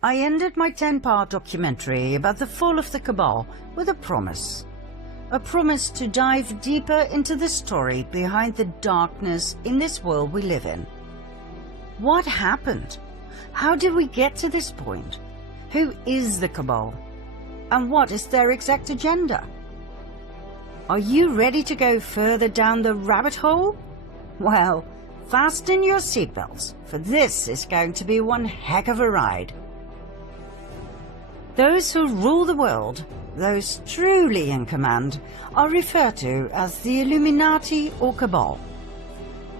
I ended my 10-part documentary about the fall of the Cabal with a promise. A promise to dive deeper into the story behind the darkness in this world we live in. What happened? How did we get to this point? Who is the Cabal? And what is their exact agenda? Are you ready to go further down the rabbit hole? Well, fasten your seatbelts, for this is going to be one heck of a ride. Those who rule the world, those truly in command, are referred to as the Illuminati or Cabal.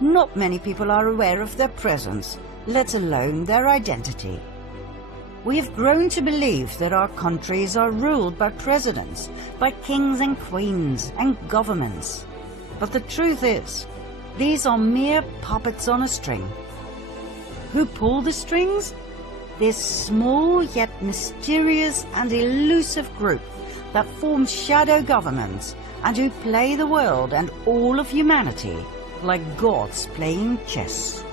Not many people are aware of their presence, let alone their identity. We have grown to believe that our countries are ruled by presidents, by kings and queens and governments. But the truth is, these are mere puppets on a string. Who pull the strings? This small yet mysterious and elusive group that forms shadow governments and who play the world and all of humanity like gods playing chess.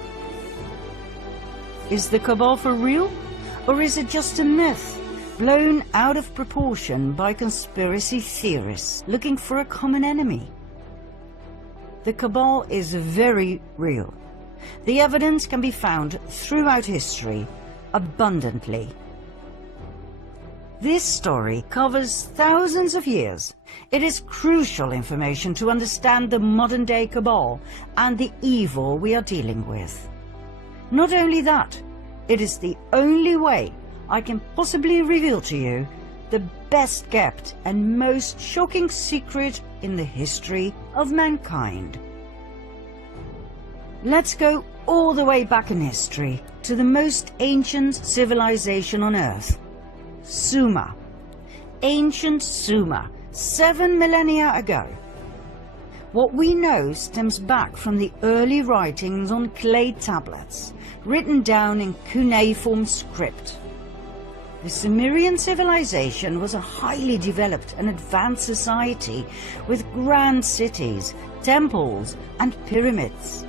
Is the Cabal for real? Or is it just a myth, blown out of proportion by conspiracy theorists looking for a common enemy? The Cabal is very real. The evidence can be found throughout history, abundantly. This story covers thousands of years. It is crucial information to understand the modern-day Cabal and the evil we are dealing with. Not only that, it is the only way I can possibly reveal to you the best kept and most shocking secret in the history of mankind. Let's go all the way back in history to the most ancient civilization on Earth, Sumer. Ancient Sumer, 7 millennia ago. What we know stems back from the early writings on clay tablets, written down in cuneiform script. The Sumerian civilization was a highly developed and advanced society with grand cities, temples, and pyramids.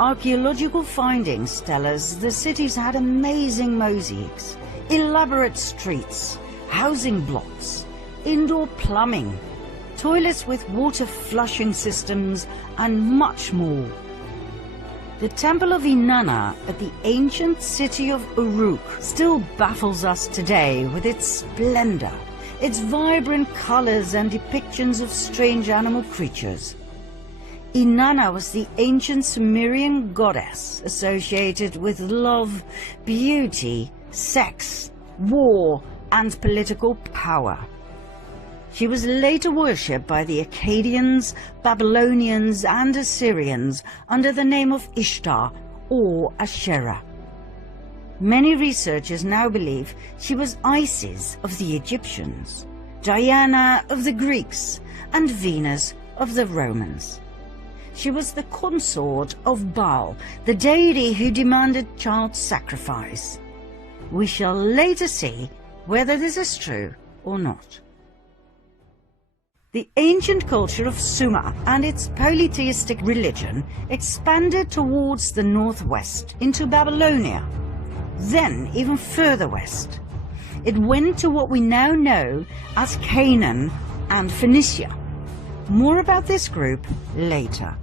Archaeological findings tell us the cities had amazing mosaics, elaborate streets, housing blocks, indoor plumbing, toilets with water flushing systems, and much more. The Temple of Inanna at the ancient city of Uruk still baffles us today with its splendor, its vibrant colors and depictions of strange animal creatures. Inanna was the ancient Sumerian goddess associated with love, beauty, sex, war, and political power. She was later worshipped by the Akkadians, Babylonians, and Assyrians under the name of Ishtar or Asherah. Many researchers now believe she was Isis of the Egyptians, Diana of the Greeks, and Venus of the Romans. She was the consort of Baal, the deity who demanded child sacrifice. We shall later see whether this is true or not. The ancient culture of Sumer and its polytheistic religion expanded towards the northwest into Babylonia, then even further west. It went to what we now know as Canaan and Phoenicia. More about this group later.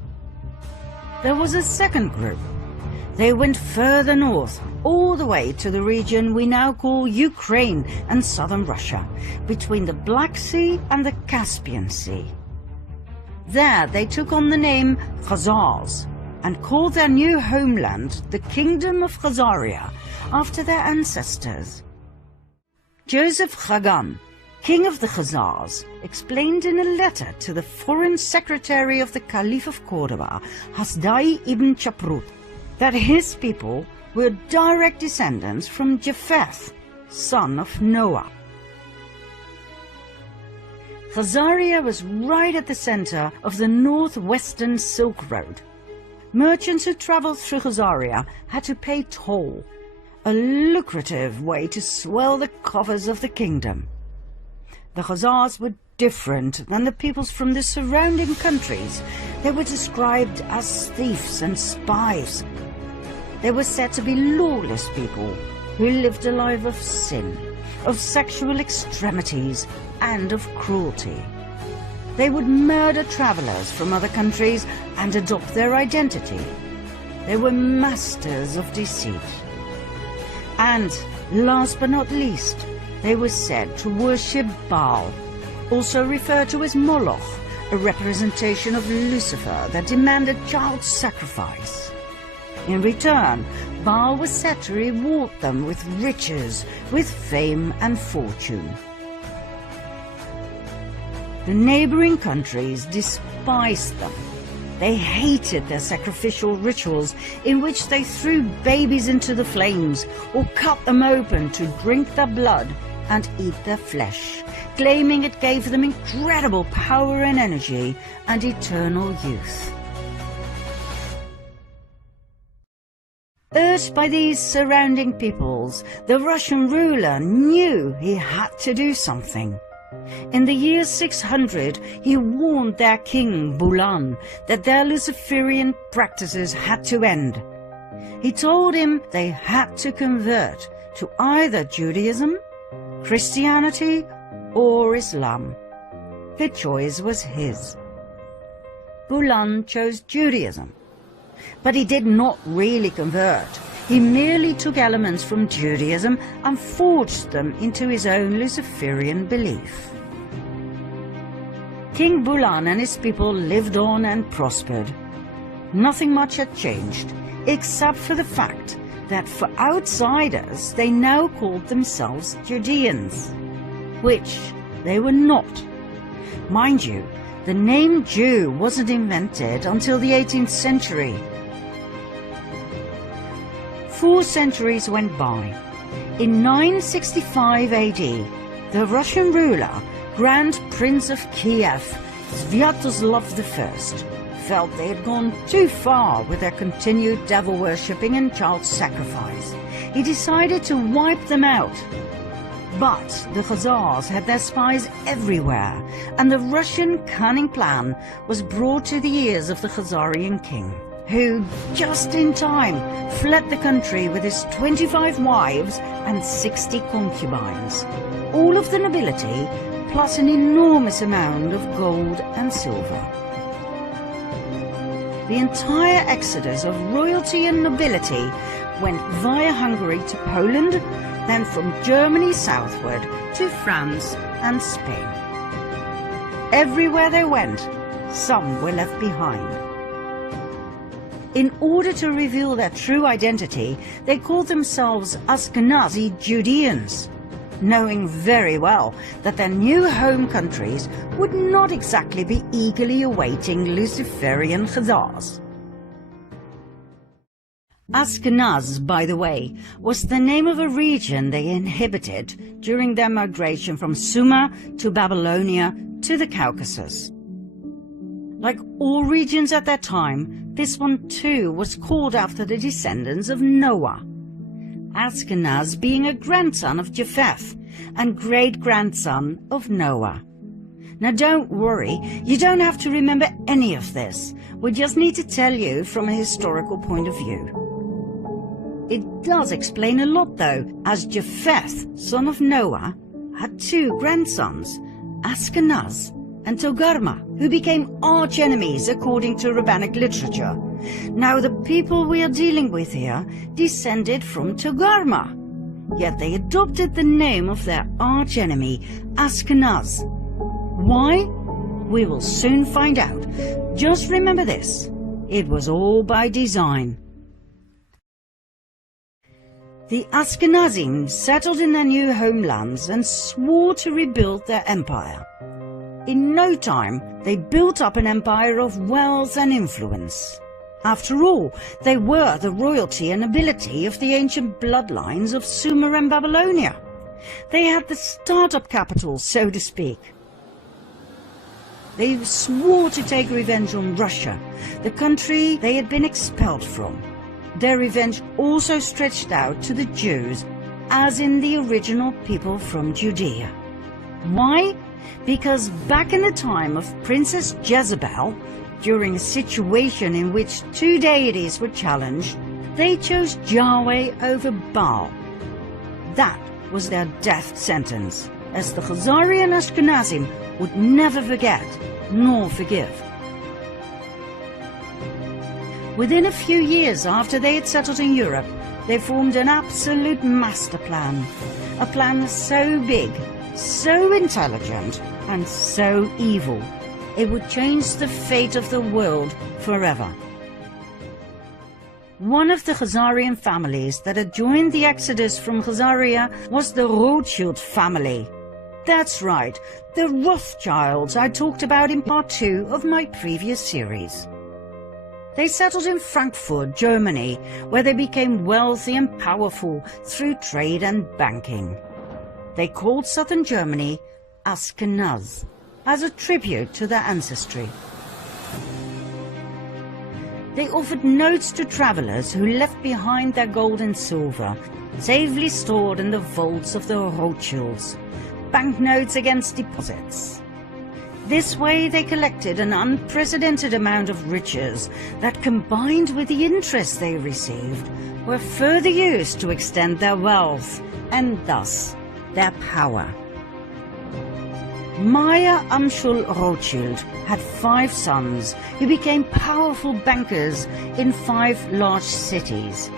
There was a second group. They went further north, all the way to the region we now call Ukraine and southern Russia, between the Black Sea and the Caspian Sea. There they took on the name Khazars and called their new homeland the Kingdom of Khazaria, after their ancestors. Joseph Chagan, king of the Khazars, explained in a letter to the foreign secretary of the Caliph of Cordoba, Hasdai ibn Chaprut, that his people were direct descendants from Japheth, son of Noah. Khazaria was right at the center of the northwestern Silk Road. Merchants who traveled through Khazaria had to pay toll, a lucrative way to swell the coffers of the kingdom. The Khazars were different than the peoples from the surrounding countries. They were described as thieves and spies. They were said to be lawless people, who lived a life of sin, of sexual extremities, and of cruelty. They would murder travelers from other countries and adopt their identity. They were masters of deceit. And, last but not least, they were said to worship Baal, also referred to as Moloch, a representation of Lucifer that demanded child sacrifice. In return, Baal was said to reward them with riches, with fame and fortune. The neighboring countries despised them. They hated their sacrificial rituals in which they threw babies into the flames or cut them open to drink their blood and eat their flesh, claiming it gave them incredible power and energy and eternal youth. Urged by these surrounding peoples, the Russian ruler knew he had to do something. In the year 600, he warned their king, Bulan, that their Luciferian practices had to end. He told him they had to convert to either Judaism, Christianity, or Islam. The choice was his. Bulan chose Judaism. But he did not really convert. He merely took elements from Judaism and forged them into his own Luciferian belief. King Bulan and his people lived on and prospered. Nothing much had changed, except for the fact that for outsiders they now called themselves Judeans, which they were not. Mind you, the name Jew wasn't invented until the 18th century. 4 centuries went by. In 965 AD, the Russian ruler, Grand Prince of Kiev, Sviatoslav I, felt they had gone too far with their continued devil-worshipping and child sacrifice. He decided to wipe them out. But the Khazars had their spies everywhere, and the Russian cunning plan was brought to the ears of the Khazarian king, who, just in time, fled the country with his 25 wives and 60 concubines, all of the nobility, plus an enormous amount of gold and silver. The entire exodus of royalty and nobility went via Hungary to Poland, then from Germany southward to France and Spain. Everywhere they went, some were left behind. In order to reveal their true identity, they called themselves Ashkenazi Judeans, knowing very well that their new home countries would not exactly be eagerly awaiting Luciferian Khazars. Ashkenaz, by the way, was the name of a region they inhabited during their migration from Sumer to Babylonia to the Caucasus. Like all regions at that time, this one too was called after the descendants of Noah, Ashkenaz being a grandson of Japheth and great-grandson of Noah. Now don't worry, you don't have to remember any of this. We just need to tell you from a historical point of view. It does explain a lot though, as Japheth, son of Noah, had 2 grandsons, Ashkenaz and Togarma, who became arch-enemies according to rabbinic literature. Now the people we are dealing with here descended from Togarma, yet they adopted the name of their arch-enemy, Ashkenaz. Why? We will soon find out. Just remember this, it was all by design. The Ashkenazim settled in their new homelands and swore to rebuild their empire. In no time, they built up an empire of wealth and influence. After all, they were the royalty and nobility of the ancient bloodlines of Sumer and Babylonia. They had the startup capital, so to speak. They swore to take revenge on Russia, the country they had been expelled from. Their revenge also stretched out to the Jews, as in the original people from Judea. Why? Because back in the time of Princess Jezebel, during a situation in which 2 deities were challenged, they chose Yahweh over Baal. That was their death sentence, as the Khazarian Ashkenazim would never forget nor forgive. Within a few years after they had settled in Europe, they formed an absolute master plan. A plan so big, so intelligent, and so evil, it would change the fate of the world forever. One of the Khazarian families that had joined the exodus from Khazaria was the Rothschild family. That's right, the Rothschilds I talked about in part 2 of my previous series. They settled in Frankfurt, Germany, where they became wealthy and powerful through trade and banking. They called southern Germany Ashkenaz, as a tribute to their ancestry. They offered notes to travelers who left behind their gold and silver, safely stored in the vaults of the Rothschilds, banknotes against deposits. This way they collected an unprecedented amount of riches that, combined with the interest they received, were further used to extend their wealth and thus their power. Meyer Amschel Rothschild had 5 sons who became powerful bankers in 5 large cities: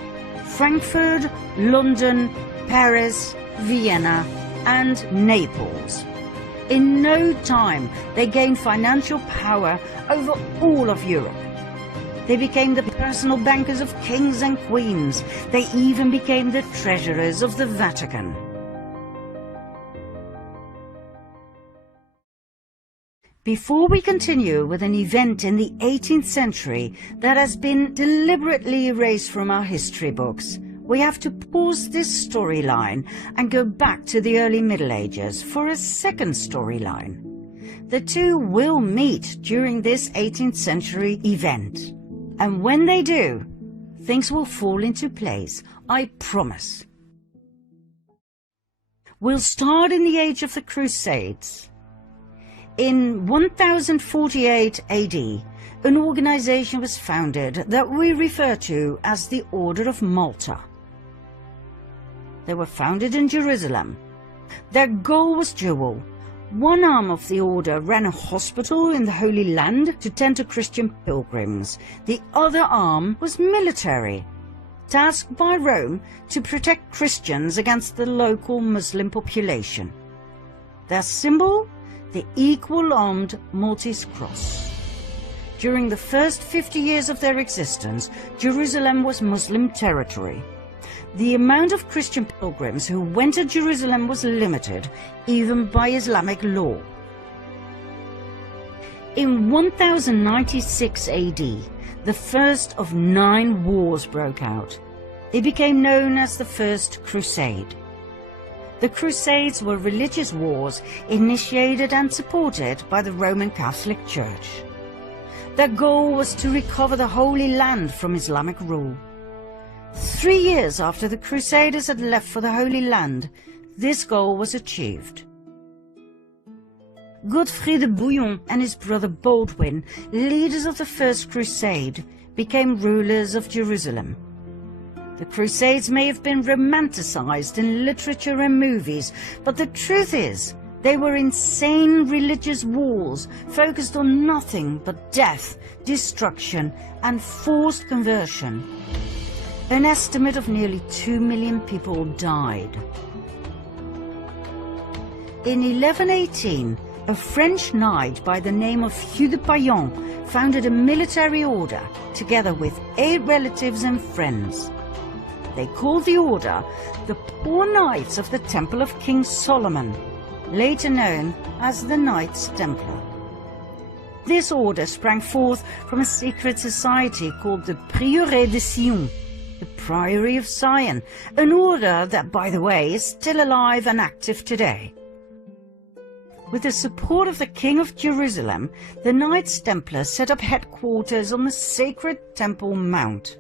Frankfurt, London, Paris, Vienna, and Naples. In no time, they gained financial power over all of Europe. They became the personal bankers of kings and queens. They even became the treasurers of the Vatican. Before we continue with an event in the 18th century that has been deliberately erased from our history books, we have to pause this storyline and go back to the early Middle Ages for a second storyline. The two will meet during this 18th century event. And when they do, things will fall into place, I promise. We'll start in the age of the Crusades. In 1048 AD, an organization was founded that we refer to as the Order of Malta. They were founded in Jerusalem. Their goal was dual. One arm of the order ran a hospital in the Holy Land to tend to Christian pilgrims. The other arm was military, tasked by Rome to protect Christians against the local Muslim population. Their symbol? The equal-armed Maltese cross. During the first 50 years of their existence, Jerusalem was Muslim territory. The amount of Christian pilgrims who went to Jerusalem was limited, even by Islamic law. In 1096 AD, the first of 9 wars broke out. They became known as the First Crusade. The Crusades were religious wars initiated and supported by the Roman Catholic Church. Their goal was to recover the Holy Land from Islamic rule. 3 years after the Crusaders had left for the Holy Land, this goal was achieved. Godfrey de Bouillon and his brother Baldwin, leaders of the First Crusade, became rulers of Jerusalem. The Crusades may have been romanticized in literature and movies, but the truth is, they were insane religious wars focused on nothing but death, destruction, and forced conversion. An estimate of nearly 2 million people died. In 1118, a French knight by the name of Hugh de Payan founded a military order together with 8 relatives and friends. They called the order the Poor Knights of the Temple of King Solomon, later known as the Knights Templar. This order sprang forth from a secret society called the Prieuré de Sion, the Priory of Zion, an order that, by the way, is still alive and active today. With the support of the King of Jerusalem, the Knights Templar set up headquarters on the sacred Temple Mount.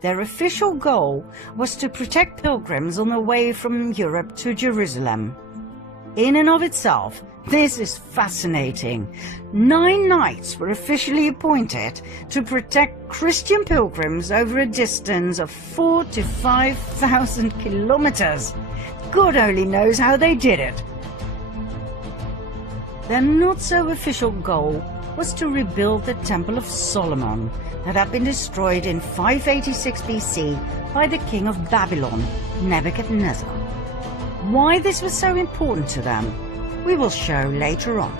Their official goal was to protect pilgrims on their way from Europe to Jerusalem. In and of itself, this is fascinating. 9 knights were officially appointed to protect Christian pilgrims over a distance of 4,000 to 5,000 kilometers. God only knows how they did it. Their not-so-official goal was to rebuild the Temple of Solomon that had been destroyed in 586 BC by the king of Babylon, Nebuchadnezzar. Why this was so important to them, we will show later on.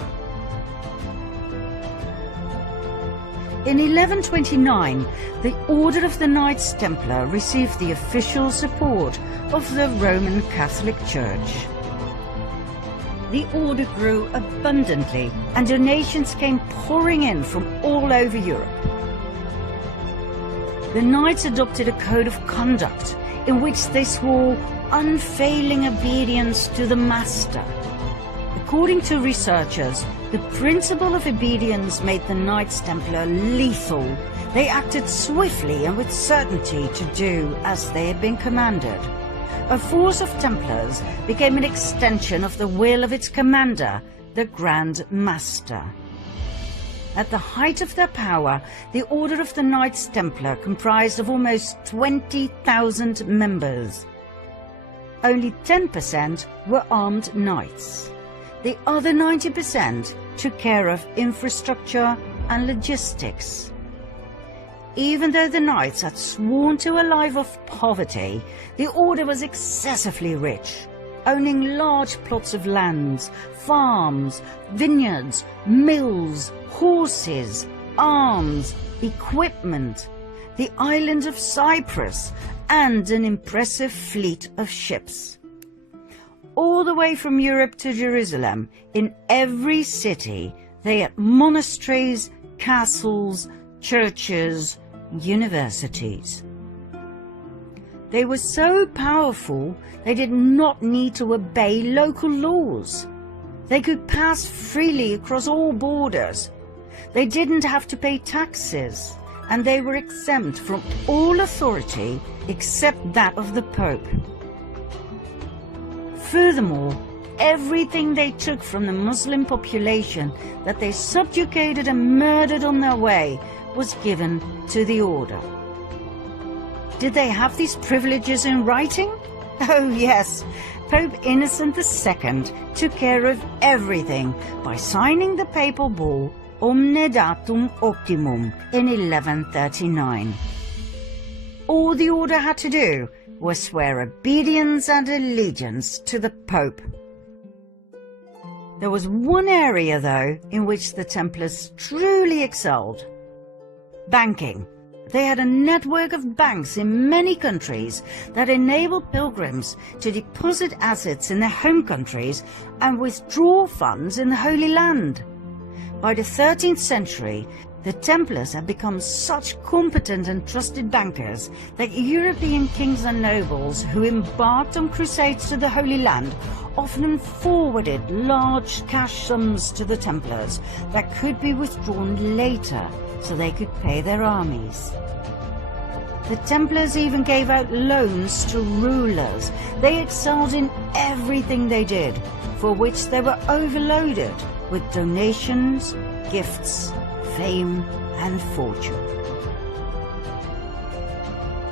In 1129, the Order of the Knights Templar received the official support of the Roman Catholic Church. The order grew abundantly, and donations came pouring in from all over Europe. The knights adopted a code of conduct in which they swore unfailing obedience to the master. According to researchers, the principle of obedience made the Knights Templar lethal. They acted swiftly and with certainty to do as they had been commanded. A force of Templars became an extension of the will of its commander, the Grand Master. At the height of their power, the Order of the Knights Templar comprised of almost 20,000 members. Only 10% were armed knights. The other 90% took care of infrastructure and logistics. Even though the knights had sworn to a life of poverty, the order was excessively rich, owning large plots of lands, farms, vineyards, mills, horses, arms, equipment, the island of Cyprus, and an impressive fleet of ships. All the way from Europe to Jerusalem, in every city, they had monasteries, castles, churches, universities. They were so powerful they did not need to obey local laws. They could pass freely across all borders. They didn't have to pay taxes, and they were exempt from all authority except that of the Pope. Furthermore, everything they took from the Muslim population that they subjugated and murdered on their way was given to the order. Did they have these privileges in writing? Oh yes, Pope Innocent II took care of everything by signing the papal bull Omne Datum Optimum in 1139. All the order had to do was swear obedience and allegiance to the Pope. There was one area, though, in which the Templars truly excelled: banking. They had a network of banks in many countries that enabled pilgrims to deposit assets in their home countries and withdraw funds in the Holy Land. By the 13th century, the Templars had become such competent and trusted bankers that European kings and nobles who embarked on crusades to the Holy Land often forwarded large cash sums to the Templars that could be withdrawn later so they could pay their armies. The Templars even gave out loans to rulers. They excelled in everything they did, for which they were overloaded with donations, gifts, fame and fortune.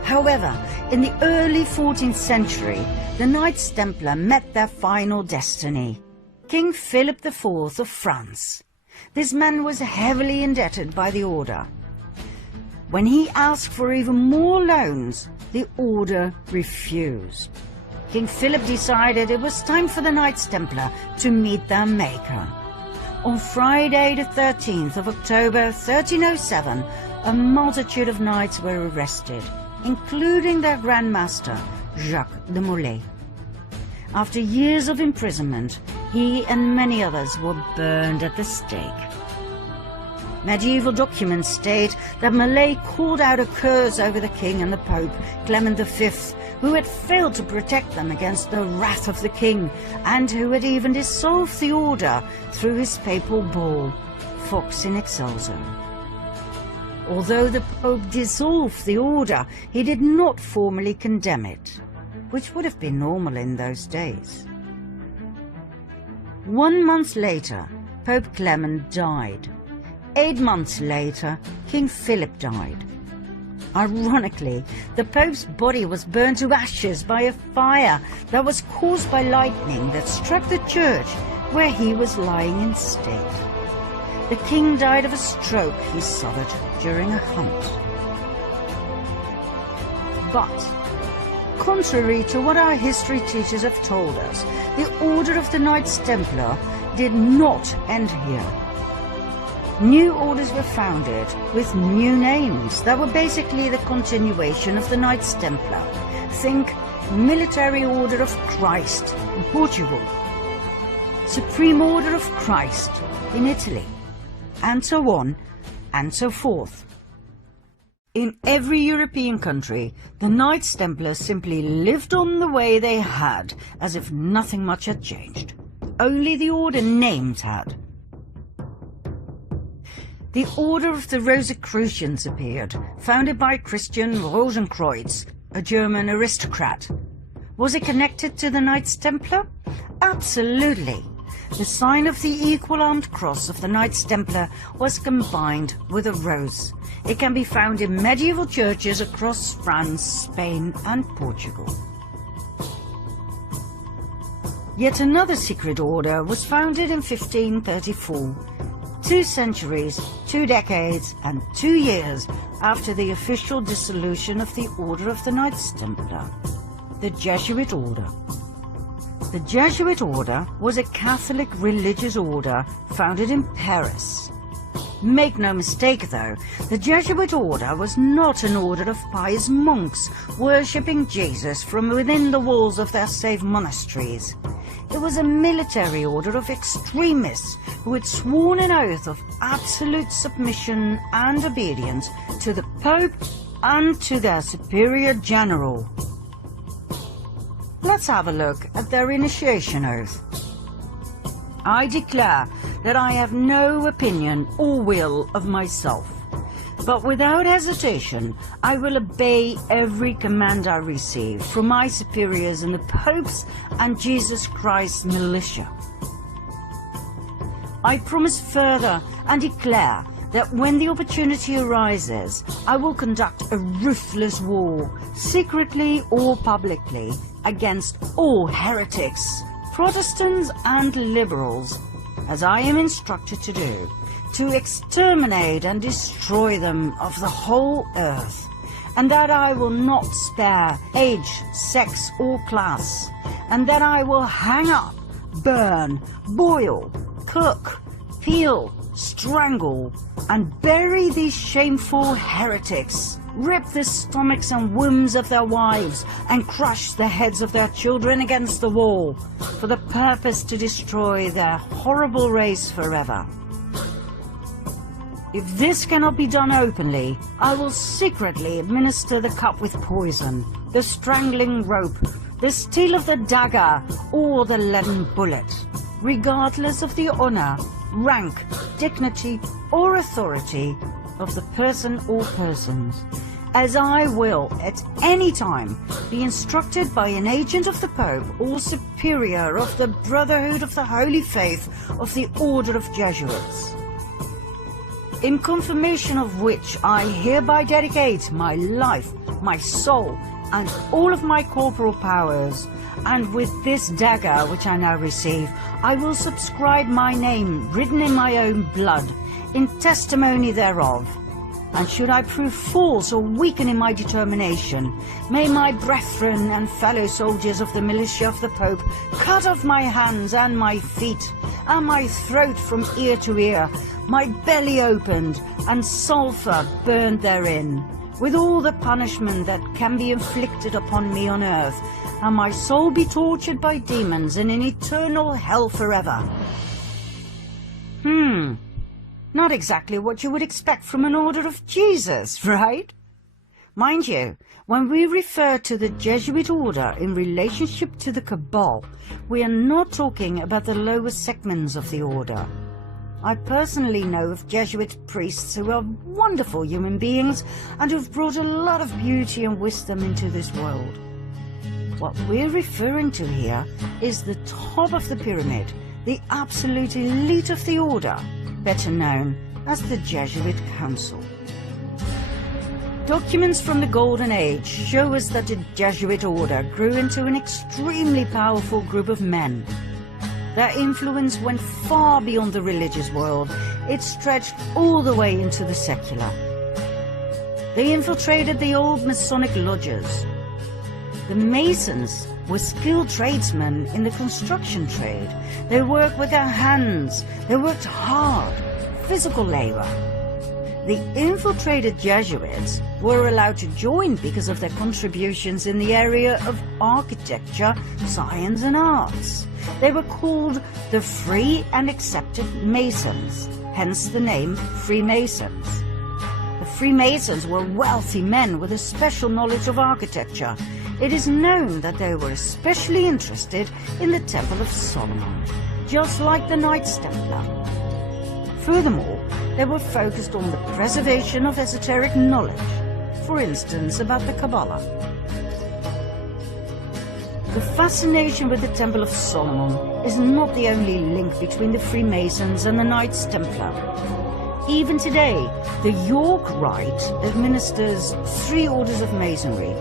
However, in the early 14th century, the Knights Templar met their final destiny: King Philip IV of France. This man was heavily indebted by the order. When he asked for even more loans, the order refused. King Philip decided it was time for the Knights Templar to meet their maker. On Friday the 13th of October 1307, a multitude of knights were arrested, including their Grand Master, Jacques de Molay. After years of imprisonment, he and many others were burned at the stake. Medieval documents state that Molay called out a curse over the king and the Pope, Clement V, who had failed to protect them against the wrath of the king, and who had even dissolved the order through his papal bull, Vox in Excelso. Although the Pope dissolved the order, he did not formally condemn it, which would have been normal in those days. 1 month later, Pope Clement died. 8 months later, King Philip died. Ironically, the Pope's body was burned to ashes by a fire that was caused by lightning that struck the church where he was lying instead. The king died of a stroke he suffered during a hunt. But, contrary to what our history teachers have told us, the Order of the Knights Templar did not end here. New orders were founded with new names that were basically the continuation of the Knights Templar. Think Military Order of Christ in Portugal, Supreme Order of Christ in Italy, and so on and so forth. In every European country, the Knights Templar simply lived on the way they had, as if nothing much had changed. Only the order names had. The Order of the Rosicrucians appeared, founded by Christian Rosenkreuz, a German aristocrat. Was it connected to the Knights Templar? Absolutely. The sign of the equal-armed cross of the Knights Templar was combined with a rose. It can be found in medieval churches across France, Spain and Portugal. Yet another secret order was founded in 1534. 2 centuries, 2 decades and 2 years after the official dissolution of the Order of the Knights Templar, the Jesuit Order. The Jesuit Order was a Catholic religious order founded in Paris. Make no mistake though, the Jesuit Order was not an order of pious monks worshipping Jesus from within the walls of their safe monasteries. It was a military order of extremists who had sworn an oath of absolute submission and obedience to the Pope and to their superior general. Let's have a look at their initiation oath. I declare that I have no opinion or will of myself, but without hesitation I will obey every command I receive from my superiors in the Pope's and Jesus Christ's militia. I promise further and declare that when the opportunity arises, I will conduct a ruthless war, secretly or publicly, against all heretics, Protestants and liberals, as I am instructed to do, to exterminate and destroy them of the whole earth, and that I will not spare age, sex or class, and that I will hang up, burn, boil, cook, peel, strangle, and bury these shameful heretics, rip the stomachs and wombs of their wives, and crush the heads of their children against the wall, for the purpose to destroy their horrible race forever. If this cannot be done openly, I will secretly administer the cup with poison, the strangling rope, the steel of the dagger, or the leaden bullet, regardless of the honor, rank, dignity, or authority of the person or persons, as I will at any time be instructed by an agent of the Pope or superior of the Brotherhood of the Holy Faith of the Order of Jesuits, in confirmation of which I hereby dedicate my life, my soul, and all of my corporal powers, and with this dagger which I now receive, I will subscribe my name written in my own blood, in testimony thereof. And should I prove false or weaken in my determination, may my brethren and fellow soldiers of the militia of the Pope cut off my hands and my feet, and my throat from ear to ear, my belly opened, and sulphur burned therein, with all the punishment that can be inflicted upon me on earth, and my soul be tortured by demons in an eternal hell forever. Not exactly what you would expect from an order of Jesus, right? Mind you, when we refer to the Jesuit order in relationship to the Cabal, we are not talking about the lower segments of the order. I personally know of Jesuit priests who are wonderful human beings and who've brought a lot of beauty and wisdom into this world. What we're referring to here is the top of the pyramid, the absolute elite of the order, better known as the Jesuit Council. Documents from the Golden Age show us that the Jesuit order grew into an extremely powerful group of men. Their influence went far beyond the religious world. It stretched all the way into the secular. They infiltrated the old Masonic lodges. The Masons were skilled tradesmen in the construction trade. They worked with their hands. They worked hard, physical labor. The infiltrated Jesuits were allowed to join because of their contributions in the area of architecture, science and arts. They were called the Free and Accepted Masons, hence the name Freemasons. The Freemasons were wealthy men with a special knowledge of architecture. It is known that they were especially interested in the Temple of Solomon, just like the Knights Templar. Furthermore, they were focused on the preservation of esoteric knowledge, for instance about the Kabbalah. The fascination with the Temple of Solomon is not the only link between the Freemasons and the Knights Templar. Even today, the York Rite administers 3 orders of Masonry,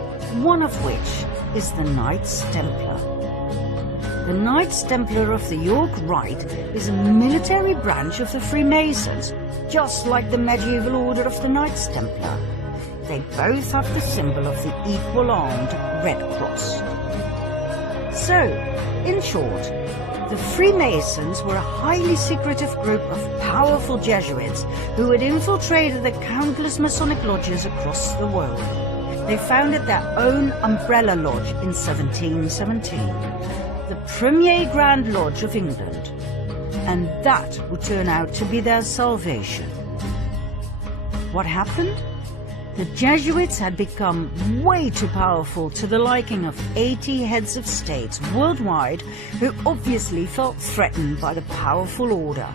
one of which is the Knights Templar. The Knights Templar of the York Rite is a military branch of the Freemasons, just like the medieval order of the Knights Templar. They both have the symbol of the equal-armed Red Cross. So, in short, the Freemasons were a highly secretive group of powerful Jesuits who had infiltrated the countless Masonic lodges across the world. They founded their own umbrella lodge in 1717. The Premier Grand Lodge of England, and that would turn out to be their salvation. What happened? The Jesuits had become way too powerful to the liking of 80 heads of states worldwide who obviously felt threatened by the powerful order.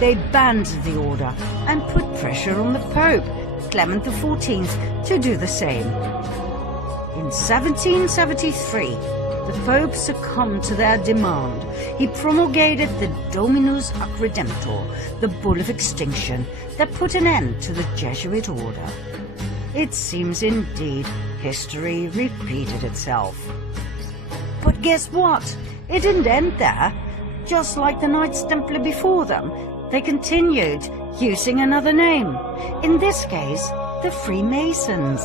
They banned the order and put pressure on the Pope, Clement XIV, to do the same. In 1773, the Pope succumbed to their demand. He promulgated the Dominus Ac Redemptor, the Bull of Extinction, that put an end to the Jesuit order. It seems indeed history repeated itself. But guess what? It didn't end there. Just like the Knights Templar before them, they continued using another name. In this case, the Freemasons.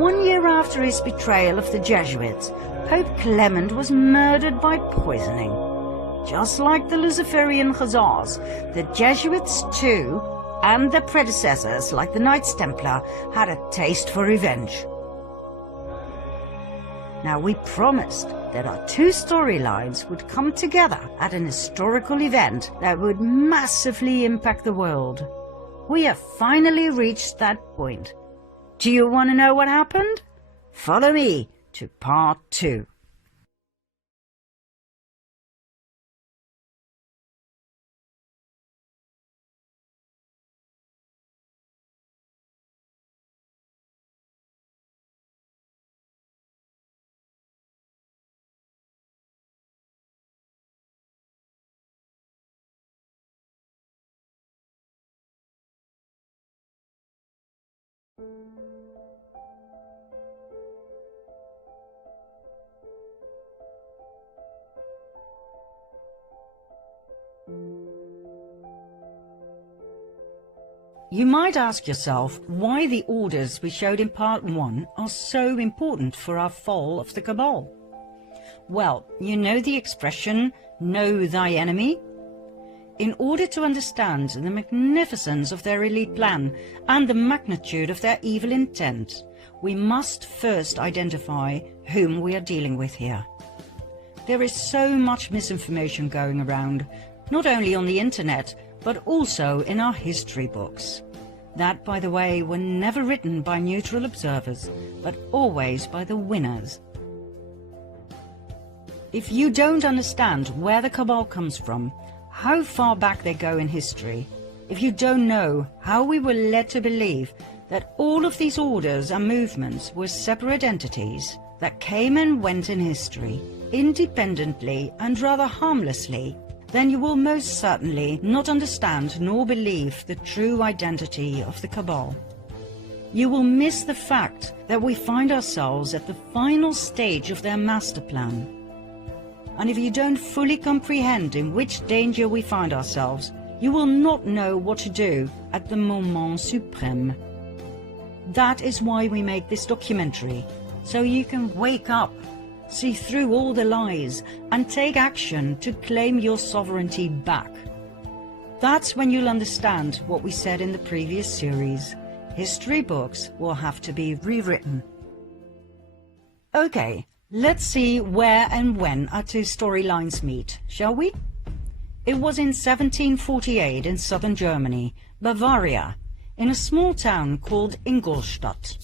1 year after his betrayal of the Jesuits, Pope Clement was murdered by poisoning. Just like the Luciferian Khazars, the Jesuits too, and their predecessors like the Knights Templar, had a taste for revenge. Now we promised that our 2 storylines would come together at an historical event that would massively impact the world. We have finally reached that point. Do you want to know what happened? Follow me to part 2. You might ask yourself why the orders we showed in part 1 are so important for our fall of the Cabal. Well, you know the expression, know thy enemy? In order to understand the magnificence of their elite plan and the magnitude of their evil intent, we must first identify whom we are dealing with here. There is so much misinformation going around, not only on the internet, but also in our history books. That, by the way, were never written by neutral observers, but always by the winners. If you don't understand where the Cabal comes from, how far back they go in history, if you don't know how we were led to believe that all of these orders and movements were separate entities that came and went in history, independently and rather harmlessly, then you will most certainly not understand nor believe the true identity of the Cabal. You will miss the fact that we find ourselves at the final stage of their master plan. And if you don't fully comprehend in which danger we find ourselves, you will not know what to do at the moment suprême. That is why we make this documentary, so you can wake up, see through all the lies, and take action to claim your sovereignty back. That's when you'll understand what we said in the previous series. History books will have to be rewritten. Okay, let's see where and when our two storylines meet, shall we? It was in 1748 in southern Germany, Bavaria, in a small town called Ingolstadt.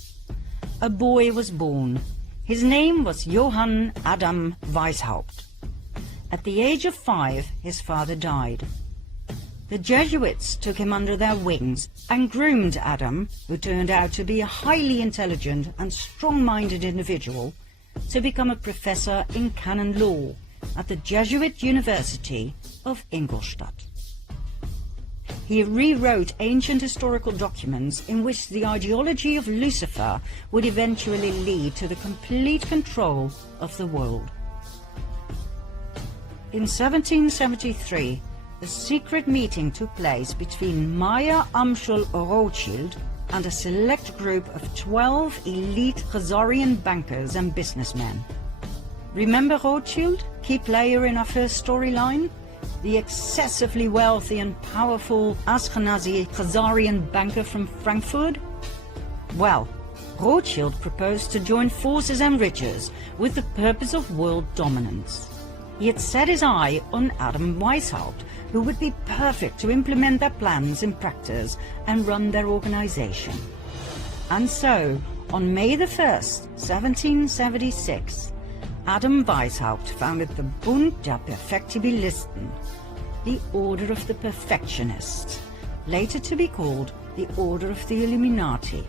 A boy was born. His name was Johann Adam Weishaupt. At the age of 5, his father died. The Jesuits took him under their wings and groomed Adam, who turned out to be a highly intelligent and strong-minded individual, to become a professor in canon law at the Jesuit University of Ingolstadt. He rewrote ancient historical documents in which the ideology of Lucifer would eventually lead to the complete control of the world. In 1773, a secret meeting took place between Meyer Amschel Rothschild and a select group of 12 elite Khazarian bankers and businessmen. Remember Rothschild, key player in our first storyline? The excessively wealthy and powerful Ashkenazi Khazarian banker from Frankfurt? Well, Rothschild proposed to join forces and riches with the purpose of world dominance. He had set his eye on Adam Weishaupt, who would be perfect to implement their plans in practice and run their organization. And so, on May the 1st, 1776, Adam Weishaupt founded the Bund der Perfektibilisten, the Order of the Perfectionists, later to be called the Order of the Illuminati.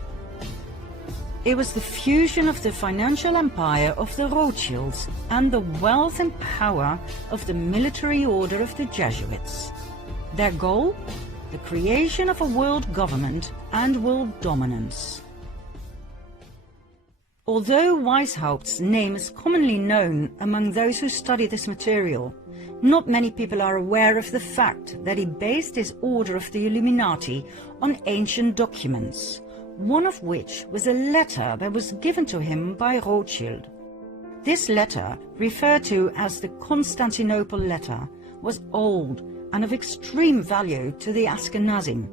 It was the fusion of the financial empire of the Rothschilds and the wealth and power of the military order of the Jesuits. Their goal? The creation of a world government and world dominance. Although Weishaupt's name is commonly known among those who study this material, not many people are aware of the fact that he based his Order of the Illuminati on ancient documents, one of which was a letter that was given to him by Rothschild. This letter, referred to as the Constantinople letter, was old and of extreme value to the Ashkenazim.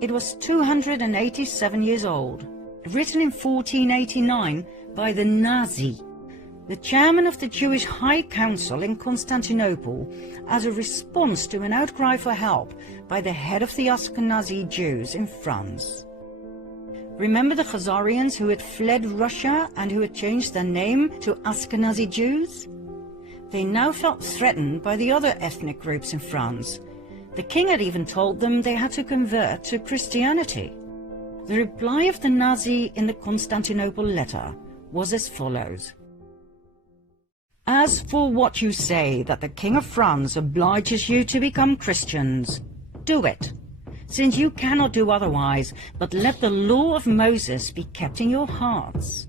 It was 287 years old, written in 1489 by the Nazi, the chairman of the Jewish High Council in Constantinople, as a response to an outcry for help by the head of the Ashkenazi Jews in France. Remember the Khazarians who had fled Russia and who had changed their name to Ashkenazi Jews? They now felt threatened by the other ethnic groups in France. The king had even told them they had to convert to Christianity. The reply of the Nazi in the Constantinople letter was as follows. As for what you say that the King of France obliges you to become Christians, do it, since you cannot do otherwise, but let the law of Moses be kept in your hearts.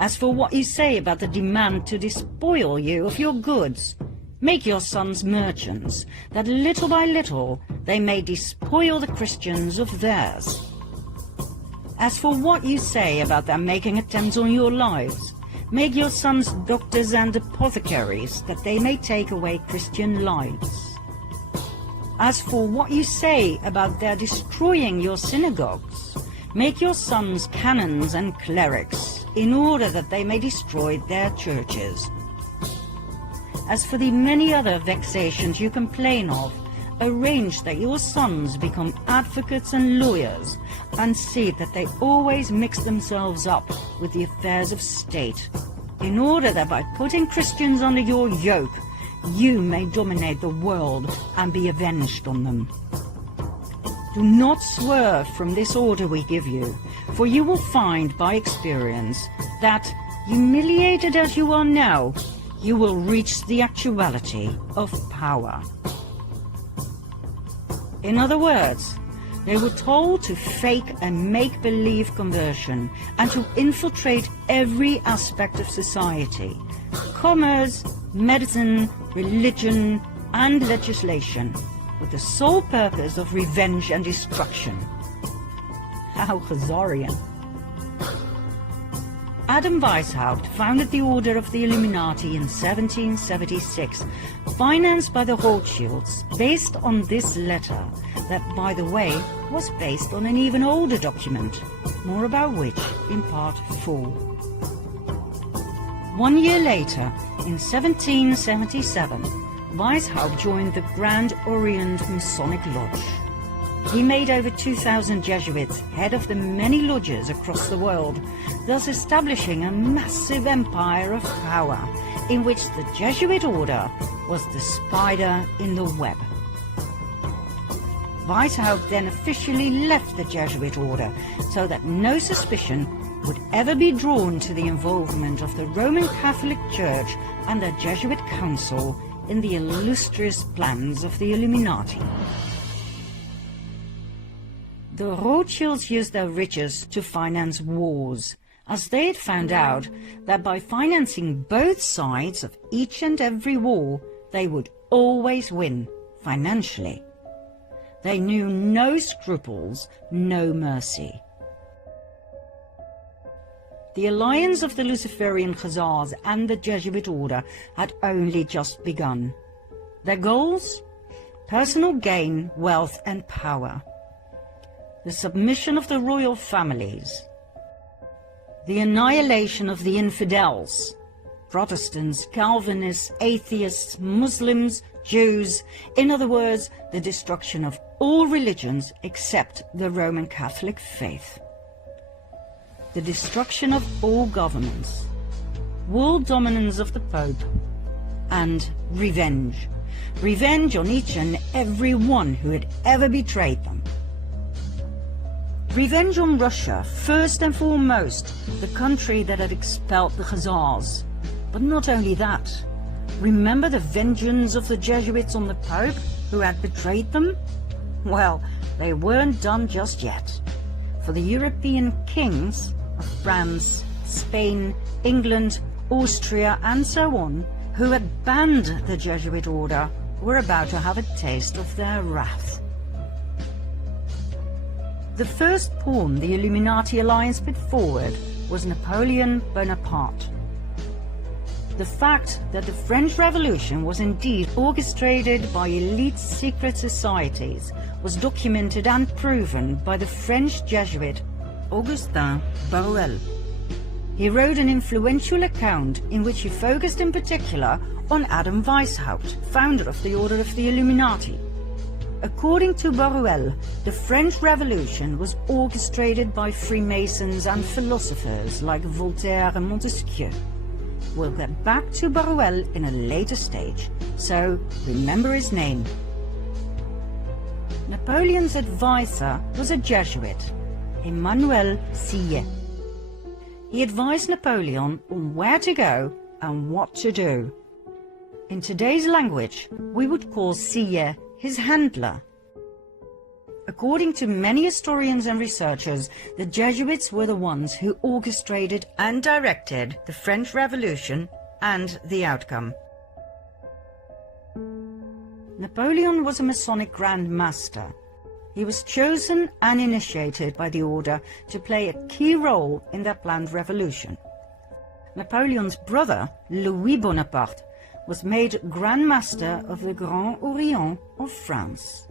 As for what you say about the demand to despoil you of your goods, make your sons merchants, that little by little they may despoil the Christians of theirs. As for what you say about their making attempts on your lives, make your sons doctors and apothecaries, that they may take away Christian lives. As for what you say about their destroying your synagogues, make your sons canons and clerics, in order that they may destroy their churches. As for the many other vexations you complain of, arrange that your sons become advocates and lawyers, and see that they always mix themselves up with the affairs of state, in order that by putting Christians under your yoke, you may dominate the world and be avenged on them. Do not swerve from this order we give you, for you will find by experience that, humiliated as you are now, you will reach the actuality of power. In other words, they were told to fake a make-believe conversion and to infiltrate every aspect of society: commerce, medicine, religion, and legislation, with the sole purpose of revenge and destruction. How Khazarian. Adam Weishaupt founded the Order of the Illuminati in 1776, financed by the Rothschilds, based on this letter, that, by the way, was based on an even older document, more about which in Part 4. 1 year later, in 1777, Weishaupt joined the Grand Orient Masonic Lodge. He made over 2,000 Jesuits head of the many lodges across the world, thus establishing a massive empire of power, in which the Jesuit order was the spider in the web. Weishaupt then officially left the Jesuit order, so that no suspicion would ever be drawn to the involvement of the Roman Catholic Church and the Jesuit Council in the illustrious plans of the Illuminati. The Rothschilds used their riches to finance wars, as they had found out that by financing both sides of each and every war, they would always win financially. They knew no scruples, no mercy. The alliance of the Luciferian Khazars and the Jesuit order had only just begun. Their goals? Personal gain, wealth and power. The submission of the royal families. The annihilation of the infidels. Protestants, Calvinists, atheists, Muslims, Jews, in other words, the destruction of all religions except the Roman Catholic faith. The destruction of all governments, world dominance of the Pope, and revenge. Revenge on each and every one who had ever betrayed them. Revenge on Russia, first and foremost, the country that had expelled the Khazars. But not only that. Remember the vengeance of the Jesuits on the Pope, who had betrayed them? Well, they weren't done just yet. For the European kings of France, Spain, England, Austria, and so on, who had banned the Jesuit order, were about to have a taste of their wrath. The first pawn the Illuminati alliance put forward was Napoleon Bonaparte. The fact that the French Revolution was indeed orchestrated by elite secret societies was documented and proven by the French Jesuit Augustin Baruel. He wrote an influential account in which he focused in particular on Adam Weishaupt, founder of the Order of the Illuminati. According to Baruel, the French Revolution was orchestrated by Freemasons and philosophers like Voltaire and Montesquieu. We'll get back to Baruel in a later stage, so remember his name. Napoleon's advisor was a Jesuit, Emmanuel Sillet. He advised Napoleon on where to go and what to do. In today's language, we would call Sillet his handler. According to many historians and researchers, the Jesuits were the ones who orchestrated and directed the French Revolution and the outcome. Napoleon was a Masonic Grand Master. He was chosen and initiated by the order to play a key role in their planned revolution. Napoleon's brother, Louis Bonaparte, was made Grand Master of the Grand Orient of France.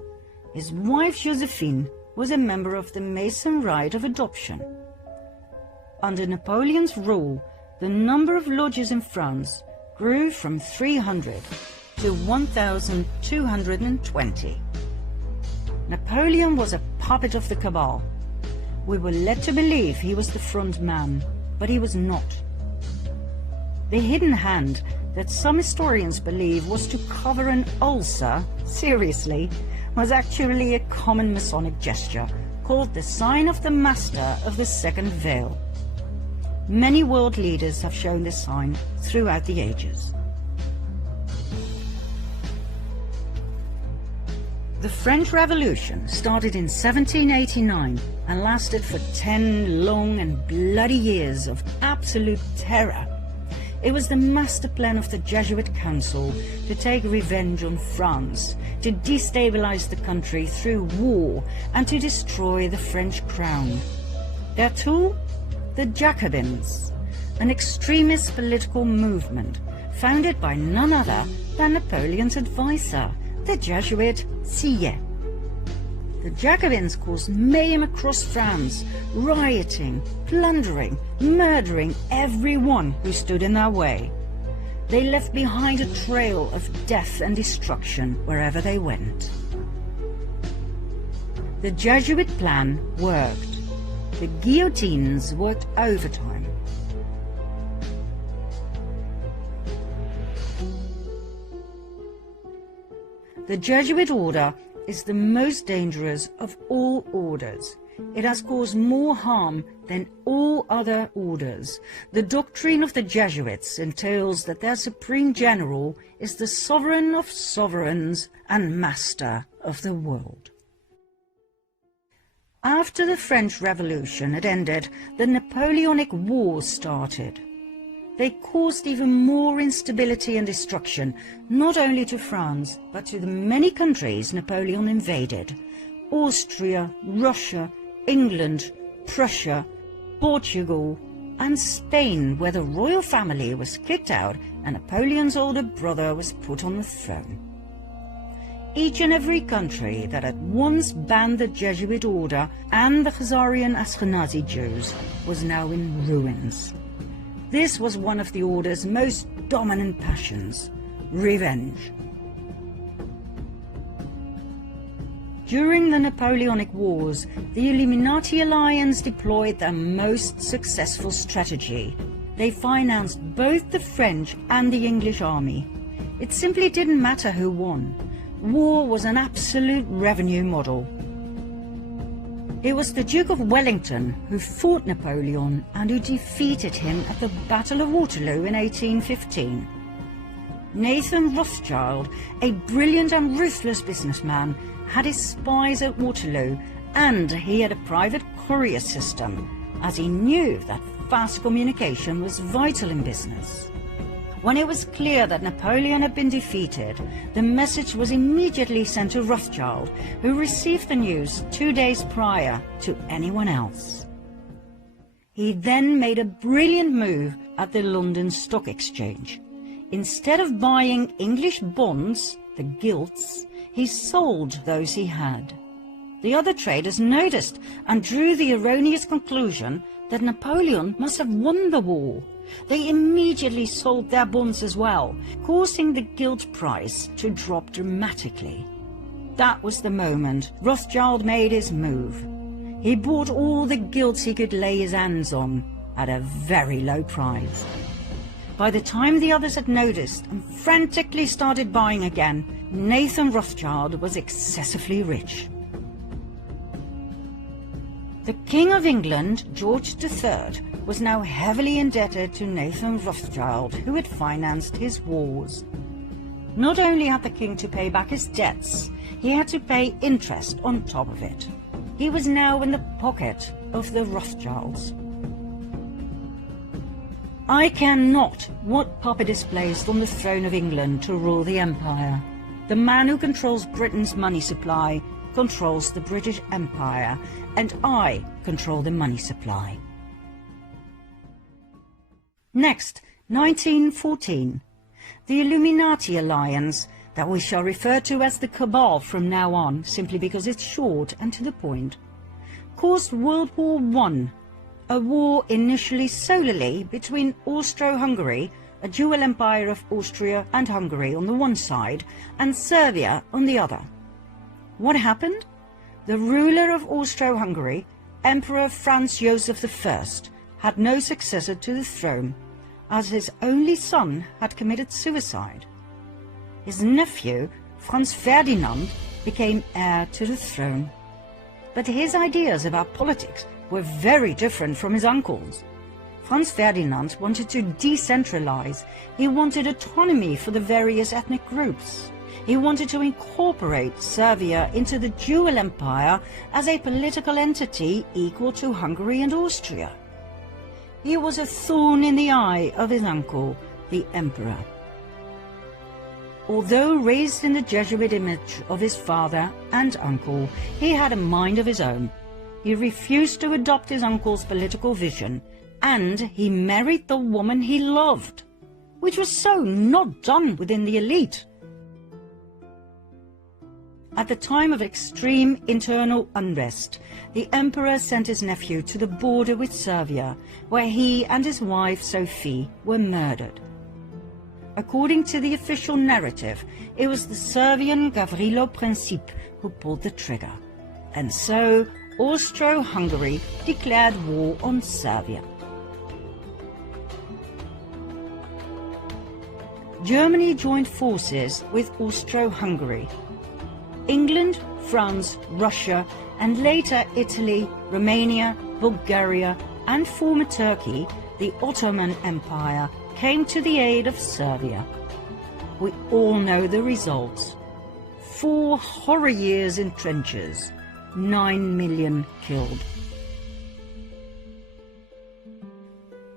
His wife Josephine was a member of the Mason Rite of Adoption. Under Napoleon's rule, the number of lodges in France grew from 300 to 1,220. Napoleon was a puppet of the cabal. We were led to believe he was the front man, but he was not. The hidden hand that some historians believe was to cover an ulcer, seriously, was actually a common Masonic gesture called the sign of the Master of the Second Veil. Many world leaders have shown this sign throughout the ages. The French Revolution started in 1789 and lasted for 10 long and bloody years of absolute terror. It was the master plan of the Jesuit Council to take revenge on France, to destabilize the country through war and to destroy the French crown. Their tool? The Jacobins, an extremist political movement founded by none other than Napoleon's advisor, the Jesuit Sieyès. The Jacobins caused mayhem across France, rioting, plundering, murdering everyone who stood in their way. They left behind a trail of death and destruction wherever they went. The Jesuit plan worked. The guillotines worked overtime. The Jesuit order is the most dangerous of all orders. It has caused more harm than all other orders. The doctrine of the Jesuits entails that their supreme general is the sovereign of sovereigns and master of the world. After the French Revolution had ended, the Napoleonic Wars started. They caused even more instability and destruction, not only to France, but to the many countries Napoleon invaded: Austria, Russia, England, Prussia, Portugal, and Spain, where the royal family was kicked out and Napoleon's older brother was put on the throne. Each and every country that had once banned the Jesuit order and the Khazarian Ashkenazi Jews was now in ruins. This was one of the order's most dominant passions: revenge. During the Napoleonic Wars, the Illuminati alliance deployed their most successful strategy. They financed both the French and the English army. It simply didn't matter who won. War was an absolute revenue model. It was the Duke of Wellington who fought Napoleon and who defeated him at the Battle of Waterloo in 1815. Nathan Rothschild, a brilliant and ruthless businessman, had his spies at Waterloo, and he had a private courier system, as he knew that fast communication was vital in business. When it was clear that Napoleon had been defeated, the message was immediately sent to Rothschild, who received the news 2 days prior to anyone else. He then made a brilliant move at the London Stock Exchange. Instead of buying English bonds, the gilts, he sold those he had. The other traders noticed and drew the erroneous conclusion that Napoleon must have won the war. They immediately sold their bonds as well, causing the gilt price to drop dramatically. That was the moment Rothschild made his move. He bought all the gilts he could lay his hands on at a very low price. By the time the others had noticed and frantically started buying again, Nathan Rothschild was excessively rich. The King of England, George III, was now heavily indebted to Nathan Rothschild, who had financed his wars. Not only had the king to pay back his debts, he had to pay interest on top of it. He was now in the pocket of the Rothschilds. I care not what puppet is placed on the throne of England to rule the empire. The man who controls Britain's money supply controls the British Empire, and I control the money supply. Next, 1914. The Illuminati alliance, that we shall refer to as the Cabal from now on, simply because it's short and to the point, caused World War I, a war initially solely between Austro-Hungary, a dual empire of Austria and Hungary on the one side, and Serbia on the other. What happened? The ruler of Austro-Hungary, Emperor Franz Joseph I, had no successor to the throne, as his only son had committed suicide. His nephew, Franz Ferdinand, became heir to the throne. But his ideas about politics were very different from his uncle's. Franz Ferdinand wanted to decentralize. He wanted autonomy for the various ethnic groups. He wanted to incorporate Serbia into the dual empire as a political entity equal to Hungary and Austria. He was a thorn in the eye of his uncle, the emperor. Although raised in the Jesuit image of his father and uncle, he had a mind of his own. He refused to adopt his uncle's political vision, and he married the woman he loved, which was so not done within the elite. At the time of extreme internal unrest, the emperor sent his nephew to the border with Serbia, where he and his wife Sophie were murdered. According to the official narrative, it was the Serbian Gavrilo Princip who pulled the trigger, and so Austro-Hungary declared war on Serbia. Germany joined forces with Austro-Hungary. England, France, Russia, and later Italy, Romania, Bulgaria, and former Turkey, the Ottoman Empire, came to the aid of Serbia. We all know the results. 4 horror years in trenches, 9 million killed.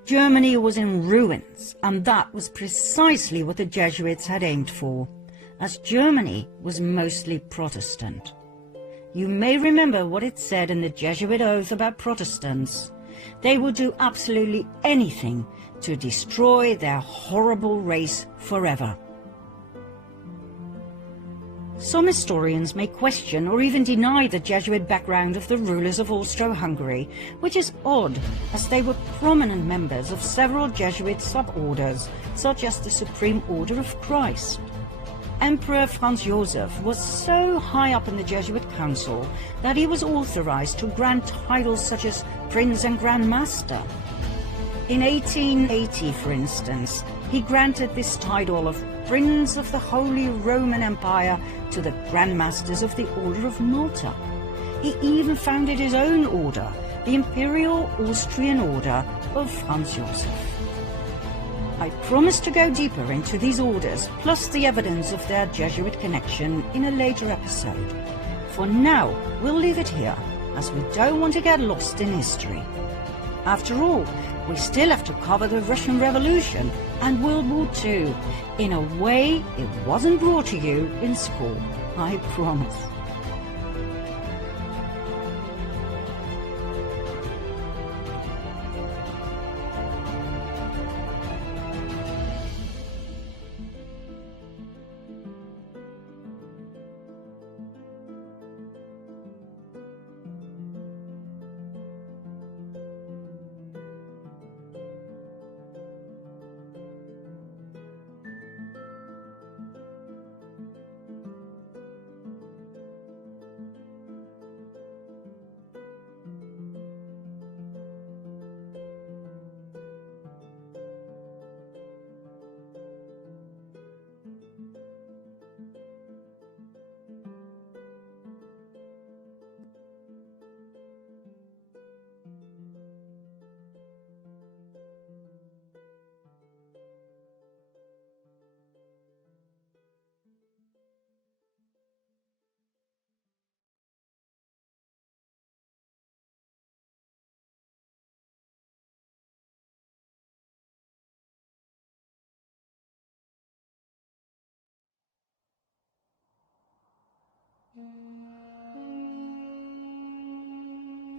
Germany was in ruins, and that was precisely what the Jesuits had aimed for, as Germany was mostly Protestant. You may remember what it said in the Jesuit oath about Protestants. They would do absolutely anything to destroy their horrible race forever. Some historians may question or even deny the Jesuit background of the rulers of Austro-Hungary, which is odd, as they were prominent members of several Jesuit suborders, such as the Supreme Order of Christ. Emperor Franz Joseph was so high up in the Jesuit council that he was authorized to grant titles such as Prince and Grand Master. In 1880, for instance, he granted this title of Prince of the Holy Roman Empire to the Grand Masters of the Order of Malta. He even founded his own order, the Imperial Austrian Order of Franz Joseph. I promise to go deeper into these orders, plus the evidence of their Jesuit connection, in a later episode. For now, we'll leave it here, as we don't want to get lost in history. After all, we still have to cover the Russian Revolution and World War II, in a way it wasn't brought to you in school, I promise.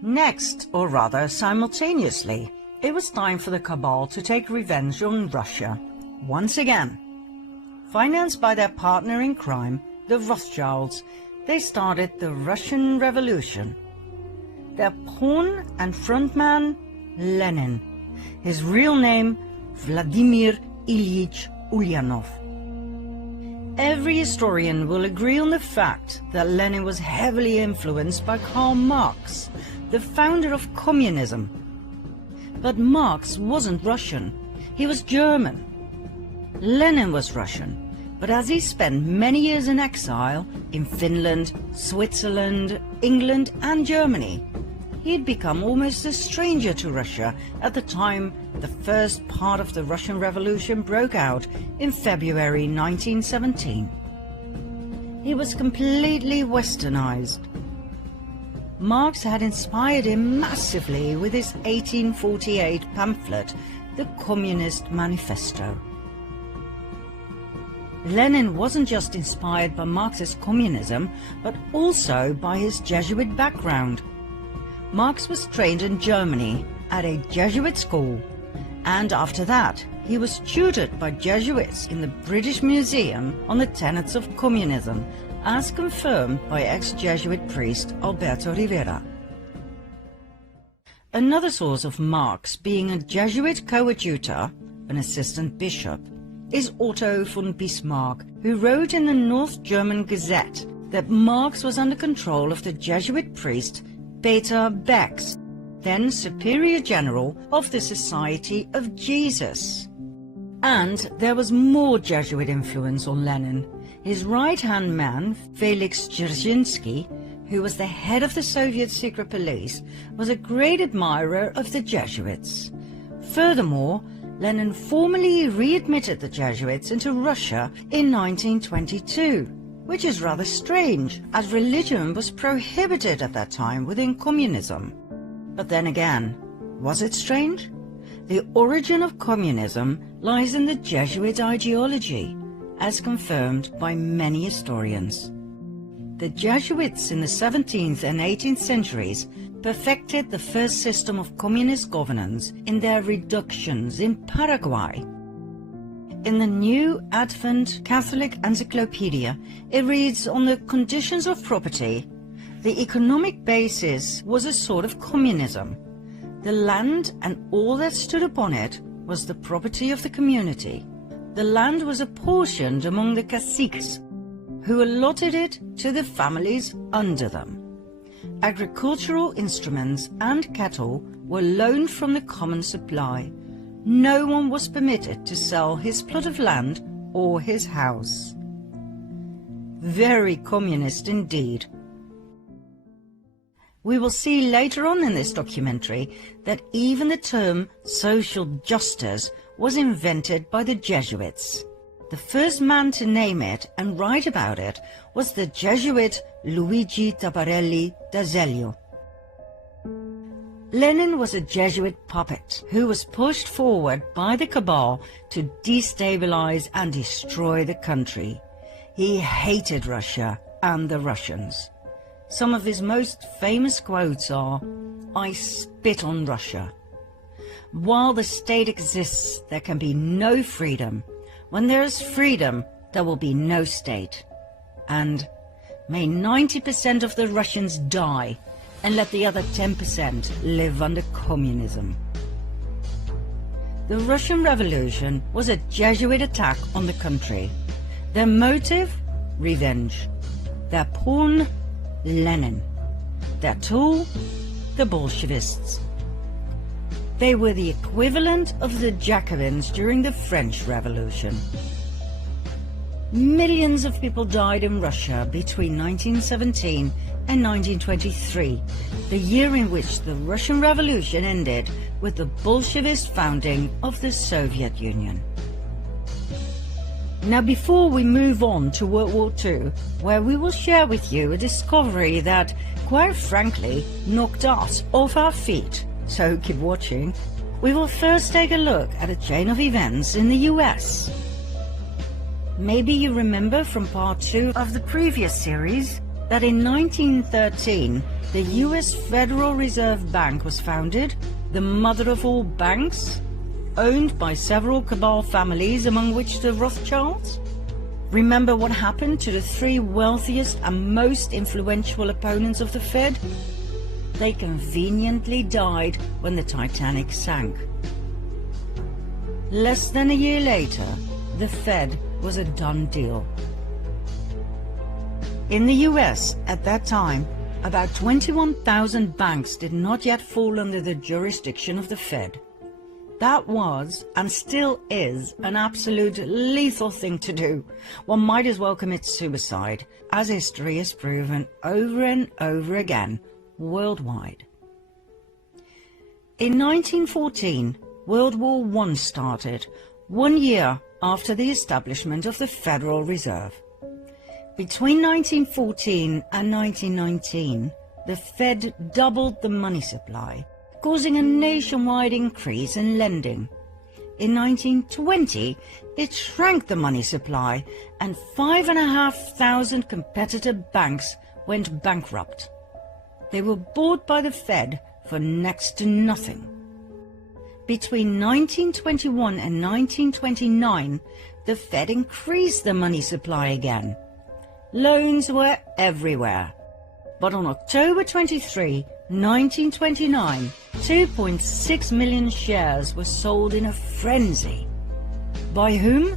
Next, or rather simultaneously, it was time for the cabal to take revenge on Russia, once again. Financed by their partner in crime, the Rothschilds, they started the Russian Revolution. Their pawn and frontman, Lenin. His real name, Vladimir Ilyich Ulyanov. Every historian will agree on the fact that Lenin was heavily influenced by Karl Marx, the founder of communism. But Marx wasn't Russian, he was German. Lenin was Russian, but as he spent many years in exile in Finland, Switzerland, England and Germany, he had become almost a stranger to Russia at the time the first part of the Russian Revolution broke out in February 1917. He was completely westernized. Marx had inspired him massively with his 1848 pamphlet, the Communist Manifesto. Lenin wasn't just inspired by Marxist communism, but also by his Jesuit background. Marx was trained in Germany at a Jesuit school, and after that he was tutored by Jesuits in the British Museum on the tenets of communism, as confirmed by ex-Jesuit priest Alberto Rivera. Another source of Marx being a Jesuit coadjutor, an assistant bishop, is Otto von Bismarck, who wrote in the North German Gazette that Marx was under control of the Jesuit priest Peter Becks, then Superior General of the Society of Jesus. And there was more Jesuit influence on Lenin. His right-hand man, Felix Dzerzhinsky, who was the head of the Soviet secret police, was a great admirer of the Jesuits. Furthermore, Lenin formally readmitted the Jesuits into Russia in 1922, which is rather strange, as religion was prohibited at that time within communism. But then again, was it strange? The origin of communism lies in the Jesuit ideology, as confirmed by many historians. The Jesuits in the 17th and 18th centuries perfected the first system of communist governance in their reductions in Paraguay. In the New Advent Catholic Encyclopedia, it reads, on the conditions of property, the economic basis was a sort of communism. The land and all that stood upon it was the property of the community. The land was apportioned among the caciques, who allotted it to the families under them. Agricultural instruments and cattle were loaned from the common supply. No one was permitted to sell his plot of land or his house. Very communist indeed. We will see later on in this documentary that even the term social justice was invented by the Jesuits. The first man to name it and write about it was the Jesuit Luigi Tabarelli d'Azeglio. Lenin was a Jesuit puppet who was pushed forward by the cabal to destabilize and destroy the country. He hated Russia and the Russians. Some of his most famous quotes are, "I spit on Russia. While the state exists, there can be no freedom. When there is freedom, there will be no state." And, "May 90% of the Russians die, and let the other 10% live under communism." The Russian Revolution was a Jesuit attack on the country. Their motive? Revenge. Their pawn? Lenin. Their tool? The Bolshevists. They were the equivalent of the Jacobins during the French Revolution. Millions of people died in Russia between 1917 and 1923, the year in which the Russian Revolution ended with the Bolshevist founding of the Soviet Union. Now, before we move on to World War II, where we will share with you a discovery that, quite frankly, knocked us off our feet, so keep watching, we will first take a look at a chain of events in the US. Maybe you remember from part 2 of the previous series that in 1913 the US Federal Reserve Bank was founded, the mother of all banks, owned by several cabal families, among which the Rothschilds. Remember what happened to the 3 wealthiest and most influential opponents of the Fed? They conveniently died when the Titanic sank. Less than a year later, the Fed was a done deal. In the US at that time, about 21,000 banks did not yet fall under the jurisdiction of the Fed. That was, and still is, an absolute lethal thing to do. One might as well commit suicide, as history has proven over and over again, worldwide. In 1914, World War I started, 1 year after the establishment of the Federal Reserve. Between 1914 and 1919, the Fed doubled the money supply, causing a nationwide increase in lending. In 1920, it shrank the money supply, and 5,500 competitor banks went bankrupt. They were bought by the Fed for next to nothing. Between 1921 and 1929, the Fed increased the money supply again. Loans were everywhere. But on October 23, 1929, 2.6 million shares were sold in a frenzy. By whom?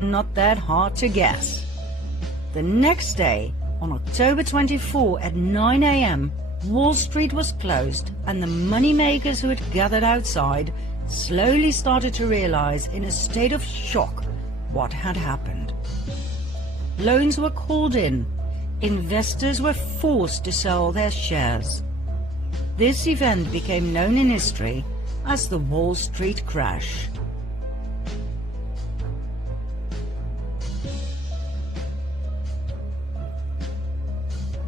Not that hard to guess. The next day, on October 24 at 9 a.m., Wall Street was closed, and the moneymakers who had gathered outside slowly started to realize in a state of shock what had happened. Loans were called in. Investors were forced to sell their shares. This event became known in history as the Wall Street crash.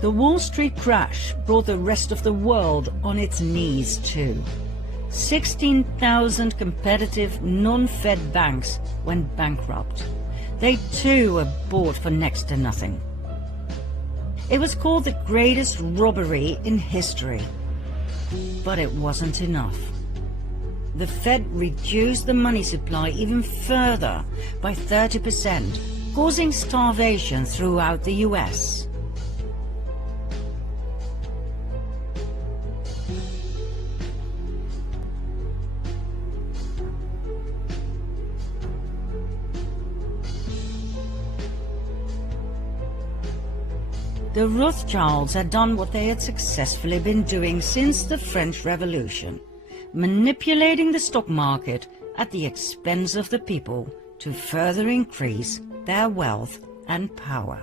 The Wall Street crash brought the rest of the world on its knees too. 16,000 competitive non-Fed banks went bankrupt. They too were bought for next to nothing. It was called the greatest robbery in history. But it wasn't enough. The Fed reduced the money supply even further by 30%, causing starvation throughout the US. The Rothschilds had done what they had successfully been doing since the French Revolution, manipulating the stock market at the expense of the people to further increase their wealth and power.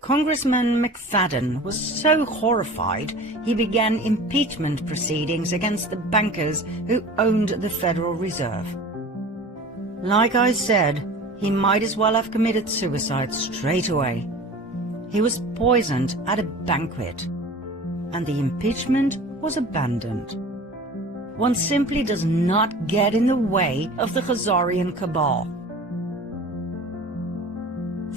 Congressman McFadden was so horrified he began impeachment proceedings against the bankers who owned the Federal Reserve. Like I said, he might as well have committed suicide straight away. He was poisoned at a banquet, and the impeachment was abandoned. One simply does not get in the way of the Khazarian cabal.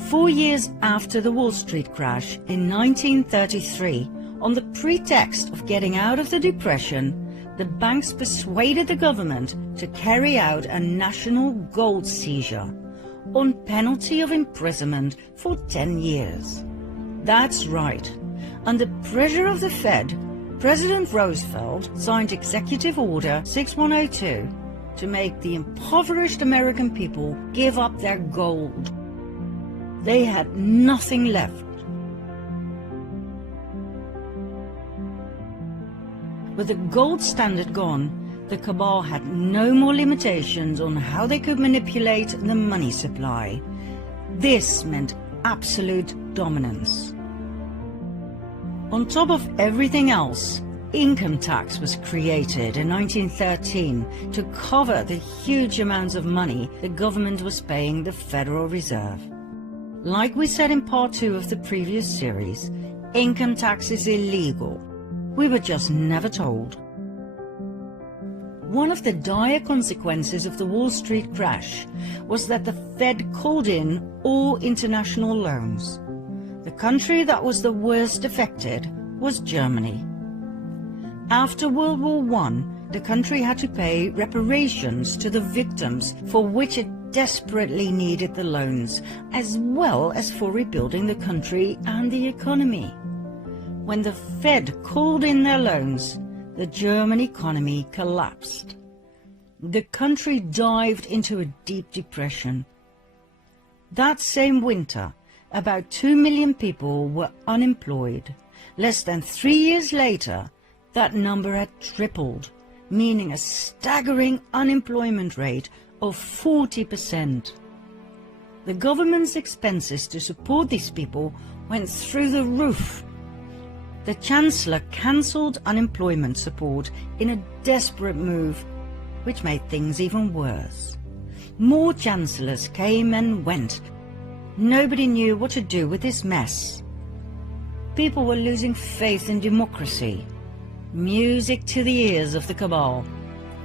4 years after the Wall Street crash in 1933, on the pretext of getting out of the Depression, the banks persuaded the government to carry out a national gold seizure on penalty of imprisonment for 10 years. That's right. Under pressure of the Fed, President Roosevelt signed Executive Order 6102 to make the impoverished American people give up their gold. They had nothing left. With the gold standard gone, the cabal had no more limitations on how they could manipulate the money supply. This meant absolute dominance. On top of everything else, income tax was created in 1913 to cover the huge amounts of money the government was paying the Federal Reserve. Like we said in part 2 of the previous series, income tax is illegal. We were just never told. One of the dire consequences of the Wall Street crash was that the Fed called in all international loans. The country that was the worst affected was Germany. After World War I, the country had to pay reparations to the victims, for which it desperately needed the loans, as well as for rebuilding the country and the economy. When the Fed called in their loans, the German economy collapsed. The country dived into a deep depression. That same winter, about 2 million people were unemployed. Less than 3 years later, that number had tripled, meaning a staggering unemployment rate of 40%. The government's expenses to support these people went through the roof. the Chancellor cancelled unemployment support in a desperate move, which made things even worse. More chancellors came and went. Nobody knew what to do with this mess. People were losing faith in democracy, music to the ears of the cabal,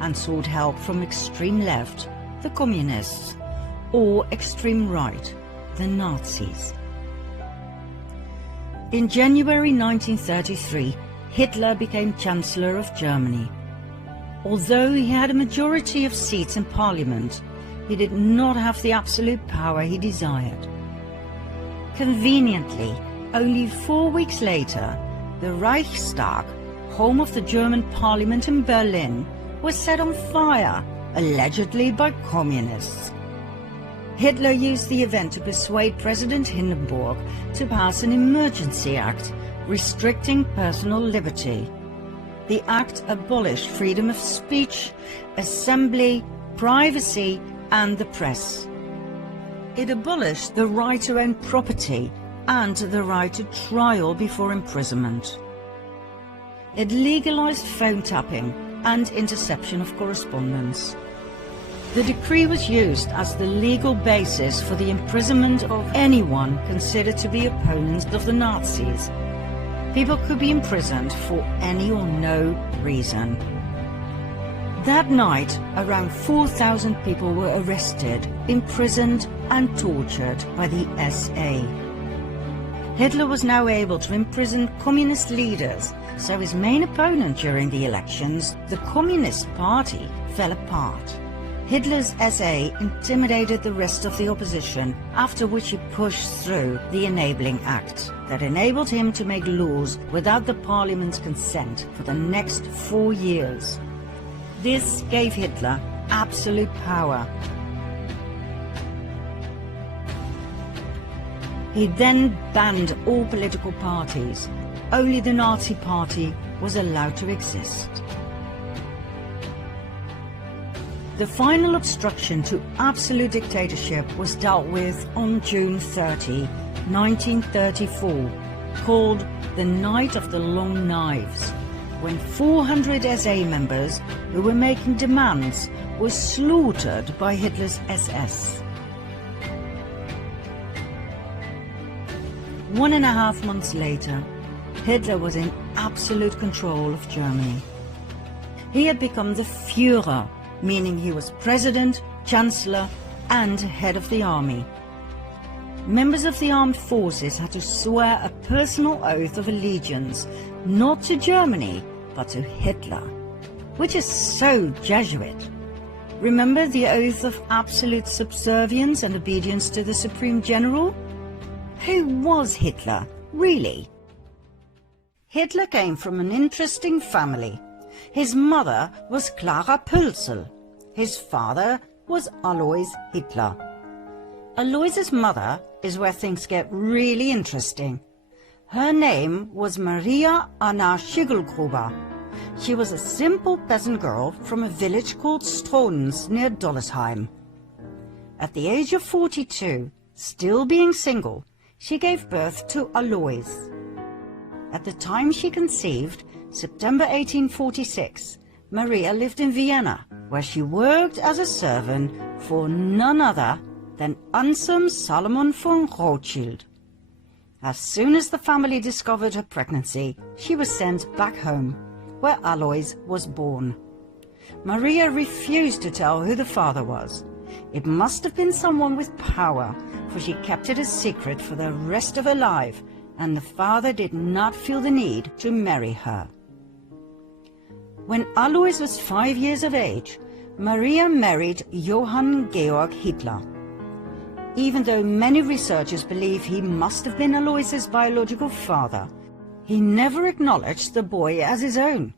and sought help from extreme left, the communists, or extreme right, the Nazis. In January 1933, Hitler became Chancellor of Germany. Although he had a majority of seats in Parliament, he did not have the absolute power he desired. Conveniently, only 4 weeks later, the Reichstag, home of the German Parliament in Berlin, was set on fire, allegedly by communists. Hitler used the event to persuade President Hindenburg to pass an emergency act restricting personal liberty. The act abolished freedom of speech, assembly, privacy, and the press. It abolished the right to own property and the right to trial before imprisonment. It legalized phone tapping and interception of correspondence. The decree was used as the legal basis for the imprisonment of anyone considered to be opponents of the Nazis. People could be imprisoned for any or no reason. That night, around 4,000 people were arrested, imprisoned and tortured by the SA. Hitler was now able to imprison communist leaders, so his main opponent during the elections, the Communist Party, fell apart. Hitler's SA intimidated the rest of the opposition, after which he pushed through the Enabling Act that enabled him to make laws without the parliament's consent for the next 4 years. This gave Hitler absolute power. He then banned all political parties. Only the Nazi Party was allowed to exist. The final obstruction to absolute dictatorship was dealt with on June 30, 1934, called the Night of the Long Knives, when 400 SA members who were making demands were slaughtered by Hitler's SS. 1.5 months later, Hitler was in absolute control of Germany. He had become the Führer, meaning he was president, chancellor, and head of the army. Members of the armed forces had to swear a personal oath of allegiance, not to Germany, but to Hitler, which is so Jesuit. Remember the oath of absolute subservience and obedience to the Supreme General? Who was Hitler, really? Hitler came from an interesting family. His mother was Clara Pölzl. His father was Alois Hitler. Alois's mother is where things get really interesting. Her name was Maria Anna Schiggelgruber. She was a simple peasant girl from a village called Stronens near Dollersheim. At the age of 42, still being single, she gave birth to Alois. At the time she conceived, September 1846, Maria lived in Vienna, where she worked as a servant for none other than Anselm Salomon von Rothschild. As soon as the family discovered her pregnancy, she was sent back home, where Alois was born. Maria refused to tell who the father was. It must have been someone with power, for she kept it a secret for the rest of her life, and the father did not feel the need to marry her. When Alois was 5 years of age, Maria married Johann Georg Hitler. Even though many researchers believe he must have been Alois's biological father, he never acknowledged the boy as his own.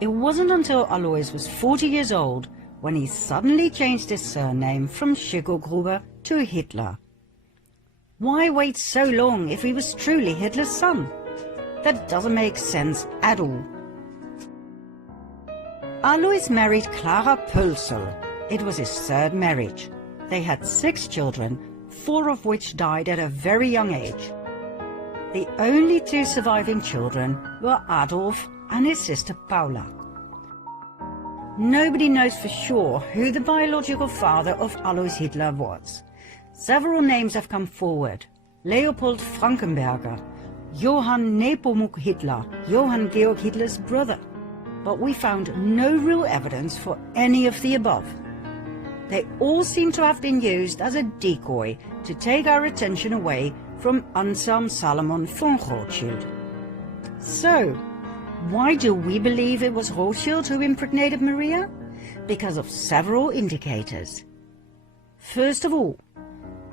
It wasn't until Alois was 40 years old when he suddenly changed his surname from Schiggelgruber to Hitler. Why wait so long if he was truly Hitler's son? That doesn't make sense at all. Alois married Clara Pölzl. It was his third marriage. They had 6 children, 4 of which died at a very young age. The only two surviving children were Adolf and his sister Paula. Nobody knows for sure who the biological father of Alois Hitler was. Several names have come forward: Leopold Frankenberger, Johann Nepomuk Hitler, Johann Georg Hitler's brother. But we found no real evidence for any of the above. They all seem to have been used as a decoy to take our attention away from Anselm Salomon von Rothschild. So, why do we believe it was Rothschild who impregnated Maria? Because of several indicators. First of all,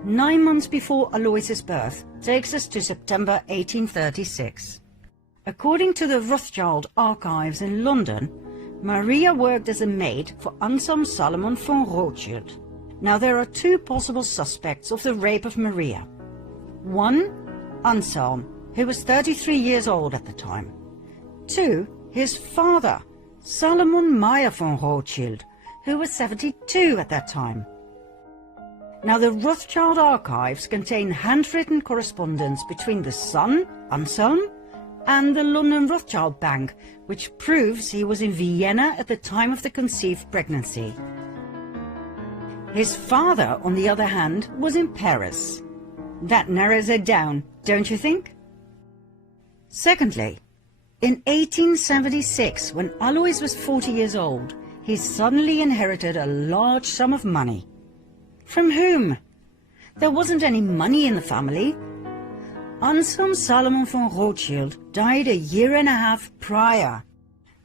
9 months before Alois's birth takes us to September 1836. According to the Rothschild archives in London, Maria worked as a maid for Anselm Salomon von Rothschild. Now there are two possible suspects of the rape of Maria. One, Anselm, who was 33 years old at the time. Two, his father, Salomon Meyer von Rothschild, who was 72 at that time. Now the Rothschild archives contain handwritten correspondence between the son, Anselm, and the London Rothschild Bank, which proves he was in Vienna at the time of the conceived pregnancy. His father, on the other hand, was in Paris. That narrows it down, don't you think? Secondly, in 1876, when Alois was 40 years old, he suddenly inherited a large sum of money. From whom? There wasn't any money in the family. Anselm Salomon von Rothschild died a year and a half prior,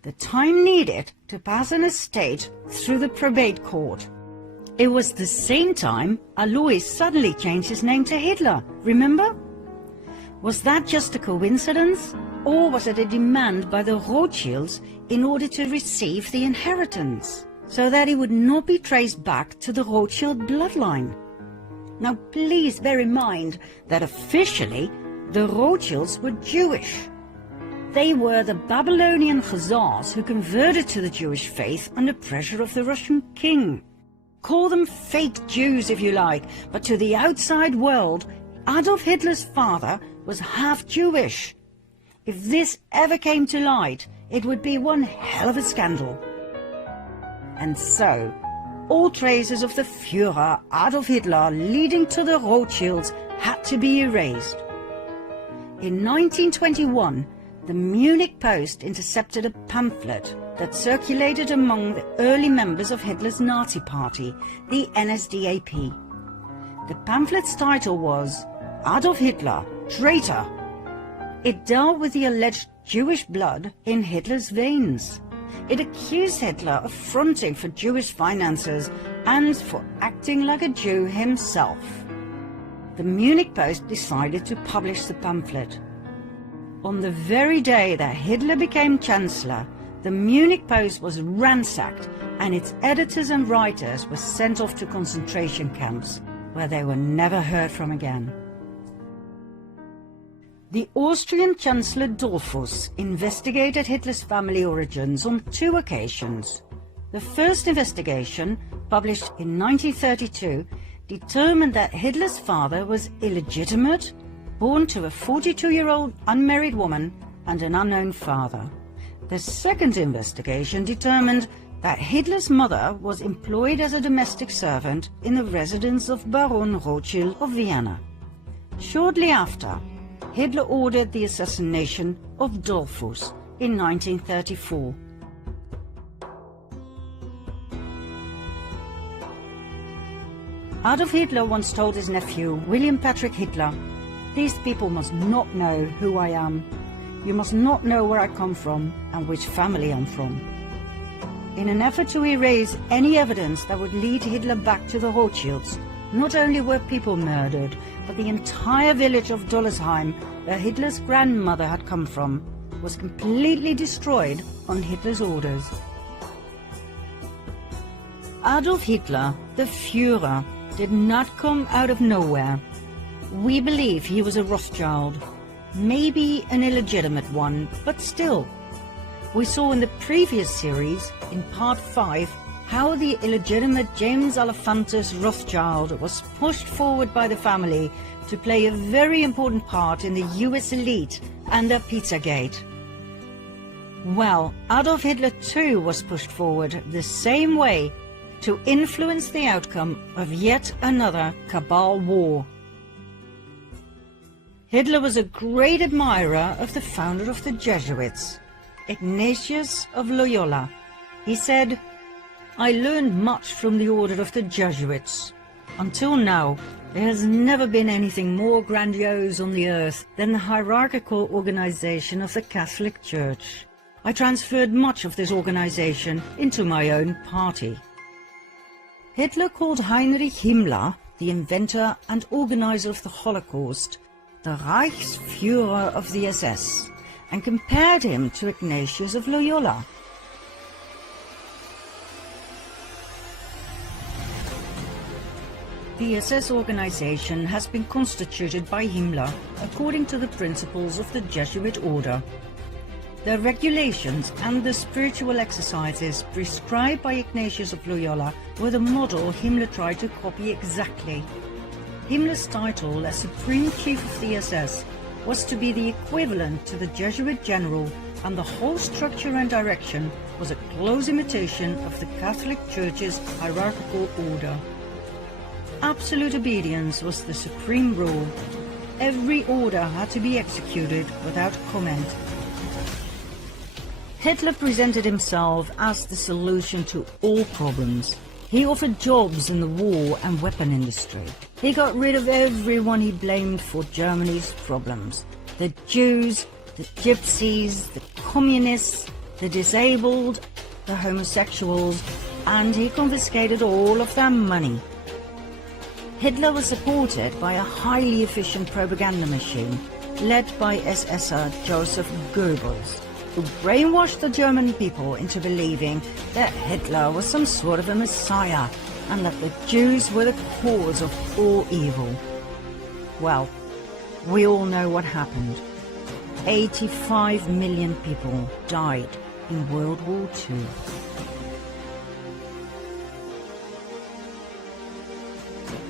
the time needed to pass an estate through the probate court. It was the same time Alois suddenly changed his name to Hitler, remember? Was that just a coincidence, or was it a demand by the Rothschilds in order to receive the inheritance, so that he would not be traced back to the Rothschild bloodline? Now please bear in mind that officially the Rothschilds were Jewish. They were the Babylonian Khazars who converted to the Jewish faith under pressure of the Russian king. Call them fake Jews if you like, but to the outside world, Adolf Hitler's father was half Jewish. If this ever came to light, it would be one hell of a scandal. And so, all traces of the Führer Adolf Hitler leading to the Rothschilds had to be erased. In 1921, the Munich Post intercepted a pamphlet that circulated among the early members of Hitler's Nazi party, the NSDAP. The pamphlet's title was Adolf Hitler, Traitor. It dealt with the alleged Jewish blood in Hitler's veins. It accused Hitler of fronting for Jewish finances and for acting like a Jew himself. The Munich Post decided to publish the pamphlet. On the very day that Hitler became Chancellor, the Munich Post was ransacked and its editors and writers were sent off to concentration camps, where they were never heard from again. The Austrian Chancellor Dollfuss investigated Hitler's family origins on two occasions. The first investigation, published in 1932, determined that Hitler's father was illegitimate, born to a 42-year-old unmarried woman and an unknown father. The second investigation determined that Hitler's mother was employed as a domestic servant in the residence of Baron Rothschild of Vienna. Shortly after, Hitler ordered the assassination of Dollfuss in 1934. Adolf Hitler once told his nephew, William Patrick Hitler, "These people must not know who I am. You must not know where I come from and which family I'm from." In an effort to erase any evidence that would lead Hitler back to the Rothschilds, not only were people murdered, but the entire village of Dollersheim, where Hitler's grandmother had come from, was completely destroyed on Hitler's orders. Adolf Hitler, the Führer, did not come out of nowhere. We believe he was a Rothschild, maybe an illegitimate one, but still. We saw in the previous series, in part 5, how the illegitimate James Alefantis Rothschild was pushed forward by the family to play a very important part in the US elite and their Pizzagate. Well, Adolf Hitler too was pushed forward the same way to influence the outcome of yet another cabal war. Hitler was a great admirer of the founder of the Jesuits, Ignatius of Loyola. He said, "I learned much from the order of the Jesuits. Until now, there has never been anything more grandiose on the earth than the hierarchical organization of the Catholic Church. I transferred much of this organization into my own party." Hitler called Heinrich Himmler, the inventor and organizer of the Holocaust, the Reichsführer of the SS, and compared him to Ignatius of Loyola. The SS organization has been constituted by Himmler according to the principles of the Jesuit order. The regulations and the spiritual exercises prescribed by Ignatius of Loyola were the model Himmler tried to copy exactly. Himmler's title as Supreme Chief of the SS was to be the equivalent to the Jesuit general, and the whole structure and direction was a close imitation of the Catholic Church's hierarchical order. Absolute obedience was the supreme rule. Every order had to be executed without comment. Hitler presented himself as the solution to all problems. He offered jobs in the war and weapon industry. He got rid of everyone he blamed for Germany's problems. The Jews, the Gypsies, the Communists, the disabled, the homosexuals, and he confiscated all of their money. Hitler was supported by a highly efficient propaganda machine led by SSer Joseph Goebbels, who brainwashed the German people into believing that Hitler was some sort of a messiah and that the Jews were the cause of all evil. Well, we all know what happened. 85 million people died in World War II.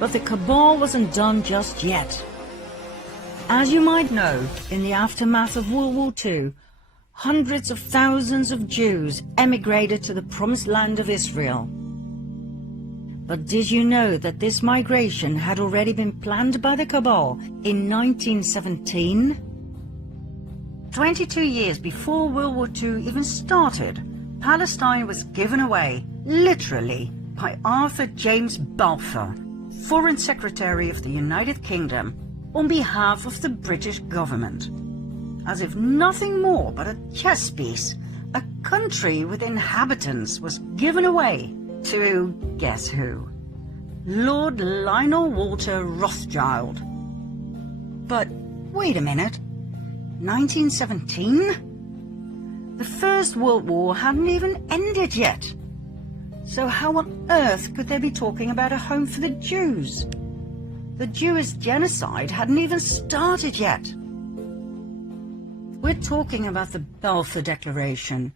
But the cabal wasn't done just yet. As you might know, in the aftermath of World War II, hundreds of thousands of Jews emigrated to the promised land of Israel. But did you know that this migration had already been planned by the cabal in 1917? 22 years before World War II even started, Palestine was given away, literally, by Arthur James Balfour, Foreign Secretary of the United Kingdom, on behalf of the British government. As if nothing more but a chess piece, a country with inhabitants was given away to, guess who? Lord Lionel Walter Rothschild. But wait a minute, 1917? The First World War hadn't even ended yet. So how on earth could they be talking about a home for the Jews? The Jewish genocide hadn't even started yet. We're talking about the Balfour Declaration,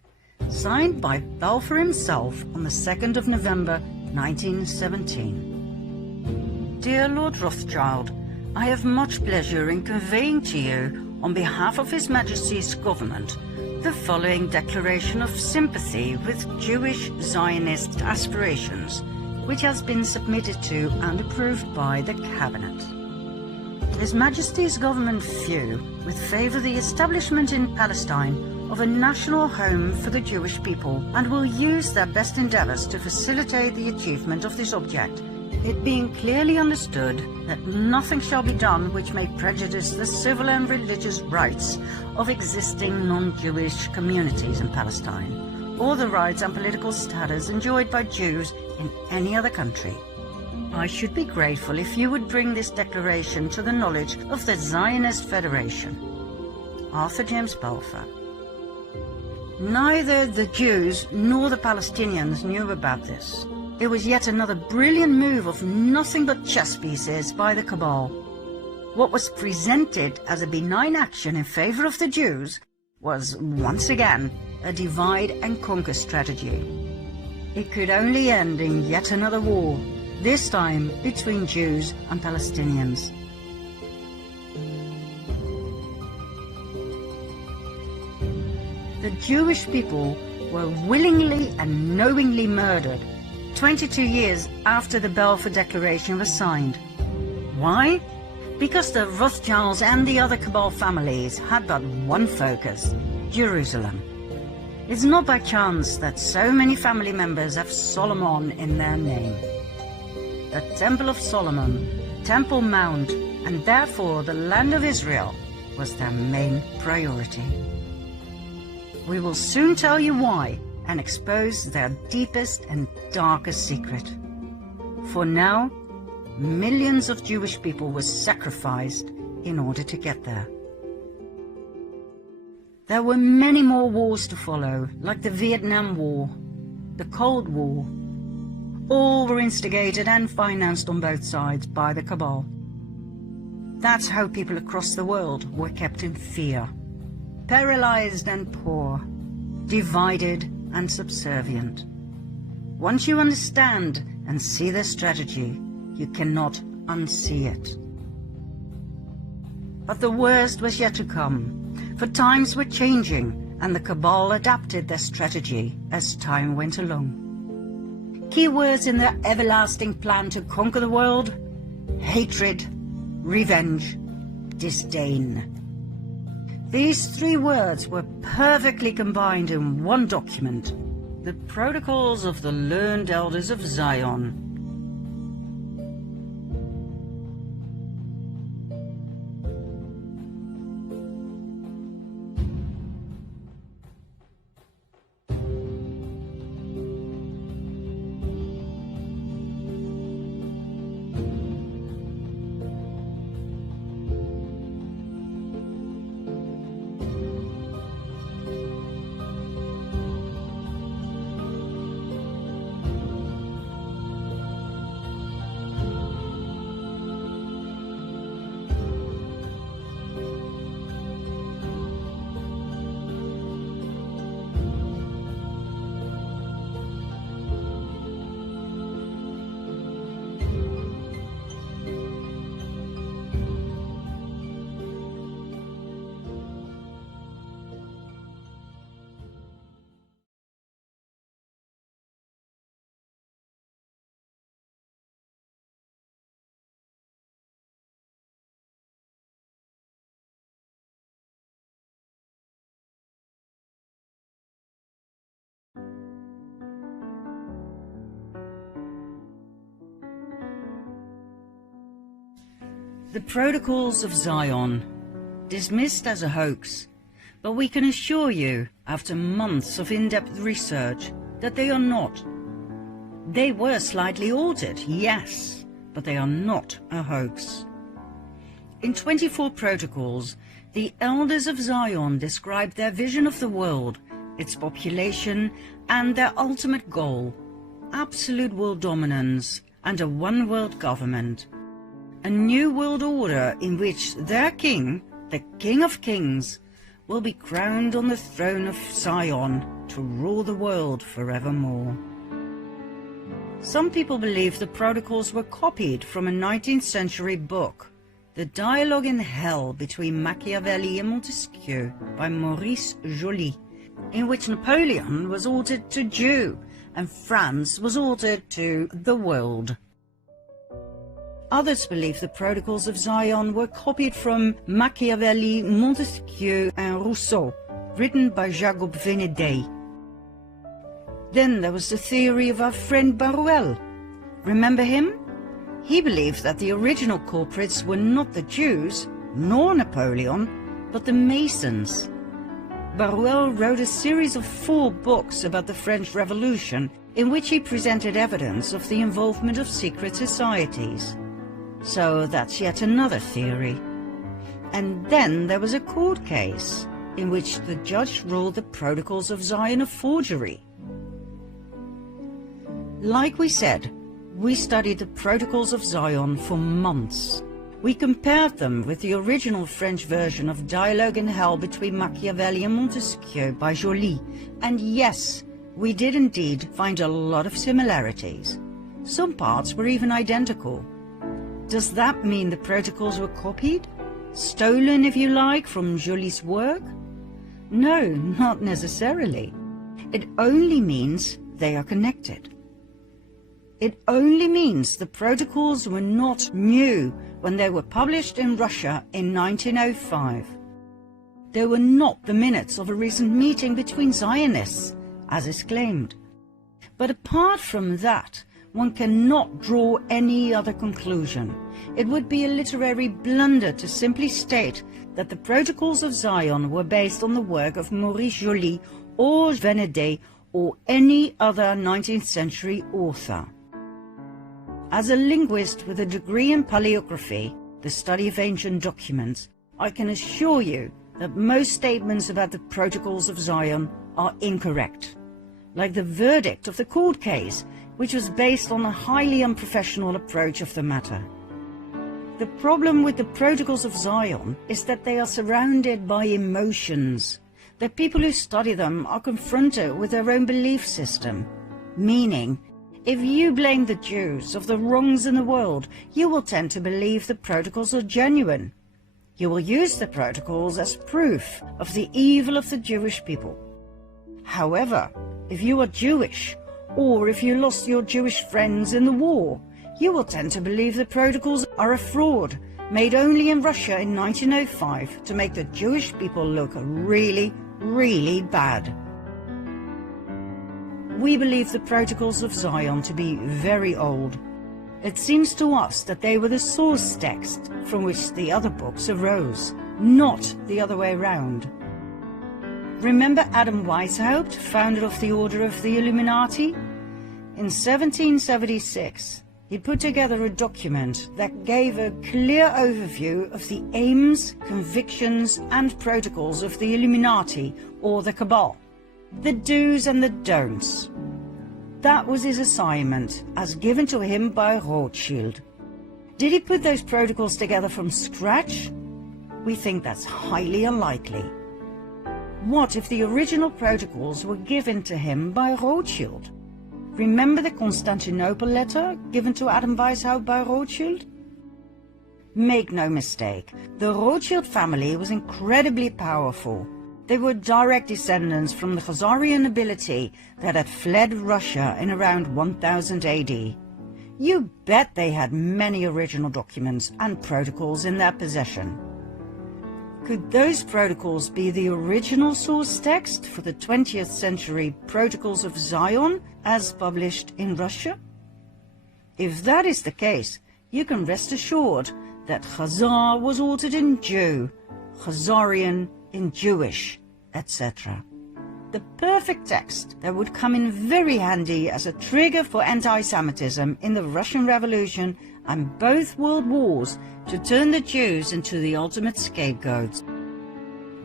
signed by Balfour himself on the 2nd of November 1917. Dear Lord Rothschild, I have much pleasure in conveying to you, on behalf of His Majesty's government, the following declaration of sympathy with Jewish Zionist aspirations, which has been submitted to and approved by the Cabinet. His Majesty's government view with favour the establishment in Palestine of a national home for the Jewish people, and will use their best endeavours to facilitate the achievement of this object, it being clearly understood that nothing shall be done which may prejudice the civil and religious rights of existing non-Jewish communities in Palestine, or the rights and political status enjoyed by Jews in any other country. I should be grateful if you would bring this declaration to the knowledge of the Zionist Federation. Arthur James Balfour. Neither the Jews nor the Palestinians knew about this. It was yet another brilliant move of nothing but chess pieces by the cabal. What was presented as a benign action in favor of the Jews was, once again, a divide and conquer strategy. It could only end in yet another war, this time between Jews and Palestinians. The Jewish people were willingly and knowingly murdered 22 years after the Balfour Declaration was signed. Why? Because the Rothschilds and the other cabal families had but one focus: Jerusalem. It's not by chance that so many family members have Solomon in their name. The Temple of Solomon, Temple Mount, and therefore the land of Israel was their main priority. We will soon tell you why and expose their deepest and darkest secret. For now, millions of Jewish people were sacrificed in order to get there. There were many more wars to follow, like the Vietnam War, the Cold War. All were instigated and financed on both sides by the cabal. That's how people across the world were kept in fear, paralyzed and poor, divided and subservient. Once you understand and see their strategy, you cannot unsee it. But the worst was yet to come, for times were changing and the cabal adapted their strategy as time went along. Key words in their everlasting plan to conquer the world: hatred, revenge, disdain. These three words were perfectly combined in one document, the Protocols of the Learned Elders of Zion. The Protocols of Zion, dismissed as a hoax, but we can assure you, after months of in-depth research, that they are not. They were slightly altered, yes, but they are not a hoax. In 24 protocols, the Elders of Zion described their vision of the world, its population, and their ultimate goal: absolute world dominance and a one-world government. A new world order in which their king, the King of Kings, will be crowned on the throne of Zion to rule the world forevermore. Some people believe the protocols were copied from a 19th century book, The Dialogue in Hell between Machiavelli and Montesquieu by Maurice Joly, in which Napoleon was ordered to Jew and France was ordered to the world. Others believe the Protocols of Zion were copied from Machiavelli, Montesquieu and Rousseau, written by Jacob Venedey. Then there was the theory of our friend Baruel. Remember him? He believed that the original culprits were not the Jews, nor Napoleon, but the Masons. Baruel wrote a series of 4 books about the French Revolution, in which he presented evidence of the involvement of secret societies. So that's yet another theory. And then there was a court case, in which the judge ruled the Protocols of Zion a forgery. Like we said, we studied the Protocols of Zion for months. We compared them with the original French version of Dialogue in Hell between Machiavelli and Montesquieu by Joly, and yes, we did indeed find a lot of similarities. Some parts were even identical. Does that mean the protocols were copied? Stolen, if you like, from Jolie's work? No, not necessarily. It only means they are connected. It only means the protocols were not new when they were published in Russia in 1905. They were not the minutes of a recent meeting between Zionists, as is claimed. But apart from that, one cannot draw any other conclusion. It would be a literary blunder to simply state that the Protocols of Zion were based on the work of Maurice Joly or Venedey or any other 19th century author. As a linguist with a degree in paleography, the study of ancient documents, I can assure you that most statements about the Protocols of Zion are incorrect, like the verdict of the court case, which was based on a highly unprofessional approach of the matter. The problem with the Protocols of Zion is that they are surrounded by emotions. The people who study them are confronted with their own belief system, meaning, if you blame the Jews of the wrongs in the world, you will tend to believe the Protocols are genuine. You will use the Protocols as proof of the evil of the Jewish people. However, if you are Jewish, or if you lost your Jewish friends in the war, you will tend to believe the Protocols are a fraud made only in Russia in 1905 to make the Jewish people look really, really bad. We believe the Protocols of Zion to be very old. It seems to us that they were the source text from which the other books arose, not the other way around. Remember Adam Weishaupt, founder of the Order of the Illuminati? In 1776, he put together a document that gave a clear overview of the aims, convictions and protocols of the Illuminati or the Cabal, the do's and the don'ts. That was his assignment, as given to him by Rothschild. Did he put those protocols together from scratch? We think that's highly unlikely. What if the original protocols were given to him by Rothschild? Remember the Constantinople letter given to Adam Weishaupt by Rothschild? Make no mistake, the Rothschild family was incredibly powerful. They were direct descendants from the Khazarian nobility that had fled Russia in around 1000 AD. You bet they had many original documents and protocols in their possession. Could those protocols be the original source text for the 20th century Protocols of Zion as published in Russia? If that is the case, you can rest assured that Khazar was altered in Jew, Khazarian in Jewish, etc. The perfect text that would come in very handy as a trigger for anti-Semitism in the Russian Revolution and both world wars to turn the Jews into the ultimate scapegoats.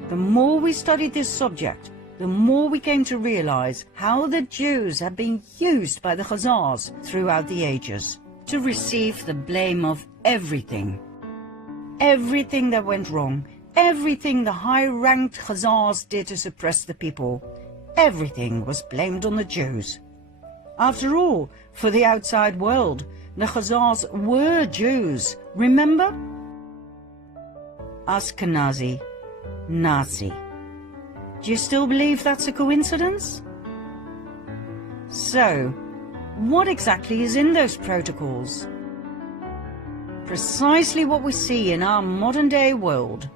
The more we studied this subject, the more we came to realize how the Jews had been used by the Khazars throughout the ages to receive the blame of everything. Everything that went wrong, everything the high-ranked Khazars did to suppress the people, everything was blamed on the Jews. After all, for the outside world, the Khazars were Jews, remember? Ashkenazi, Nazi. Do you still believe that's a coincidence? So, what exactly is in those protocols? Precisely what we see in our modern-day world.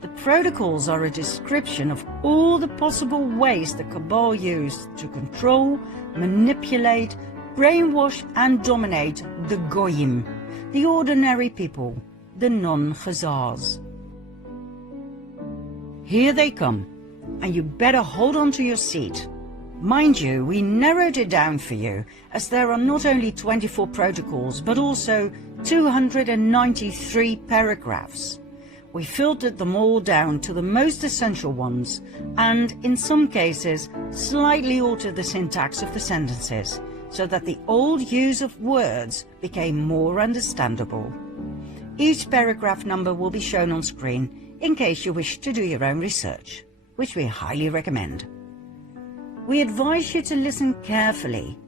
The protocols are a description of all the possible ways the Cabal used to control, manipulate, brainwash and dominate the Goyim, the ordinary people, the non-Khazars. Here they come, and you better hold on to your seat. Mind you, we narrowed it down for you, as there are not only 24 protocols, but also 293 paragraphs. We filtered them all down to the most essential ones, and in some cases, slightly altered the syntax of the sentences, so that the old use of words became more understandable. Each paragraph number will be shown on screen, in case you wish to do your own research, which we highly recommend. We advise you to listen carefully.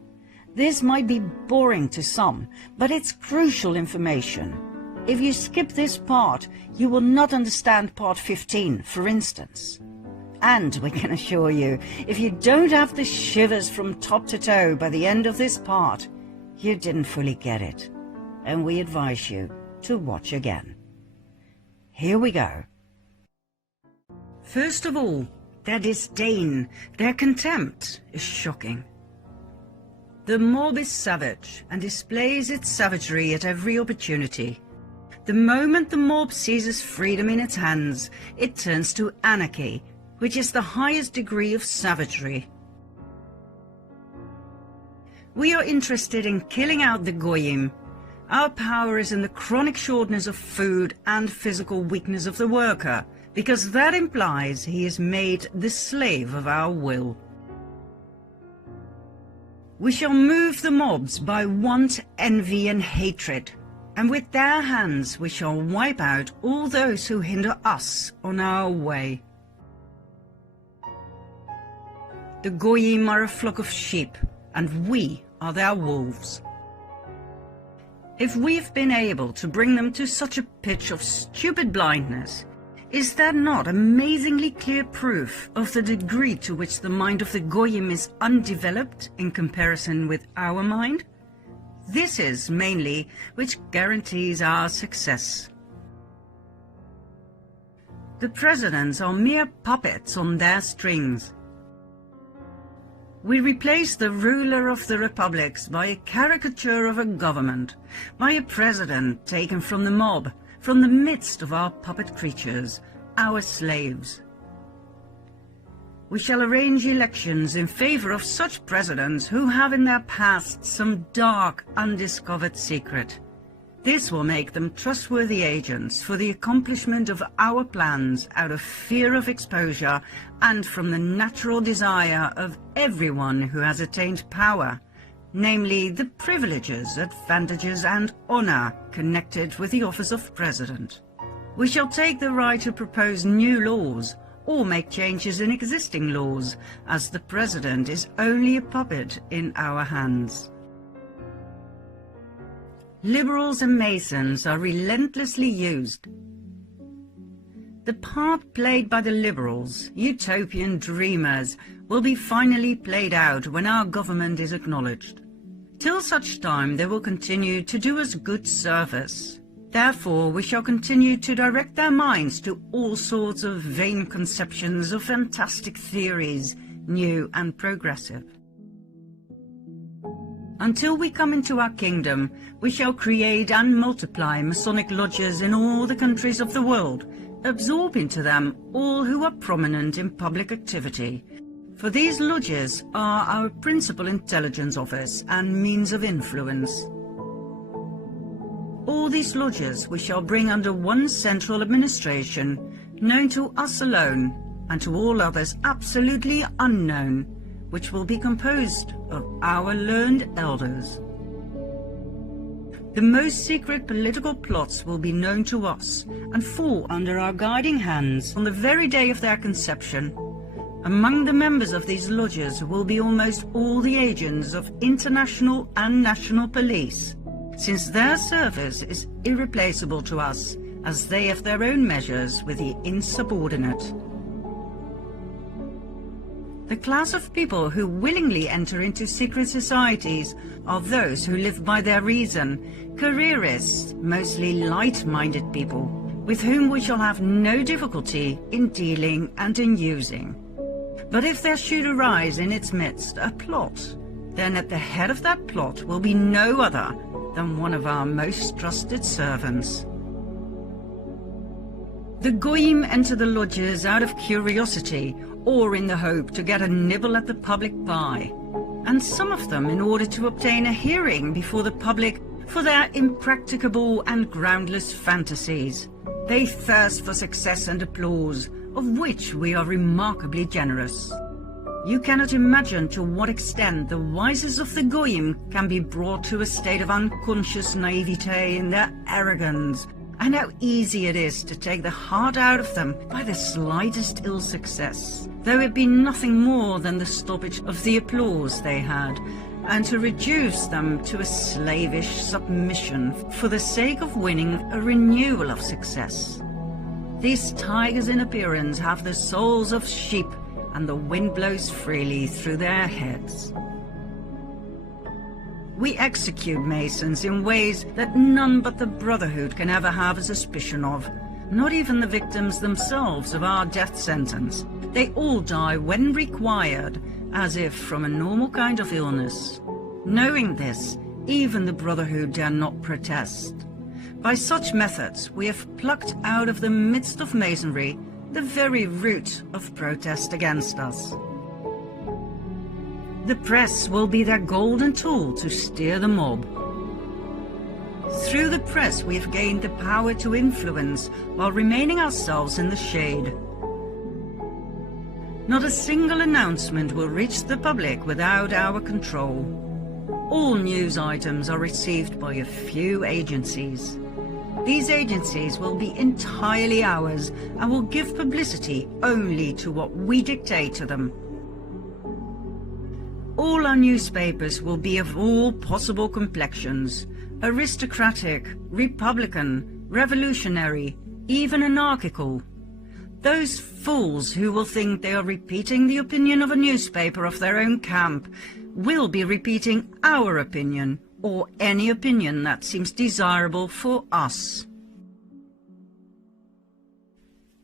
This might be boring to some, but it's crucial information. If you skip this part, you will not understand part 15, for instance. And we can assure you, if you don't have the shivers from top to toe by the end of this part, you didn't fully get it. And we advise you to watch again. Here we go. First of all, their disdain, their contempt is shocking. The mob is savage and displays its savagery at every opportunity. The moment the mob seizes freedom in its hands, it turns to anarchy, which is the highest degree of savagery. We are interested in killing out the goyim. Our power is in the chronic shortness of food and physical weakness of the worker, because that implies he is made the slave of our will. We shall move the mobs by want, envy and hatred, and with their hands we shall wipe out all those who hinder us on our way. The goyim are a flock of sheep, and we are their wolves. If we've been able to bring them to such a pitch of stupid blindness, is that not amazingly clear proof of the degree to which the mind of the goyim is undeveloped in comparison with our mind? This is mainly which guarantees our success. The presidents are mere puppets on their strings. We replace the ruler of the republics by a caricature of a government, by a president taken from the mob, from the midst of our puppet creatures, our slaves. We shall arrange elections in favor of such presidents who have in their past some dark, undiscovered secret. This will make them trustworthy agents for the accomplishment of our plans out of fear of exposure and from the natural desire of everyone who has attained power, namely the privileges, advantages and honor connected with the office of president. We shall take the right to propose new laws or make changes in existing laws, as the president is only a puppet in our hands. Liberals and Masons are relentlessly used. The part played by the liberals, utopian dreamers, will be finally played out when our government is acknowledged. Till such time they will continue to do us good service. Therefore we shall continue to direct their minds to all sorts of vain conceptions of fantastic theories, new and progressive. Until we come into our kingdom, we shall create and multiply Masonic lodges in all the countries of the world, absorb into them all who are prominent in public activity. For these lodges are our principal intelligence office and means of influence. All these lodges we shall bring under one central administration, known to us alone, and to all others absolutely unknown, which will be composed of our learned elders. The most secret political plots will be known to us and fall under our guiding hands on the very day of their conception. Among the members of these lodges will be almost all the agents of international and national police, since their service is irreplaceable to us, as they have their own measures with the insubordinate. The class of people who willingly enter into secret societies are those who live by their reason, careerists, mostly light-minded people, with whom we shall have no difficulty in dealing and in using. But if there should arise in its midst a plot, then at the head of that plot will be no other than one of our most trusted servants. The goyim enter the lodges out of curiosity or in the hope to get a nibble at the public pie, and some of them in order to obtain a hearing before the public for their impracticable and groundless fantasies. They thirst for success and applause, of which we are remarkably generous. You cannot imagine to what extent the wisest of the goyim can be brought to a state of unconscious naivete in their arrogance, and how easy it is to take the heart out of them by the slightest ill success, though it be nothing more than the stoppage of the applause they had, and to reduce them to a slavish submission for the sake of winning a renewal of success. These tigers in appearance have the souls of sheep, and the wind blows freely through their heads. We execute Masons in ways that none but the Brotherhood can ever have a suspicion of, not even the victims themselves of our death sentence. They all die when required, as if from a normal kind of illness. Knowing this, even the Brotherhood dare not protest. By such methods, we have plucked out of the midst of Masonry the very root of protest against us. The press will be their golden tool to steer the mob. Through the press we have gained the power to influence while remaining ourselves in the shade. Not a single announcement will reach the public without our control. All news items are received by a few agencies. These agencies will be entirely ours and will give publicity only to what we dictate to them. All our newspapers will be of all possible complexions: aristocratic, republican, revolutionary, even anarchical. Those fools who will think they are repeating the opinion of a newspaper of their own camp will be repeating our opinion, or any opinion that seems desirable for us.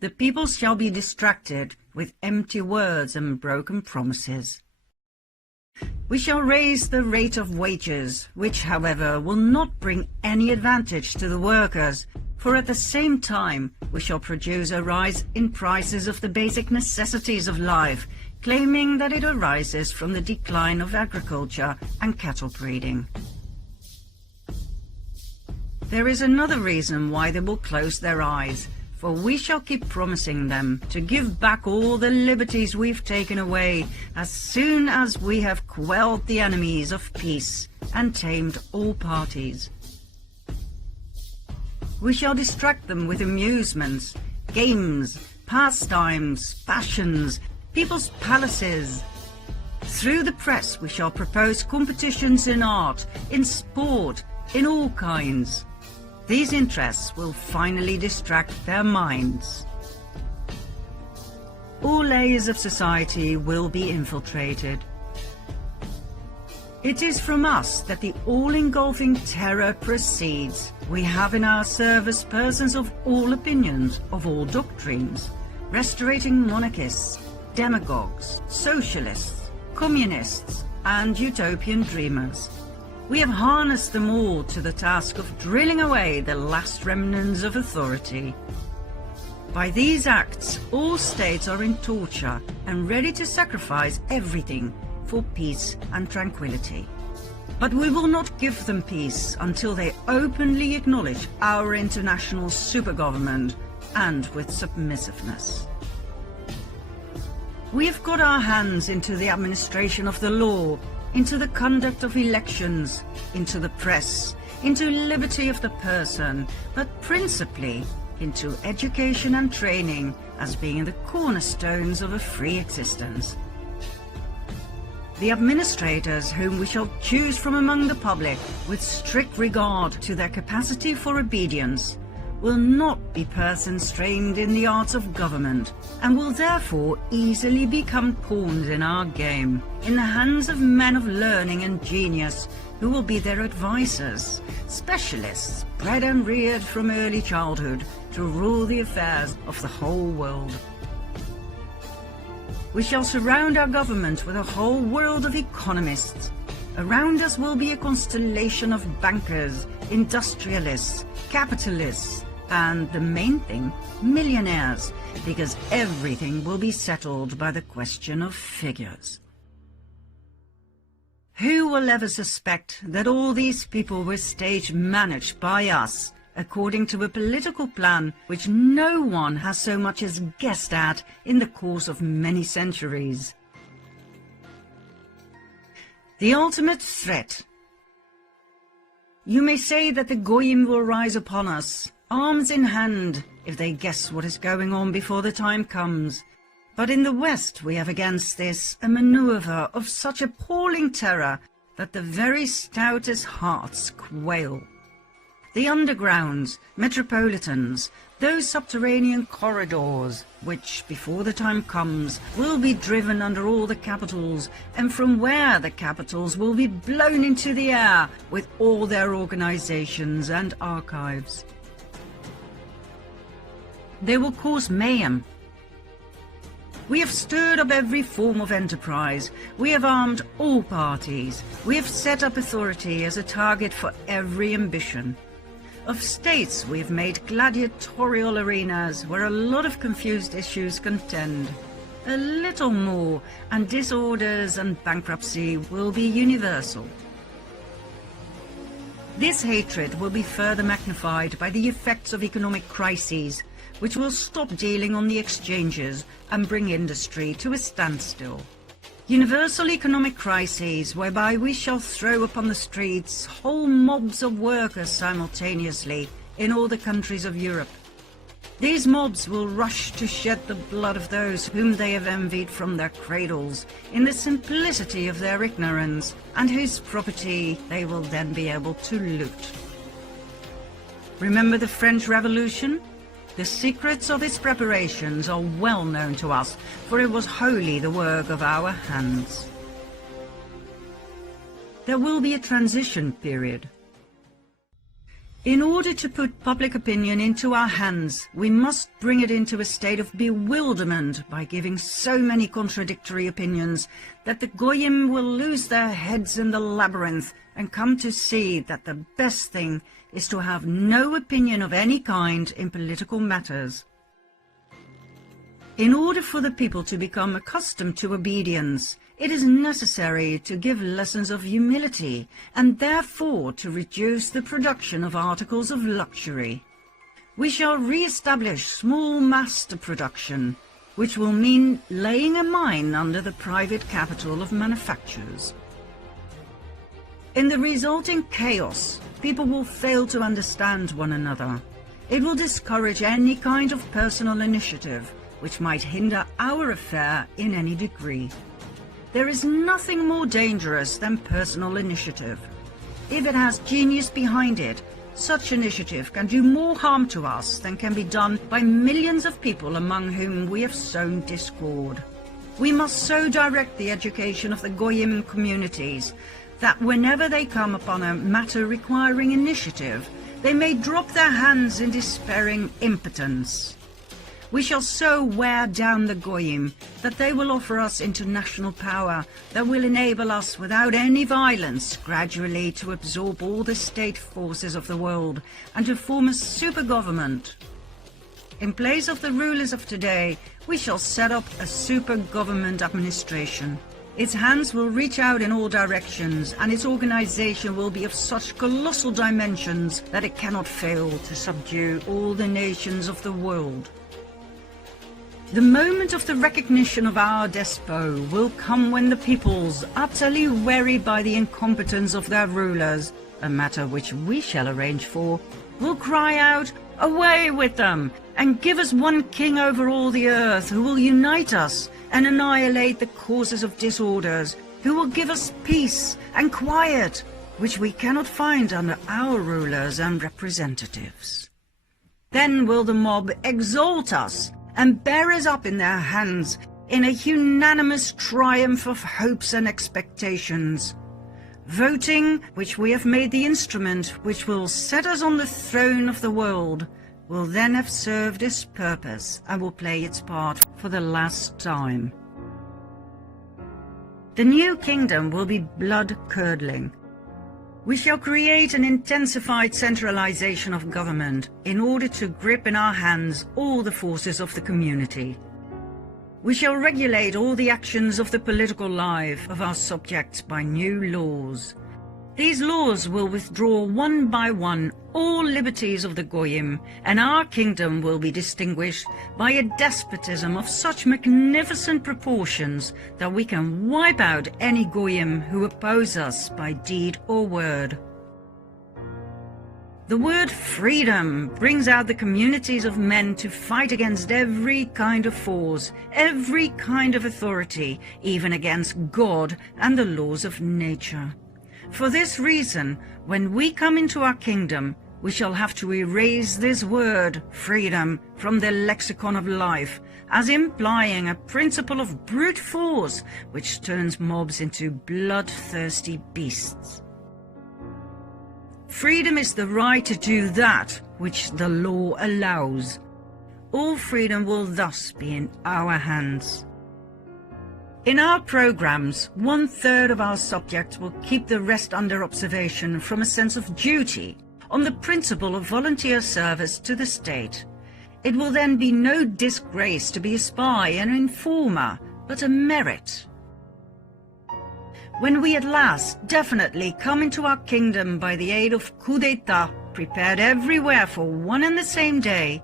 The people shall be distracted with empty words and broken promises. We shall raise the rate of wages, which, however, will not bring any advantage to the workers, for at the same time we shall produce a rise in prices of the basic necessities of life, claiming that it arises from the decline of agriculture and cattle breeding. There is another reason why they will close their eyes, for we shall keep promising them to give back all the liberties we've taken away as soon as we have quelled the enemies of peace and tamed all parties. We shall distract them with amusements, games, pastimes, fashions, people's palaces. Through the press we shall propose competitions in art, in sport, in all kinds. These interests will finally distract their minds. All layers of society will be infiltrated. It is from us that the all-engulfing terror proceeds. We have in our service persons of all opinions, of all doctrines, restorating monarchists, demagogues, socialists, communists, and utopian dreamers. We have harnessed them all to the task of drilling away the last remnants of authority. By these acts, all states are in torture and ready to sacrifice everything for peace and tranquility. But we will not give them peace until they openly acknowledge our international supergovernment, and with submissiveness. We have got our hands into the administration of the law, into the conduct of elections, into the press, into liberty of the person, but principally into education and training as being the cornerstones of a free existence. The administrators whom we shall choose from among the public, with strict regard to their capacity for obedience, will not be persons trained in the arts of government, and will therefore easily become pawns in our game, in the hands of men of learning and genius, who will be their advisers, specialists bred and reared from early childhood to rule the affairs of the whole world. We shall surround our government with a whole world of economists. Around us will be a constellation of bankers, industrialists, capitalists, and the main thing, millionaires, because everything will be settled by the question of figures. Who will ever suspect that all these people were stage managed by us, according to a political plan which no one has so much as guessed at in the course of many centuries? The ultimate threat. You may say that the Goyim will rise upon us. arms in hand, if they guess what is going on before the time comes. But in the West we have against this a maneuver of such appalling terror that the very stoutest hearts quail. The undergrounds, metropolitans, those subterranean corridors, which, before the time comes, will be driven under all the capitals, and from where the capitals will be blown into the air with all their organizations and archives. They will cause mayhem. We have stirred up every form of enterprise. We have armed all parties. We have set up authority as a target for every ambition. Of states we have made gladiatorial arenas where a lot of confused issues contend. A little more, and disorders and bankruptcy will be universal. This hatred will be further magnified by the effects of economic crises, which will stop dealing on the exchanges and bring industry to a standstill. Universal economic crises whereby we shall throw upon the streets whole mobs of workers simultaneously in all the countries of Europe. These mobs will rush to shed the blood of those whom they have envied from their cradles in the simplicity of their ignorance, and whose property they will then be able to loot. Remember the French Revolution? The secrets of its preparations are well known to us, for it was wholly the work of our hands. There will be a transition period. In order to put public opinion into our hands, we must bring it into a state of bewilderment by giving so many contradictory opinions that the Goyim will lose their heads in the labyrinth and come to see that the best thing is to have no opinion of any kind in political matters. In order for the people to become accustomed to obedience, it is necessary to give lessons of humility and therefore to reduce the production of articles of luxury. We shall re-establish small master production, which will mean laying a mine under the private capital of manufacturers. In the resulting chaos, people will fail to understand one another. It will discourage any kind of personal initiative, which might hinder our affair in any degree. There is nothing more dangerous than personal initiative. If it has genius behind it, such initiative can do more harm to us than can be done by millions of people among whom we have sown discord. We must so direct the education of the Goyim communities that whenever they come upon a matter requiring initiative, they may drop their hands in despairing impotence. We shall so wear down the Goyim that they will offer us international power that will enable us without any violence gradually to absorb all the state forces of the world and to form a super government. In place of the rulers of today, we shall set up a super government administration. Its hands will reach out in all directions, and its organization will be of such colossal dimensions that it cannot fail to subdue all the nations of the world. The moment of the recognition of our despot will come when the peoples, utterly wearied by the incompetence of their rulers, a matter which we shall arrange for, will cry out, "Away with them, and give us one king over all the earth who will unite us and annihilate the causes of disorders, who will give us peace and quiet, which we cannot find under our rulers and representatives." Then will the mob exalt us and bear us up in their hands in a unanimous triumph of hopes and expectations. Voting, which we have made the instrument which will set us on the throne of the world, will then have served its purpose and will play its part for the last time. The new kingdom will be blood-curdling. We shall create an intensified centralization of government in order to grip in our hands all the forces of the community. We shall regulate all the actions of the political life of our subjects by new laws. These laws will withdraw one by one all liberties of the Goyim, and our kingdom will be distinguished by a despotism of such magnificent proportions that we can wipe out any Goyim who oppose us by deed or word. The word freedom brings out the communities of men to fight against every kind of force, every kind of authority, even against God and the laws of nature. For this reason, when we come into our kingdom, we shall have to erase this word, freedom, from the lexicon of life, as implying a principle of brute force which turns mobs into bloodthirsty beasts. Freedom is the right to do that which the law allows. All freedom will thus be in our hands. In our programs, 1/3 of our subjects will keep the rest under observation from a sense of duty, on the principle of volunteer service to the state. It will then be no disgrace to be a spy and an informer, but a merit. When we at last definitely come into our kingdom by the aid of coup d'etat, prepared everywhere for one and the same day,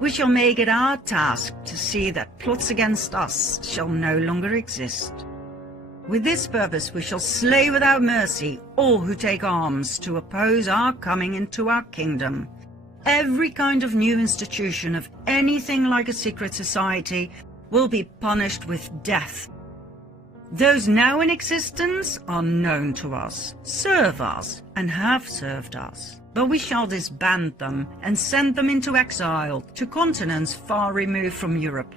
we shall make it our task to see that plots against us shall no longer exist. With this purpose we shall slay without mercy all who take arms to oppose our coming into our kingdom. Every kind of new institution of anything like a secret society will be punished with death. Those now in existence are known to us, serve us, and have served us. But we shall disband them and send them into exile to continents far removed from Europe.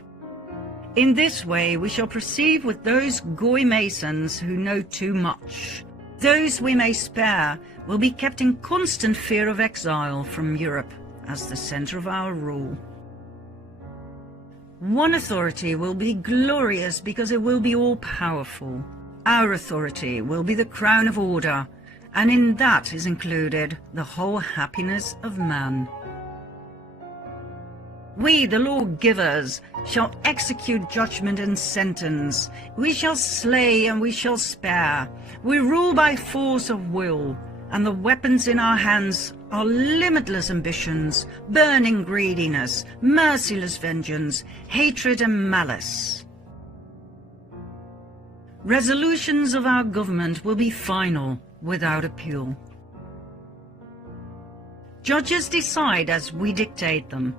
In this way we shall proceed with those Goy Masons who know too much. Those we may spare will be kept in constant fear of exile from Europe as the center of our rule. One authority will be glorious because it will be all-powerful. Our authority will be the crown of order, and in that is included the whole happiness of man. We, the lawgivers, shall execute judgment and sentence. We shall slay and we shall spare. We rule by force of will, and the weapons in our hands are limitless ambitions, burning greediness, merciless vengeance, hatred and malice. Resolutions of our government will be final, without appeal. Judges decide as we dictate them.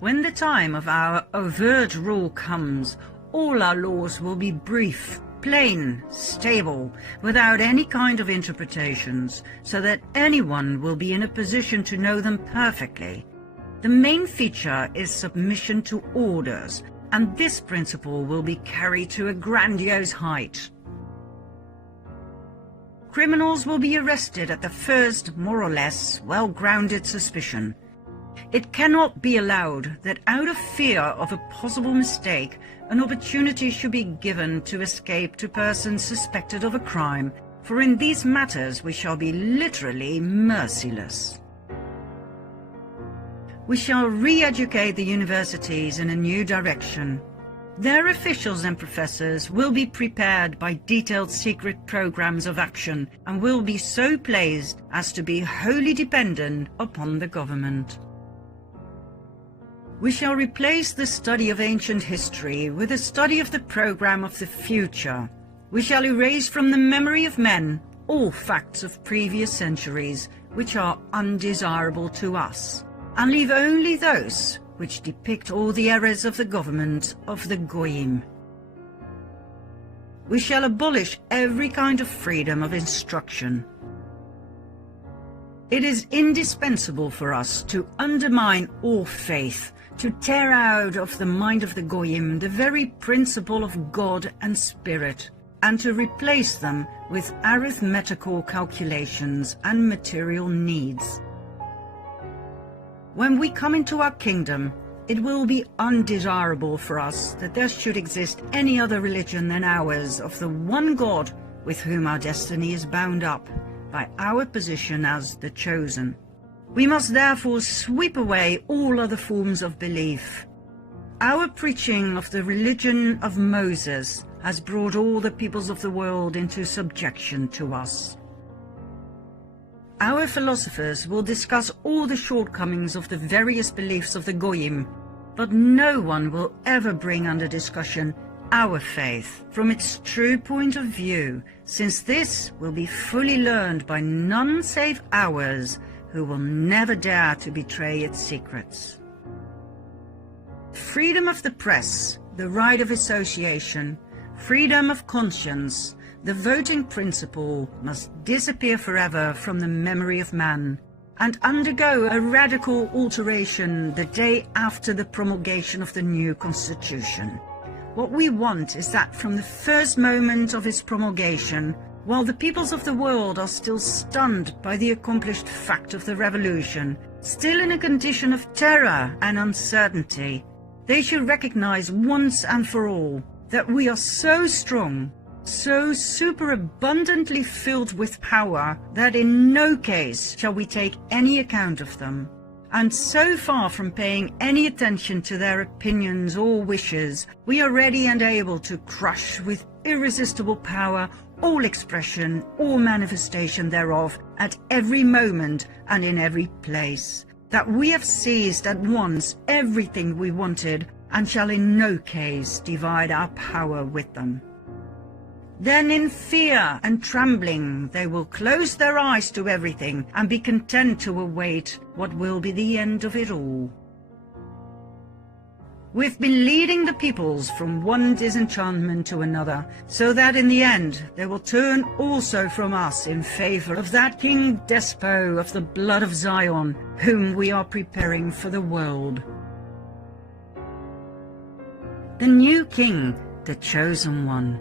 When the time of our overt rule comes, all our laws will be brief, plain, stable, without any kind of interpretations, so that anyone will be in a position to know them perfectly. The main feature is submission to orders, and this principle will be carried to a grandiose height. Criminals will be arrested at the first, more or less, well-grounded suspicion. It cannot be allowed that out of fear of a possible mistake, an opportunity should be given to escape to persons suspected of a crime, for in these matters we shall be literally merciless. We shall re-educate the universities in a new direction. Their officials and professors will be prepared by detailed secret programs of action and will be so placed as to be wholly dependent upon the government. We shall replace the study of ancient history with a study of the program of the future. We shall erase from the memory of men all facts of previous centuries which are undesirable to us, and leave only those which depict all the errors of the government of the Goyim. We shall abolish every kind of freedom of instruction. It is indispensable for us to undermine all faith, to tear out of the mind of the Goyim the very principle of God and Spirit, and to replace them with arithmetical calculations and material needs. When we come into our kingdom, it will be undesirable for us that there should exist any other religion than ours of the one God with whom our destiny is bound up by our position as the chosen. We must therefore sweep away all other forms of belief. Our preaching of the religion of Moses has brought all the peoples of the world into subjection to us. Our philosophers will discuss all the shortcomings of the various beliefs of the Goyim, but no one will ever bring under discussion our faith from its true point of view, since this will be fully learned by none save ours, who will never dare to betray its secrets. Freedom of the press, the right of association, freedom of conscience, the voting principle must disappear forever from the memory of man, and undergo a radical alteration the day after the promulgation of the new constitution. What we want is that from the first moment of its promulgation, while the peoples of the world are still stunned by the accomplished fact of the revolution, still in a condition of terror and uncertainty, they should recognize once and for all that we are so strong, so superabundantly filled with power, that in no case shall we take any account of them, and so far from paying any attention to their opinions or wishes, we are ready and able to crush with irresistible power all expression or manifestation thereof at every moment and in every place, that we have seized at once everything we wanted, and shall in no case divide our power with them. Then in fear and trembling they will close their eyes to everything and be content to await what will be the end of it all. We've been leading the peoples from one disenchantment to another, so that in the end they will turn also from us in favor of that King Despot of the blood of Zion, whom we are preparing for the world. The new king, the chosen one.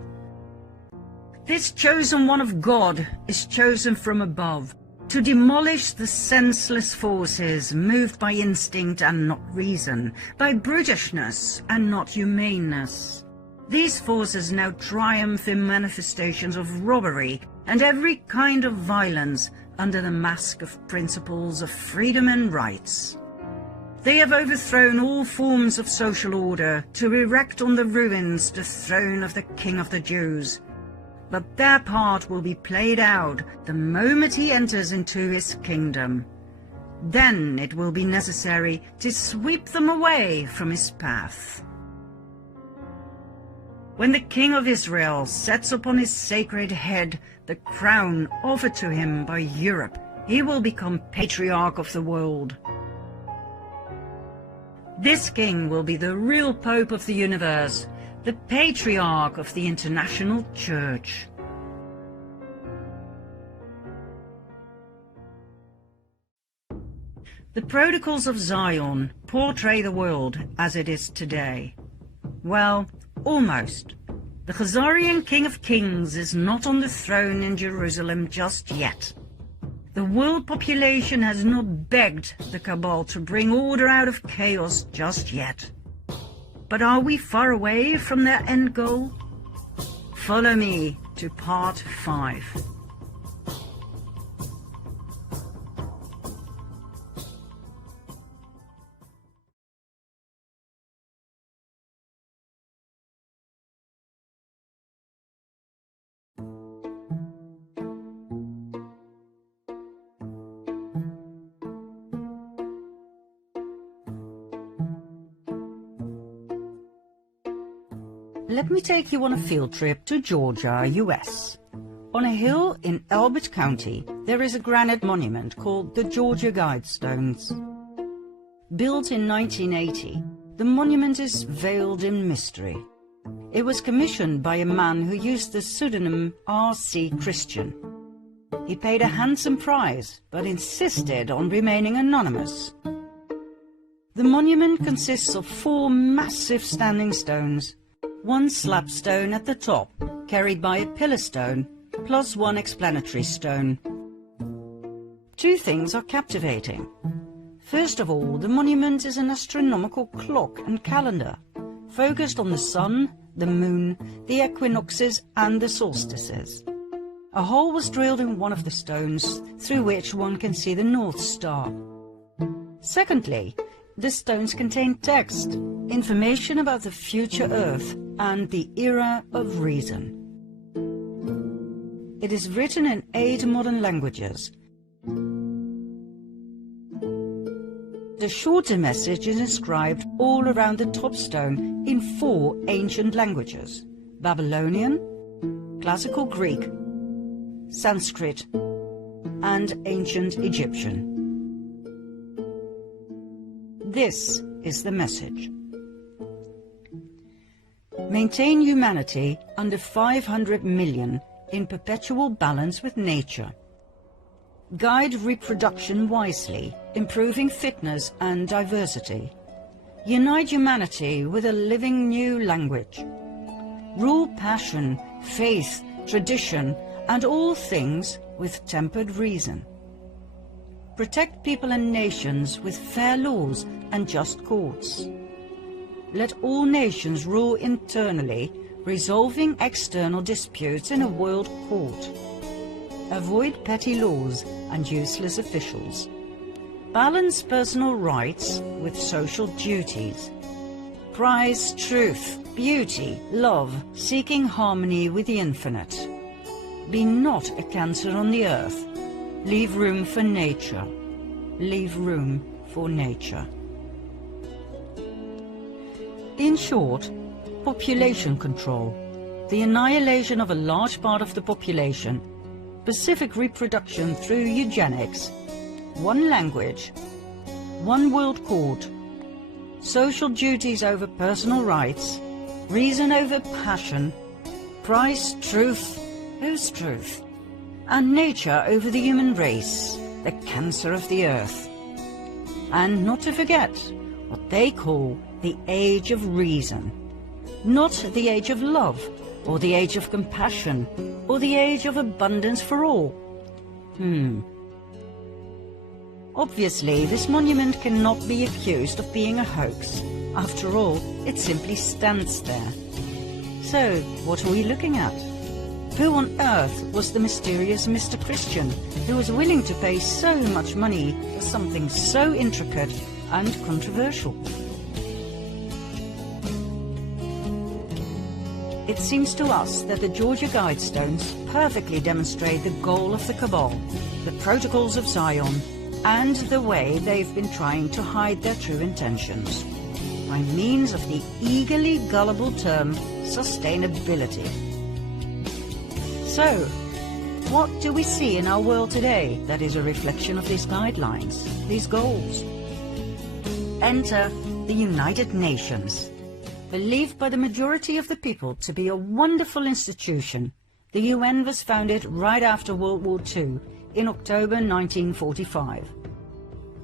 This chosen one of God is chosen from above, to demolish the senseless forces moved by instinct and not reason, by brutishness and not humaneness. These forces now triumph in manifestations of robbery and every kind of violence under the mask of principles of freedom and rights. They have overthrown all forms of social order to erect on the ruins the throne of the King of the Jews. But their part will be played out the moment he enters into his kingdom. Then it will be necessary to sweep them away from his path. When the King of Israel sets upon his sacred head the crown offered to him by Europe, he will become patriarch of the world. This king will be the real Pope of the universe, the patriarch of the international church. The protocols of Zion portray the world as it is today. Well, almost. The Khazarian King of Kings is not on the throne in Jerusalem just yet. The world population has not begged the cabal to bring order out of chaos just yet. But are we far away from their end goal? Follow me to part 5. Let me take you on a field trip to Georgia, US. On a hill in Elbert County, there is a granite monument called the Georgia Guidestones. Built in 1980, the monument is veiled in mystery. It was commissioned by a man who used the pseudonym R.C. Christian. He paid a handsome price, but insisted on remaining anonymous. The monument consists of 4 massive standing stones, 1 slab stone at the top, carried by a pillar stone, plus 1 explanatory stone. 2 things are captivating. First of all, the monument is an astronomical clock and calendar, focused on the sun, the moon, the equinoxes and the solstices. A hole was drilled in one of the stones, through which one can see the North Star. Secondly, the stones contain text, information about the future Earth and the era of reason. It is written in 8 modern languages. The shorter message is inscribed all around the top stone in 4 ancient languages: Babylonian, Classical Greek, Sanskrit, and Ancient Egyptian. This is the message. Maintain humanity under 500 million in perpetual balance with nature. Guide reproduction wisely, improving fitness and diversity. Unite humanity with a living new language. Rule passion, faith, tradition, and all things with tempered reason. Protect people and nations with fair laws and just courts. Let all nations rule internally, resolving external disputes in a world court. Avoid petty laws and useless officials. Balance personal rights with social duties. Prize truth, beauty, love, seeking harmony with the infinite. Be not a cancer on the earth. Leave room for nature. Leave room for nature. In short, population control, the annihilation of a large part of the population, pacific reproduction through eugenics, one language, one world court, social duties over personal rights, reason over passion, prize truth, whose truth, and nature over the human race, the cancer of the earth. And not to forget what they call the age of reason, not the age of love, or the age of compassion, or the age of abundance for all. Obviously, this monument cannot be accused of being a hoax. After all, it simply stands there. So, what are we looking at? Who on earth was the mysterious Mr. Christian who was willing to pay so much money for something so intricate and controversial? It seems to us that the Georgia Guidestones perfectly demonstrate the goal of the cabal, the protocols of Zion, and the way they've been trying to hide their true intentions, by means of the eagerly gullible term sustainability. So, what do we see in our world today that is a reflection of these guidelines, these goals? Enter the United Nations. Believed by the majority of the people to be a wonderful institution, the UN was founded right after World War II in October 1945.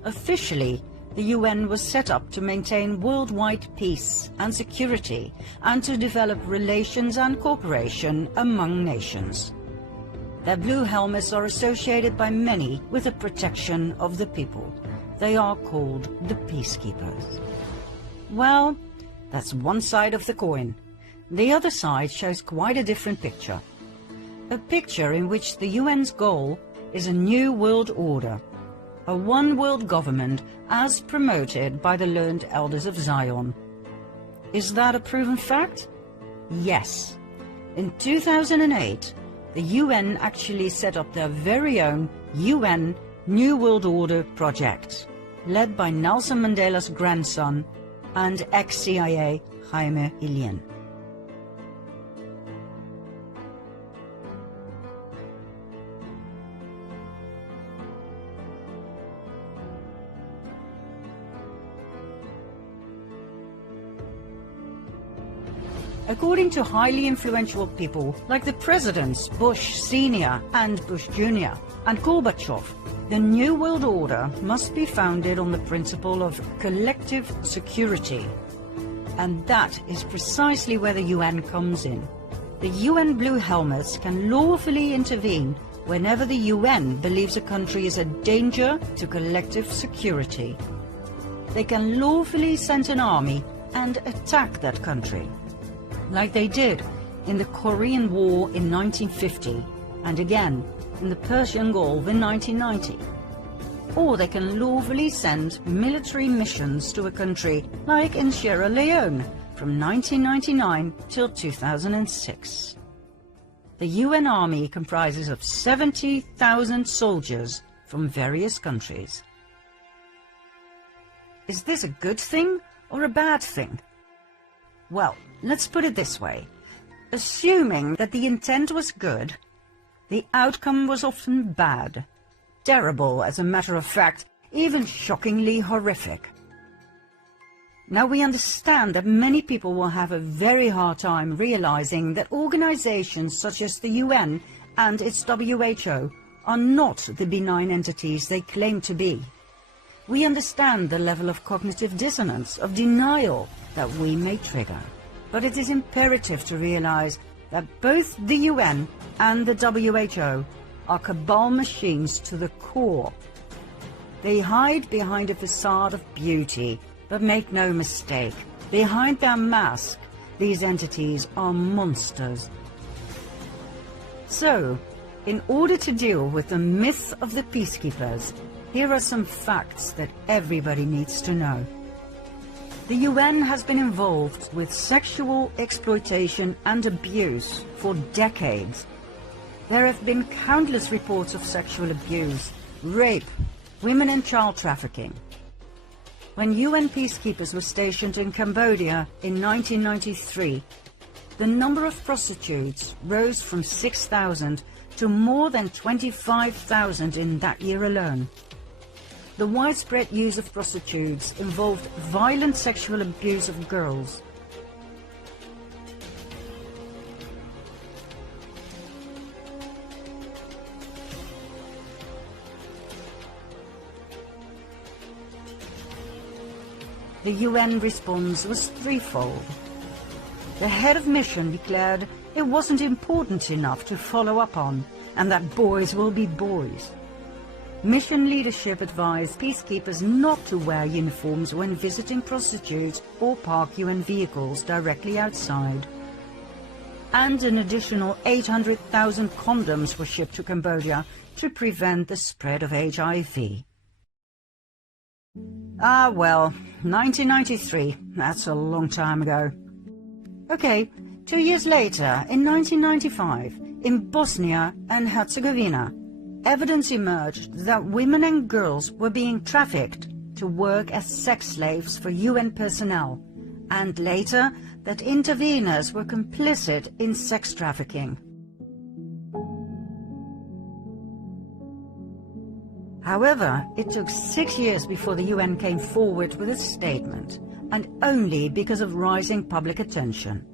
Officially, the UN was set up to maintain worldwide peace and security and to develop relations and cooperation among nations. Their blue helmets are associated by many with the protection of the people. They are called the peacekeepers. Well, that's one side of the coin. The other side shows quite a different picture. A picture in which the UN's goal is a new world order, a one-world government as promoted by the learned elders of Zion. Is that a proven fact? Yes. In 2008, the UN actually set up their very own UN New World Order project, led by Nelson Mandela's grandson and ex-CIA Jaime Ilian. According to highly influential people like the presidents Bush Sr. and Bush Jr. and Gorbachev, the New World Order must be founded on the principle of collective security. And that is precisely where the UN comes in. The UN Blue Helmets can lawfully intervene whenever the UN believes a country is a danger to collective security. They can lawfully send an army and attack that country, like they did in the Korean War in 1950 and again in the Persian Gulf in 1990. Or they can lawfully send military missions to a country like in Sierra Leone from 1999 till 2006. The UN Army comprises of 70,000 soldiers from various countries. Is this a good thing or a bad thing? Well, let's put it this way. Assuming that the intent was good, the outcome was often bad, terrible as a matter of fact, even shockingly horrific. Now we understand that many people will have a very hard time realizing that organizations such as the UN and its WHO are not the benign entities they claim to be. We understand the level of cognitive dissonance, of denial that we may trigger. But it is imperative to realize that both the UN and the WHO are cabal machines to the core. They hide behind a facade of beauty, but make no mistake, behind their mask, these entities are monsters. So, in order to deal with the myth of the peacekeepers, here are some facts that everybody needs to know. The UN has been involved with sexual exploitation and abuse for decades. There have been countless reports of sexual abuse, rape, women and child trafficking. When UN peacekeepers were stationed in Cambodia in 1993, the number of prostitutes rose from 6,000 to more than 25,000 in that year alone. The widespread use of prostitutes involved violent sexual abuse of girls. The UN response was threefold. The head of mission declared it wasn't important enough to follow up on, and that boys will be boys. Mission leadership advised peacekeepers not to wear uniforms when visiting prostitutes or park UN vehicles directly outside. And an additional 800,000 condoms were shipped to Cambodia to prevent the spread of HIV. Ah well, 1993, that's a long time ago. Okay, 2 years later, in 1995, in Bosnia and Herzegovina, evidence emerged that women and girls were being trafficked to work as sex slaves for UN personnel, and later that interveners were complicit in sex trafficking. However, it took 6 years before the UN came forward with a statement, and only because of rising public attention.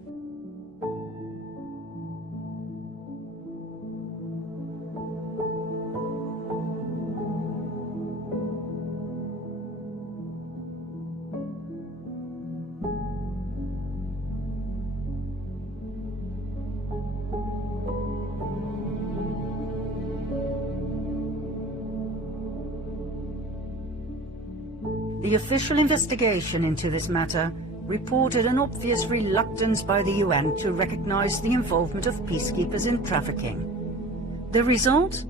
The official investigation into this matter reported an obvious reluctance by the UN to recognize the involvement of peacekeepers in trafficking. The result?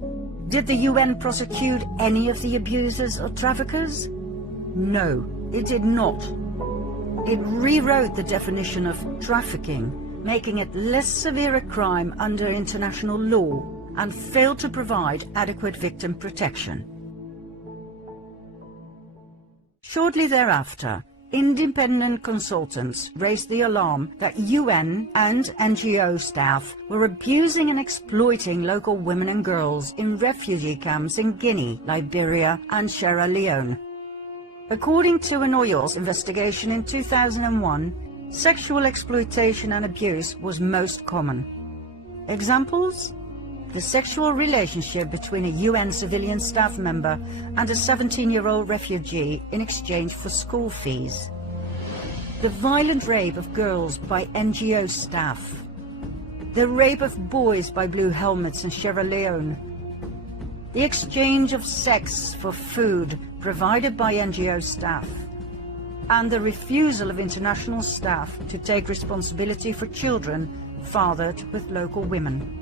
Did the UN prosecute any of the abusers or traffickers? No, it did not. It rewrote the definition of trafficking, making it less severe a crime under international law, and failed to provide adequate victim protection. Shortly thereafter, independent consultants raised the alarm that UN and NGO staff were abusing and exploiting local women and girls in refugee camps in Guinea, Liberia and Sierra Leone. According to an OIOS investigation in 2001, sexual exploitation and abuse was most common. Examples? The sexual relationship between a UN civilian staff member and a 17-year-old refugee in exchange for school fees. The violent rape of girls by NGO staff. The rape of boys by Blue Helmets in Sierra Leone. The exchange of sex for food provided by NGO staff. And the refusal of international staff to take responsibility for children fathered with local women.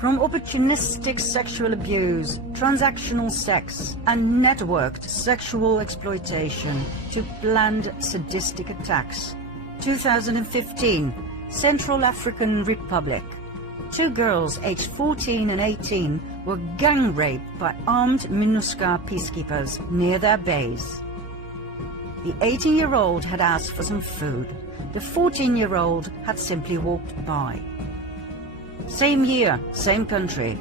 From opportunistic sexual abuse, transactional sex, and networked sexual exploitation to planned sadistic attacks. 2015, Central African Republic. 2 girls aged 14 and 18 were gang raped by armed MINUSCA peacekeepers near their base. The 18-year-old had asked for some food. The 14-year-old had simply walked by. Same year, same country.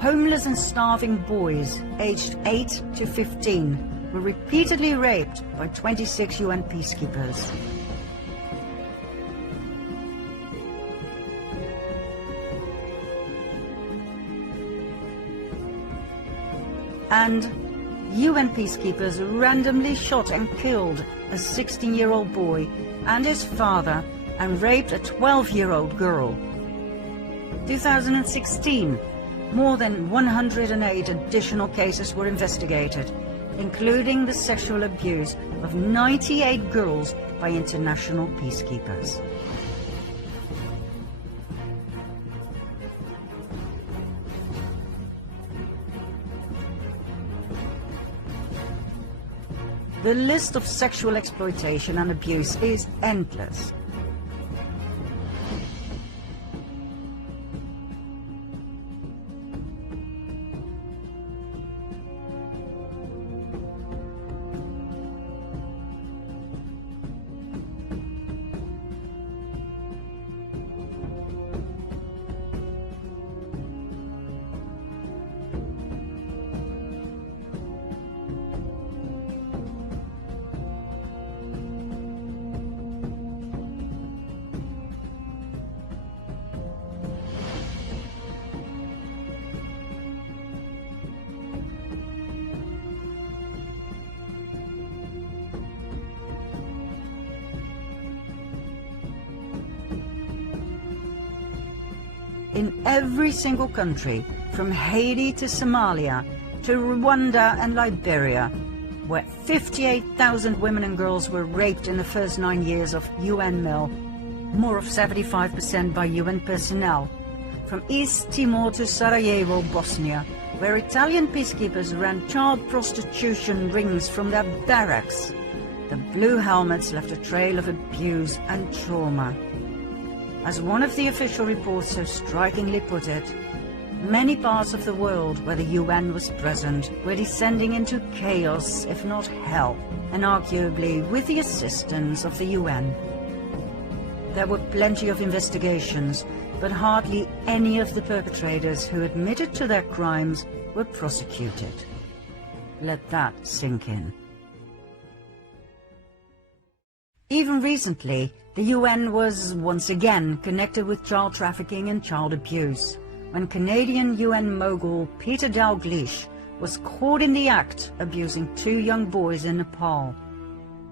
Homeless and starving boys aged 8 to 15 were repeatedly raped by 26 UN peacekeepers. And UN peacekeepers randomly shot and killed a 16-year-old boy and his father and raped a 12-year-old girl. 2016, more than 108 additional cases were investigated, including the sexual abuse of 98 girls by international peacekeepers. The list of sexual exploitation and abuse is endless. In every single country, from Haiti to Somalia to Rwanda and Liberia, where 58,000 women and girls were raped in the first 9 years of UN MIL, more of 75% by UN personnel. From East Timor to Sarajevo, Bosnia, where Italian peacekeepers ran child prostitution rings from their barracks, the blue helmets left a trail of abuse and trauma. As one of the official reports so strikingly put it, many parts of the world where the UN was present were descending into chaos, if not hell, and arguably with the assistance of the UN. There were plenty of investigations, but hardly any of the perpetrators who admitted to their crimes were prosecuted. Let that sink in. Even recently, the UN was once again connected with child trafficking and child abuse, when Canadian UN mogul Peter Dalglish was caught in the act abusing 2 young boys in Nepal.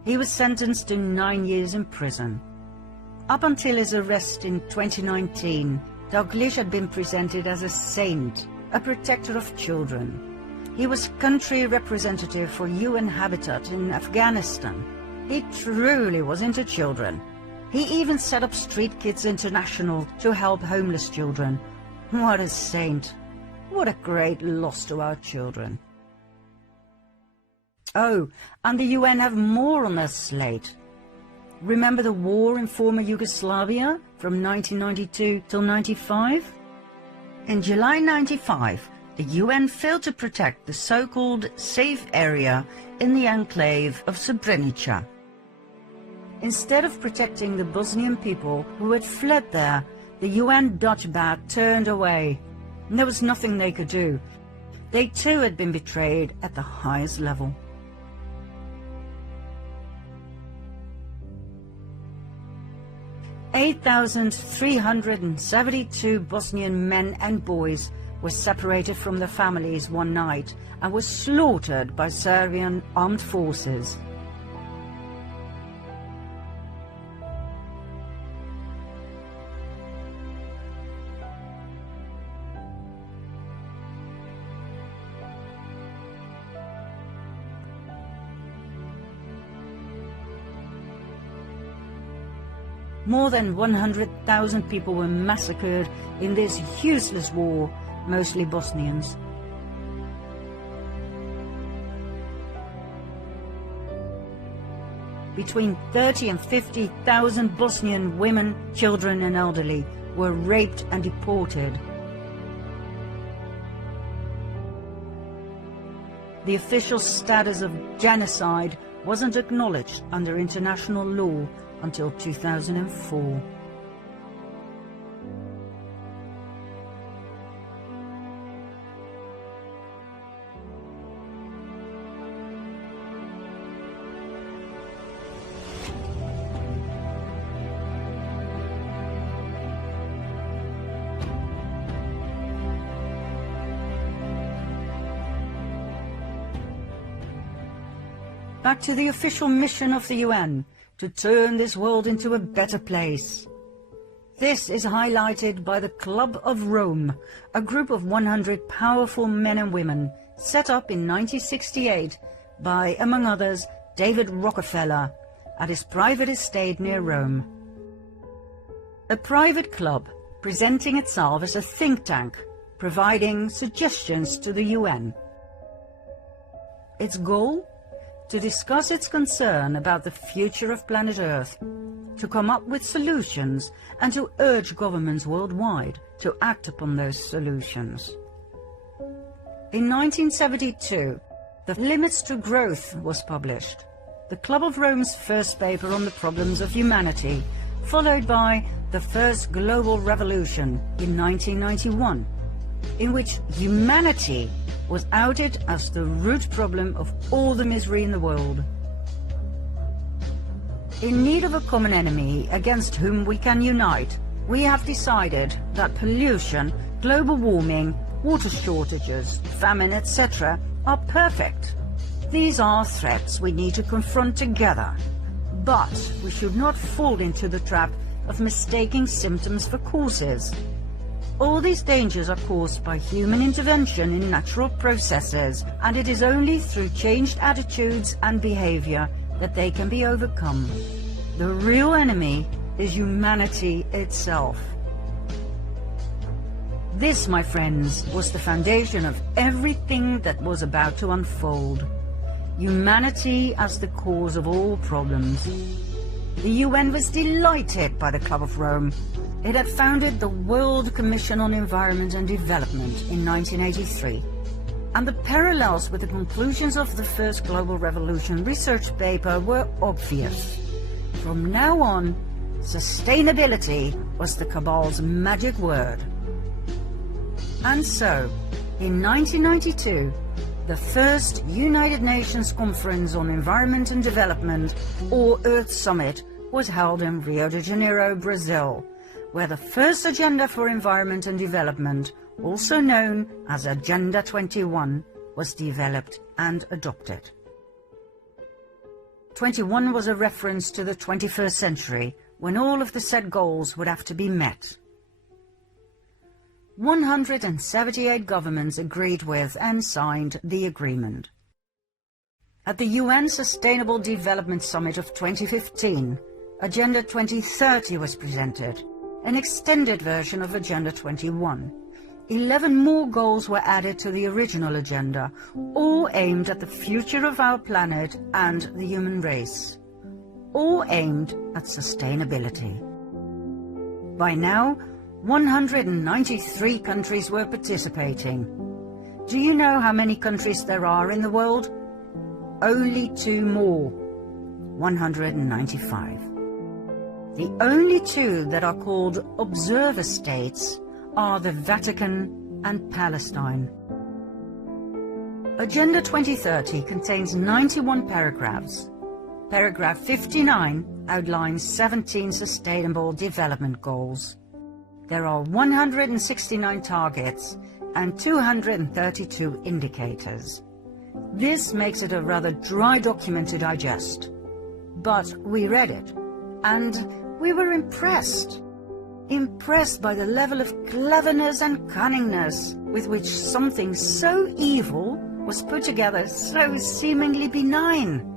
He was sentenced to 9 years in prison. Up until his arrest in 2019, Dalglish had been presented as a saint, a protector of children. He was country representative for UN Habitat in Afghanistan. He truly was into children. He even set up Street Kids International to help homeless children. What a saint. What a great loss to our children. Oh, and the UN have more on their slate. Remember the war in former Yugoslavia from 1992 till 95? In July 95, the UN failed to protect the so-called safe area in the enclave of Srebrenica. Instead of protecting the Bosnian people who had fled there, the UN Dutch bat turned away. There was nothing they could do. They too had been betrayed at the highest level. "8,372 Bosnian men and boys were separated from their families one night and were slaughtered by Serbian armed forces. More than 100,000 people were massacred in this useless war, mostly Bosnians. between 30 and 50,000 Bosnian women, children and elderly were raped and deported. The official status of genocide wasn't acknowledged under international law until 2004. Back to the official mission of the UN, to turn this world into a better place. This is highlighted by the Club of Rome, a group of 100 powerful men and women set up in 1968 by, among others, David Rockefeller at his private estate near Rome. A private club presenting itself as a think tank, providing suggestions to the UN. Its goal? To discuss its concern about the future of planet Earth, to come up with solutions and to urge governments worldwide to act upon those solutions. In 1972, The Limits to Growth was published, the Club of Rome's first paper on the problems of humanity, followed by the First Global Revolution in 1991, in which humanity was outed as the root problem of all the misery in the world. In need of a common enemy against whom we can unite, we have decided that pollution, global warming, water shortages, famine, etc. are perfect. These are threats we need to confront together. But we should not fall into the trap of mistaking symptoms for causes. All these dangers are caused by human intervention in natural processes, and it is only through changed attitudes and behavior that they can be overcome. The real enemy is humanity itself. This, my friends, was the foundation of everything that was about to unfold. Humanity as the cause of all problems. The UN was delighted by the Club of Rome. It had founded the World Commission on Environment and Development in 1983, and the parallels with the conclusions of the First Global Revolution research paper were obvious. From now on, sustainability was the cabal's magic word. And so, in 1992, the first United Nations Conference on Environment and Development, or Earth Summit, was held in Rio de Janeiro, Brazil, where the first Agenda for Environment and Development, also known as Agenda 21, was developed and adopted. 21 was a reference to the 21st century, when all of the set goals would have to be met. 178 governments agreed with and signed the agreement. At the UN Sustainable Development Summit of 2015, Agenda 2030 was presented, an extended version of Agenda 21. 11 more goals were added to the original agenda, all aimed at the future of our planet and the human race, all aimed at sustainability. By now, 193 countries were participating. Do you know how many countries there are in the world? Only 2 more, 195. The only 2 that are called observer states are the Vatican and Palestine. Agenda 2030 contains 91 paragraphs. Paragraph 59 outlines 17 Sustainable Development Goals. There are 169 targets and 232 indicators. This makes it a rather dry document to digest. But we read it, and we were impressed. Impressed by the level of cleverness and cunningness with which something so evil was put together so seemingly benign.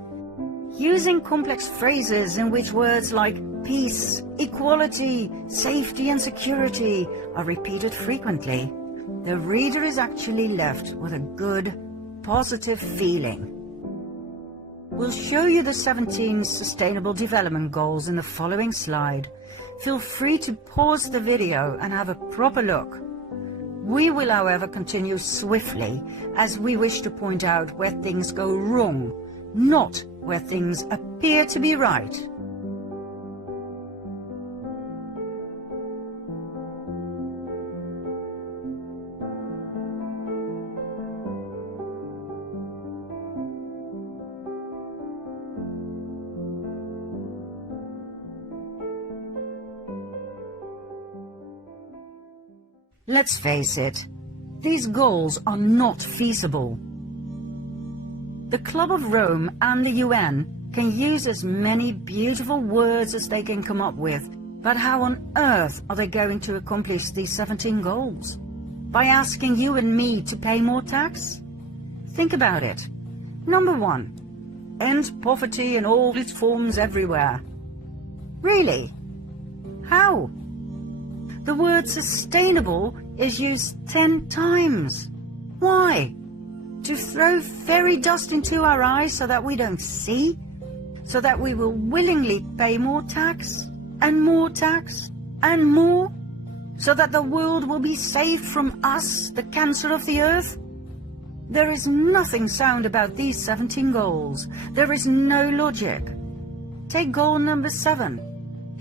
Using complex phrases in which words like peace, equality, safety and security are repeated frequently, the reader is actually left with a good, positive feeling. We'll show you the 17 Sustainable Development Goals in the following slide. Feel free to pause the video and have a proper look. We will, however, continue swiftly as we wish to point out where things go wrong, not where things appear to be right. Let's face it, these goals are not feasible. The Club of Rome and the UN can use as many beautiful words as they can come up with, but how on earth are they going to accomplish these 17 goals? By asking you and me to pay more tax? Think about it. Number 1, end poverty in all its forms everywhere. Really? How? The word sustainable is used 10 times. Why? To throw fairy dust into our eyes so that we don't see? So that we will willingly pay more tax? And more tax? And more? So that the world will be saved from us, the cancer of the earth? There is nothing sound about these 17 goals. There is no logic. Take goal number 7.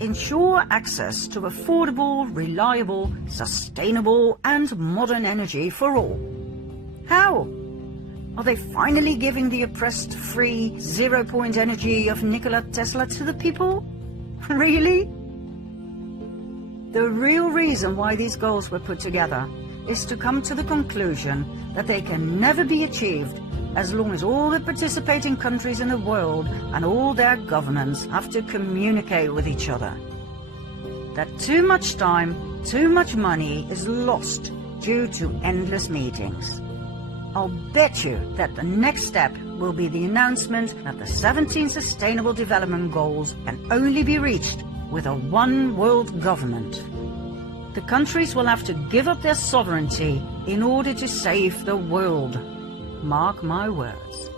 Ensure access to affordable, reliable, sustainable and modern energy for all. How? Are they finally giving the oppressed free zero-point energy of Nikola Tesla to the people? Really? The real reason why these goals were put together is to come to the conclusion that they can never be achieved as long as all the participating countries in the world and all their governments have to communicate with each other. That too much time, too much money is lost due to endless meetings. I'll bet you that the next step will be the announcement that the 17 Sustainable Development Goals can only be reached with a one world government. The countries will have to give up their sovereignty in order to save the world. Mark my words.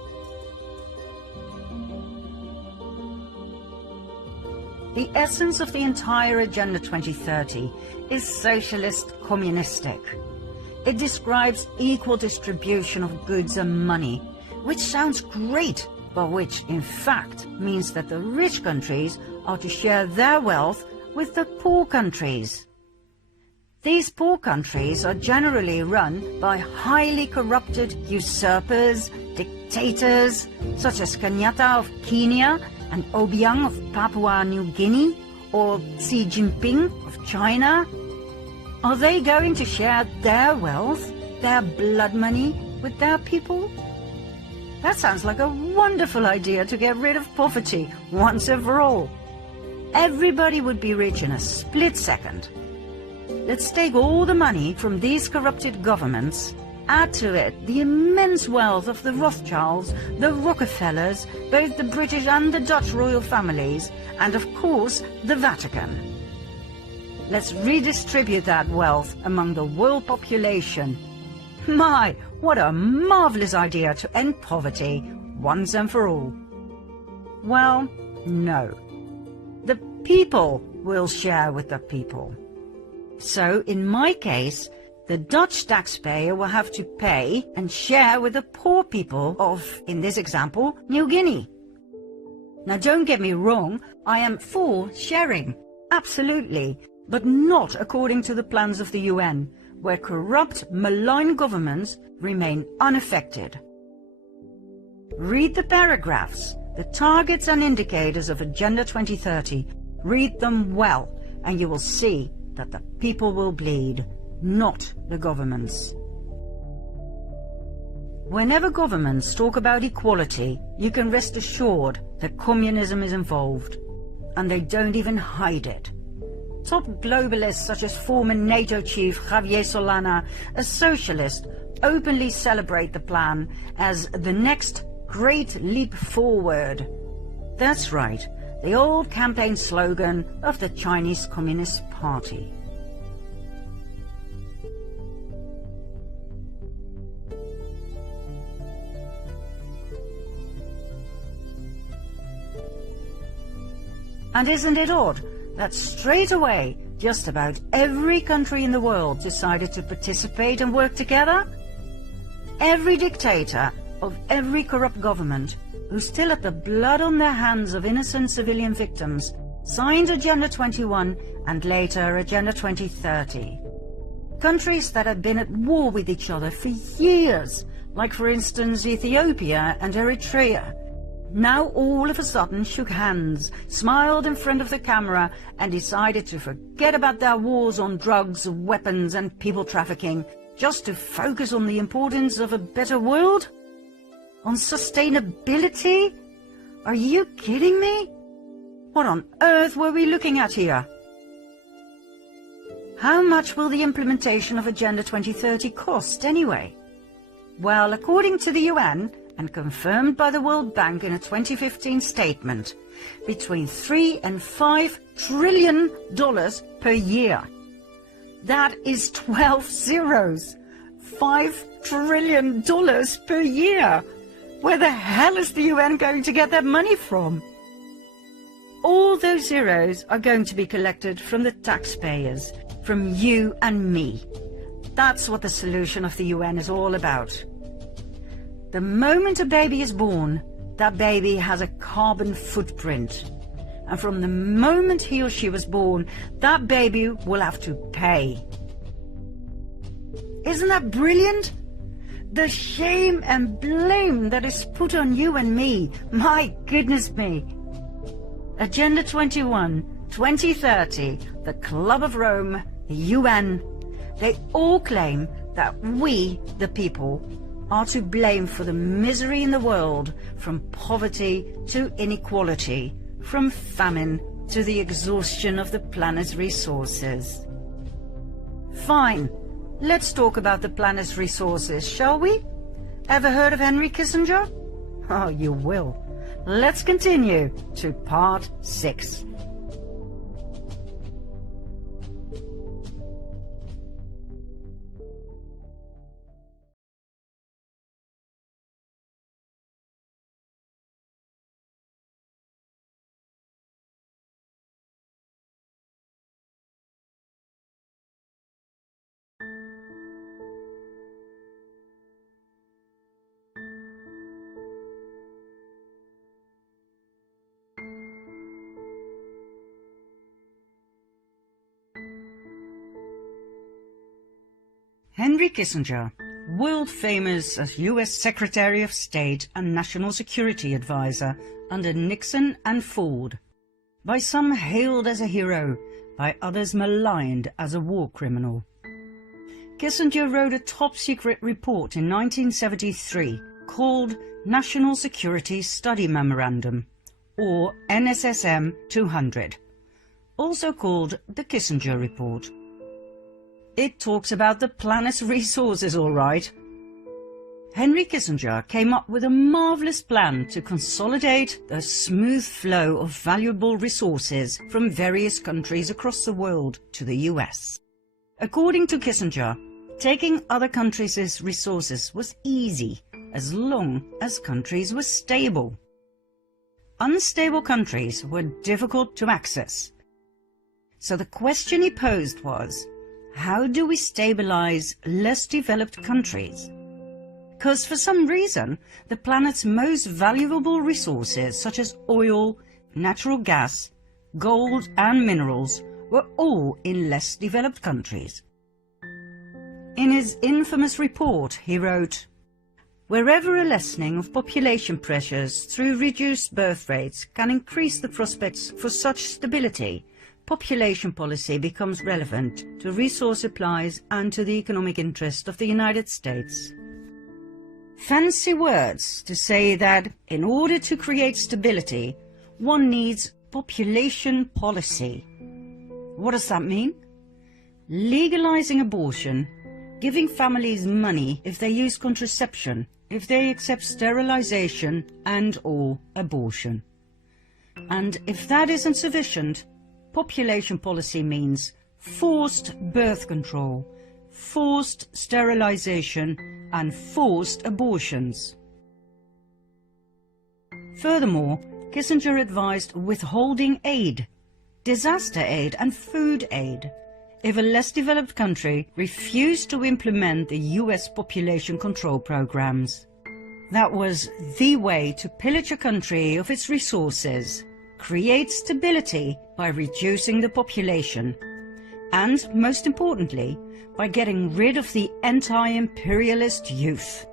The essence of the entire Agenda 2030 is socialist communistic. It describes equal distribution of goods and money, which sounds great, but which in fact means that the rich countries are to share their wealth with the poor countries. These poor countries are generally run by highly corrupted usurpers, dictators, such as Kenyatta of Kenya and Obiang of Papua New Guinea, or Xi Jinping of China. Are they going to share their wealth, their blood money, with their people? That sounds like a wonderful idea to get rid of poverty once and for all. Everybody would be rich in a split second. Let's take all the money from these corrupted governments, add to it the immense wealth of the Rothschilds, the Rockefellers, both the British and the Dutch royal families, and of course the Vatican. Let's redistribute that wealth among the world population. My, what a marvelous idea to end poverty once and for all. Well, no. The people will share with the people. So, in my case, the Dutch taxpayer will have to pay and share with the poor people of, in this example, New Guinea. Now, don't get me wrong, I am for sharing, absolutely, but not according to the plans of the UN, where corrupt, malign governments remain unaffected. Read the paragraphs, the targets and indicators of Agenda 2030. Read them well, and you will see that the people will bleed, not the governments. Whenever governments talk about equality, you can rest assured that communism is involved, and they don't even hide it. Top globalists such as former NATO chief Javier Solana, a socialist, openly celebrate the plan as the next great leap forward. That's right, the old campaign slogan of the Chinese Communist Party. And isn't it odd that straight away just about every country in the world decided to participate and work together? Every dictator of every corrupt government who still had the blood on their hands of innocent civilian victims signed Agenda 21 and later Agenda 2030. Countries that had been at war with each other for years, like for instance Ethiopia and Eritrea, now all of a sudden shook hands, smiled in front of the camera and decided to forget about their wars on drugs, weapons and people trafficking, just to focus on the importance of a better world? On sustainability? Are you kidding me? What on earth were we looking at here? How much will the implementation of Agenda 2030 cost anyway? Well, according to the UN, and confirmed by the World Bank in a 2015 statement, between $3 and $5 trillion per year. That is 12 zeros. $5 trillion per year. Where the hell is the UN going to get that money from? All those zeros are going to be collected from the taxpayers, from you and me. That's what the solution of the UN is all about. The moment a baby is born, that baby has a carbon footprint. And from the moment he or she was born, that baby will have to pay. Isn't that brilliant? The shame and blame that is put on you and me, my goodness me. Agenda 21, 2030, the Club of Rome, the UN, they all claim that we, the people, are to blame for the misery in the world, from poverty to inequality, from famine to the exhaustion of the planet's resources. Fine, let's talk about the planet's resources, shall we? Ever heard of Henry Kissinger? Oh, you will. Let's continue to part 6. Henry Kissinger, world famous as US Secretary of State and National Security Advisor under Nixon and Ford, by some hailed as a hero, by others maligned as a war criminal. Kissinger wrote a top-secret report in 1973 called National Security Study Memorandum, or NSSM 200, also called the Kissinger Report. It talks about the planet's resources, all right. Henry Kissinger came up with a marvelous plan to consolidate the smooth flow of valuable resources from various countries across the world to the US. According to Kissinger, taking other countries' resources was easy as long as countries were stable. Unstable countries were difficult to access. So the question he posed was, how do we stabilize less developed countries? Because for some reason, the planet's most valuable resources, such as oil, natural gas, gold and minerals, were all in less developed countries. In his infamous report, he wrote, "Wherever a lessening of population pressures through reduced birth rates can increase the prospects for such stability, population policy becomes relevant to resource supplies and to the economic interest of the United States." Fancy words to say that in order to create stability, one needs population policy. What does that mean? Legalizing abortion, giving families money if they use contraception, if they accept sterilization and/or abortion. And if that isn't sufficient, population policy means forced birth control, forced sterilization, and forced abortions. Furthermore, Kissinger advised withholding aid, disaster aid and food aid, if a less developed country refused to implement the US population control programs. That was the way to pillage a country of its resources, create stability by reducing the population, and, most importantly, by getting rid of the anti-imperialist youth,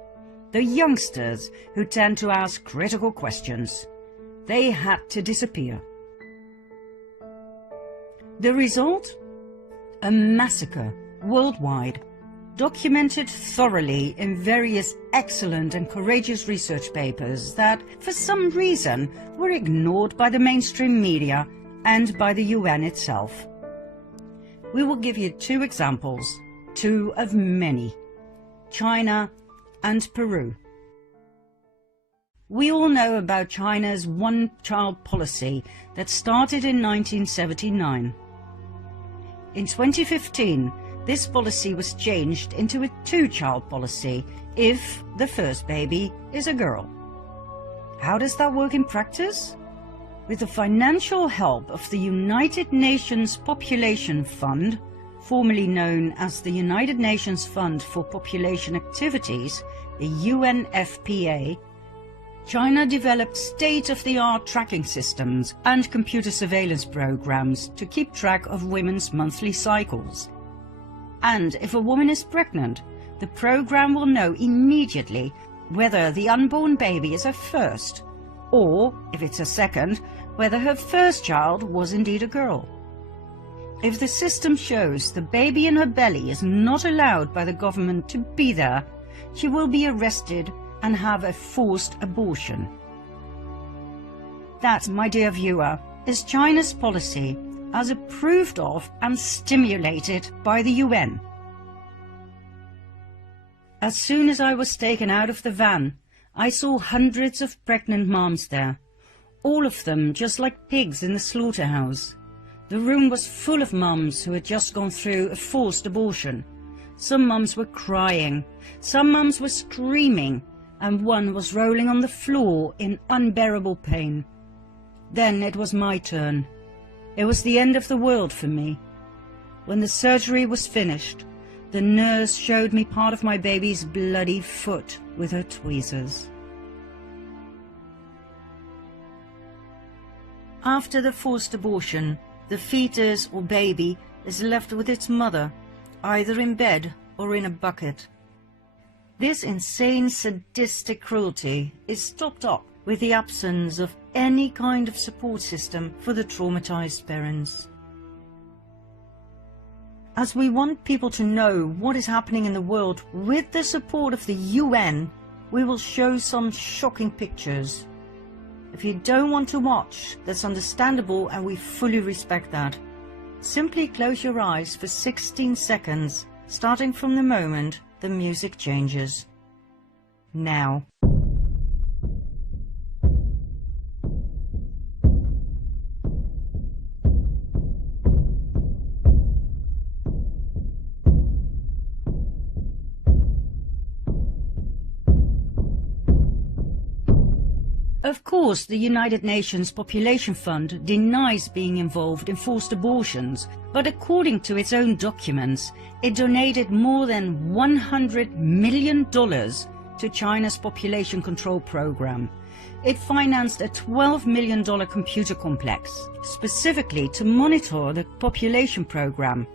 the youngsters who tend to ask critical questions. They had to disappear. The result? A massacre worldwide, documented thoroughly in various excellent and courageous research papers that, for some reason, were ignored by the mainstream media and by the UN itself. We will give you two examples, two of many: China and Peru. We all know about China's one-child policy that started in 1979. In 2015, this policy was changed into a two-child policy if the first baby is a girl. How does that work in practice? With the financial help of the United Nations Population Fund, formerly known as the United Nations Fund for Population Activities, the UNFPA, China developed state-of-the-art tracking systems and computer surveillance programs to keep track of women's monthly cycles. And if a woman is pregnant, the program will know immediately whether the unborn baby is her first, or, if it's a second, whether her first child was indeed a girl. If the system shows the baby in her belly is not allowed by the government to be there, she will be arrested and have a forced abortion. That, my dear viewer, is China's policy as approved of and stimulated by the UN. As soon as I was taken out of the van, I saw hundreds of pregnant moms there, all of them just like pigs in the slaughterhouse. The room was full of mums who had just gone through a forced abortion. Some mums were crying, some mums were screaming, and one was rolling on the floor in unbearable pain. Then it was my turn. It was the end of the world for me. When the surgery was finished, the nurse showed me part of my baby's bloody foot with her tweezers. After the forced abortion, the fetus or baby is left with its mother, either in bed or in a bucket. This insane sadistic cruelty is topped up with the absence of any kind of support system for the traumatized parents. As we want people to know what is happening in the world with the support of the UN, we will show some shocking pictures. If you don't want to watch, that's understandable and we fully respect that. Simply close your eyes for 16 seconds, starting from the moment the music changes. Now. Of course, the United Nations Population Fund denies being involved in forced abortions, but according to its own documents, it donated more than $100 million to China's population control program. It financed a $12 million computer complex, specifically to monitor the population program.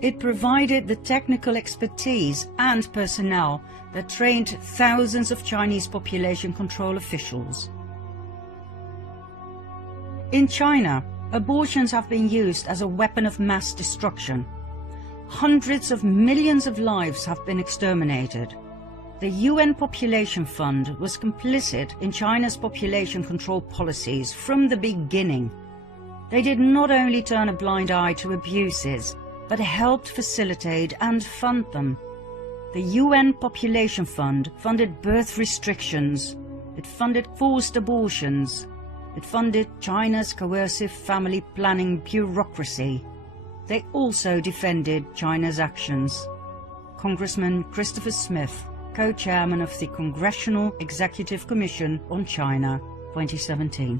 It provided the technical expertise and personnel that trained thousands of Chinese population control officials. In China, abortions have been used as a weapon of mass destruction. Hundreds of millions of lives have been exterminated. The UN Population Fund was complicit in China's population control policies from the beginning. They did not only turn a blind eye to abuses, but helped facilitate and fund them. The UN Population Fund funded birth restrictions, it funded forced abortions, it funded China's coercive family planning bureaucracy. They also defended China's actions. Congressman Christopher Smith, co-chairman of the Congressional Executive Commission on China, 2017.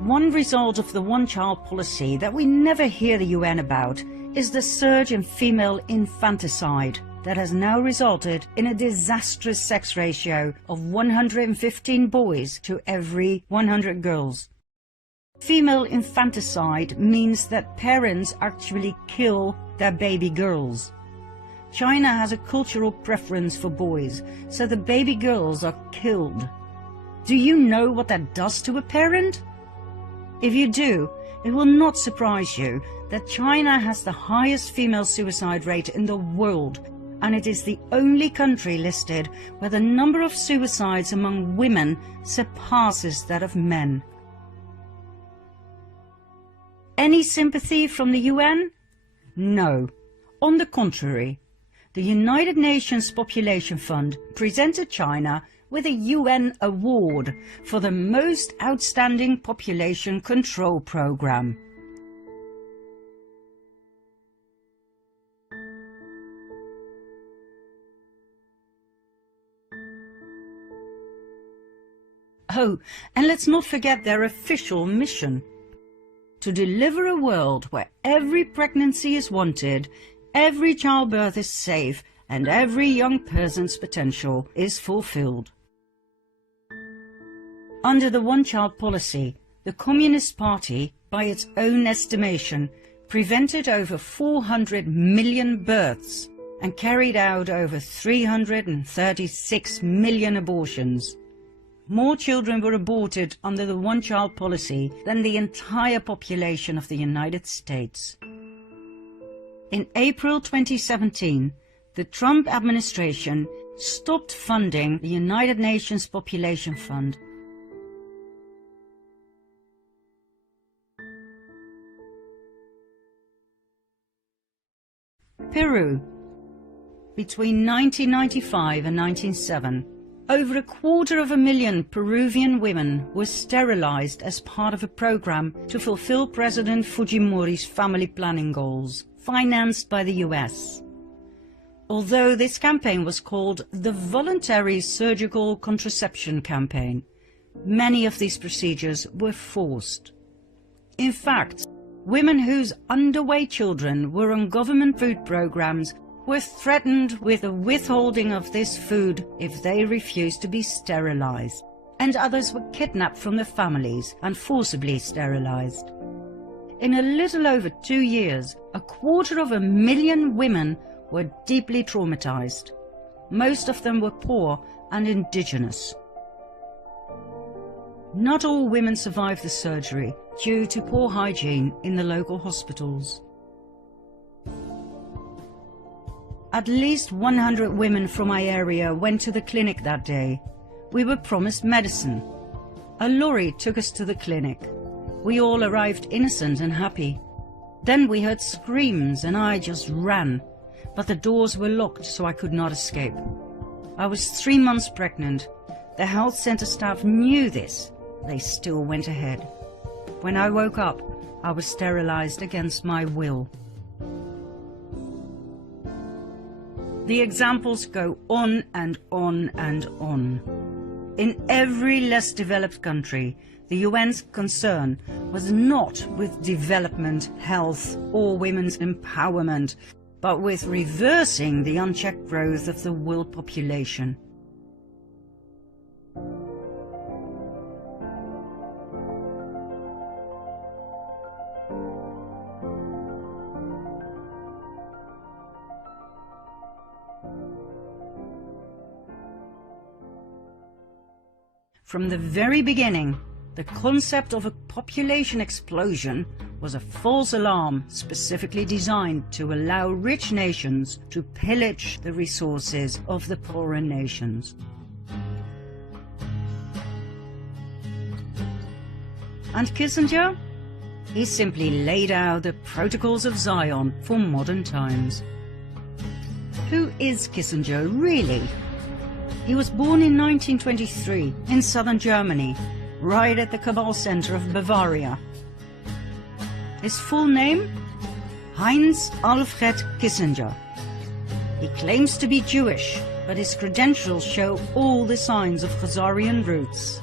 One result of the one-child policy that we never hear the UN about is the surge in female infanticide that has now resulted in a disastrous sex ratio of 115 boys to every 100 girls. Female infanticide means that parents actually kill their baby girls. China has a cultural preference for boys, so the baby girls are killed. Do you know what that does to a parent? If you do, it will not surprise you that China has the highest female suicide rate in the world, and it is the only country listed where the number of suicides among women surpasses that of men. Any sympathy from the UN? No. On the contrary, the United Nations Population Fund presented China with a UN award for the most outstanding population control program. Oh, and let's not forget their official mission: to deliver a world where every pregnancy is wanted, every childbirth is safe, and every young person's potential is fulfilled. Under the one-child policy, the Communist Party, by its own estimation, prevented over 400 million births and carried out over 336 million abortions. More children were aborted under the one-child policy than the entire population of the United States. In April 2017, the Trump administration stopped funding the United Nations Population Fund. Peru. Between 1995 and 1907, over 250,000 Peruvian women were sterilized as part of a program to fulfill President Fujimori's family planning goals, financed by the US. Although this campaign was called the Voluntary Surgical Contraception Campaign, many of these procedures were forced. In fact, women whose underway children were on government food programs were threatened with the withholding of this food if they refused to be sterilized, and others were kidnapped from their families and forcibly sterilized. In a little over 2 years, 250,000 women were deeply traumatized. Most of them were poor and indigenous. Not all women survived the surgery due to poor hygiene in the local hospitals. At least 100 women from my area went to the clinic that day. We were promised medicine. A lorry took us to the clinic. We all arrived innocent and happy. Then we heard screams and I just ran, but the doors were locked so I could not escape. I was 3 months pregnant. The health center staff knew this. They still went ahead. When I woke up, I was sterilized against my will. The examples go on and on and on. In every less developed country, the UN's concern was not with development, health, or women's empowerment, but with reversing the unchecked growth of the world population. From the very beginning, the concept of a population explosion was a false alarm specifically designed to allow rich nations to pillage the resources of the poorer nations. And Kissinger? He simply laid out the protocols of Zion for modern times. Who is Kissinger really? He was born in 1923 in southern Germany, right at the cabal center of Bavaria. His full name? Heinz Alfred Kissinger. He claims to be Jewish, but his credentials show all the signs of Khazarian roots.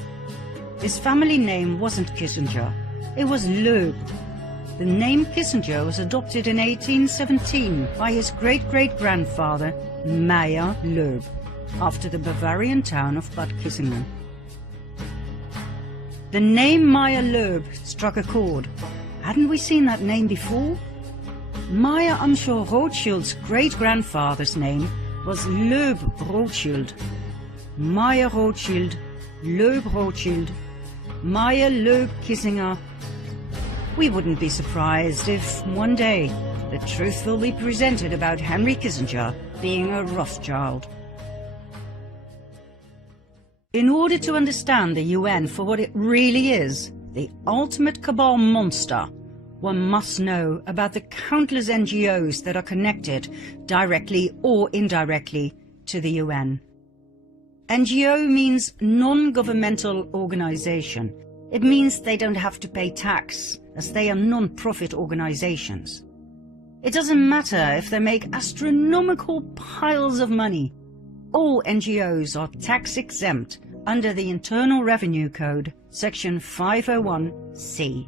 His family name wasn't Kissinger, it was Loeb. The name Kissinger was adopted in 1817 by his great-great-grandfather, Meyer Loeb, after the Bavarian town of Bad Kissingen. The name Meyer Loeb struck a chord. Hadn't we seen that name before? Meyer Amschel Rothschild's great-grandfather's name was Loeb Rothschild. Meyer Rothschild, Loeb Rothschild, Meyer Loeb Kissinger. We wouldn't be surprised if one day the truth will be presented about Henry Kissinger being a Rothschild. In order to understand the UN for what it really is, the ultimate cabal monster, one must know about the countless NGOs that are connected, directly or indirectly, to the UN. NGO means non-governmental organization. It means they don't have to pay tax, as they are non-profit organizations. It doesn't matter if they make astronomical piles of money. All NGOs are tax exempt under the Internal Revenue Code, Section 501(c).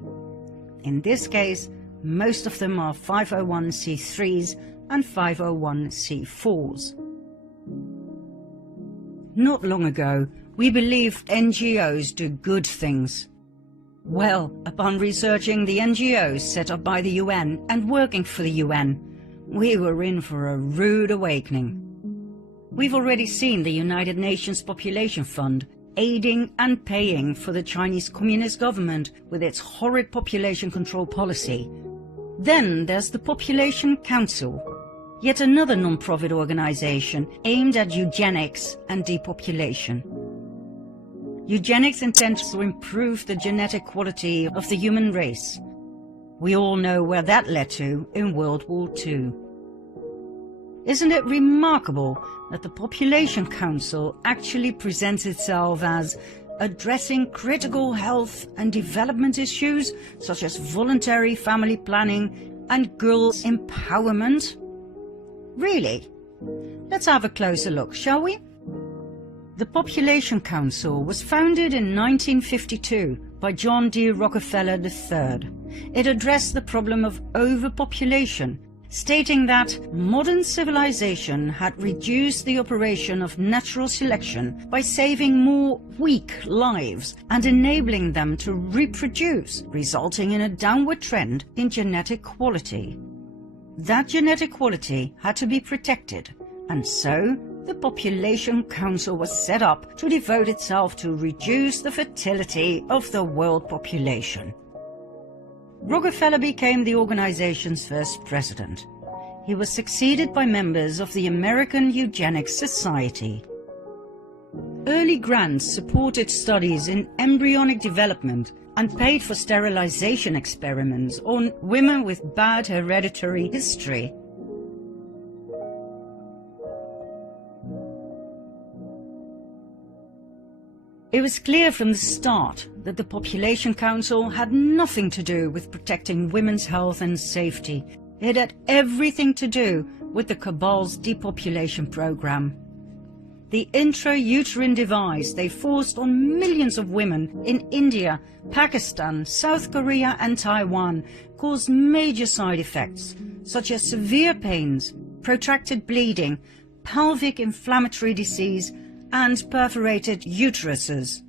In this case, most of them are 501(c)(3)s and 501(c)(4)s. Not long ago, we believed NGOs do good things. Well, upon researching the NGOs set up by the UN and working for the UN, we were in for a rude awakening. We've already seen the United Nations Population Fund aiding and paying for the Chinese Communist government with its horrid population control policy. Then there's the Population Council, yet another non-profit organization aimed at eugenics and depopulation. Eugenics intends to improve the genetic quality of the human race. We all know where that led to in World War II. Isn't it remarkable that the Population Council actually presents itself as addressing critical health and development issues such as voluntary family planning and girls' empowerment? Really? Let's have a closer look, shall we? The Population Council was founded in 1952 by John D. Rockefeller III. It addressed the problem of overpopulation, stating that modern civilization had reduced the operation of natural selection by saving more weak lives and enabling them to reproduce, resulting in a downward trend in genetic quality. That genetic quality had to be protected, and so the Population Council was set up to devote itself to reduce the fertility of the world population. Rockefeller became the organization's first president. He was succeeded by members of the American Eugenics Society. Early grants supported studies in embryonic development and paid for sterilization experiments on women with bad hereditary history. It was clear from the start that the Population Council had nothing to do with protecting women's health and safety. It had everything to do with the cabal's depopulation program. The intrauterine device they forced on millions of women in India, Pakistan, South Korea and Taiwan caused major side effects such as severe pains, protracted bleeding, pelvic inflammatory disease and perforated uteruses.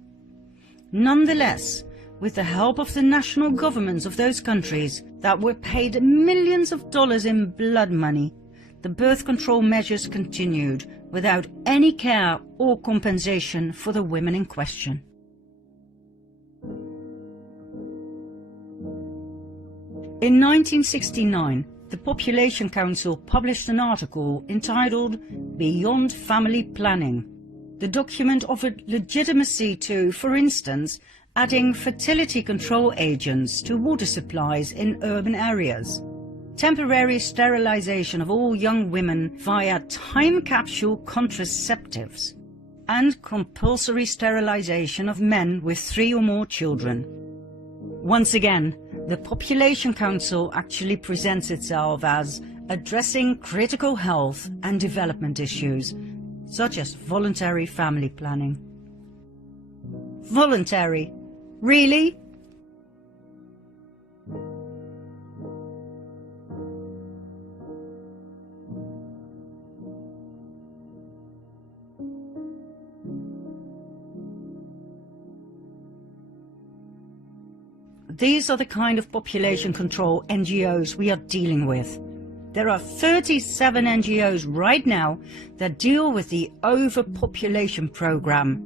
Nonetheless, with the help of the national governments of those countries that were paid millions of dollars in blood money, the birth control measures continued without any care or compensation for the women in question. In 1969, the Population Council published an article entitled "Beyond Family Planning." The document offered legitimacy to, for instance, adding fertility control agents to water supplies in urban areas, temporary sterilization of all young women via time capsule contraceptives, and compulsory sterilization of men with 3 or more children. Once again, The Population Council actually presents itself as addressing critical health and development issues, such as voluntary family planning. Voluntary? Really? These are the kind of population control NGOs we are dealing with. There are 37 NGOs right now that deal with the overpopulation program.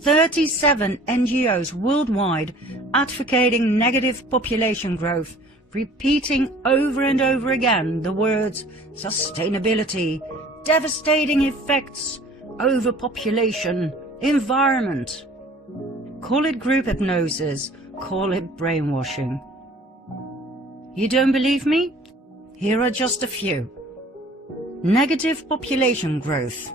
37 NGOs worldwide advocating negative population growth, repeating over and over again the words sustainability, devastating effects, overpopulation, environment. Call it group hypnosis, call it brainwashing. You don't believe me? Here are just a few. Negative Population Growth,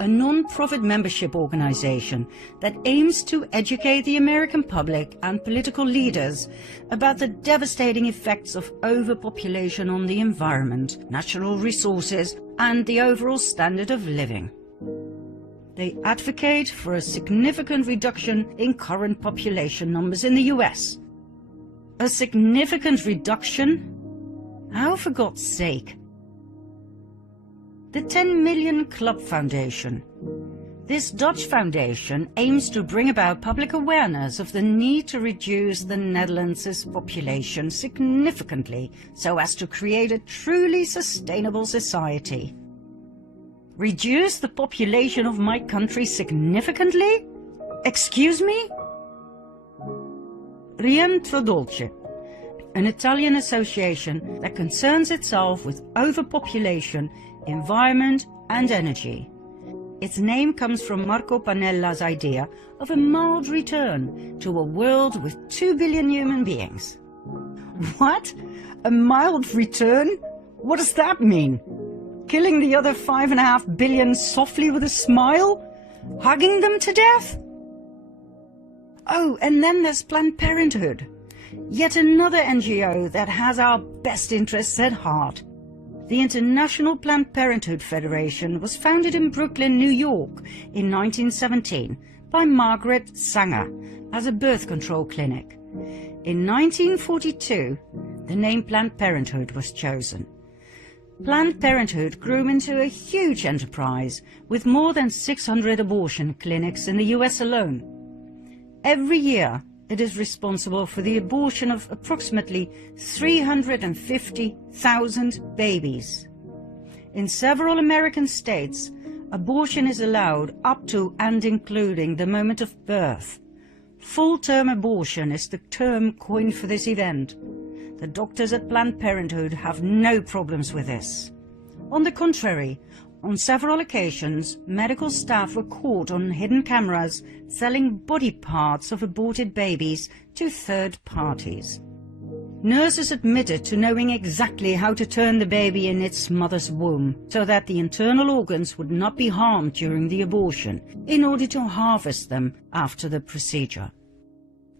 a non-profit membership organization that aims to educate the American public and political leaders about the devastating effects of overpopulation on the environment, natural resources, and the overall standard of living. They advocate for a significant reduction in current population numbers in the US. A significant reduction? How, for God's sake? The 10 Million Club Foundation. This Dutch foundation aims to bring about public awareness of the need to reduce the Netherlands' population significantly so as to create a truly sustainable society. Reduce the population of my country significantly? Excuse me? Rientro Dolce, an Italian association that concerns itself with overpopulation, environment and energy. Its name comes from Marco Panella's idea of a mild return to a world with 2 billion human beings. What? A mild return? What does that mean? Killing the other 5.5 billion softly with a smile? Hugging them to death? Oh, and then there's Planned Parenthood. Yet another NGO that has our best interests at heart. The International Planned Parenthood Federation was founded in Brooklyn, New York in 1917 by Margaret Sanger as a birth control clinic. In 1942, the name Planned Parenthood was chosen. Planned Parenthood grew into a huge enterprise with more than 600 abortion clinics in the US alone. Every year, it is responsible for the abortion of approximately 350,000 babies. In several American states, abortion is allowed up to and including the moment of birth. Full-term abortion is the term coined for this event. The doctors at Planned Parenthood have no problems with this. On the contrary, on several occasions, medical staff were caught on hidden cameras selling body parts of aborted babies to third parties. Nurses admitted to knowing exactly how to turn the baby in its mother's womb so that the internal organs would not be harmed during the abortion, in order to harvest them after the procedure.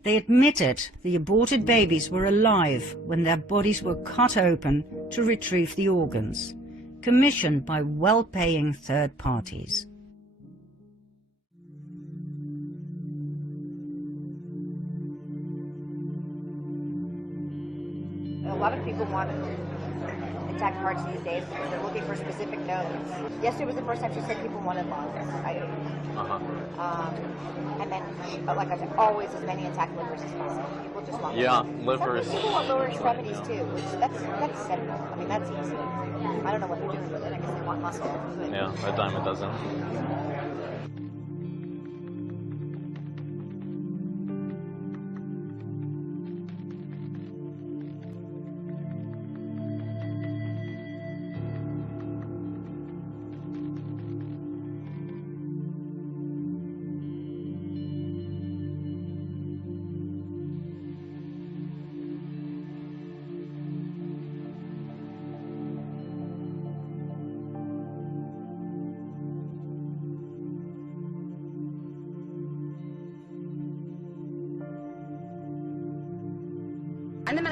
They admitted the aborted babies were alive when their bodies were cut open to retrieve the organs, commissioned by well-paying third parties. A lot of people want intact hearts these days because they're looking for specific nodes. Yesterday was the first time she said people wanted lungs. And then, like I said, always as many intact livers as possible. People just want livers. People want lower extremities too, which that's simple. I mean, that's easy. I don't know what they're doing with it. I guess they want muscle. Yeah, a dime a dozen.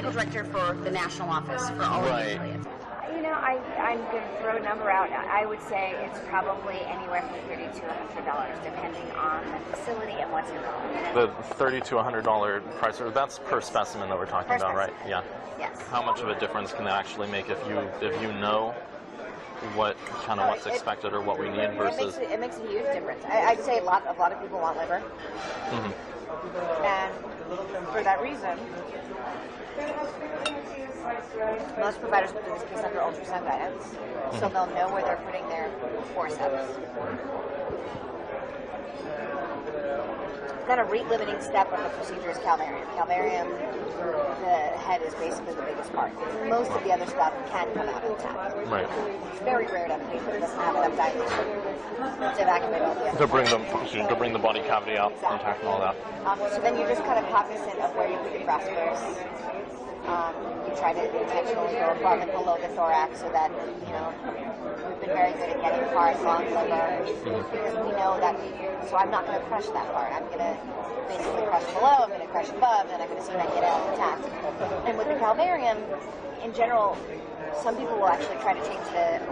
medical director for the national office for all of the affiliates. You know, I'm going to throw a number out. I would say it's probably anywhere from $30 to $100, depending on the facility and what's involved. The $30 to $100 price, that's per specimen that we're talking about, right? Yeah. Yes. How much of a difference can that actually make if you know what's expected or what we need versus? It makes a huge difference. I'd say a lot of people want liver, and for that reason, most providers will do this case under ultrasound guidance, so they'll know where they're putting their forceps. Then a rate-limiting step of the procedure is calvarium. Calvarium, the head is basically the biggest part. Most of the other stuff can come out intact. Right. It's very rare to have a patient that doesn't have enough dilation to evacuate all the other To bring the body cavity out intact and all that. So then you're just kind of cognizant of where you put your vasculars. You try to intentionally go above and below the thorax so that, you know, we've been very good at getting parts on liver because we know that, so I'm not going to crush that part. I'm going to basically crush below, I'm going to crush above, and I'm going to see if I can get it out intact. And with the calvarium, in general, some people will actually try to change the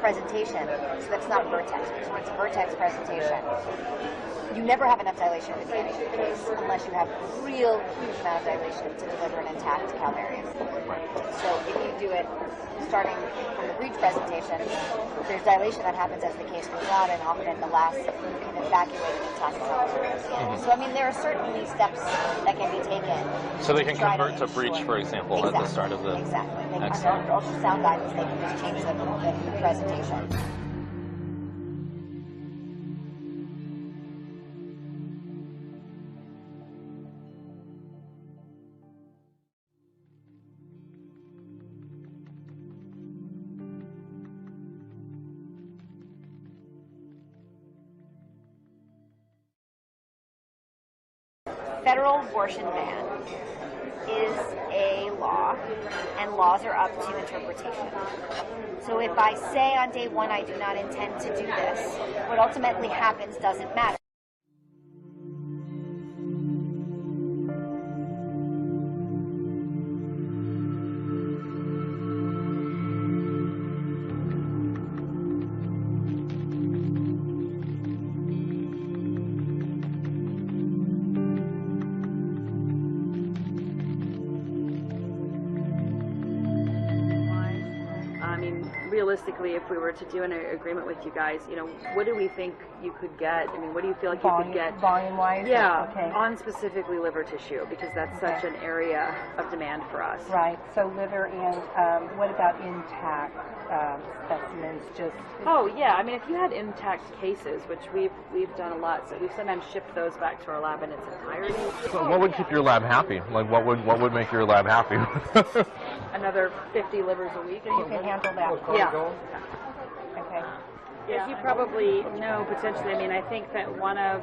presentation so that's not a vertex. So it's a vertex presentation. You never have enough dilation in the beginning of the case unless you have a real huge amount of dilation to deliver an intact calvarium. So if you do it starting from the breech presentation, there's dilation that happens as the case goes on, and often in the last you can evacuate an intact calvarium. So I mean, there are certainly steps that can be taken. So they can convert to breech, for example, at the start of the... Exactly. Under ultrasound guidance, they can just change the presentation. Federal abortion ban is a law, and laws are up to interpretation. So if I say on day one I do not intend to do this, what ultimately happens doesn't matter. Realistically, if we were to do an agreement with you guys, you know, what do we think you could get? I mean, what do you feel like you could get? Volume-wise? Yeah, okay. On specifically liver tissue, because that's such an area of demand for us. Right, so liver and what about intact specimens? Oh, yeah, I mean, if you had intact cases, which we've done a lot, so we've sometimes shipped those back to our lab in its entirety. So what would keep your lab happy? Like, what would make your lab happy? Another 50 livers a week. So you can handle that? Yeah. Okay. As you probably know, potentially, I mean, I think that one of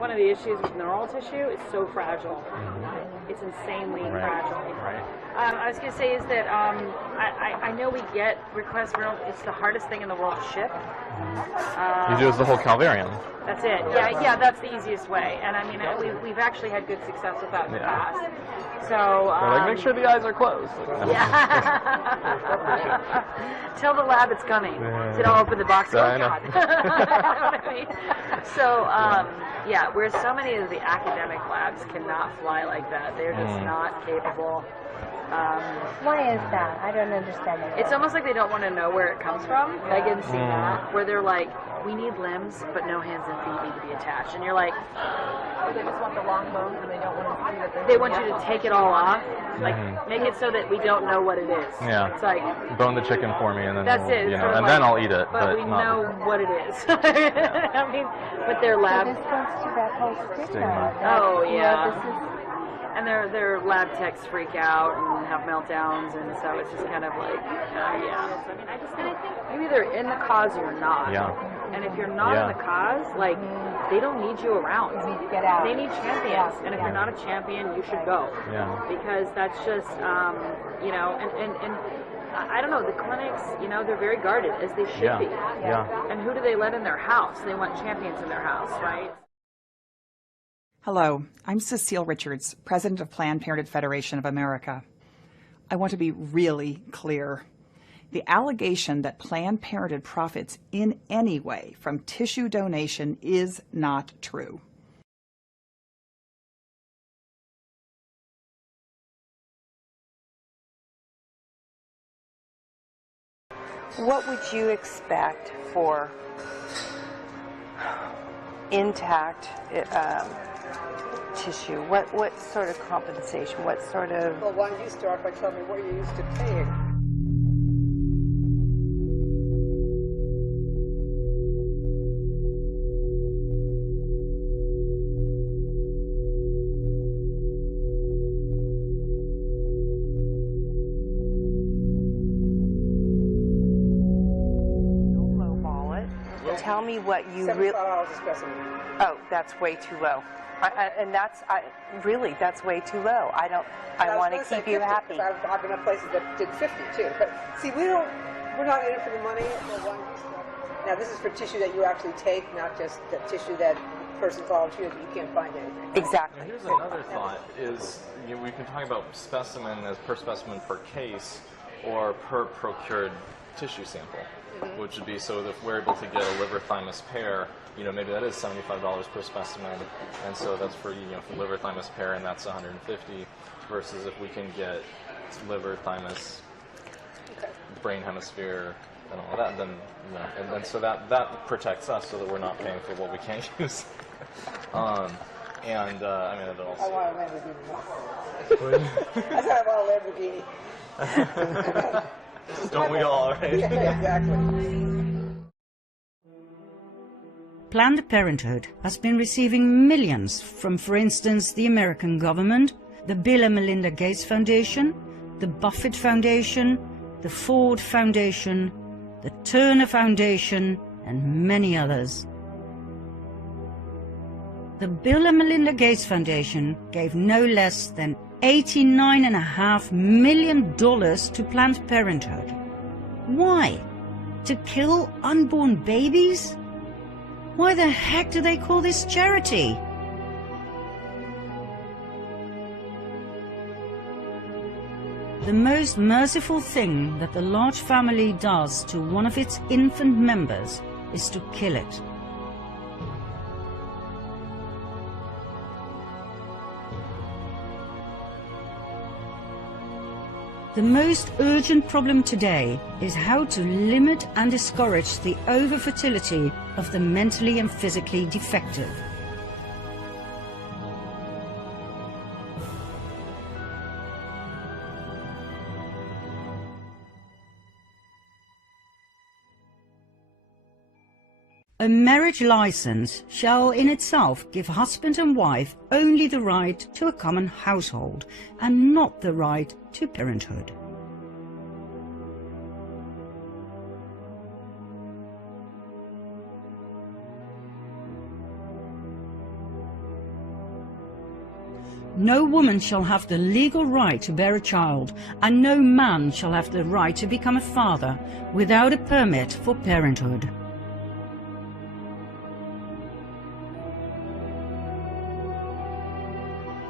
the issues with neural tissue is so fragile. It's insanely fragile. Right. I was going to say is that I know we get requests for it's the hardest thing in the world to ship. You do is the whole calvarium. That's it. Yeah, that's the easiest way. And I mean, we've actually had good success with that in the past. So like, make sure the eyes are closed. Yeah. Tell the lab it's coming. Did I open the box? Oh God. I mean? So yeah, where so many of the academic labs cannot fly like that. They're just not capable. Why is that? I don't understand that. It's almost like they don't want to know where it comes from. I can see that. Where they're like, we need limbs, but no hands and feet need to be attached. And you're like, they just want the long bones and they don't want to see that they want you to take it all off. Like, make it so that we don't know what it is. Yeah. It's like, bone the chicken for me, and then that's it. You know, and then I'll eat it. But we know what it is. I mean, but their lab. So this goes to that whole stigma. Oh yeah. This is, and their lab techs freak out and have meltdowns, and so it's just kind of like, yeah. I mean, I think you're either in the cause or you're not. Yeah. And if you're not in the cause, like, they don't need you around. You need to get out. They need champions. And if you're not a champion, you should go. Yeah. Because that's just, you know, and I don't know, the clinics, you know, they're very guarded, as they should be. Yeah. And who do they let in their house? They want champions in their house, right? Hello, I'm Cecile Richards, President of Planned Parenthood Federation of America. I want to be really clear. The allegation that Planned Parenthood profits in any way from tissue donation is not true. What would you expect for intact tissue? What sort of compensation? What sort of... Well, why don't you start by telling me what you're used to paying? Don't lowball it. Tell me what you really... $75 a specimen. Oh, that's way too low. Really, that's way too low. I want to keep you happy. I've been at places that did 50 too. But see, we're not in it for the money. Now this is for tissue that you actually take, not just the tissue that the person volunteers that you can't find anything. Exactly. Now, here's another thought: is we can talk about specimen as per specimen per case, or per procured tissue sample, which would be so that if we're able to get a liver thymus pair. Maybe that is $75 per specimen, and so that's for for liver thymus pair, and that's $150. Versus if we can get liver thymus, brain hemisphere, and all that, then and then so that protects us, so that we're not paying for what we can't use. I mean, it also. I want a Lamborghini. I said I want a Lamborghini. Don't we all, right? Yeah, exactly. Planned Parenthood has been receiving millions from, for instance, the American government, the Bill and Melinda Gates Foundation, the Buffett Foundation, the Ford Foundation, the Turner Foundation, and many others. The Bill and Melinda Gates Foundation gave no less than $89.5 million to Planned Parenthood. Why? To kill unborn babies? Why the heck do they call this charity? The most merciful thing that the large family does to one of its infant members is to kill it. The most urgent problem today is how to limit and discourage the over-fertility of the mentally and physically defective. A marriage license shall in itself give husband and wife only the right to a common household and not the right to parenthood. No woman shall have the legal right to bear a child, and no man shall have the right to become a father without a permit for parenthood.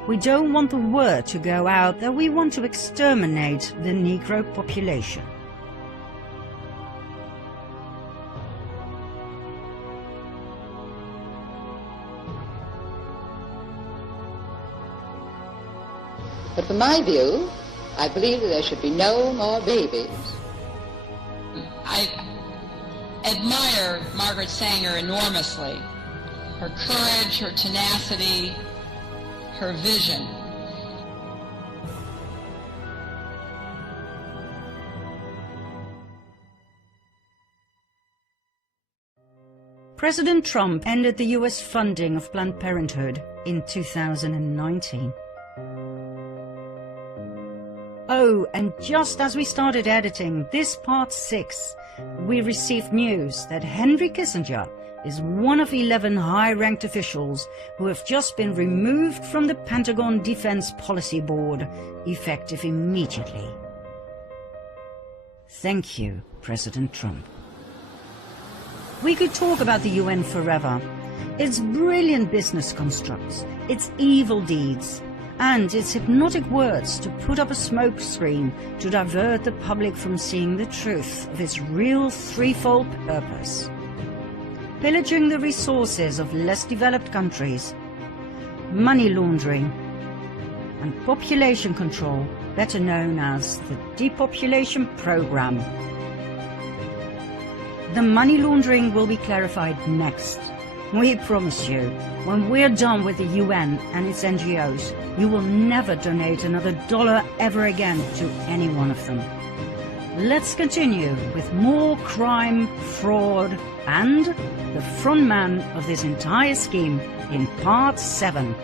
We don't want the word to go out that we want to exterminate the Negro population. But from my view, I believe that there should be no more babies. I admire Margaret Sanger enormously. Her courage, her tenacity, her vision. President Trump ended the US funding of Planned Parenthood in 2019. Oh, and just as we started editing this part 6, we received news that Henry Kissinger is one of 11 high-ranked officials who have just been removed from the Pentagon Defense Policy Board, effective immediately. Thank you, President Trump. We could talk about the UN forever. Its brilliant business constructs, its evil deeds, and its hypnotic words to put up a smokescreen to divert the public from seeing the truth of its real threefold purpose. Pillaging the resources of less developed countries, money laundering, and population control, better known as the depopulation program. The money laundering will be clarified next. We promise you, when we're done with the UN and its NGOs, you will never donate another dollar ever again to any one of them. Let's continue with more crime, fraud, and the front man of this entire scheme in Part 7.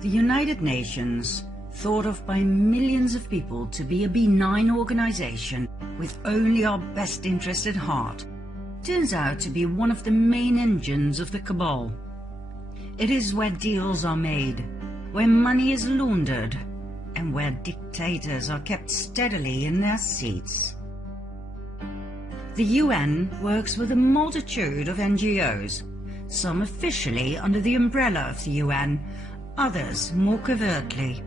The United Nations, thought of by millions of people to be a benign organization with only our best interest at heart, turns out to be one of the main engines of the cabal. It is where deals are made, where money is laundered, and where dictators are kept steadily in their seats. The UN works with a multitude of NGOs, some officially under the umbrella of the UN, others more covertly.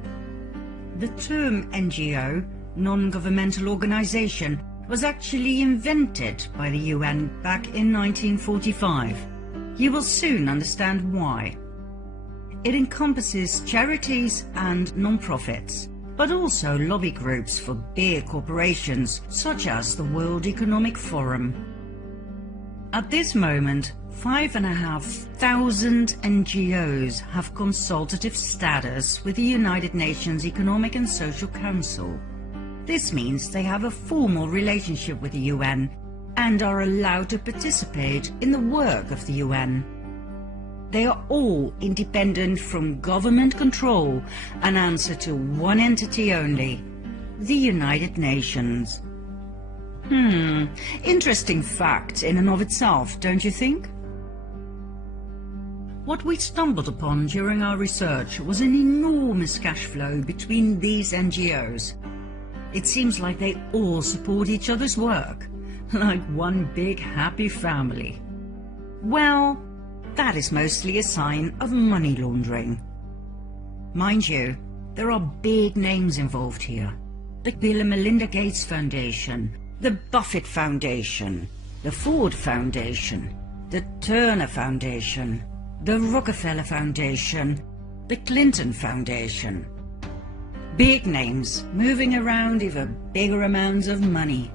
The term NGO, non-governmental organization, was actually invented by the UN back in 1945. You will soon understand why. It encompasses charities and non-profits, but also lobby groups for big corporations such as the World Economic Forum. At this moment, 5,500 NGOs have consultative status with the United Nations Economic and Social Council. This means they have a formal relationship with the UN and are allowed to participate in the work of the UN. They are all independent from government control and answer to one entity only, the United Nations. Interesting fact in and of itself, don't you think? What we stumbled upon during our research was an enormous cash flow between these NGOs. It seems like they all support each other's work, like one big happy family. Well, that is mostly a sign of money laundering. Mind you, there are big names involved here. The Bill and Melinda Gates Foundation, the Buffett Foundation, the Ford Foundation, the Turner Foundation, the Rockefeller Foundation, the Clinton Foundation. Big names moving around even bigger amounts of money.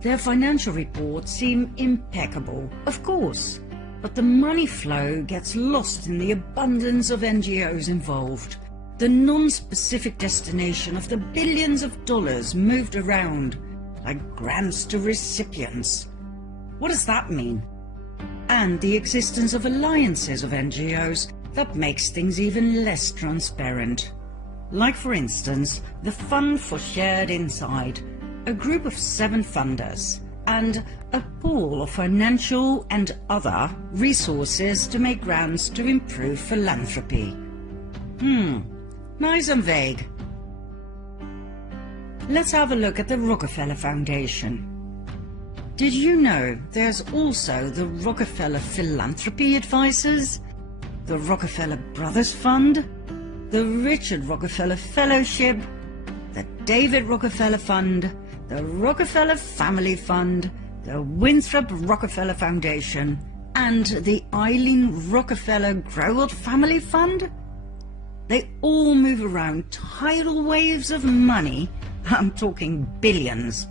Their financial reports seem impeccable, of course, but the money flow gets lost in the abundance of NGOs involved. The non-specific destination of the billions of dollars moved around like grants to recipients. What does that mean? And the existence of alliances of NGOs that makes things even less transparent. Like, for instance, the Fund for Shared Insight, a group of 7 funders, and a pool of financial and other resources to make grants to improve philanthropy. Nice and vague. Let's have a look at the Rockefeller Foundation. Did you know there's also the Rockefeller Philanthropy Advisors, the Rockefeller Brothers Fund, the Richard Rockefeller Fellowship, the David Rockefeller Fund, the Rockefeller Family Fund, the Winthrop Rockefeller Foundation, and the Eileen Rockefeller Growell Family Fund? They all move around tidal waves of money, I'm talking billions,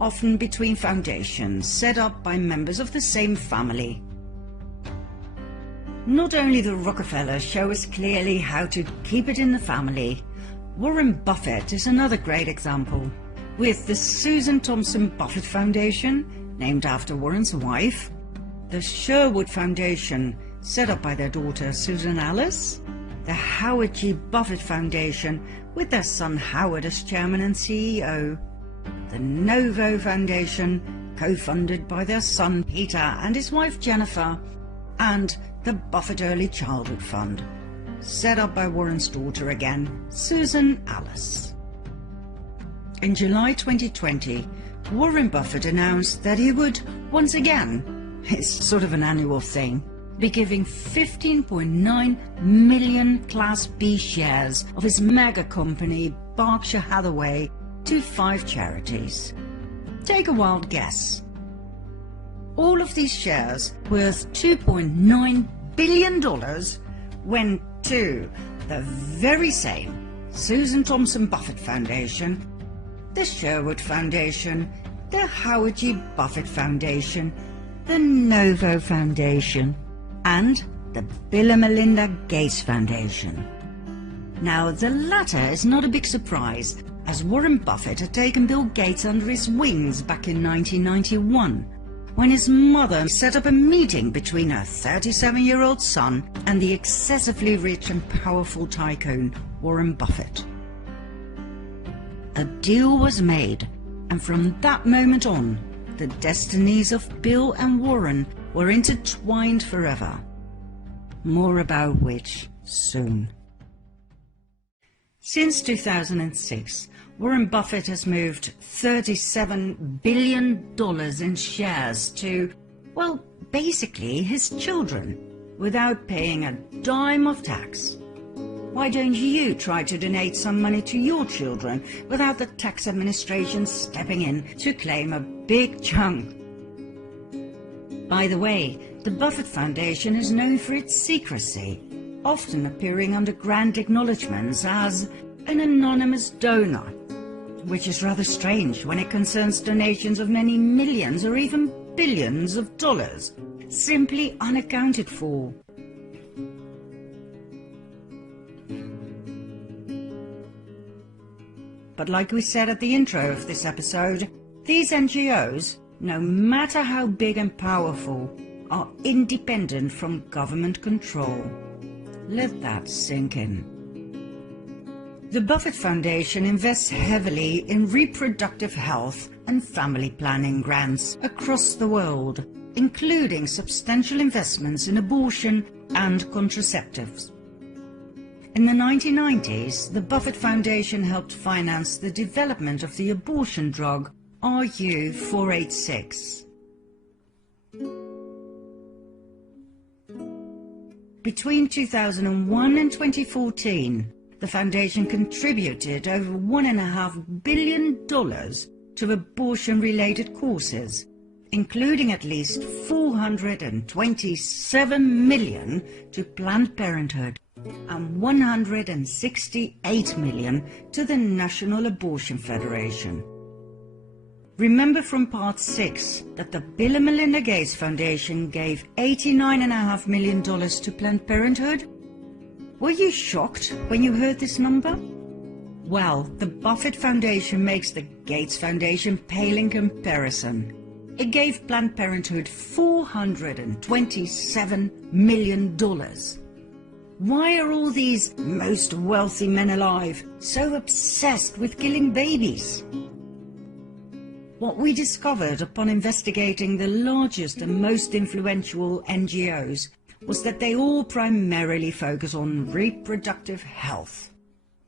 often between foundations set up by members of the same family. Not only the Rockefellers show us clearly how to keep it in the family, Warren Buffett is another great example. with the Susan Thompson Buffett Foundation, named after Warren's wife, the Sherwood Foundation, set up by their daughter Susan Alice, the Howard G. Buffett Foundation, with their son Howard as chairman and CEO, the Novo Foundation, co-funded by their son Peter and his wife Jennifer, and the Buffett Early Childhood Fund, set up by Warren's daughter again, Susan Alice. In July 2020, Warren Buffett announced that he would, once again, it's sort of an annual thing, be giving 15.9 million Class B shares of his mega company Berkshire Hathaway to 5 charities. Take a wild guess. All of these shares, worth $2.9 billion, went to the very same Susan Thompson Buffett Foundation, the Sherwood Foundation, the Howard G. Buffett Foundation, the Novo Foundation, and the Bill and Melinda Gates Foundation. Now, the latter is not a big surprise, as Warren Buffett had taken Bill Gates under his wings back in 1991, when his mother set up a meeting between her 37-year-old son and the excessively rich and powerful tycoon Warren Buffett. A deal was made, and from that moment on, the destinies of Bill and Warren were intertwined forever. More about which soon. Since 2006, Warren Buffett has moved $37 billion in shares to, well, basically his children, without paying a dime of tax. Why don't you try to donate some money to your children without the tax administration stepping in to claim a big chunk? By the way, the Buffett Foundation is known for its secrecy, often appearing under grand acknowledgements as an anonymous donor, which is rather strange when it concerns donations of many millions or even billions of dollars, simply unaccounted for. But like we said at the intro of this episode, these NGOs, no matter how big and powerful, are independent from government control. Let that sink in. The Buffett Foundation invests heavily in reproductive health and family planning grants across the world, including substantial investments in abortion and contraceptives. In the 1990s, the Buffett Foundation helped finance the development of the abortion drug RU486. Between 2001 and 2014, the foundation contributed over $1.5 billion to abortion-related causes, including at least $427 million to Planned Parenthood and $168 million to the National Abortion Federation. Remember from Part 6 that the Bill and Melinda Gates Foundation gave $89.5 million to Planned Parenthood? Were you shocked when you heard this number? Well, the Buffett Foundation makes the Gates Foundation pale in comparison. It gave Planned Parenthood $427 million. Why are all these most wealthy men alive so obsessed with killing babies? What we discovered upon investigating the largest and most influential NGOs was that they all primarily focus on reproductive health.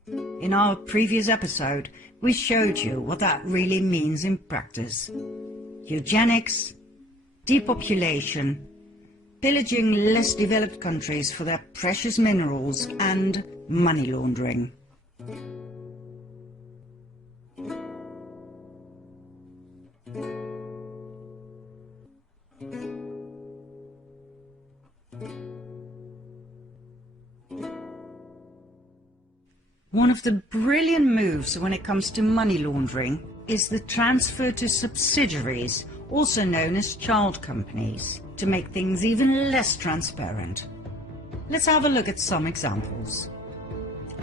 In our previous episode, we showed you what that really means in practice. Eugenics, depopulation, pillaging less developed countries for their precious minerals, and money laundering. One of the brilliant moves when it comes to money laundering is the transfer to subsidiaries, also known as child companies, to make things even less transparent. Let's have a look at some examples.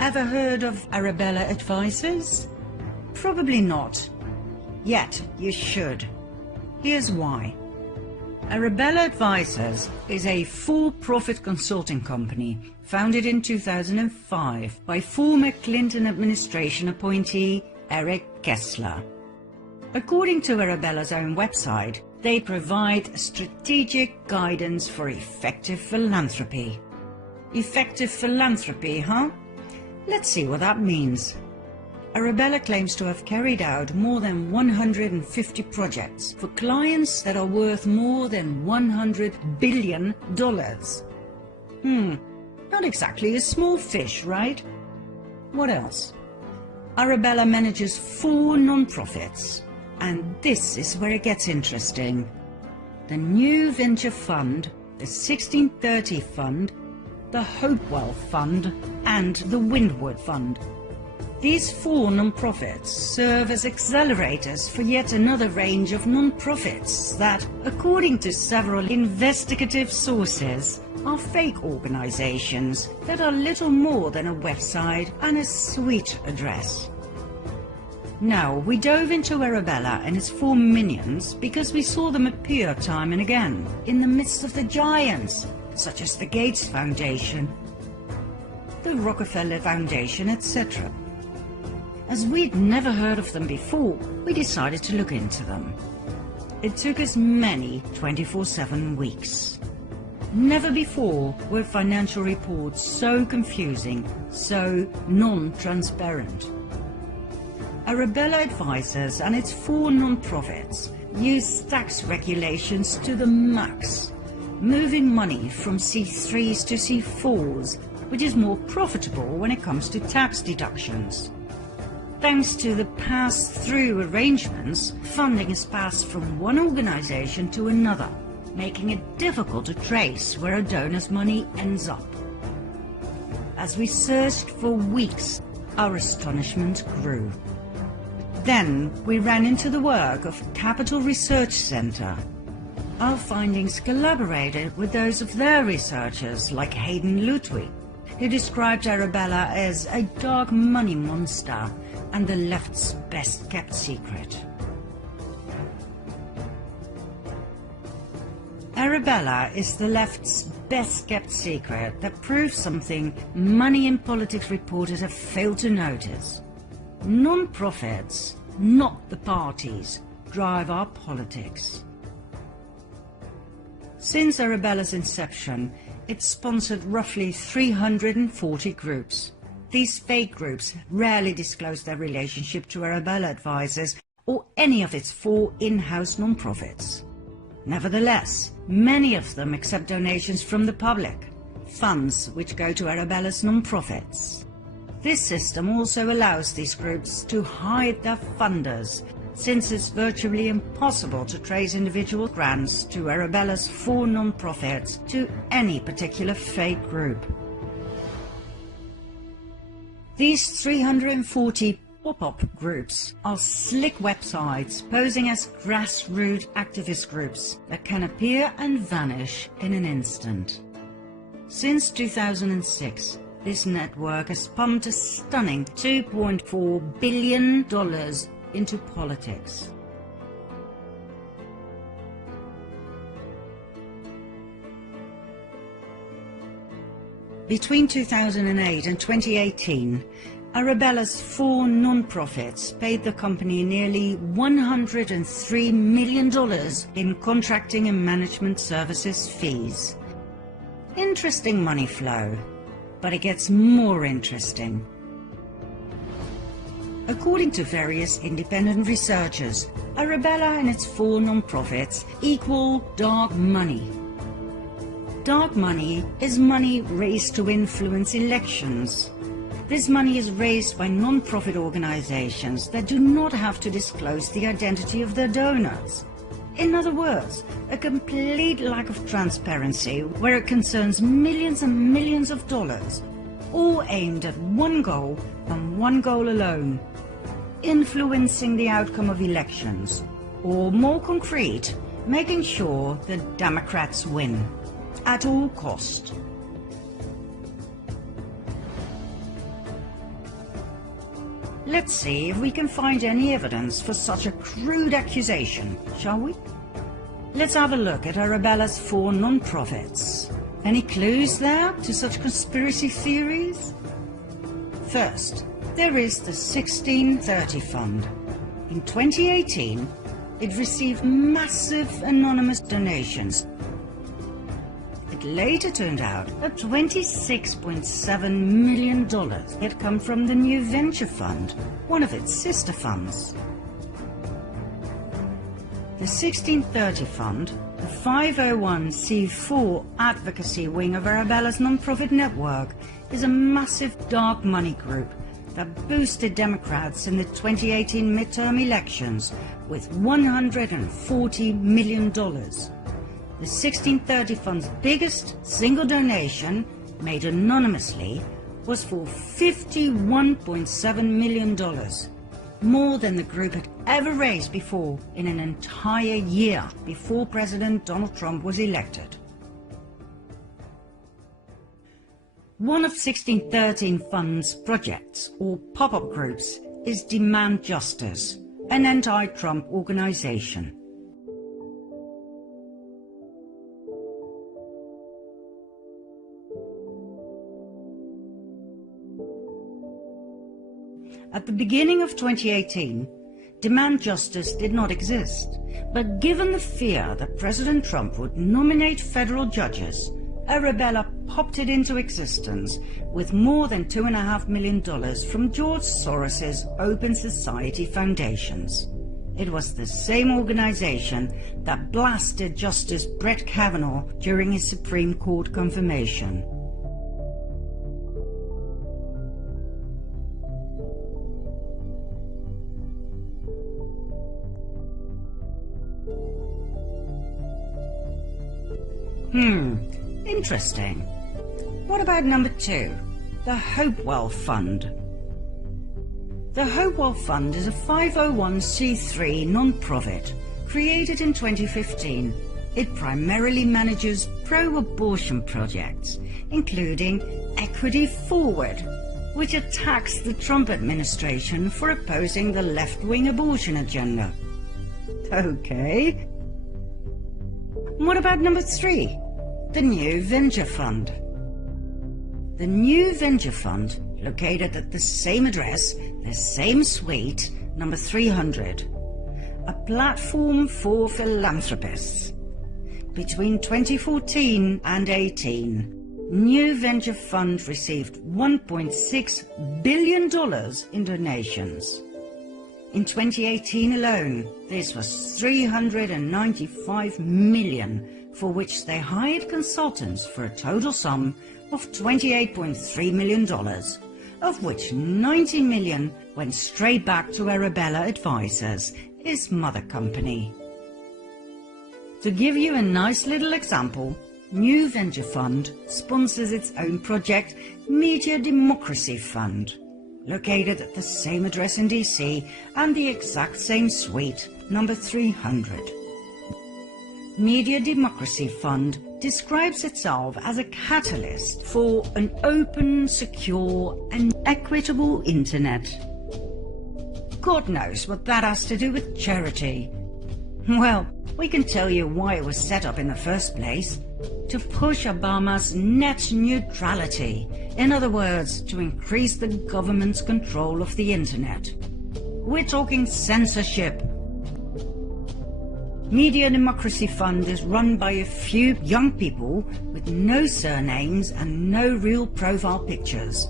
Ever heard of Arabella Advisors? Probably not. Yet you should. Here's why. Arabella Advisors is a for-profit consulting company founded in 2005 by former Clinton administration appointee Eric Kessler. According to Arabella's own website, they provide strategic guidance for effective philanthropy. Effective philanthropy, huh? Let's see what that means. Arabella claims to have carried out more than 150 projects for clients that are worth more than $100 billion. Not exactly a small fish, right? What else? Arabella manages 4 non-profits, and this is where it gets interesting. The New Venture Fund, the 1630 Fund, the Hopewell Fund, and the Windward Fund. These 4 non-profits serve as accelerators for yet another range of non-profits that, according to several investigative sources, are fake organizations that are little more than a website and a suite address. Now, we dove into Arabella and its 4 minions because we saw them appear time and again in the midst of the giants, such as the Gates Foundation, the Rockefeller Foundation, etc. As we'd never heard of them before, we decided to look into them. It took us many 24/7 weeks. Never before were financial reports so confusing, so non-transparent. Arabella Advisors and its 4 non-profits use tax regulations to the max, moving money from C3s to C4s, which is more profitable when it comes to tax deductions. Thanks to the pass-through arrangements, funding is passed from one organization to another, making it difficult to trace where a donor's money ends up. As we searched for weeks, our astonishment grew. Then we ran into the work of Capital Research Center. Our findings collaborated with those of their researchers like Hayden Ludwig, who described Arabella as a dark money monster and the left's best-kept secret. Arabella is the left's best-kept secret that proves something money and politics reporters have failed to notice. Non-profits, not the parties, drive our politics. Since Arabella's inception, it's sponsored roughly 340 groups. These fake groups rarely disclose their relationship to Arabella Advisors or any of its 4 in-house non-profits. Nevertheless, many of them accept donations from the public, funds which go to Arabella's non-profits. This system also allows these groups to hide their funders, since it's virtually impossible to trace individual grants to Arabella's 4 non-profits to any particular fake group. These 340 pop-up groups are slick websites posing as grassroots activist groups that can appear and vanish in an instant. Since 2006, this network has pumped a stunning $2.4 billion into politics. Between 2008 and 2018, Arabella's 4 non-profits paid the company nearly $103 million in contracting and management services fees. Interesting money flow, but it gets more interesting. According to various independent researchers, Arabella and its 4 non-profits equal dark money. Dark money is money raised to influence elections. This money is raised by non-profit organizations that do not have to disclose the identity of their donors. In other words, a complete lack of transparency where it concerns millions and millions of dollars, all aimed at one goal and one goal alone: influencing the outcome of elections, or more concrete, making sure the Democrats win at all cost. Let's see if we can find any evidence for such a crude accusation, shall we? Let's have a look at Arabella's 4 non-profits. Any clues there to such conspiracy theories? First, there is the 1630 Fund. In 2018, it received massive anonymous donations. It later turned out that $26.7 million had come from the New Venture Fund, one of its sister funds. The 1630 Fund, the 501c4 advocacy wing of Arabella's non-profit network, is a massive dark money group that boosted Democrats in the 2018 midterm elections with $140 million. The 1630 Fund's biggest single donation, made anonymously, was for $51.7 million, more than the group had ever raised before in an entire year before President Donald Trump was elected. One of 1613 Fund's projects, or pop-up groups, is Demand Justice, an anti-Trump organization. At the beginning of 2018, Demand Justice did not exist, but given the fear that President Trump would nominate federal judges, Arabella popped it into existence with more than $2.5 million from George Soros's Open Society Foundations. It was the same organization that blasted Justice Brett Kavanaugh during his Supreme Court confirmation. Interesting. What about number 2, the Hopewell Fund? The Hopewell Fund is a 501c3 non-profit created in 2015. It primarily manages pro-abortion projects, including Equity Forward, which attacks the Trump administration for opposing the left-wing abortion agenda. Okay. What about number 3? The New Venture Fund. The New Venture Fund, located at the same address, the same suite, number 300, a platform for philanthropists. Between 2014 and 18, New Venture Fund received $1.6 billion in donations. In 2018 alone, this was $395 million, for which they hired consultants for a total sum of $28.3 million, of which $90 million went straight back to Arabella Advisors, his mother company. To give you a nice little example, New Venture Fund sponsors its own project, Media Democracy Fund, located at the same address in DC and the exact same suite, number 300. Media Democracy Fund describes itself as a catalyst for an open, secure and equitable internet. God knows what that has to do with charity. Well, we can tell you why it was set up in the first place: to push Obama's net neutrality. In other words, to increase the government's control of the internet. We're talking censorship. Media Democracy Fund is run by a few young people with no surnames and no real profile pictures.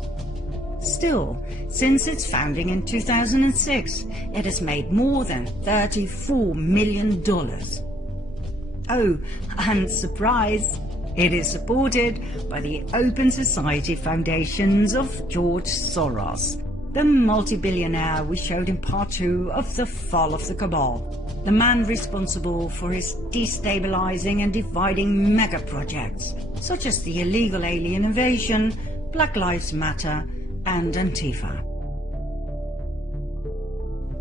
Still, since its founding in 2006, it has made more than $34 million. Oh, and surprise, it is supported by the Open Society Foundations of George Soros, the multi-billionaire we showed in part 2 of The Fall of the Cabal, the man responsible for his destabilizing and dividing mega projects, such as the illegal alien invasion, Black Lives Matter, and Antifa.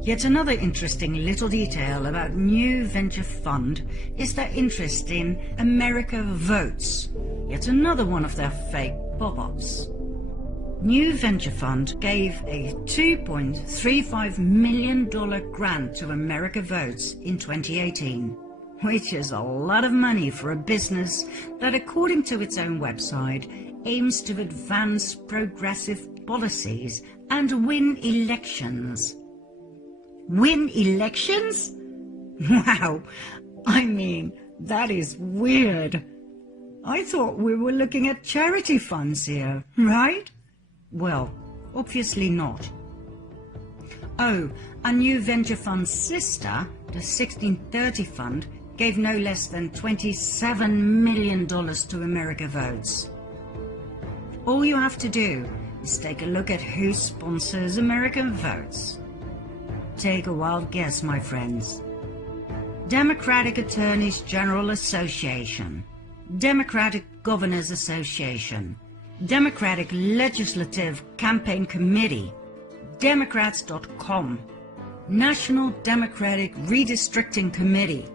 Yet another interesting little detail about New Venture Fund is their interest in America Votes, yet another one of their fake pop-ups. New Venture Fund gave a $2.35 million grant to America Votes in 2018, which is a lot of money for a business that, according to its own website, aims to advance progressive policies and win elections. Win elections? Wow, I mean, that is weird. I thought we were looking at charity funds here, right? Well, obviously not. Oh, a New Venture Fund's sister, the 1630 Fund, gave no less than $27 million to America Votes. All you have to do is take a look at who sponsors American Votes. Take a wild guess, my friends. Democratic Attorneys General Association, Democratic Governors Association, Democratic Legislative Campaign Committee, Democrats.com, National Democratic Redistricting Committee.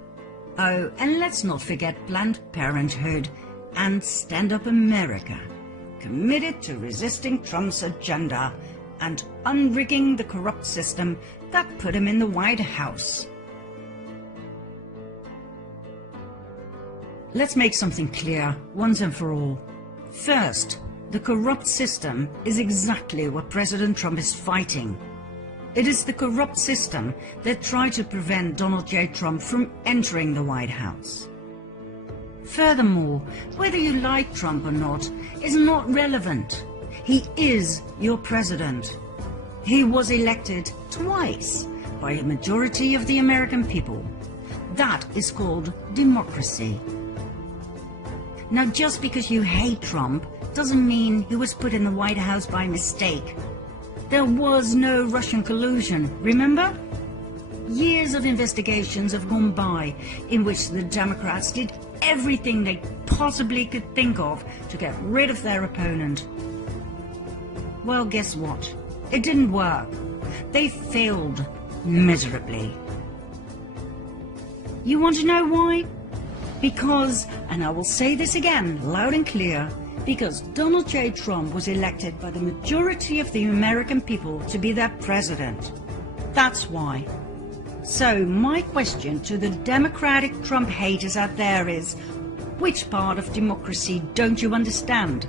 Oh, and let's not forget Planned Parenthood and Stand Up America, committed to resisting Trump's agenda and unrigging the corrupt system that put him in the White House. Let's make something clear once and for all. First, the corrupt system is exactly what President Trump is fighting. It is the corrupt system that tried to prevent Donald J. Trump from entering the White House. Furthermore, whether you like Trump or not is not relevant. He is your president. He was elected twice by a majority of the American people. That is called democracy. Now, just because you hate Trump doesn't mean he was put in the White House by mistake. There was no Russian collusion, remember? Years of investigations have gone by in which the Democrats did everything they possibly could think of to get rid of their opponent. Well, guess what? It didn't work. They failed miserably. You want to know why? Because, and I will say this again loud and clear, because Donald J. Trump was elected by the majority of the American people to be their president. That's why. So my question to the Democratic Trump haters out there is, which part of democracy don't you understand?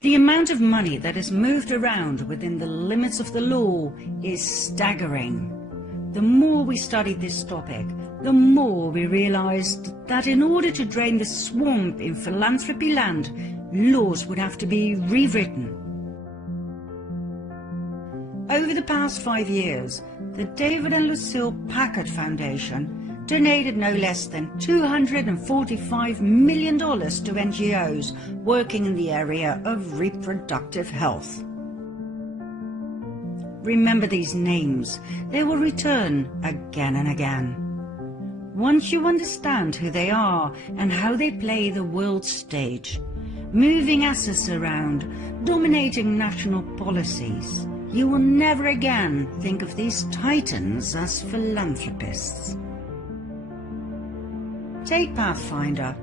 The amount of money that is moved around within the limits of the law is staggering. The more we studied this topic, the more we realized that in order to drain the swamp in philanthropy land, laws would have to be rewritten. Over the past 5 years, the David and Lucille Packard Foundation donated no less than $245 million to NGOs working in the area of reproductive health. Remember these names. They will return again and again. Once you understand who they are and how they play the world stage, moving assets around, dominating national policies, you will never again think of these titans as philanthropists. Take Pathfinder.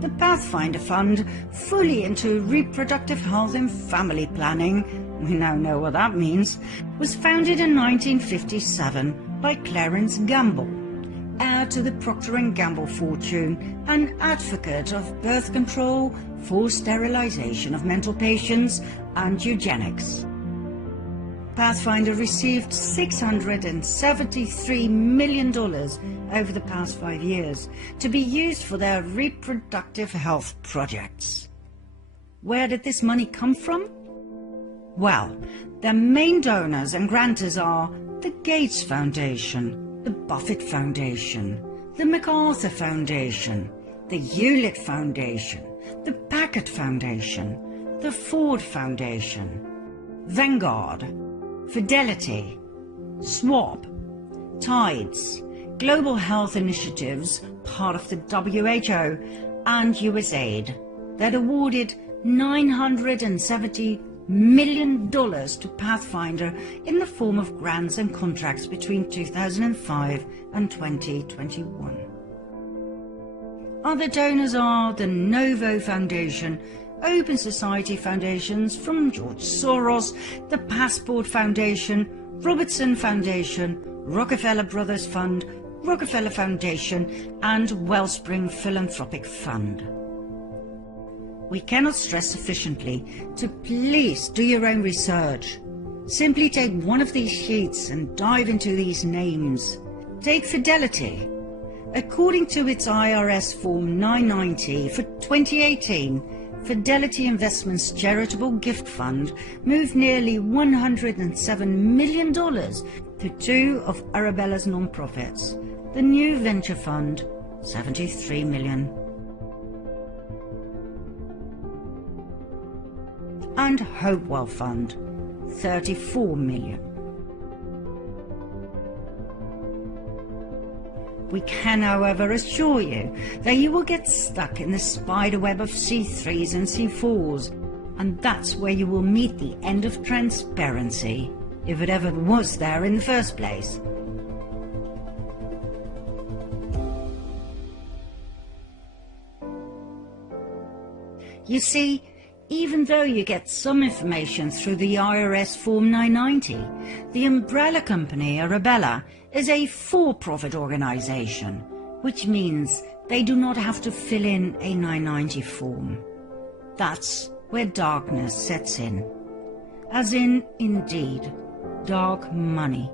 The Pathfinder Fund, fully into reproductive health and family planning, we now know what that means, was founded in 1957 by Clarence Gamble, heir to the Procter & Gamble fortune, an advocate of birth control, forced sterilization of mental patients, and eugenics. Pathfinder received $673 million over the past 5 years to be used for their reproductive health projects. Where did this money come from? Well, their main donors and grantors are the Gates Foundation, the Buffett Foundation, the MacArthur Foundation, the Hewlett Foundation, the Packard Foundation, the Ford Foundation, Vanguard, Fidelity, SWAP, Tides, Global Health Initiatives, part of the WHO, and USAID, that awarded $970 million to Pathfinder in the form of grants and contracts between 2005 and 2021. Other donors are the Novo Foundation, Open Society foundations from George Soros, the Passport Foundation, Robertson Foundation, Rockefeller Brothers Fund, Rockefeller Foundation, and Wellspring Philanthropic Fund. We cannot stress sufficiently to please do your own research. Simply take one of these sheets and dive into these names. Take Fidelity. According to its IRS Form 990 for 2018, Fidelity Investments Charitable Gift Fund moved nearly $107 million to two of Arabella's nonprofits. The New Venture Fund, $73 million. And Hopewell Fund, $34 million. We can, however, assure you that you will get stuck in the spider web of C3s and C4s, and that's where you will meet the end of transparency, if it ever was there in the first place. You see, even though you get some information through the IRS Form 990, the umbrella company Arabella is a for-profit organization, which means they do not have to fill in a 990 form. That's where darkness sets in. As in, indeed, dark money.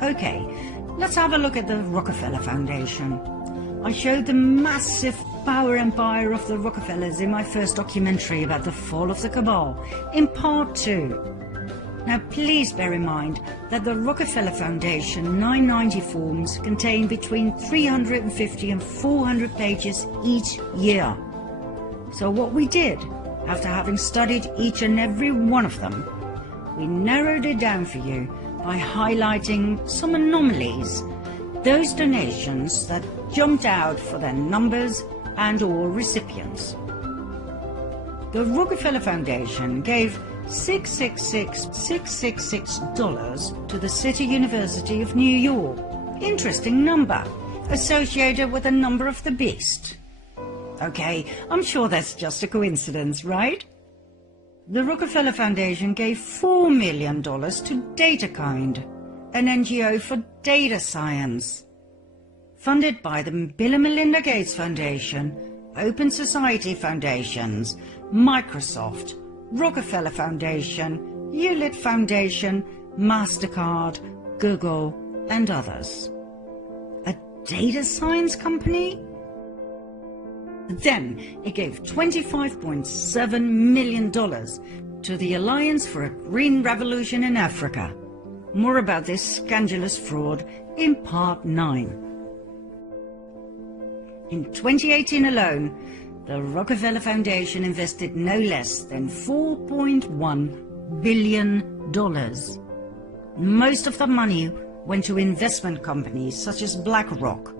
Okay, let's have a look at the Rockefeller Foundation. I showed the massive power empire of the Rockefellers in my first documentary about the fall of the cabal, in part 2. Now please bear in mind that the Rockefeller Foundation 990 forms contain between 350 and 400 pages each year. So what we did, after having studied each and every one of them, we narrowed it down for you by highlighting some anomalies, those donations that jumped out for their numbers and or recipients. The Rockefeller Foundation gave $666,666 to the City University of New York. Interesting number, associated with the number of the beast. Okay, I'm sure that's just a coincidence, right? The Rockefeller Foundation gave $4 million to DataKind, an NGO for data science. Funded by the Bill and Melinda Gates Foundation, Open Society Foundations, Microsoft, Rockefeller Foundation, Hewlett Foundation, MasterCard, Google, and others. A data science company? Then it gave $25.7 million to the Alliance for a Green Revolution in Africa. More about this scandalous fraud in part 9. In 2018 alone, the Rockefeller Foundation invested no less than $4.1 billion. Most of the money went to investment companies such as BlackRock,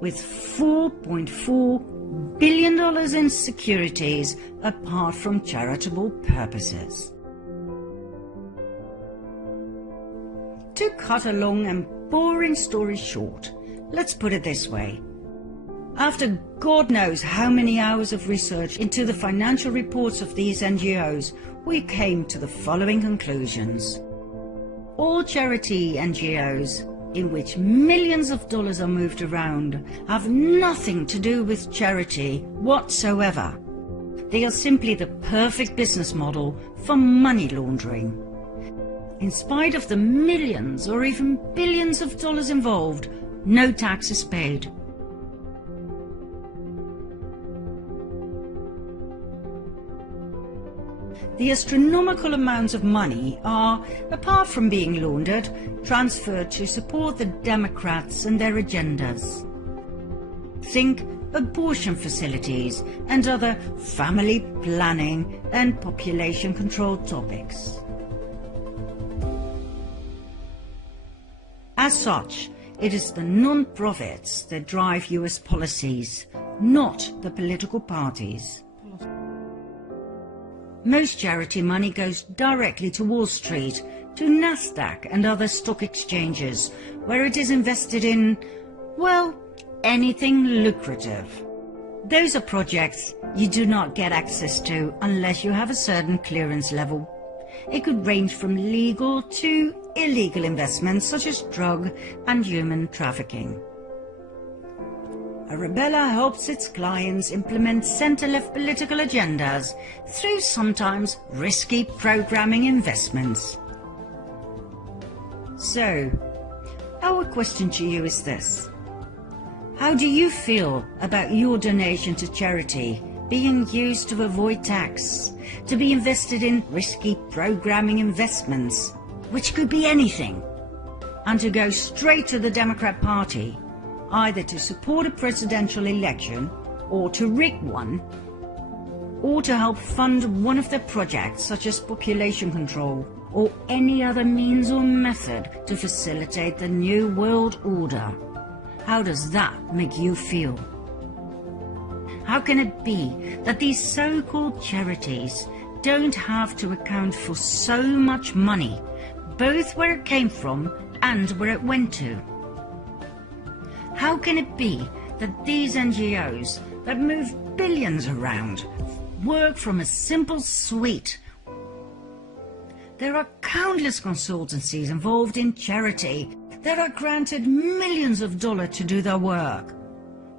with $4.4 billion in securities apart from charitable purposes. To cut a long and boring story short, let's put it this way. After God knows how many hours of research into the financial reports of these NGOs, we came to the following conclusions. All charity NGOs in which millions of dollars are moved around have nothing to do with charity whatsoever. They are simply the perfect business model for money laundering. In spite of the millions or even billions of dollars involved, no tax is paid. The astronomical amounts of money are, apart from being laundered, transferred to support the Democrats and their agendas. Think abortion facilities and other family planning and population control topics. As such, it is the non-profits that drive US policies, not the political parties. Most charity money goes directly to Wall Street, to NASDAQ and other stock exchanges, where it is invested in, well, anything lucrative. Those are projects you do not get access to unless you have a certain clearance level. It could range from legal to illegal investments such as drug and human trafficking. Arabella helps its clients implement centre-left political agendas through sometimes risky programming investments. So, our question to you is this. How do you feel about your donation to charity being used to avoid tax, to be invested in risky programming investments, which could be anything, and to go straight to the Democrat Party, either to support a presidential election or to rig one, or to help fund one of their projects such as population control or any other means or method to facilitate the New World Order? How does that make you feel? How can it be that these so-called charities don't have to account for so much money, both where it came from and where it went to? How can it be that these NGOs that move billions around work from a simple suite? There are countless consultancies involved in charity that are granted millions of dollars to do their work.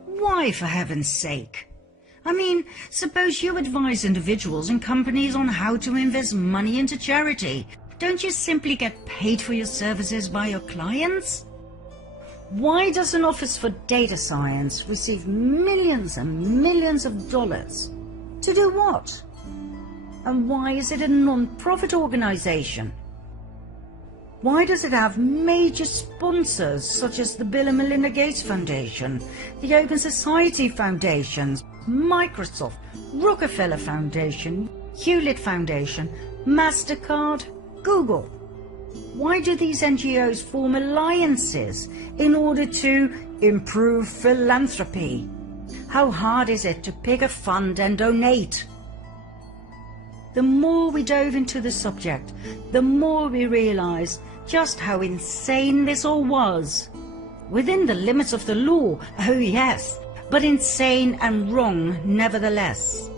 Why, for heaven's sake? I mean, suppose you advise individuals and companies on how to invest money into charity. Don't you simply get paid for your services by your clients? Why does an Office for Data Science receive millions and millions of dollars? To do what? And why is it a non-profit organization? Why does it have major sponsors such as the Bill and Melinda Gates Foundation, the Open Society Foundations, Microsoft, Rockefeller Foundation, Hewlett Foundation, MasterCard, Google? Why do these NGOs form alliances in order to improve philanthropy? How hard is it to pick a fund and donate? The more we dove into the subject, the more we realized just how insane this all was. Within the limits of the law, oh yes, but insane and wrong nevertheless.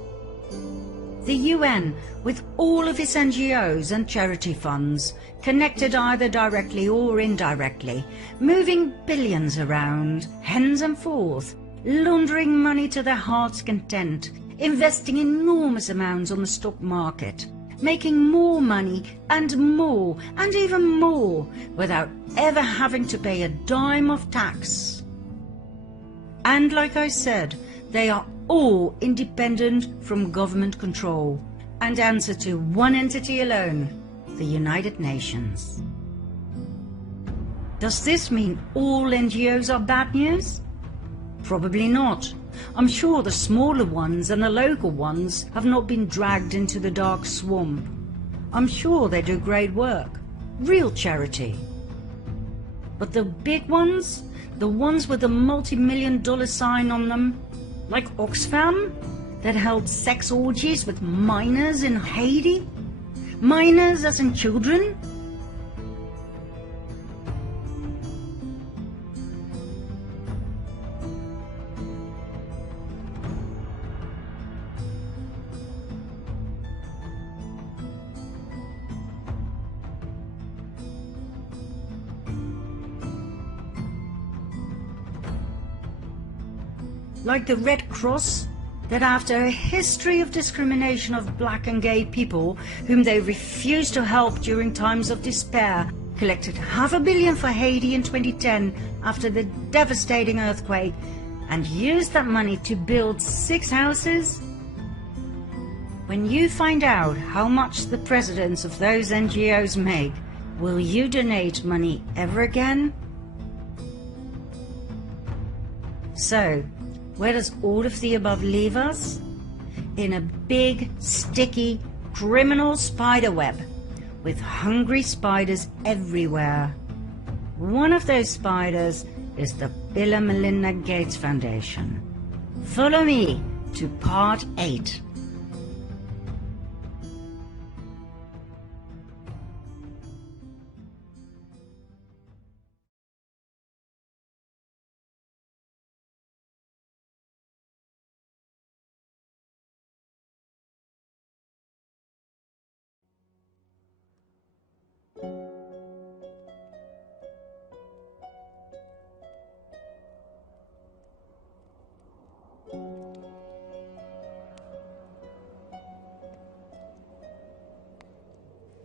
The UN, with all of its NGOs and charity funds, connected either directly or indirectly, moving billions around, hens and forth, laundering money to their heart's content, investing enormous amounts on the stock market, making more money and even more without ever having to pay a dime of tax. And like I said, they are all independent from government control and answer to one entity alone, the United Nations. Does this mean all NGOs are bad news? Probably not. I'm sure the smaller ones and the local ones have not been dragged into the dark swamp. I'm sure they do great work, real charity. But the big ones, the ones with the multi-million-dollar sign on them, like Oxfam, that held sex orgies with minors in Haiti? Minors as in children? Like the Red Cross, that after a history of discrimination of black and gay people whom they refused to help during times of despair, collected $500 million for Haiti in 2010 after the devastating earthquake and used that money to build 6 houses? When you find out how much the presidents of those NGOs make, will you donate money ever again? So, where does all of the above leave us? In a big, sticky, criminal spider web, with hungry spiders everywhere. One of those spiders is the Bill and Melinda Gates Foundation. Follow me to part 8.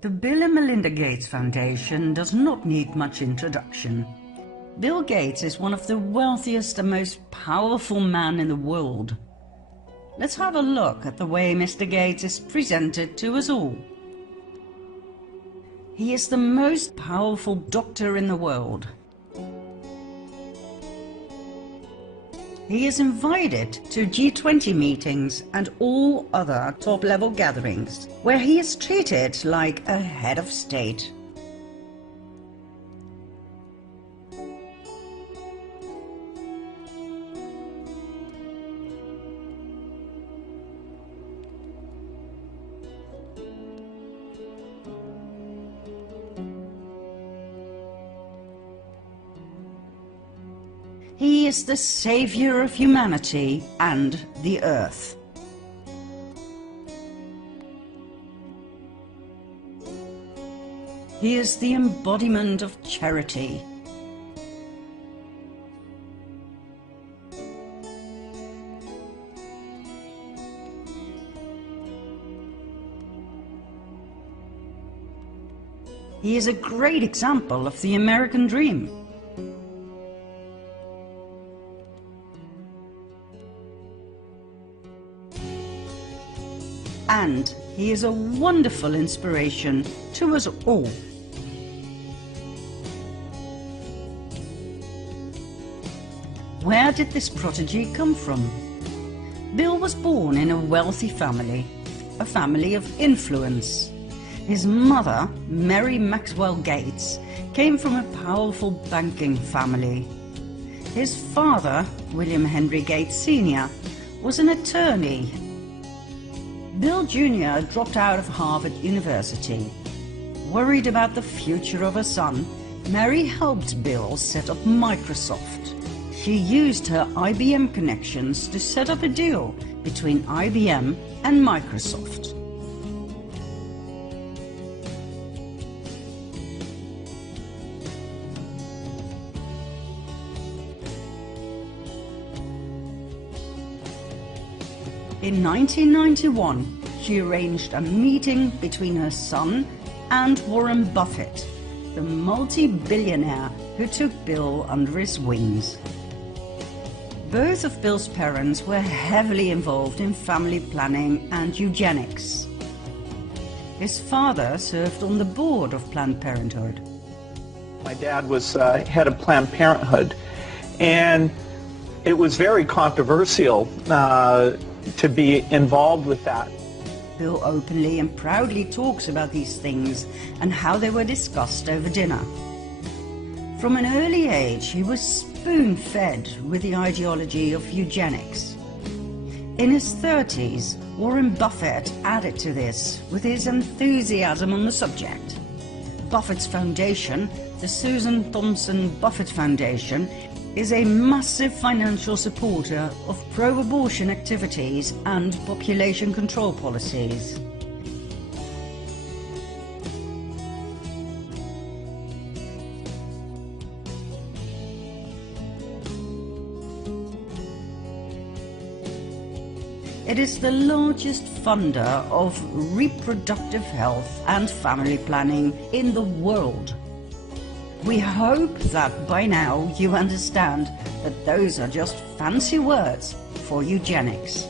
The Bill and Melinda Gates Foundation does not need much introduction. Bill Gates is one of the wealthiest and most powerful men in the world. Let's have a look at the way Mr. Gates is presented to us all. He is the most powerful doctor in the world. He is invited to G20 meetings and all other top-level gatherings, where he is treated like a head of state. He is the savior of humanity and the earth. He is the embodiment of charity. He is a great example of the American dream. And he is a wonderful inspiration to us all. Where did this prodigy come from? Bill was born in a wealthy family, a family of influence. His mother, Mary Maxwell Gates, came from a powerful banking family. His father, William Henry Gates Sr., was an attorney. Bill Jr. dropped out of Harvard University. Worried about the future of her son, Mary helped Bill set up Microsoft. She used her IBM connections to set up a deal between IBM and Microsoft. In 1991, she arranged a meeting between her son and Warren Buffett, the multi-billionaire who took Bill under his wings. Both of Bill's parents were heavily involved in family planning and eugenics. His father served on the board of Planned Parenthood. My dad was head of Planned Parenthood, and it was very controversial to be involved with that. Bill openly and proudly talks about these things and how they were discussed over dinner. From an early age, he was spoon-fed with the ideology of eugenics. In his 30s, Warren Buffett added to this with his enthusiasm on the subject. Buffett's foundation, the Susan Thompson Buffett Foundation, is a massive financial supporter of pro-abortion activities and population control policies. It is the largest funder of reproductive health and family planning in the world. We hope that by now you understand that those are just fancy words for eugenics.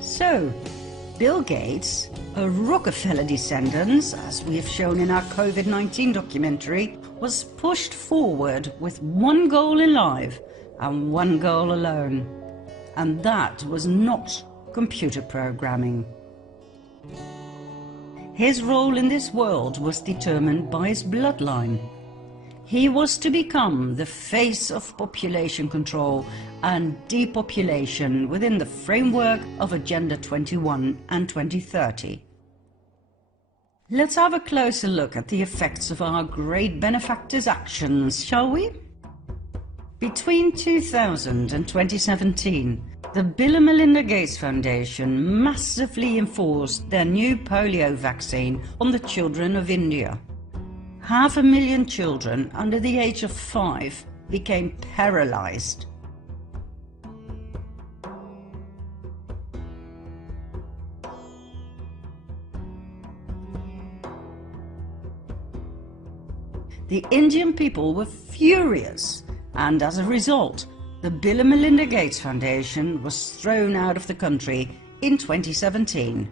So, Bill Gates, a Rockefeller descendant, as we have shown in our COVID-19 documentary, was pushed forward with one goal in life and one goal alone, and that was not computer programming. His role in this world was determined by his bloodline. He was to become the face of population control and depopulation within the framework of Agenda 21 and 2030. Let's have a closer look at the effects of our great benefactor's actions, shall we? Between 2000 and 2017, the Bill and Melinda Gates Foundation massively enforced their new polio vaccine on the children of India. 500,000 children under the age of 5 became paralyzed. The Indian people were furious, and as a result, the Bill and Melinda Gates Foundation was thrown out of the country in 2017.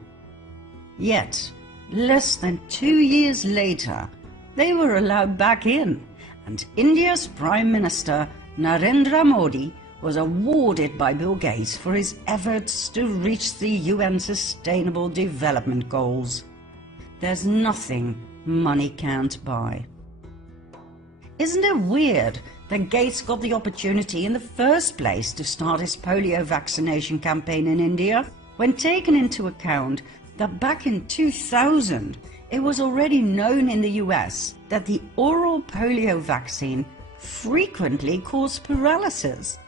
Yet, less than 2 years later, they were allowed back in, and India's Prime Minister Narendra Modi was awarded by Bill Gates for his efforts to reach the UN Sustainable Development Goals. There's nothing money can't buy. Isn't it weird that Gates got the opportunity in the first place to start his polio vaccination campaign in India, when taken into account that back in 2000 it was already known in the US that the oral polio vaccine frequently caused paralysis?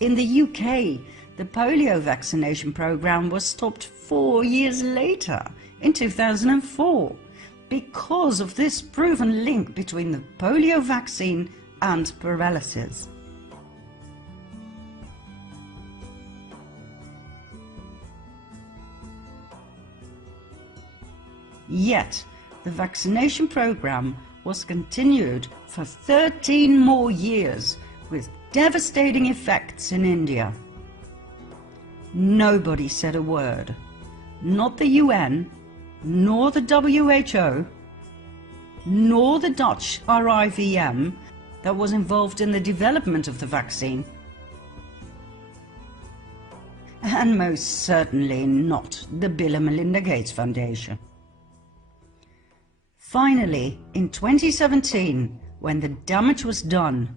In the UK, the polio vaccination program was stopped 4 years later, in 2004, because of this proven link between the polio vaccine and paralysis. Yet, the vaccination program was continued for 13 more years, with devastating effects in India. Nobody said a word, not the UN, nor the WHO, nor the Dutch RIVM that was involved in the development of the vaccine, and most certainly not the Bill and Melinda Gates Foundation. Finally, in 2017, when the damage was done,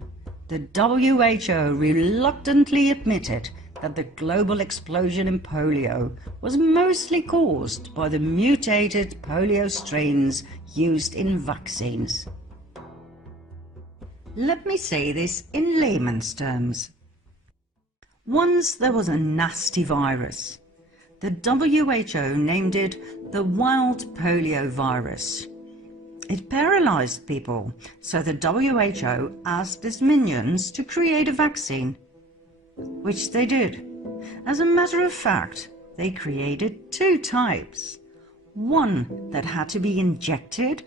the WHO reluctantly admitted that the global explosion in polio was mostly caused by the mutated polio strains used in vaccines. Let me say this in layman's terms. Once there was a nasty virus. The WHO named it the wild polio virus. It paralyzed people, so the WHO asked its minions to create a vaccine, which they did. As a matter of fact, they created 2 types, one that had to be injected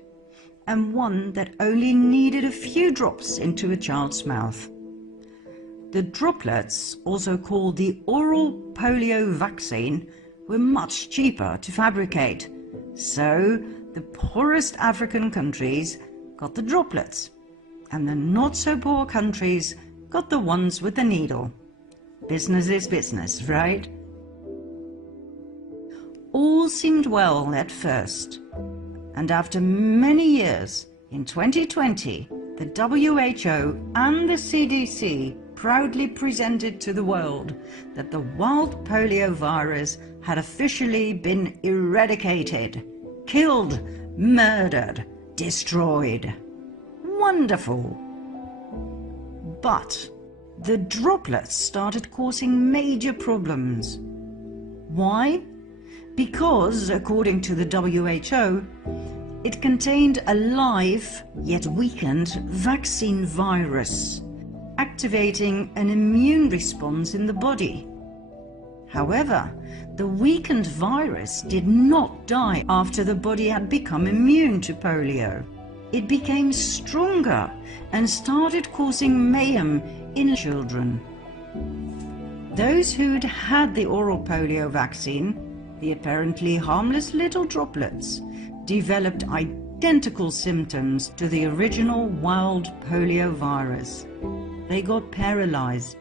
and one that only needed a few drops into a child's mouth. The droplets, also called the oral polio vaccine, were much cheaper to fabricate, so the poorest African countries got the droplets, and the not-so-poor countries got the ones with the needle. Business is business, right? All seemed well at first, and after many years, in 2020, the WHO and the CDC proudly presented to the world that the wild polio virus had officially been eradicated, killed, murdered, destroyed. Wonderful! But the droplets started causing major problems. Why? Because, according to the WHO, it contained a live, yet weakened, vaccine virus, activating an immune response in the body. However, the weakened virus did not die after the body had become immune to polio. It became stronger and started causing mayhem in children. Those who'd had the oral polio vaccine, the apparently harmless little droplets, developed identical symptoms to the original wild polio virus. They got paralyzed.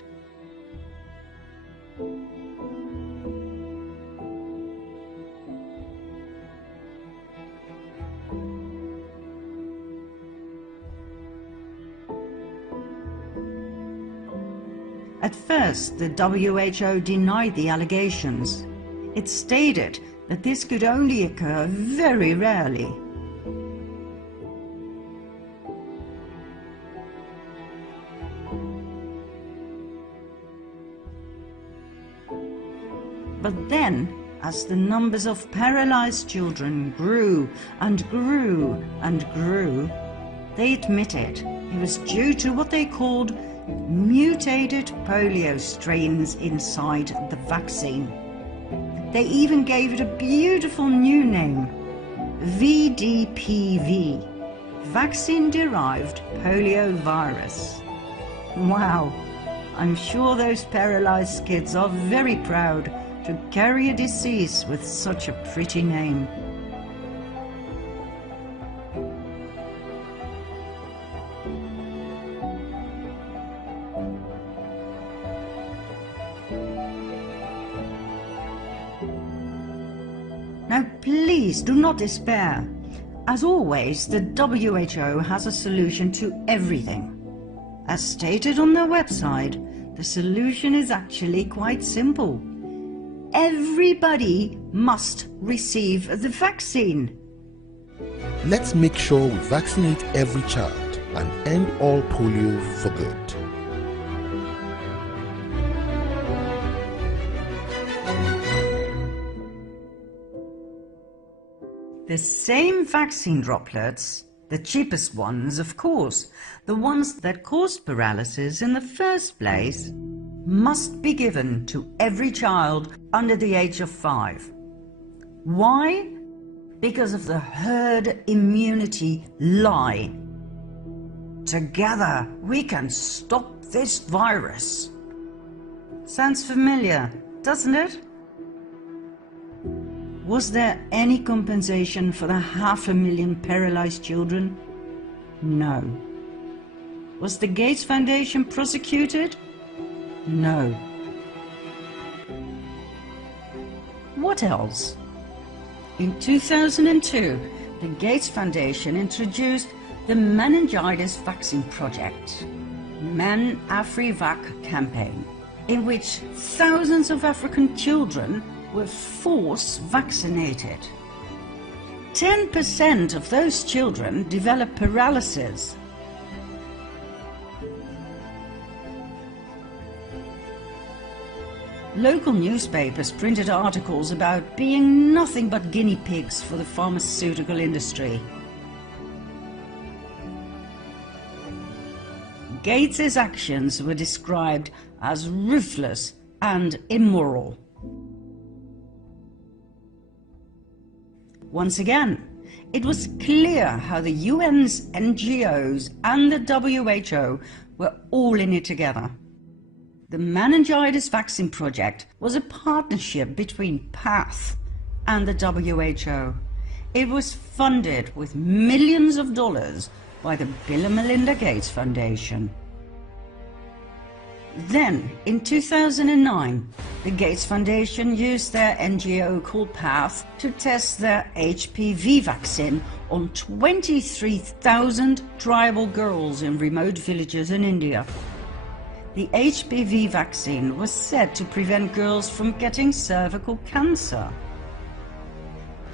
At first, the WHO denied the allegations. It stated that this could only occur very rarely. But then, as the numbers of paralyzed children grew and grew and grew, they admitted it was due to what they called mutated polio strains inside the vaccine. They even gave it a beautiful new name, VDPV, vaccine-derived polio virus. Wow, I'm sure those paralyzed kids are very proud to carry a disease with such a pretty name. Now please do not despair. As always, the WHO has a solution to everything. As stated on their website, the solution is actually quite simple. Everybody must receive the vaccine. Let's make sure we vaccinate every child and end all polio for good. The same vaccine droplets, the cheapest ones of course, the ones that caused paralysis in the first place, must be given to every child under the age of 5. Why? Because of the herd immunity lie. Together we can stop this virus. Sounds familiar, doesn't it? Was there any compensation for the 500,000 paralyzed children? No. Was the Gates Foundation prosecuted? No. What else? In 2002, the Gates Foundation introduced the Meningitis Vaccine Project, Men-Afri-Vac campaign, in which thousands of African children were force vaccinated. 10% of those children developed paralysis. Local newspapers printed articles about being nothing but guinea pigs for the pharmaceutical industry. Gates's actions were described as ruthless and immoral. Once again, it was clear how the UN's NGOs and the WHO were all in it together. The Meningitis Vaccine Project was a partnership between PATH and the WHO. It was funded with millions of dollars by the Bill and Melinda Gates Foundation. Then, in 2009, the Gates Foundation used their NGO called PATH to test their HPV vaccine on 23,000 tribal girls in remote villages in India. The HPV vaccine was said to prevent girls from getting cervical cancer.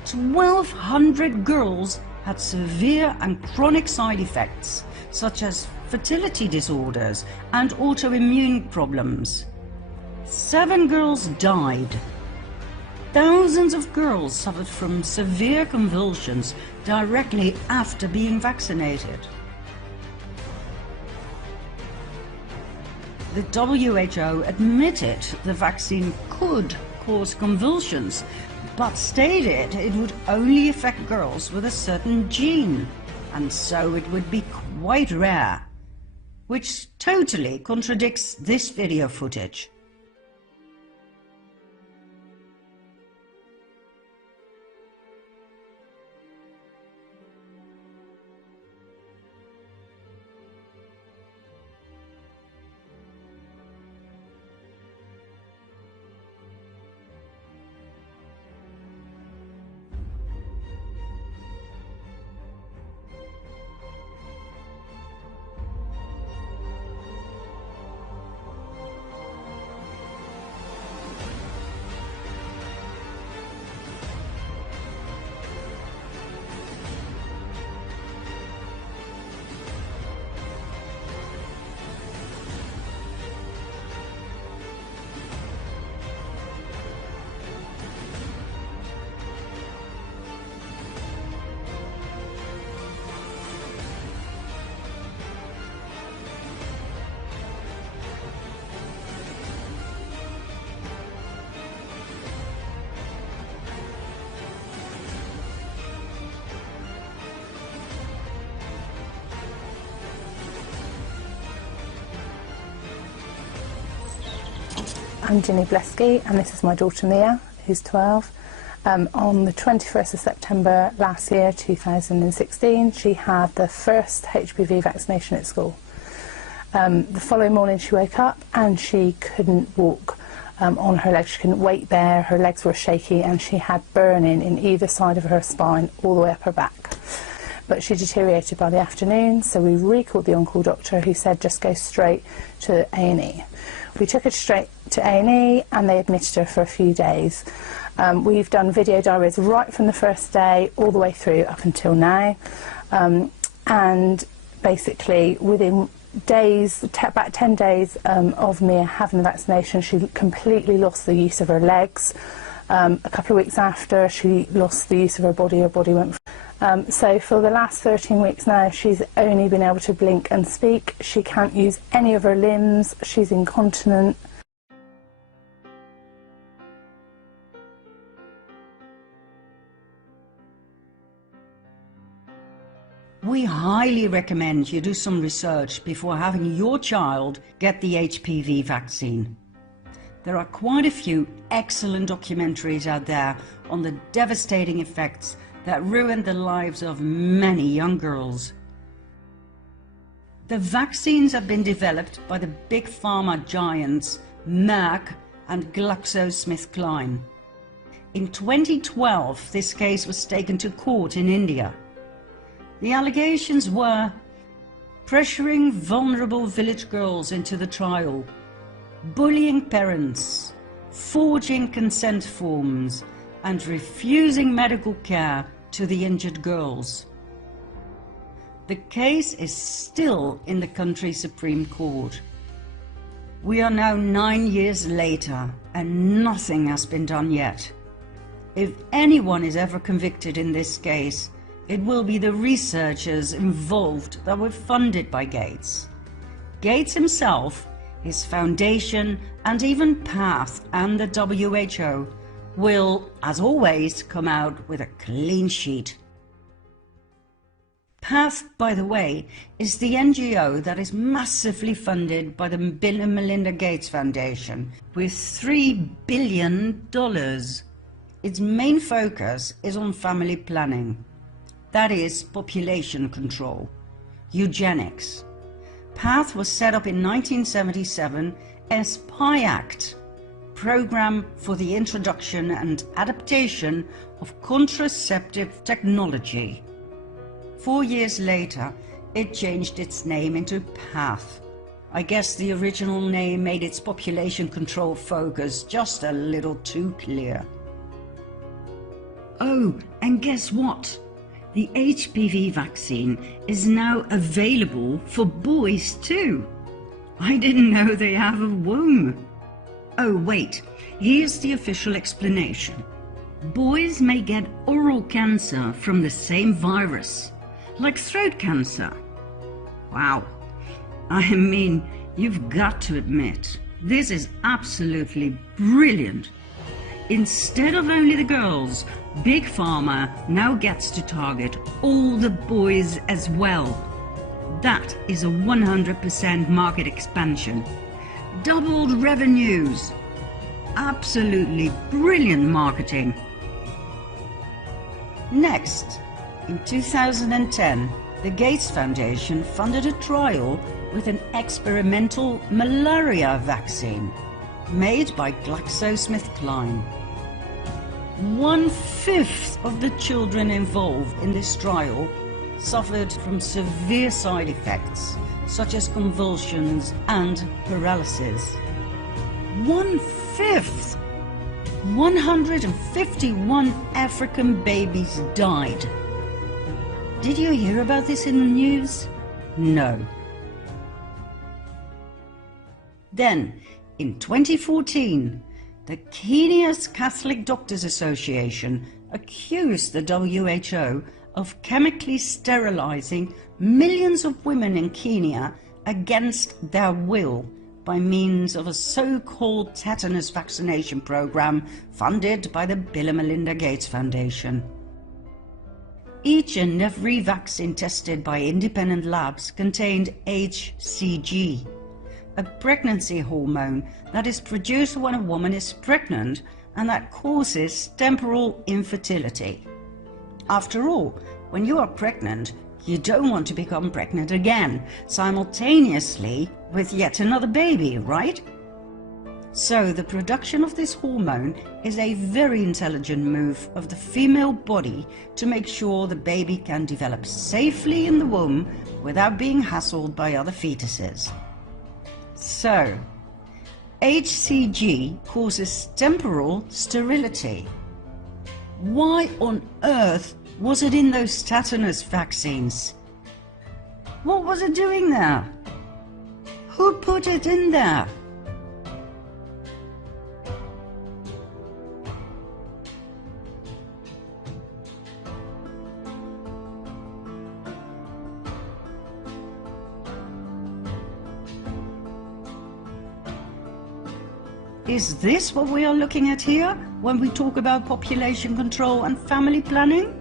1,200 girls had severe and chronic side effects, such as fertility disorders and autoimmune problems. 7 girls died. Thousands of girls suffered from severe convulsions directly after being vaccinated. The WHO admitted the vaccine could cause convulsions, but stated it would only affect girls with a certain gene, and so it would be quite rare, which totally contradicts this video footage. I'm Ginny Blesky, and this is my daughter Mia, who's 12. On the 21st of September last year, 2016, she had the first HPV vaccination at school. The following morning she woke up and she couldn't walk on her legs. She couldn't wait there, her legs were shaky, and she had burning in either side of her spine all the way up her back. But she deteriorated by the afternoon, so we recalled the on-call doctor, who said just go straight to A&E. We took her straight to A&E and they admitted her for a few days. We've done video diaries right from the first day all the way through up until now, and basically within days, about 10 days of Mia having the vaccination, she completely lost the use of her legs. A couple of weeks after, she lost the use of her body went. So for the last 13 weeks now, she's only been able to blink and speak. She can't use any of her limbs. She's incontinent. We highly recommend you do some research before having your child get the HPV vaccine. There are quite a few excellent documentaries out there on the devastating effects that ruined the lives of many young girls. The vaccines have been developed by the big pharma giants Merck and GlaxoSmithKline. In 2012, this case was taken to court in India. The allegations were pressuring vulnerable village girls into the trial, bullying parents, forging consent forms, and refusing medical care to the injured girls. The case is still in the country's Supreme Court. We are now 9 years later and nothing has been done yet. If anyone is ever convicted in this case, it will be the researchers involved that were funded by Gates. Gates himself, his foundation, and even PATH and the WHO will, as always, come out with a clean sheet. PATH, by the way, is the NGO that is massively funded by the Bill and Melinda Gates Foundation with $3 billion. Its main focus is on family planning. That is population control, eugenics. PATH was set up in 1977 as PIACT, Program for the Introduction and Adaptation of Contraceptive Technology. 4 years later, it changed its name into PATH. I guess the original name made its population control focus just a little too clear. Oh, and guess what? The HPV vaccine is now available for boys too. I didn't know they have a womb. Oh wait, here's the official explanation. Boys may get oral cancer from the same virus, like throat cancer. Wow. I mean, you've got to admit, this is absolutely brilliant. Instead of only the girls, Big Pharma now gets to target all the boys as well. That is a 100% market expansion. Doubled revenues. Absolutely brilliant marketing. Next, in 2010, the Gates Foundation funded a trial with an experimental malaria vaccine made by GlaxoSmithKline. 1/5 of the children involved in this trial suffered from severe side effects, such as convulsions and paralysis. 1/5! 151 African babies died. Did you hear about this in the news? No. Then, in 2014, the Kenya's Catholic Doctors Association accused the WHO of chemically sterilizing millions of women in Kenya against their will by means of a so-called tetanus vaccination program funded by the Bill and Melinda Gates Foundation. Each and every vaccine tested by independent labs contained HCG, a pregnancy hormone that is produced when a woman is pregnant and that causes temporal infertility. After all, when you are pregnant, you don't want to become pregnant again, simultaneously with yet another baby, right? So the production of this hormone is a very intelligent move of the female body to make sure the baby can develop safely in the womb without being hassled by other fetuses. So, HCG causes temporal sterility. Why on earth was it in those tetanus vaccines? What was it doing there? Who put it in there? Is this what we are looking at here when we talk about population control and family planning?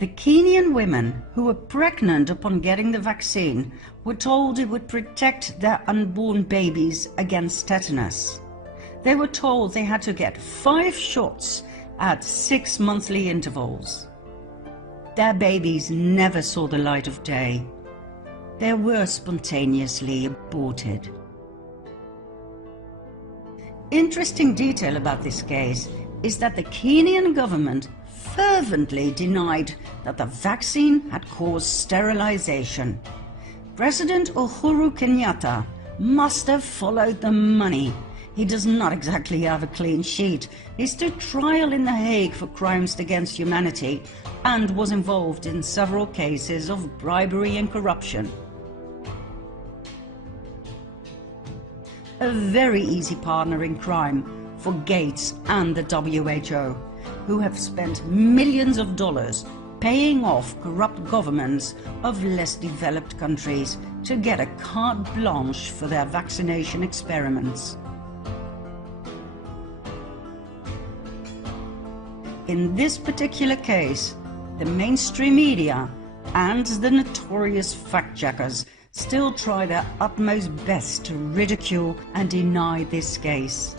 The Kenyan women who were pregnant upon getting the vaccine were told it would protect their unborn babies against tetanus. They were told they had to get 5 shots at 6 monthly intervals. Their babies never saw the light of day. They were spontaneously aborted. Interesting detail about this case is that the Kenyan government fervently denied that the vaccine had caused sterilization. President Uhuru Kenyatta must have followed the money. He does not exactly have a clean sheet. He stood trial in The Hague for crimes against humanity and was involved in several cases of bribery and corruption. A very easy partner in crime for Gates and the WHO, who have spent millions of dollars paying off corrupt governments of less developed countries to get a carte blanche for their vaccination experiments. In this particular case, the mainstream media and the notorious fact-checkers still try their utmost best to ridicule and deny this case,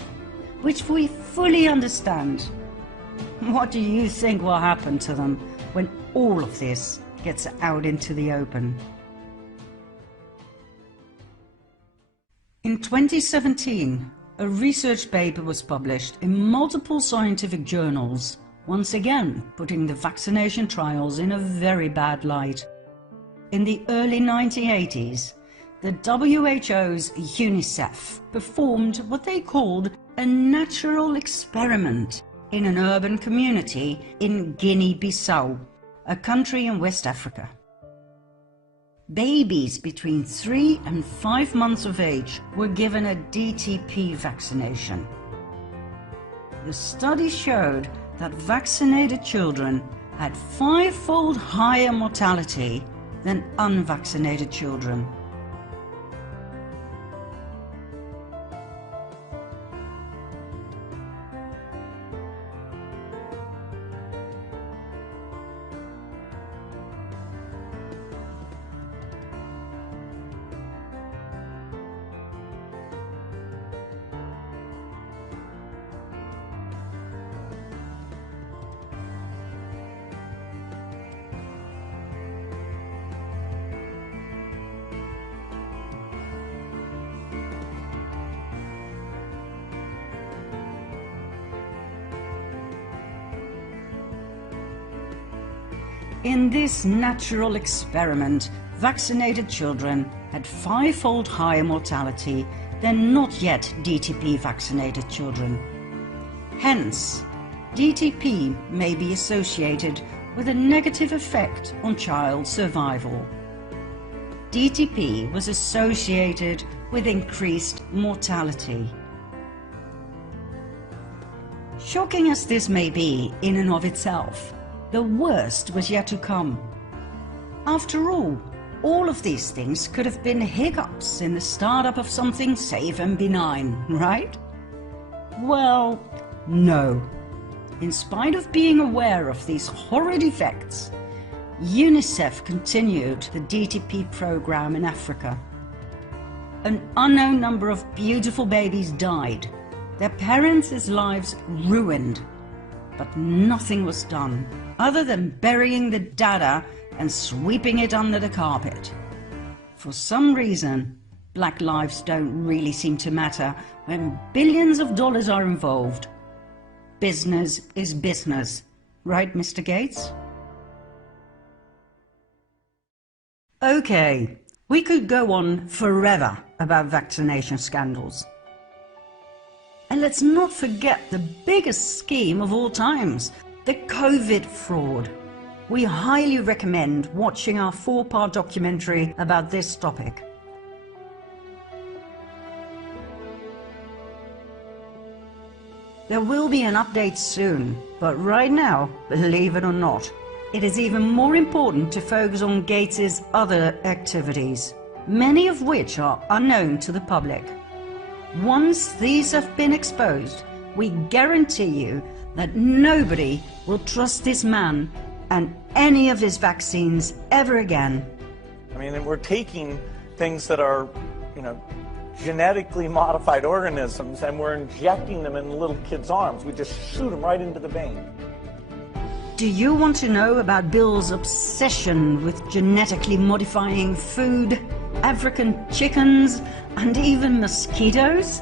which we fully understand. What do you think will happen to them when all of this gets out into the open? In 2017, a research paper was published in multiple scientific journals, once again putting the vaccination trials in a very bad light. In the early 1980s, the WHO's UNICEF performed what they called a natural experiment in an urban community in Guinea-Bissau, a country in West Africa. Babies between 3 and 5 months of age were given a DTP vaccination. The study showed that vaccinated children had 5-fold higher mortality than unvaccinated children. In this natural experiment, vaccinated children had 5-fold higher mortality than not yet DTP vaccinated children. Hence, DTP may be associated with a negative effect on child survival. DTP was associated with increased mortality. Shocking as this may be in and of itself, the worst was yet to come. After all of these things could have been hiccups in the startup of something safe and benign, right? Well, no. In spite of being aware of these horrid effects, UNICEF continued the DTP program in Africa. An unknown number of beautiful babies died, their parents' lives ruined, but nothing was done other than burying the data and sweeping it under the carpet. For some reason, black lives don't really seem to matter when billions of dollars are involved. Business is business, right, Mr. Gates? Okay, we could go on forever about vaccination scandals. And let's not forget the biggest scheme of all times, the COVID fraud. We highly recommend watching our 4-part documentary about this topic. There will be an update soon, but right now, believe it or not, it is even more important to focus on Gates's other activities, many of which are unknown to the public. Once these have been exposed, we guarantee you that nobody will trust this man and any of his vaccines ever again. I mean, we're taking things that are, genetically modified organisms, and we're injecting them in little kids' arms. We just shoot them right into the vein. Do you want to know about Bill's obsession with genetically modifying food, African chickens, and even mosquitoes?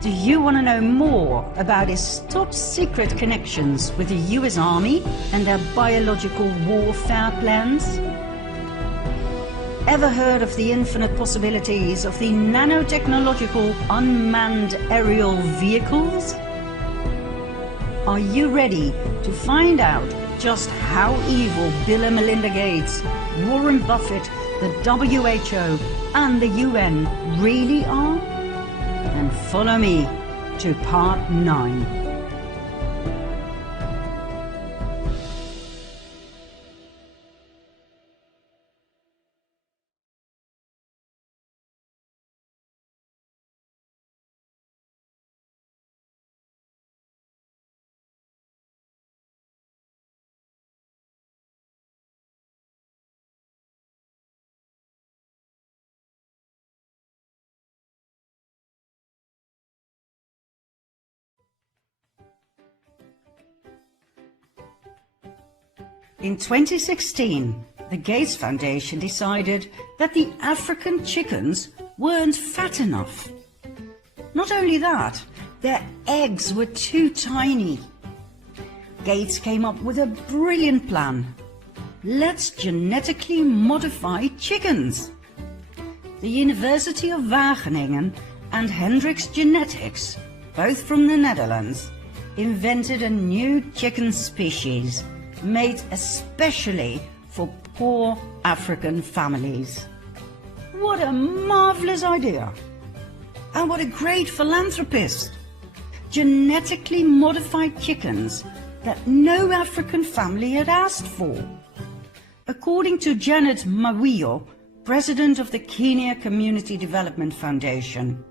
Do you want to know more about his top-secret connections with the US Army and their biological warfare plans? Ever heard of the infinite possibilities of the nanotechnological unmanned aerial vehicles? Are you ready to find out just how evil Bill and Melinda Gates, Warren Buffett, the WHO and the UN really are? Then follow me to part 9. In 2016, the Gates Foundation decided that the African chickens weren't fat enough. Not only that, their eggs were too tiny. Gates came up with a brilliant plan. Let's genetically modify chickens. The University of Wageningen and Hendrix Genetics, both from the Netherlands, invented a new chicken species made especially for poor African families. What a marvelous idea! And what a great philanthropist! Genetically modified chickens that no African family had asked for. According to Janet Mawio, president of the Kenya Community Development Foundation,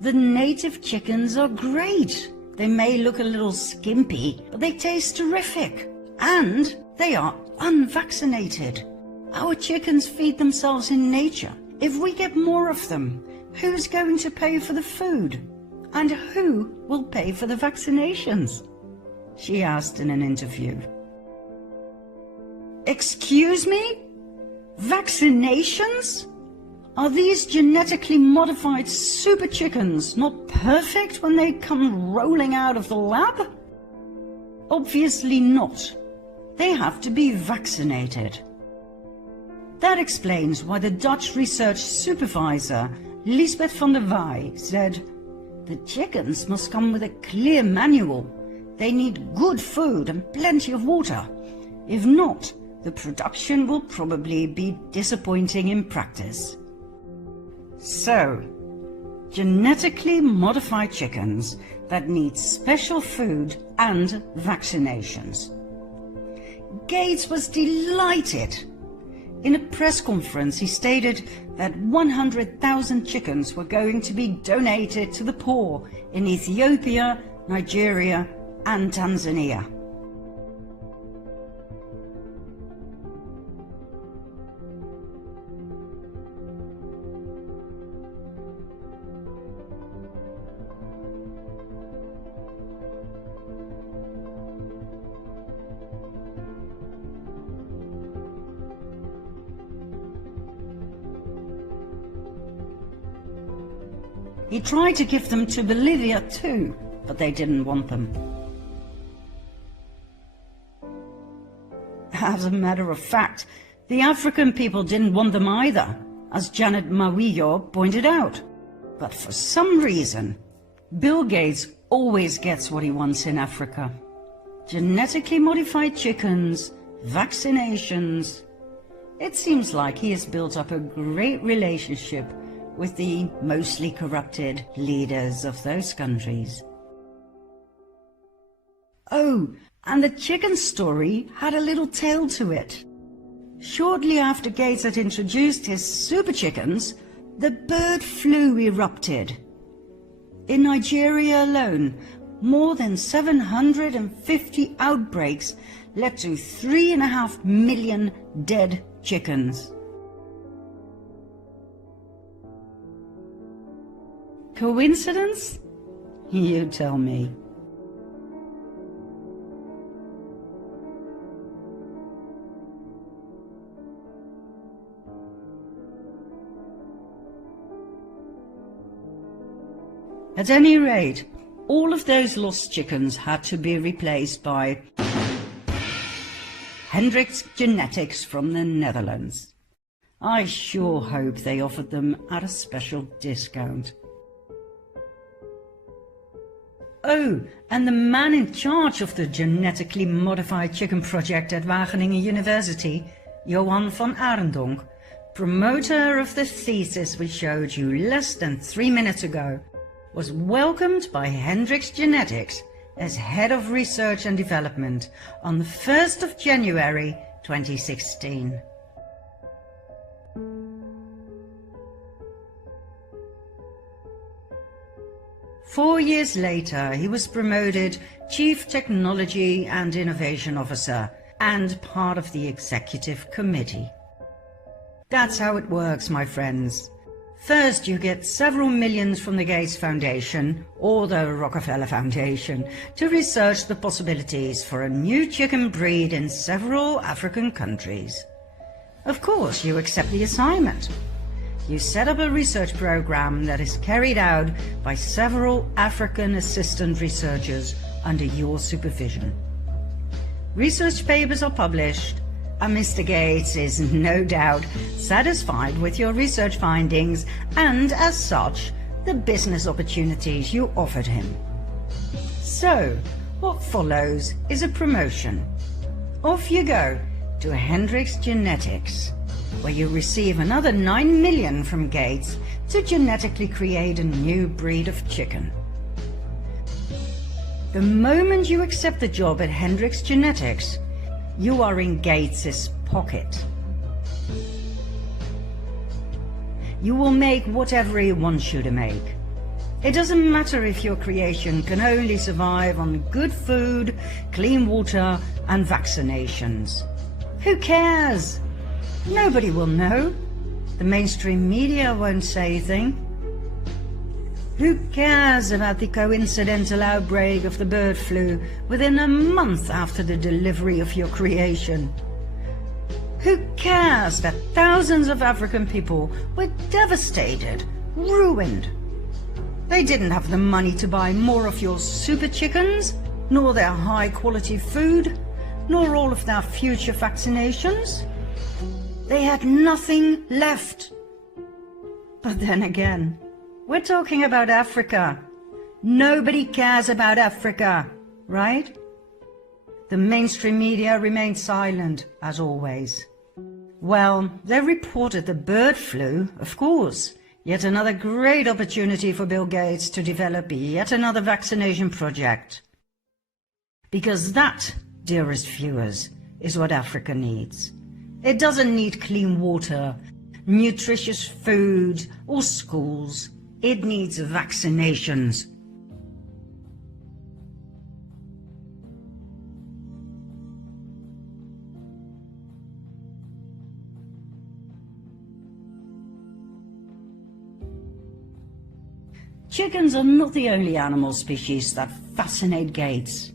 the native chickens are great. They may look a little skimpy, but they taste terrific. And they are unvaccinated. Our chickens feed themselves in nature. If we get more of them, who's going to pay for the food? And who will pay for the vaccinations? She asked in an interview. Excuse me? Vaccinations? Are these genetically modified super chickens not perfect when they come rolling out of the lab? Obviously not. They have to be vaccinated. That explains why the Dutch research supervisor, Lisbeth van der Waay, said, "The chickens must come with a clear manual. They need good food and plenty of water. If not, the production will probably be disappointing in practice. So, genetically modified chickens that need special food and vaccinations. Gates was delighted. In a press conference, he stated that 100,000 chickens were going to be donated to the poor in Ethiopia, Nigeria, and Tanzania. He tried to give them to Bolivia too, but they didn't want them. As a matter of fact, the African people didn't want them either, as Janet Mawillo pointed out. But for some reason, Bill Gates always gets what he wants in Africa. Genetically modified chickens, vaccinations. It seems like he has built up a great relationship with the mostly corrupted leaders of those countries. Oh, and the chicken story had a little tail to it. Shortly after Gates had introduced his super chickens, the bird flu erupted. In Nigeria alone, more than 750 outbreaks led to 3.5 million dead chickens. Coincidence? You tell me. At any rate, all of those lost chickens had to be replaced by Hendrix Genetics from the Netherlands. I sure hope they offered them at a special discount. Oh, and the man in charge of the genetically modified chicken project at Wageningen University, Johan van Arendonk, promoter of the thesis we showed you less than 3 minutes ago, was welcomed by Hendrix Genetics as head of research and development on the 1st of January 2016. Four years later, he was promoted Chief Technology and Innovation Officer and part of the Executive Committee. That's how it works, my friends. First, you get several millions from the Gates Foundation or the Rockefeller Foundation to research the possibilities for a new chicken breed in several African countries. Of course, you accept the assignment. You set up a research program that is carried out by several African assistant researchers under your supervision. Research papers are published, and Mr. Gates is no doubt satisfied with your research findings and, as such, the business opportunities you offered him. So, what follows is a promotion. Off you go to Hendrix Genetics, where you receive another 9 million from Gates to genetically create a new breed of chicken. The moment you accept the job at Hendrix Genetics, you are in Gates's pocket. You will make whatever he wants you to make. It doesn't matter if your creation can only survive on good food, clean water, and vaccinations. Who cares? Nobody will know. The mainstream media won't say a thing. Who cares about the coincidental outbreak of the bird flu within a month after the delivery of your creation? Who cares that thousands of African people were devastated, ruined? They didn't have the money to buy more of your super chickens, nor their high-quality food, nor all of their future vaccinations. They had nothing left. But then again, we're talking about Africa. Nobody cares about Africa. right? The mainstream media remained silent, as always. Well, they reported the bird flu, of course. Yet another great opportunity for Bill Gates to develop yet another vaccination project. Because that, dearest viewers, is what Africa needs. It doesn't need clean water, nutritious food, or schools. It needs vaccinations. Chickens are not the only animal species that fascinate Gates.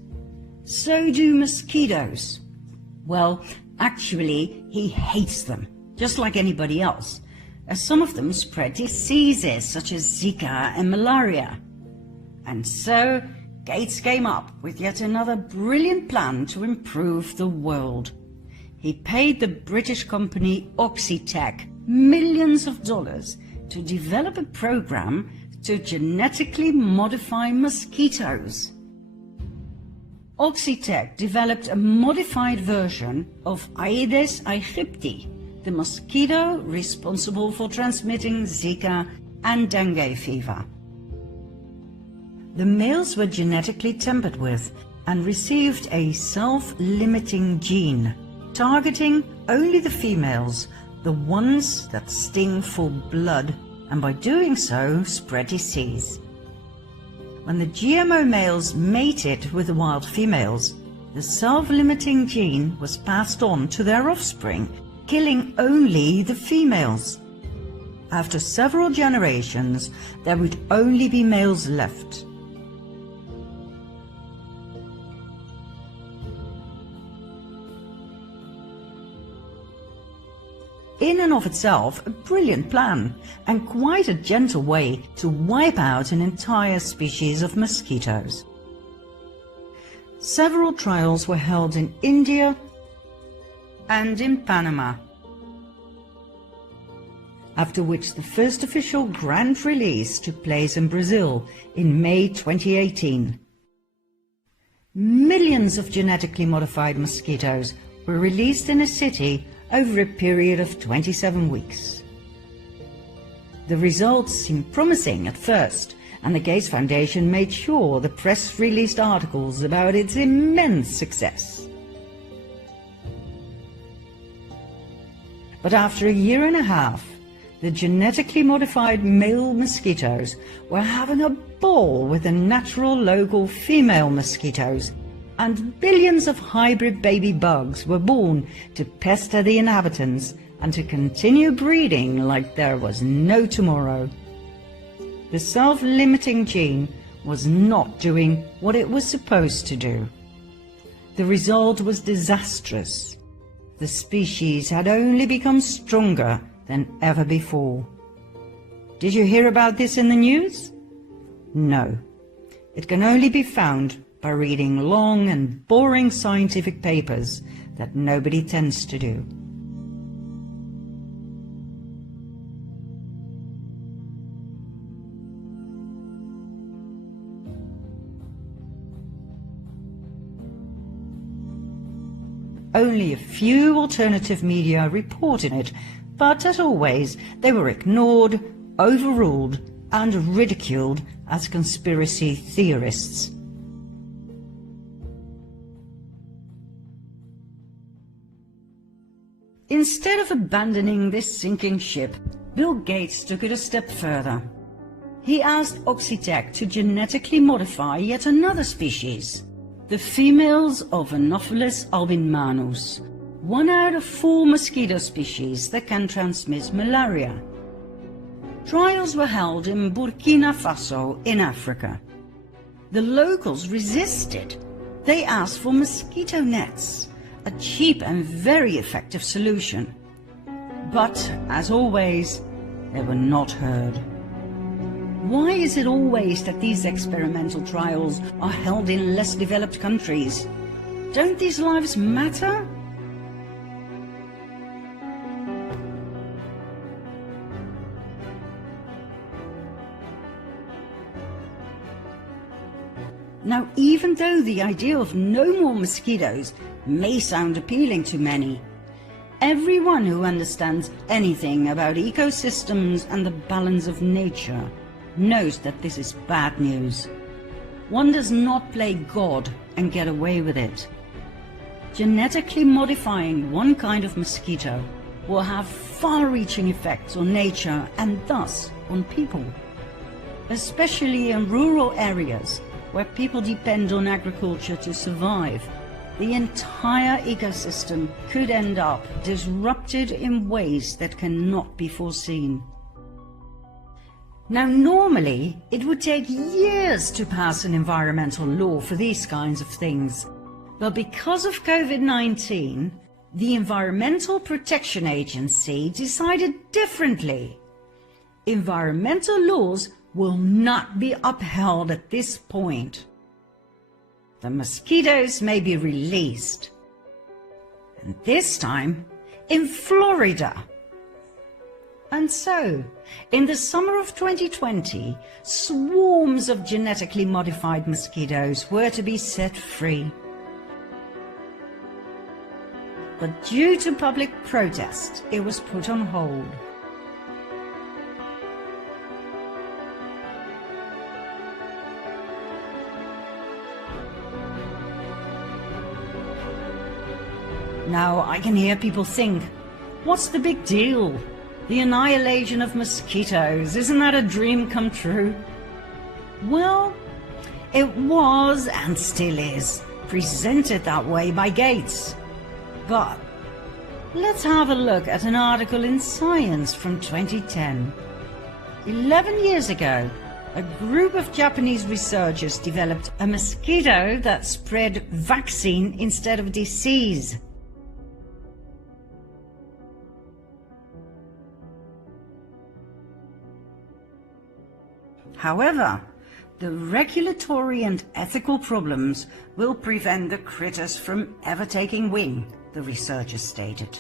So do mosquitoes. Well, actually, he hates them, just like anybody else, as some of them spread diseases such as Zika and malaria. And so, Gates came up with yet another brilliant plan to improve the world. He paid the British company Oxitec millions of dollars to develop a program to genetically modify mosquitoes. Oxitec developed a modified version of Aedes aegypti, the mosquito responsible for transmitting Zika and dengue fever. The males were genetically tampered with and received a self-limiting gene, targeting only the females, the ones that sting for blood, and by doing so spread disease. When the GMO males mated with the wild females, the self-limiting gene was passed on to their offspring, killing only the females. After several generations, there would only be males left. In and of itself, a brilliant plan, and quite a gentle way to wipe out an entire species of mosquitoes. Several trials were held in India and in Panama, after which the first official grand release took place in Brazil in May 2018. Millions of genetically modified mosquitoes were released in a city over a period of 27 weeks. The results seemed promising at first, and the Gates Foundation made sure the press released articles about its immense success. But after a year and a half, the genetically modified male mosquitoes were having a ball with the natural local female mosquitoes, and billions of hybrid baby bugs were born to pester the inhabitants and to continue breeding like there was no tomorrow. The self-limiting gene was not doing what it was supposed to do. The result was disastrous. The species had only become stronger than ever before. Did you hear about this in the news? No. It can only be found by reading long and boring scientific papers that nobody tends to do. Only a few alternative media reported it, but as always, they were ignored, overruled, and ridiculed as conspiracy theorists. Instead of abandoning this sinking ship, Bill Gates took it a step further. He asked Oxitec to genetically modify yet another species, the females of Anopheles albinmanus, 1 out of 4 mosquito species that can transmit malaria. Trials were held in Burkina Faso in Africa. The locals resisted. They asked for mosquito nets, a cheap and very effective solution. But, as always, they were not heard. Why is it always that these experimental trials are held in less developed countries? Don't these lives matter? Now, even though the idea of no more mosquitoes may sound appealing to many, everyone who understands anything about ecosystems and the balance of nature knows that this is bad news. One does not play God and get away with it. Genetically modifying one kind of mosquito will have far-reaching effects on nature and thus on people, especially in rural areas where people depend on agriculture to survive. The entire ecosystem could end up disrupted in ways that cannot be foreseen. Now, normally, it would take years to pass an environmental law for these kinds of things. But because of COVID-19, the Environmental Protection Agency decided differently. Environmental laws will not be upheld at this point. The mosquitoes may be released. And this time, in Florida. And so, in the summer of 2020, swarms of genetically modified mosquitoes were to be set free. But due to public protest, it was put on hold. Now, I can hear people think, what's the big deal? The annihilation of mosquitoes, isn't that a dream come true? Well, it was and still is presented that way by Gates. But let's have a look at an article in Science from 2010. 11 years ago, a group of Japanese researchers developed a mosquito that spread vaccine instead of disease. However, the regulatory and ethical problems will prevent the critters from ever taking wing, the researchers stated.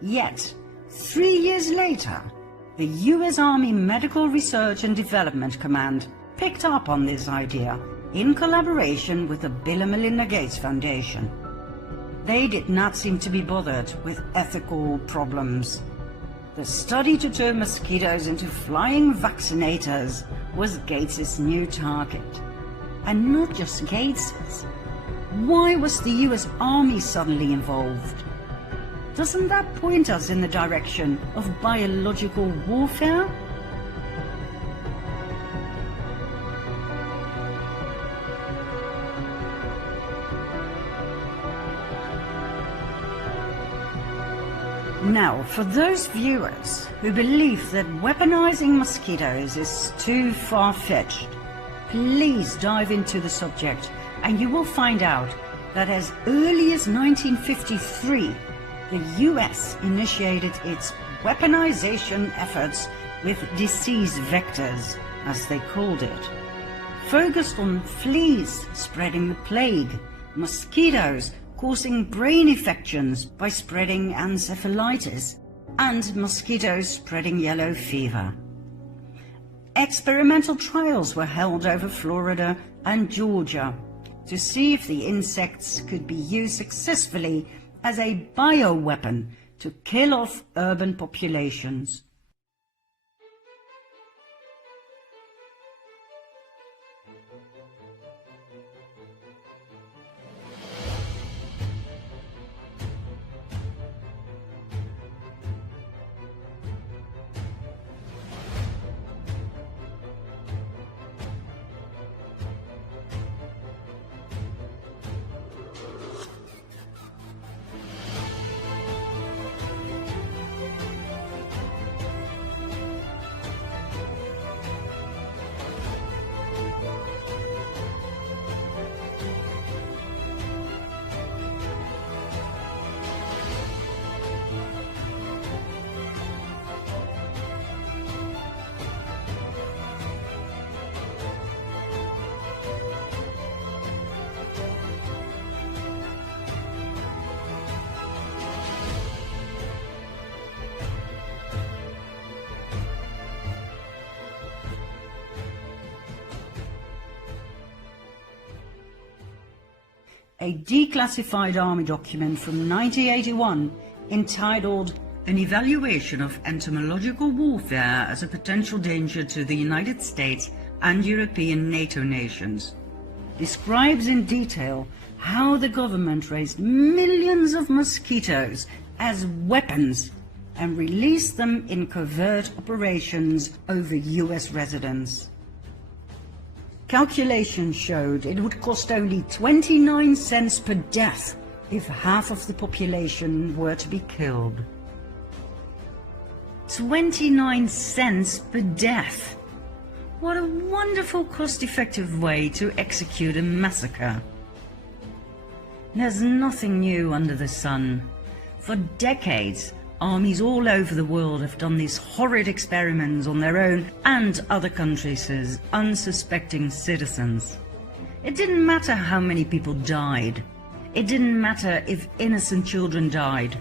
Yet, 3 years later, the US Army Medical Research and Development Command picked up on this idea in collaboration with the Bill and Melinda Gates Foundation. They did not seem to be bothered with ethical problems. The study to turn mosquitoes into flying vaccinators was Gates's new target. And not just Gates's. Why was the US Army suddenly involved? Doesn't that point us in the direction of biological warfare? Now, for those viewers who believe that weaponizing mosquitoes is too far-fetched, please dive into the subject and you will find out that as early as 1953, the US initiated its weaponization efforts with disease vectors, as they called it, focused on fleas spreading the plague, mosquitoes causing brain infections by spreading encephalitis, and mosquitoes spreading yellow fever. Experimental trials were held over Florida and Georgia to see if the insects could be used successfully as a bioweapon to kill off urban populations. a declassified Army document from 1981 entitled An Evaluation of Entomological Warfare as a Potential Danger to the United States and European NATO nations, describes in detail how the government raised millions of mosquitoes as weapons and released them in covert operations over US residents. Calculations showed it would cost only 29 cents per death if half of the population were to be killed. 29 cents per death! What a wonderful cost-effective way to execute a massacre. There's nothing new under the sun. For decades, armies all over the world have done these horrid experiments on their own and other countries' unsuspecting citizens. It didn't matter how many people died. It didn't matter if innocent children died.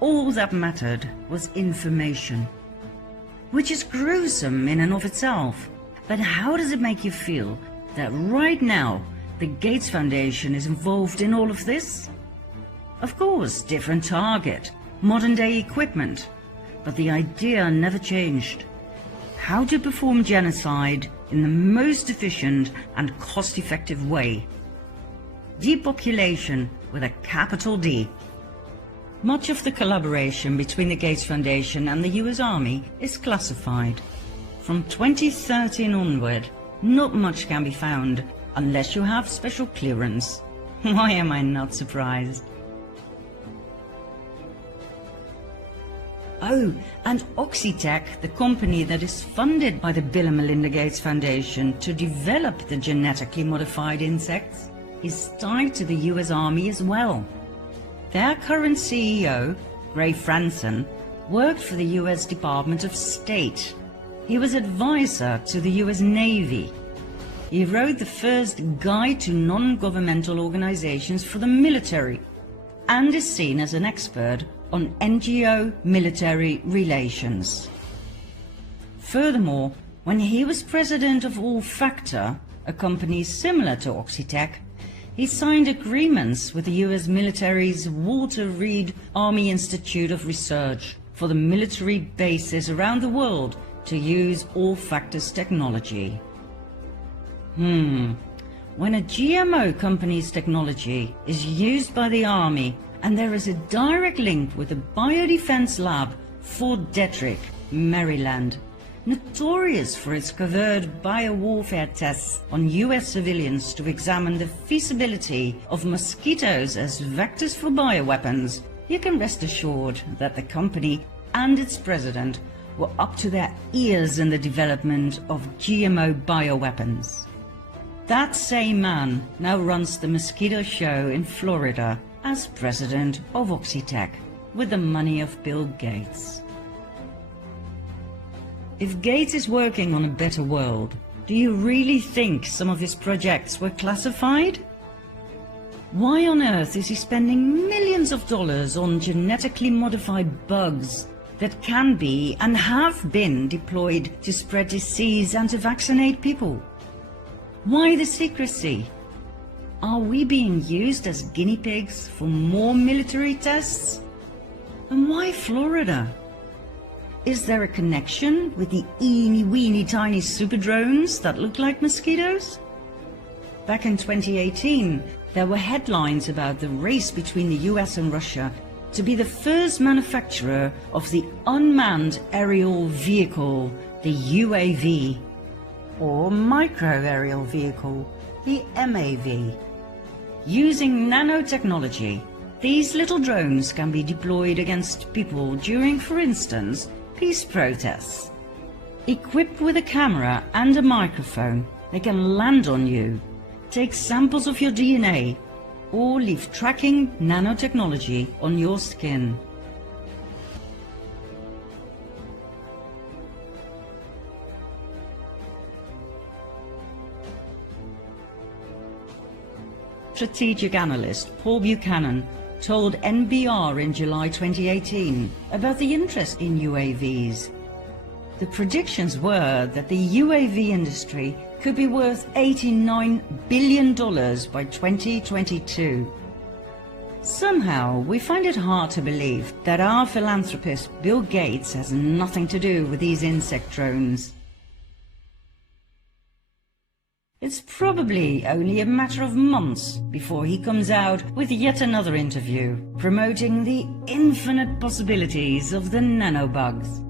All that mattered was information, which is gruesome in and of itself. But how does it make you feel that right now the Gates Foundation is involved in all of this? Of course, different target, modern-day equipment, but the idea never changed. How to perform genocide in the most efficient and cost-effective way. Depopulation with a capital D. Much of the collaboration between the Gates Foundation and the US Army is classified. From 2013 onward, not much can be found unless you have special clearance. Why am I not surprised? Oh, and Oxitec, the company that is funded by the Bill and Melinda Gates Foundation to develop the genetically modified insects, is tied to the US Army as well. Their current CEO, Ray Franson, worked for the US Department of State. He was advisor to the US Navy. He wrote the first guide to non-governmental organizations for the military and is seen as an expert on NGO-military relations. Furthermore, when he was president of Allfactor, a company similar to Oxitec, he signed agreements with the US military's Walter Reed Army Institute of Research for the military bases around the world to use Allfactor's technology. When a GMO company's technology is used by the Army and there is a direct link with the Biodefense Lab, Fort Detrick, Maryland, notorious for its covert biowarfare tests on US civilians to examine the feasibility of mosquitoes as vectors for bioweapons, you can rest assured that the company and its president were up to their ears in the development of GMO bioweapons. That same man now runs the mosquito show in Florida as president of Oxitec with the money of Bill Gates. If Gates is working on a better world, do you really think some of his projects were classified? Why on earth is he spending millions of dollars on genetically modified bugs that can be and have been deployed to spread disease and to vaccinate people? Why the secrecy? Are we being used as guinea pigs for more military tests? And why Florida? Is there a connection with the eeny-weeny tiny super drones that look like mosquitoes? Back in 2018, there were headlines about the race between the US and Russia to be the first manufacturer of the unmanned aerial vehicle, the UAV, or micro-aerial vehicle, the MAV. Using nanotechnology, these little drones can be deployed against people during, for instance, peace protests. Equipped with a camera and a microphone, they can land on you, take samples of your DNA, or leave tracking nanotechnology on your skin. Strategic analyst Paul Buchanan told NBR in July 2018 about the interest in UAVs. The predictions were that the UAV industry could be worth $89 billion by 2022. Somehow, we find it hard to believe that our philanthropist Bill Gates has nothing to do with these insect drones. It's probably only a matter of months before he comes out with yet another interview promoting the infinite possibilities of the nanobugs.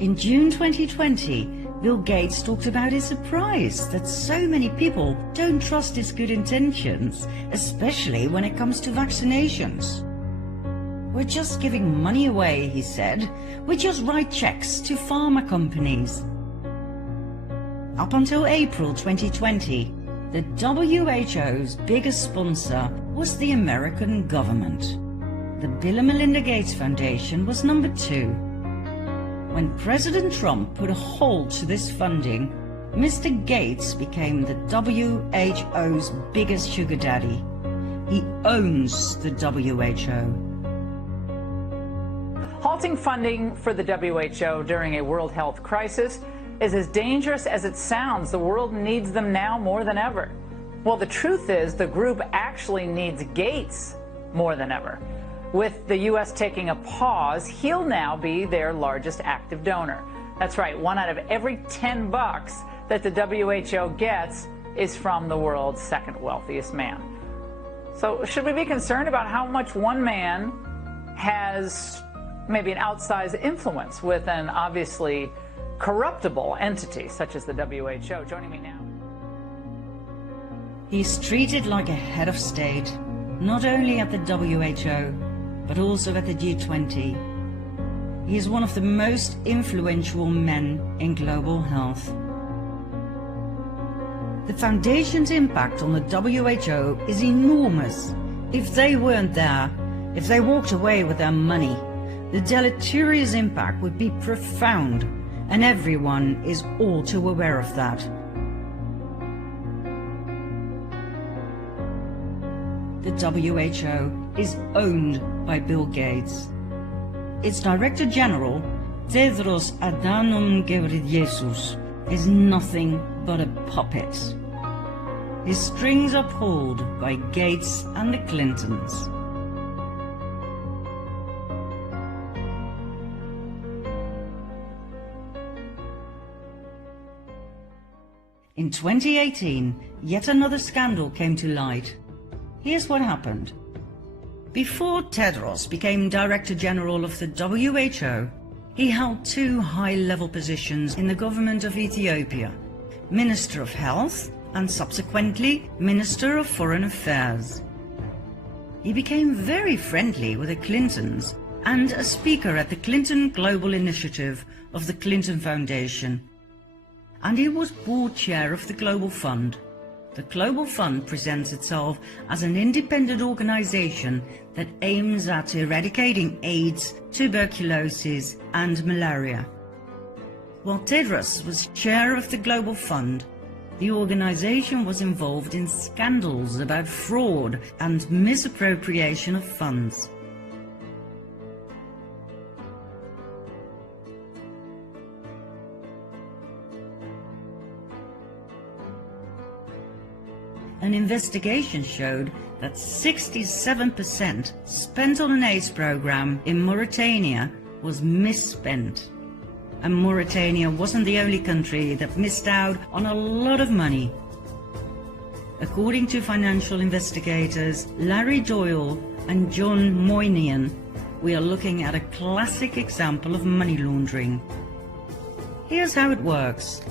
In June 2020, Bill Gates talked about his surprise that so many people don't trust his good intentions, especially when it comes to vaccinations. We're just giving money away, he said. We just write checks to pharma companies. Up until April 2020, the WHO's biggest sponsor was the American government. The Bill and Melinda Gates Foundation was number 2. When President Trump put a halt to this funding, Mr. Gates became the WHO's biggest sugar daddy. He owns the WHO. Halting funding for the WHO during a world health crisis is as dangerous as it sounds. The world needs them now more than ever. Well, the truth is the group actually needs Gates more than ever. With the U.S. taking a pause, he'll now be their largest active donor. That's right, 1 out of every 10 bucks that the WHO gets is from the world's second wealthiest man. So should we be concerned about how much one man has maybe an outsized influence with an obviously corruptible entity such as the WHO? Joining me now. He's treated like a head of state, not only at the WHO, but also at the G20. He is one of the most influential men in global health. The Foundation's impact on the WHO is enormous. If they weren't there, if they walked away with their money, the deleterious impact would be profound, and everyone is all too aware of that. The WHO is owned by Bill Gates. Its Director General, Tedros Adhanom Ghebreyesus, is nothing but a puppet. His strings are pulled by Gates and the Clintons. In 2018, yet another scandal came to light. Here's what happened. Before Tedros became Director General of the WHO, he held 2 high-level positions in the government of Ethiopia, Minister of Health and subsequently Minister of Foreign Affairs. He became very friendly with the Clintons and a speaker at the Clinton Global Initiative of the Clinton Foundation. And he was board chair of the Global Fund. The Global Fund presents itself as an independent organization that aims at eradicating AIDS, tuberculosis, and malaria. While Tedros was chair of the Global Fund, the organization was involved in scandals about fraud and misappropriation of funds. An investigation showed that 67% spent on an AIDS program in Mauritania was misspent. And Mauritania wasn't the only country that missed out on a lot of money. According to financial investigators Larry Doyle and John Moynihan, we are looking at a classic example of money laundering. Here's how it works.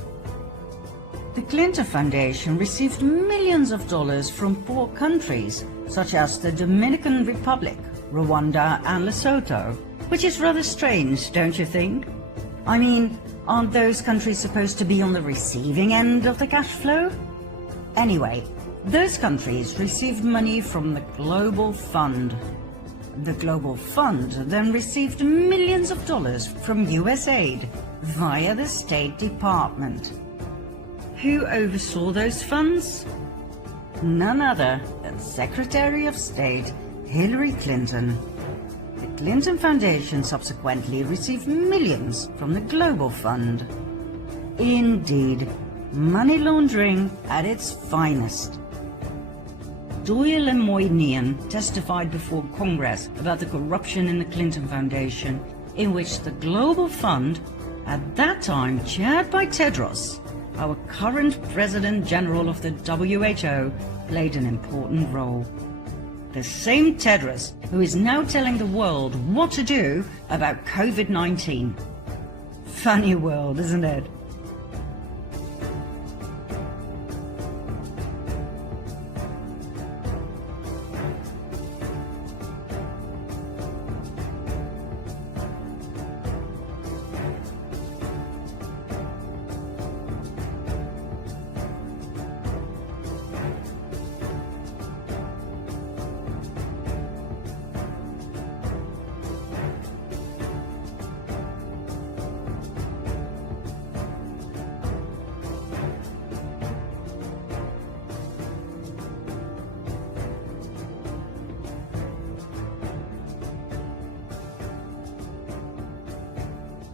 The Clinton Foundation received millions of dollars from 4 countries, such as the Dominican Republic, Rwanda and Lesotho, which is rather strange, don't you think? I mean, aren't those countries supposed to be on the receiving end of the cash flow? Anyway, those countries received money from the Global Fund. The Global Fund then received millions of dollars from USAID via the State Department. Who oversaw those funds? None other than Secretary of State Hillary Clinton. Clinton Foundation subsequently received millions from the Global Fund. Indeed, money laundering at its finest. Doyle and Moynihan testified before Congress about the corruption in the Clinton Foundation, in which the Global Fund, at that time chaired by Tedros, our current President General of the WHO, played an important role. The same Tedros who is now telling the world what to do about COVID-19. Funny world, isn't it?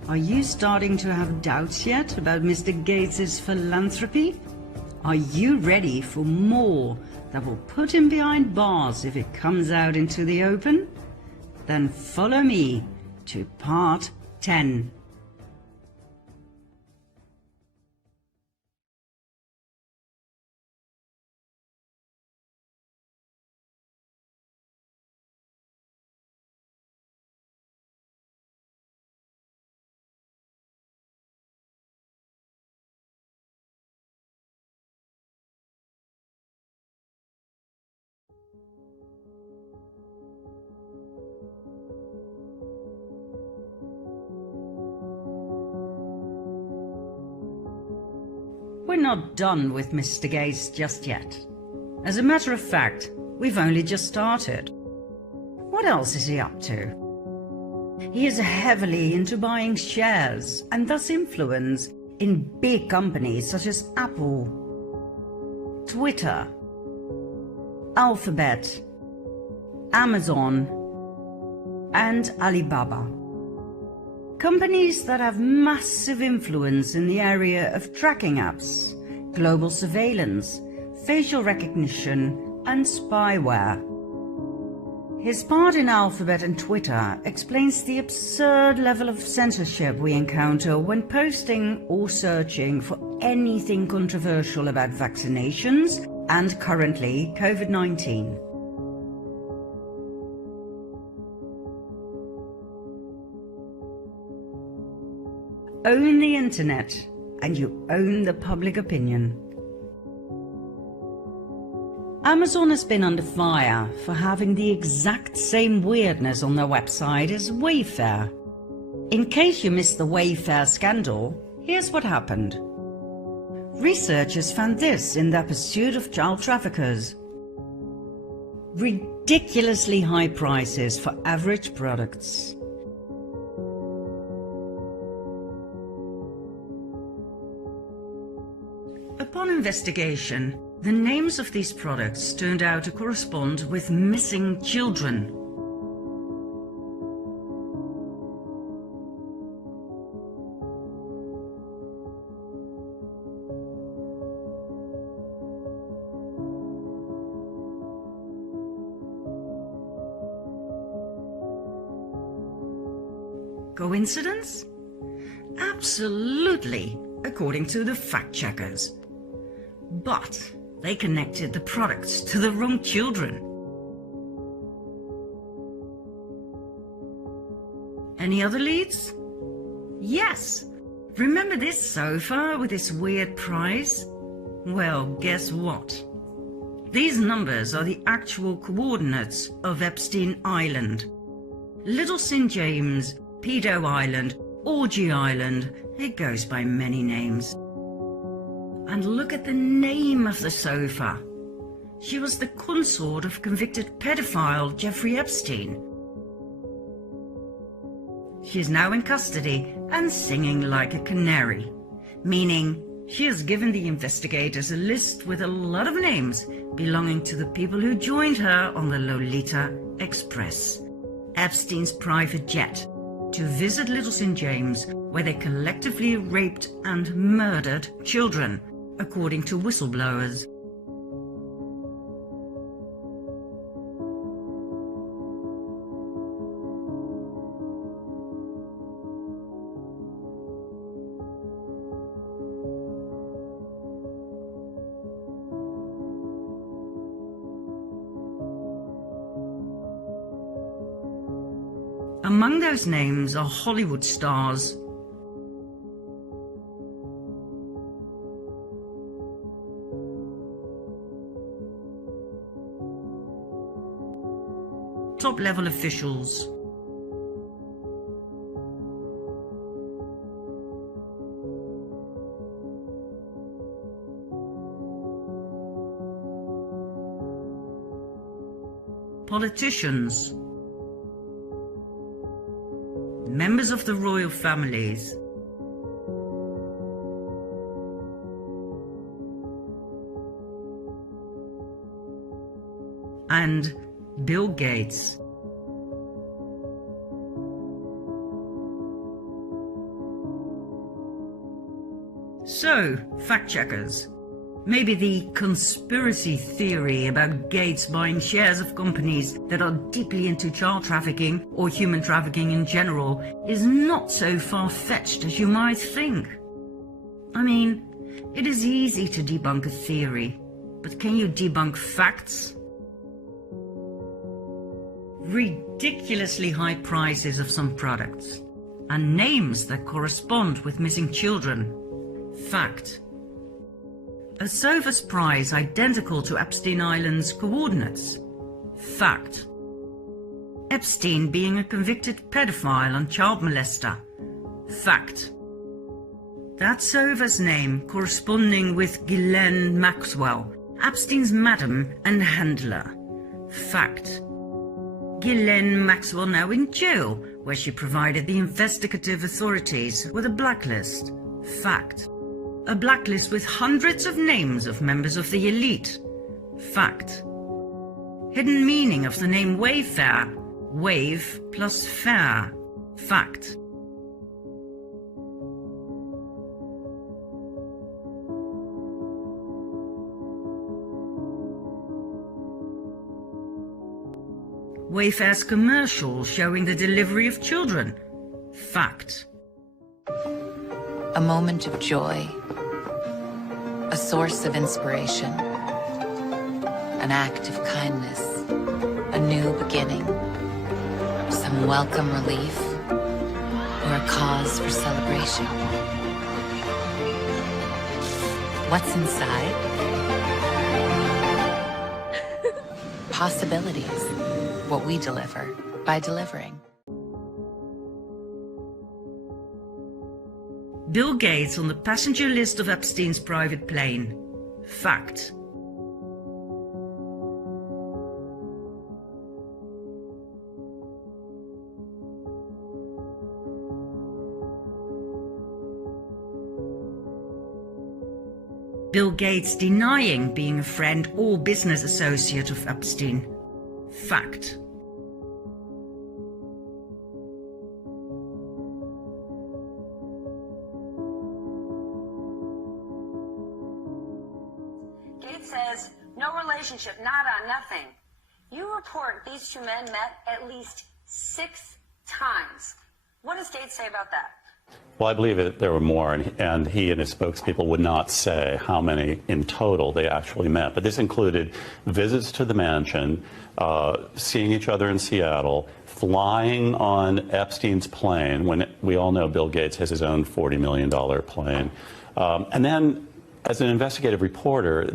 Are you starting to have doubts yet about Mr. Gates' philanthropy? Are you ready for more that will put him behind bars if it comes out into the open? Then follow me to part 10. We're not done with Mr. Gates just yet. As a matter of fact, we've only just started. What else is he up to? He is heavily into buying shares and thus influence in big companies such as Apple, Twitter, Alphabet, Amazon, and Alibaba. Companies that have massive influence in the area of tracking apps, global surveillance, facial recognition, and spyware. His part in Alphabet and Twitter explains the absurd level of censorship we encounter when posting or searching for anything controversial about vaccinations and currently COVID-19. Own the internet, and you own the public opinion. Amazon has been under fire for having the exact same weirdness on their website as Wayfair. In case you missed the Wayfair scandal, here's what happened. Researchers found this in their pursuit of child traffickers. Ridiculously high prices for average products. Upon investigation, the names of these products turned out to correspond with missing children. Coincidence? Absolutely, according to the fact-checkers. But they connected the products to the wrong children. Any other leads? Yes. Remember this sofa with this weird price? Well, guess what? These numbers are the actual coordinates of Epstein Island. Little St. James, Pedo Island, Orgy Island, it goes by many names. And look at the name of the sofa. She was the consort of convicted pedophile Jeffrey Epstein. She is now in custody and singing like a canary, meaning she has given the investigators a list with a lot of names belonging to the people who joined her on the Lolita Express. Epstein's private jet to visit Little St. James, where they collectively raped and murdered children, according to whistleblowers. Among those names are Hollywood stars. Top-level officials. Politicians. Members of the royal families. And Bill Gates. So, fact-checkers, maybe the conspiracy theory about Gates buying shares of companies that are deeply into child trafficking or human trafficking in general is not so far-fetched as you might think. I mean, it is easy to debunk a theory, but can you debunk facts? Ridiculously high prices of some products, and names that correspond with missing children. Fact. A Sophus Prize identical to Epstein Island's coordinates. Fact. Epstein being a convicted pedophile and child molester. Fact. That Sophus name corresponding with Ghislaine Maxwell, Epstein's madam and handler. Fact. Ghislaine Maxwell now in jail, where she provided the investigative authorities with a blacklist. Fact. A blacklist with hundreds of names of members of the elite. Fact. Hidden meaning of the name Wayfair. Wave plus fair. Fact. Wayfair's commercial showing the delivery of children. Fact. A moment of joy. A source of inspiration, an act of kindness, a new beginning, some welcome relief, or a cause for celebration. What's inside? Possibilities, what we deliver by delivering. Bill Gates on the passenger list of Epstein's private plane. Fact. Bill Gates denying being a friend or business associate of Epstein. Fact. Says, no relationship, nada, nothing. You report these two men met at least 6 times. What does Gates say about that? Well, I believe that there were more, and he and his spokespeople would not say how many in total they actually met. But this included visits to the mansion, seeing each other in Seattle, flying on Epstein's plane, when we all know Bill Gates has his own $40 million plane. And then, as an investigative reporter,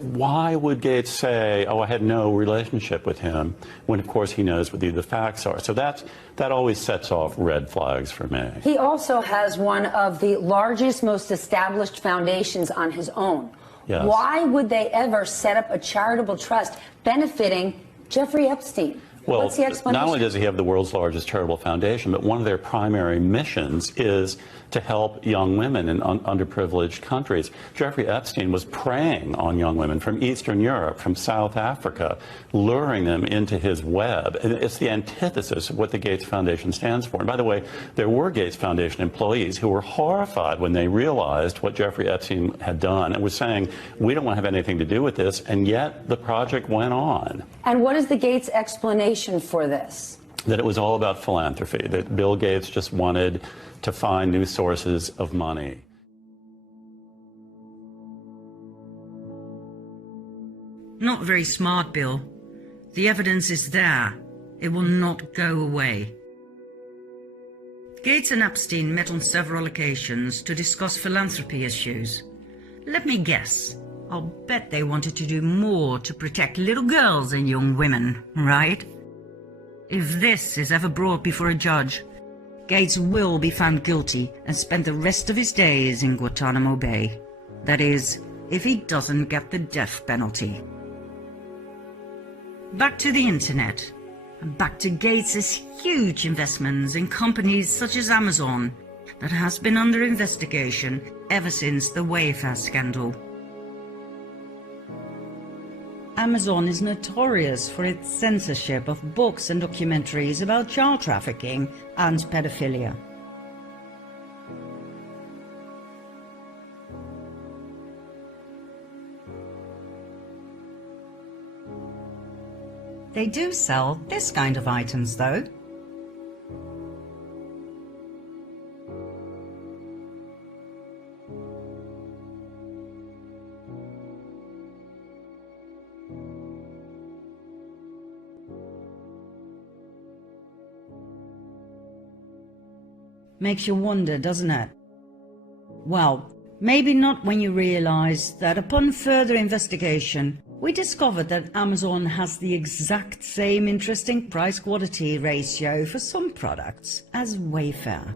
why would Gates say, oh, I had no relationship with him, when, of course, he knows what the facts are? So that always sets off red flags for me. He also has one of the largest, most established foundations on his own. Yes. Why would they ever set up a charitable trust benefiting Jeffrey Epstein? Well, What's the explanation? not only does he have the world's largest charitable foundation, but one of their primary missions is to help young women in underprivileged countries. Jeffrey Epstein was preying on young women from Eastern Europe, from South Africa, luring them into his web. And it's the antithesis of what the Gates Foundation stands for. And by the way, there were Gates Foundation employees who were horrified when they realized what Jeffrey Epstein had done and was saying, we don't want to have anything to do with this, and yet the project went on. And what is the Gates explanation for this? That it was all about philanthropy, that Bill Gates just wanted to find new sources of money. Not very smart, Bill. The evidence is there. It will not go away. Gates and Epstein met on several occasions to discuss philanthropy issues. Let me guess. I'll bet they wanted to do more to protect little girls and young women, right? If this is ever brought before a judge, Gates will be found guilty and spend the rest of his days in Guantanamo Bay. That is, if he doesn't get the death penalty. Back to the internet, and back to Gates' huge investments in companies such as Amazon, that has been under investigation ever since the Wayfair scandal. Amazon is notorious for its censorship of books and documentaries about child trafficking and pedophilia. They do sell this kind of items, though. Makes you wonder, doesn't it? Well, maybe not when you realize that upon further investigation, we discovered that Amazon has the exact same interesting price-quality ratio for some products as Wayfair.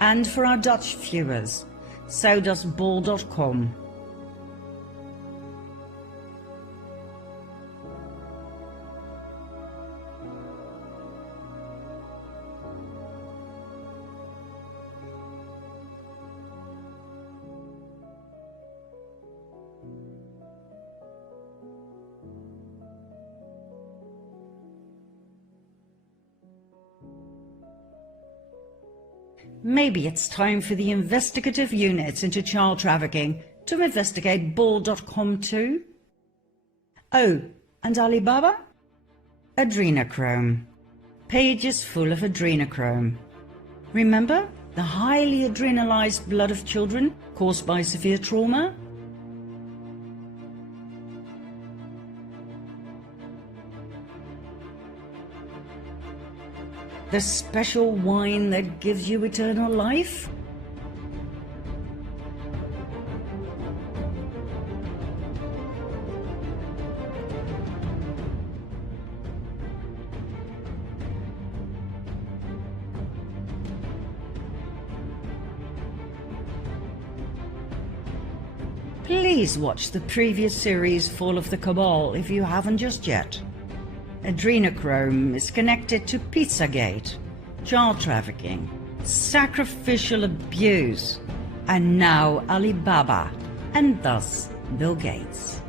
And for our Dutch viewers, so does bol.com. Maybe it's time for the investigative units into child trafficking to investigate bol.com too? Oh, and Alibaba? Adrenochrome. Pages full of adrenochrome. Remember the highly adrenalized blood of children caused by severe trauma? The special wine that gives you eternal life? Please watch the previous series Fall of the Cabal if you haven't just yet. Adrenochrome is connected to Pizzagate, child trafficking, sacrificial abuse, and now Alibaba, and thus Bill Gates.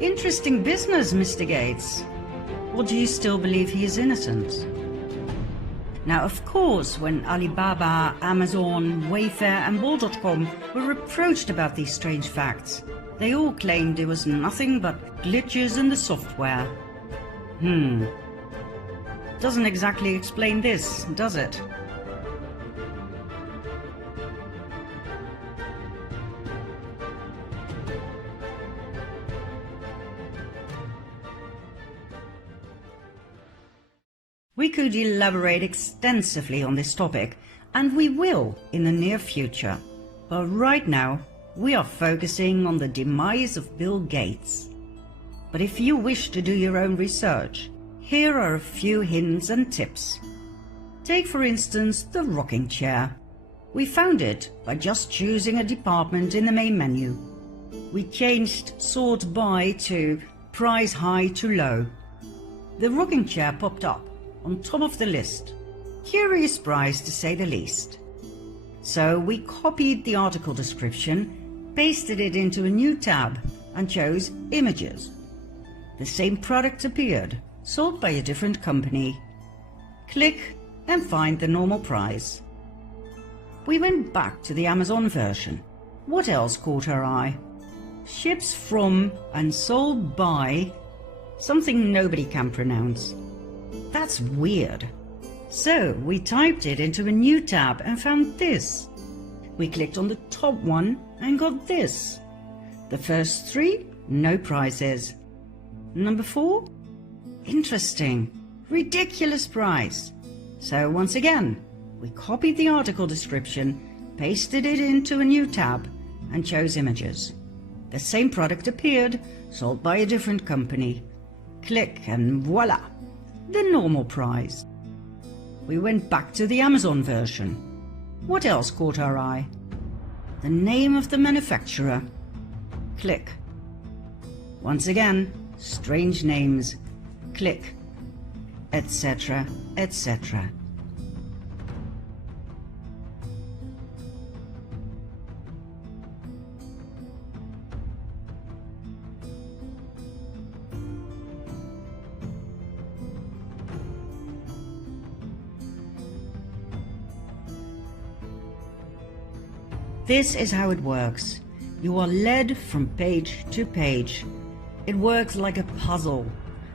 Interesting business, Mr. Gates. Or do you still believe he is innocent? Now, of course, when Alibaba, Amazon, Wayfair and Bol.com were approached about these strange facts, they all claimed it was nothing but glitches in the software. Doesn't exactly explain this, does it? We could elaborate extensively on this topic, and we will in the near future. But right now, we are focusing on the demise of Bill Gates. But if you wish to do your own research, here are a few hints and tips. Take for instance the rocking chair. We found it by just choosing a department in the main menu. We changed sort by to price high to low. The rocking chair popped up on top of the list. Curious price to say the least. So we copied the article description, pasted it into a new tab and chose images. The same product appeared, sold by a different company. Click and find the normal price. We went back to the Amazon version. What else caught our eye? Ships from and sold by something nobody can pronounce. That's weird. So we typed it into a new tab and found this. We clicked on the top one and got this. The first three, no prices. Number 4, interesting, ridiculous price. So once again, we copied the article description, pasted it into a new tab and chose images. The same product appeared, sold by a different company. Click and voila! The normal price. We went back to the Amazon version. What else caught our eye? The name of the manufacturer. Click. Once again, strange names. Click. Etc., etc. This is how it works. You are led from page to page. It works like a puzzle.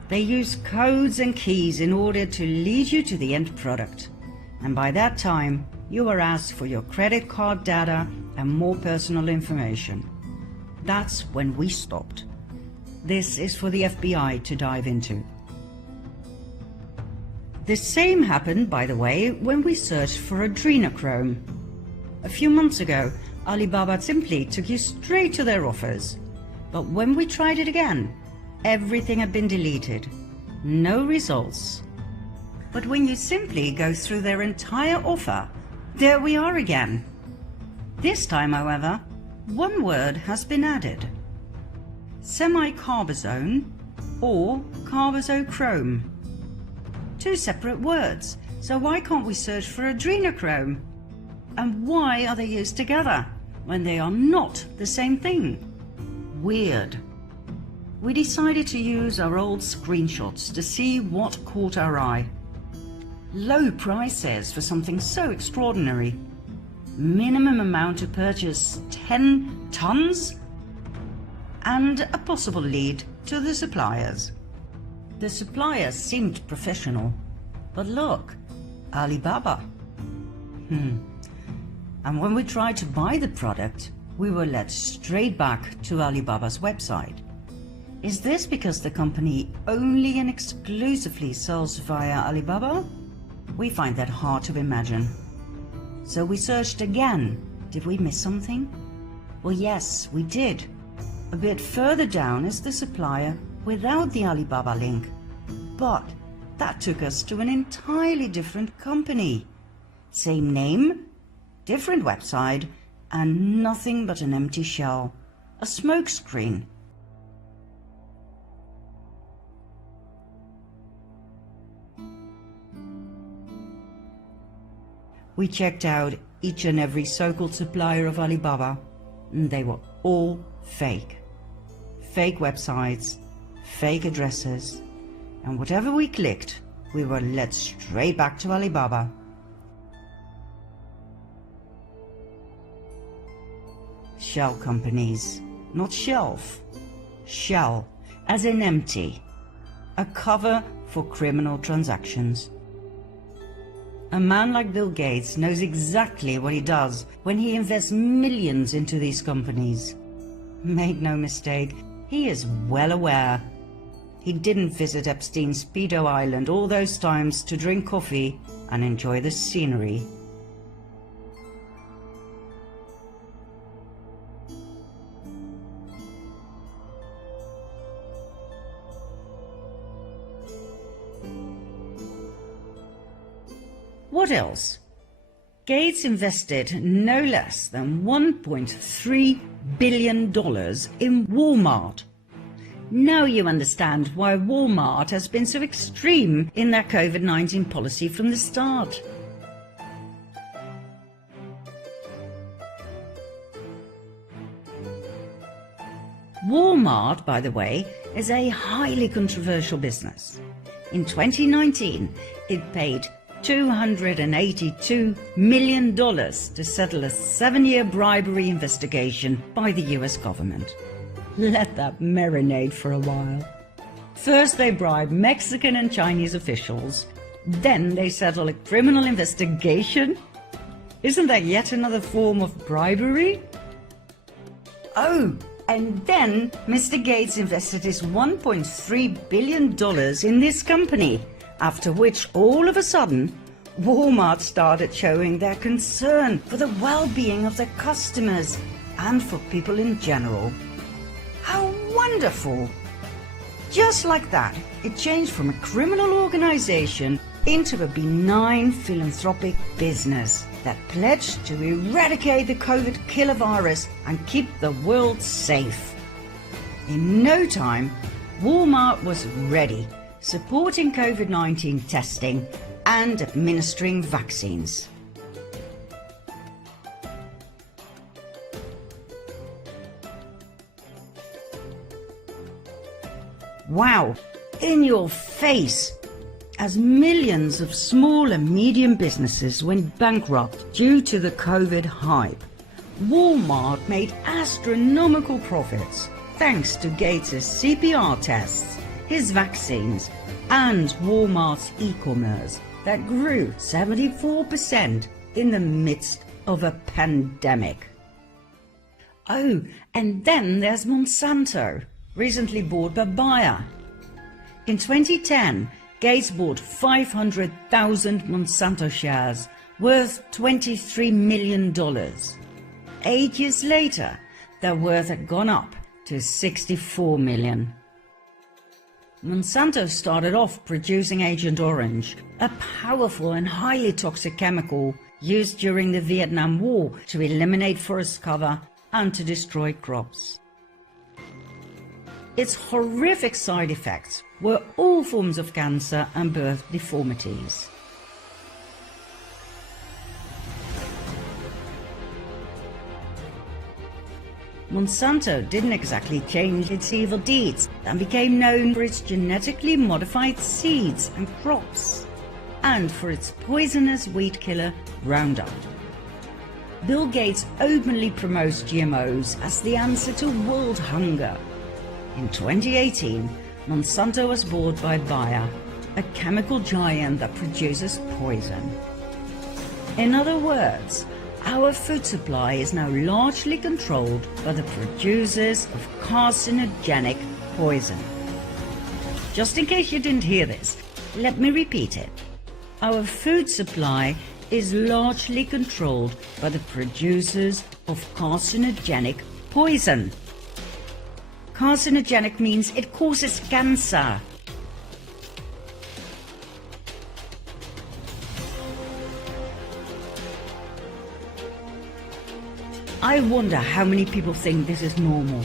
They use codes and keys in order to lead you to the end product. And by that time, you are asked for your credit card data and more personal information. That's when we stopped. This is for the FBI to dive into. The same happened, by the way, when we searched for adrenochrome. A few months ago, Alibaba simply took you straight to their offers. But when we tried it again, everything had been deleted. No results. But when you simply go through their entire offer, there we are again. This time, however, one word has been added. Semicarbazone or carbazochrome. Two separate words, so why can't we search for adrenochrome? And why are they used together when they are not the same thing? Weird. We decided to use our old screenshots to see what caught our eye. Low prices for something so extraordinary. Minimum amount to purchase 10 tons? And a possible lead to the suppliers. The suppliers seemed professional, but look, Alibaba. And when we tried to buy the product, we were led straight back to Alibaba's website. Is this because the company only and exclusively sells via Alibaba? We find that hard to imagine. So we searched again. Did we miss something? Well, yes, we did. A bit further down is the supplier without the Alibaba link. But that took us to an entirely different company. Same name, different website, and nothing but an empty shell. A smokescreen We checked out each and every so-called supplier of Alibaba, and they were all fake. Fake websites, fake addresses, and whatever we clicked, we were led straight back to Alibaba. Shell companies, not shelf. Shell, as in empty. A cover for criminal transactions. A man like Bill Gates knows exactly what he does when he invests millions into these companies. Make no mistake, he is well aware. He didn't visit Epstein's Speedo Island all those times to drink coffee and enjoy the scenery. What else? Gates invested no less than $1.3 billion in Walmart. Now you understand why Walmart has been so extreme in their COVID-19 policy from the start. Walmart, by the way, is a highly controversial business. In 2019, it paid $282 million to settle a 7-year bribery investigation by the US government. Let that marinate for a while. First they bribe Mexican and Chinese officials, then they settle a criminal investigation? Isn't that yet another form of bribery? Oh, and then Mr. Gates invested his $1.3 billion in this company, after which all of a sudden Walmart started showing their concern for the well-being of their customers and for people in general. How wonderful! Just like that, it changed from a criminal organization into a benign philanthropic business that pledged to eradicate the COVID killer virus and keep the world safe. In no time, Walmart was ready, supporting COVID-19 testing and administering vaccines. Wow, in your face! As millions of small and medium businesses went bankrupt due to the COVID hype, Walmart made astronomical profits thanks to Gates' CPR tests, his vaccines, and Walmart's e-commerce that grew 74% in the midst of a pandemic. Oh, and then there's Monsanto, recently bought by Bayer. In 2010, Gates bought 500,000 Monsanto shares, worth $23 million. 8 years later, their worth had gone up to $64 million. Monsanto started off producing Agent Orange, a powerful and highly toxic chemical used during the Vietnam War to eliminate forest cover and to destroy crops. Its horrific side effects were all forms of cancer and birth deformities. Monsanto didn't exactly change its evil deeds and became known for its genetically modified seeds and crops, and for its poisonous weed killer Roundup. Bill Gates openly promotes GMOs as the answer to world hunger. In 2018, Monsanto was bought by Bayer, a chemical giant that produces poison. In other words, our food supply is now largely controlled by the producers of carcinogenic poison. Just in case you didn't hear this, let me repeat it. Our food supply is largely controlled by the producers of carcinogenic poison. Carcinogenic means it causes cancer. I wonder how many people think this is normal.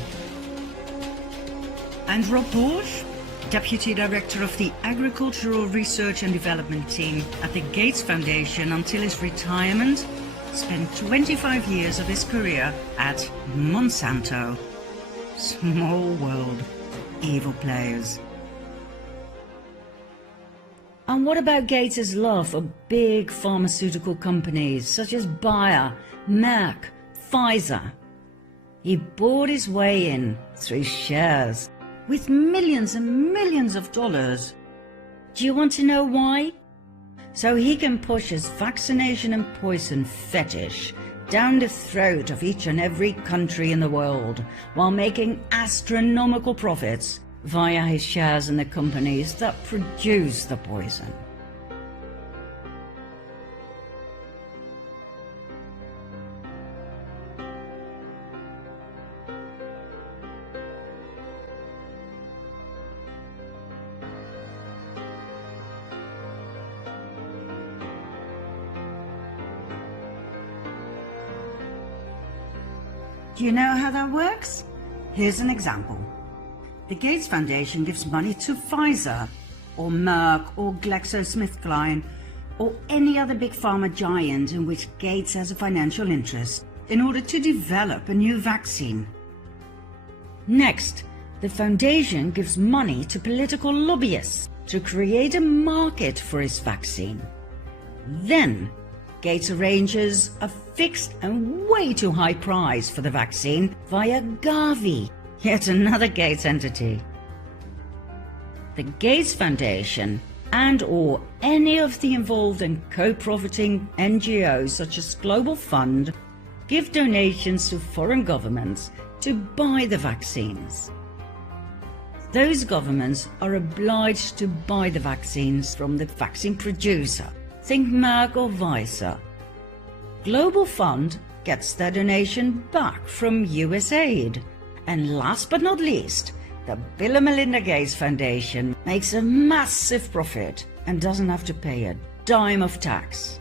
And Rob Bush? Deputy Director of the Agricultural Research and Development Team at the Gates Foundation until his retirement, spent 25 years of his career at Monsanto. Small world, evil players. And what about Gates' love for big pharmaceutical companies such as Bayer, Merck, Pfizer? He bought his way in through shares with millions and millions of dollars. Do you want to know why? So he can push his vaccination and poison fetish down the throat of each and every country in the world while making astronomical profits via his shares in the companies that produce the poison. Do you know how that works? Here's an example. The Gates Foundation gives money to Pfizer, or Merck, or GlaxoSmithKline, or any other big pharma giant in which Gates has a financial interest, in order to develop a new vaccine. Next, the foundation gives money to political lobbyists to create a market for his vaccine. Then, Gates arranges a fixed and way too high price for the vaccine via Gavi, yet another Gates entity. The Gates Foundation and or any of the involved and co-profiting NGOs such as Global Fund give donations to foreign governments to buy the vaccines. Those governments are obliged to buy the vaccines from the vaccine producer. Think Merck or Pfizer. Global Fund gets their donation back from USAID. And last but not least, the Bill and Melinda Gates Foundation makes a massive profit and doesn't have to pay a dime of tax.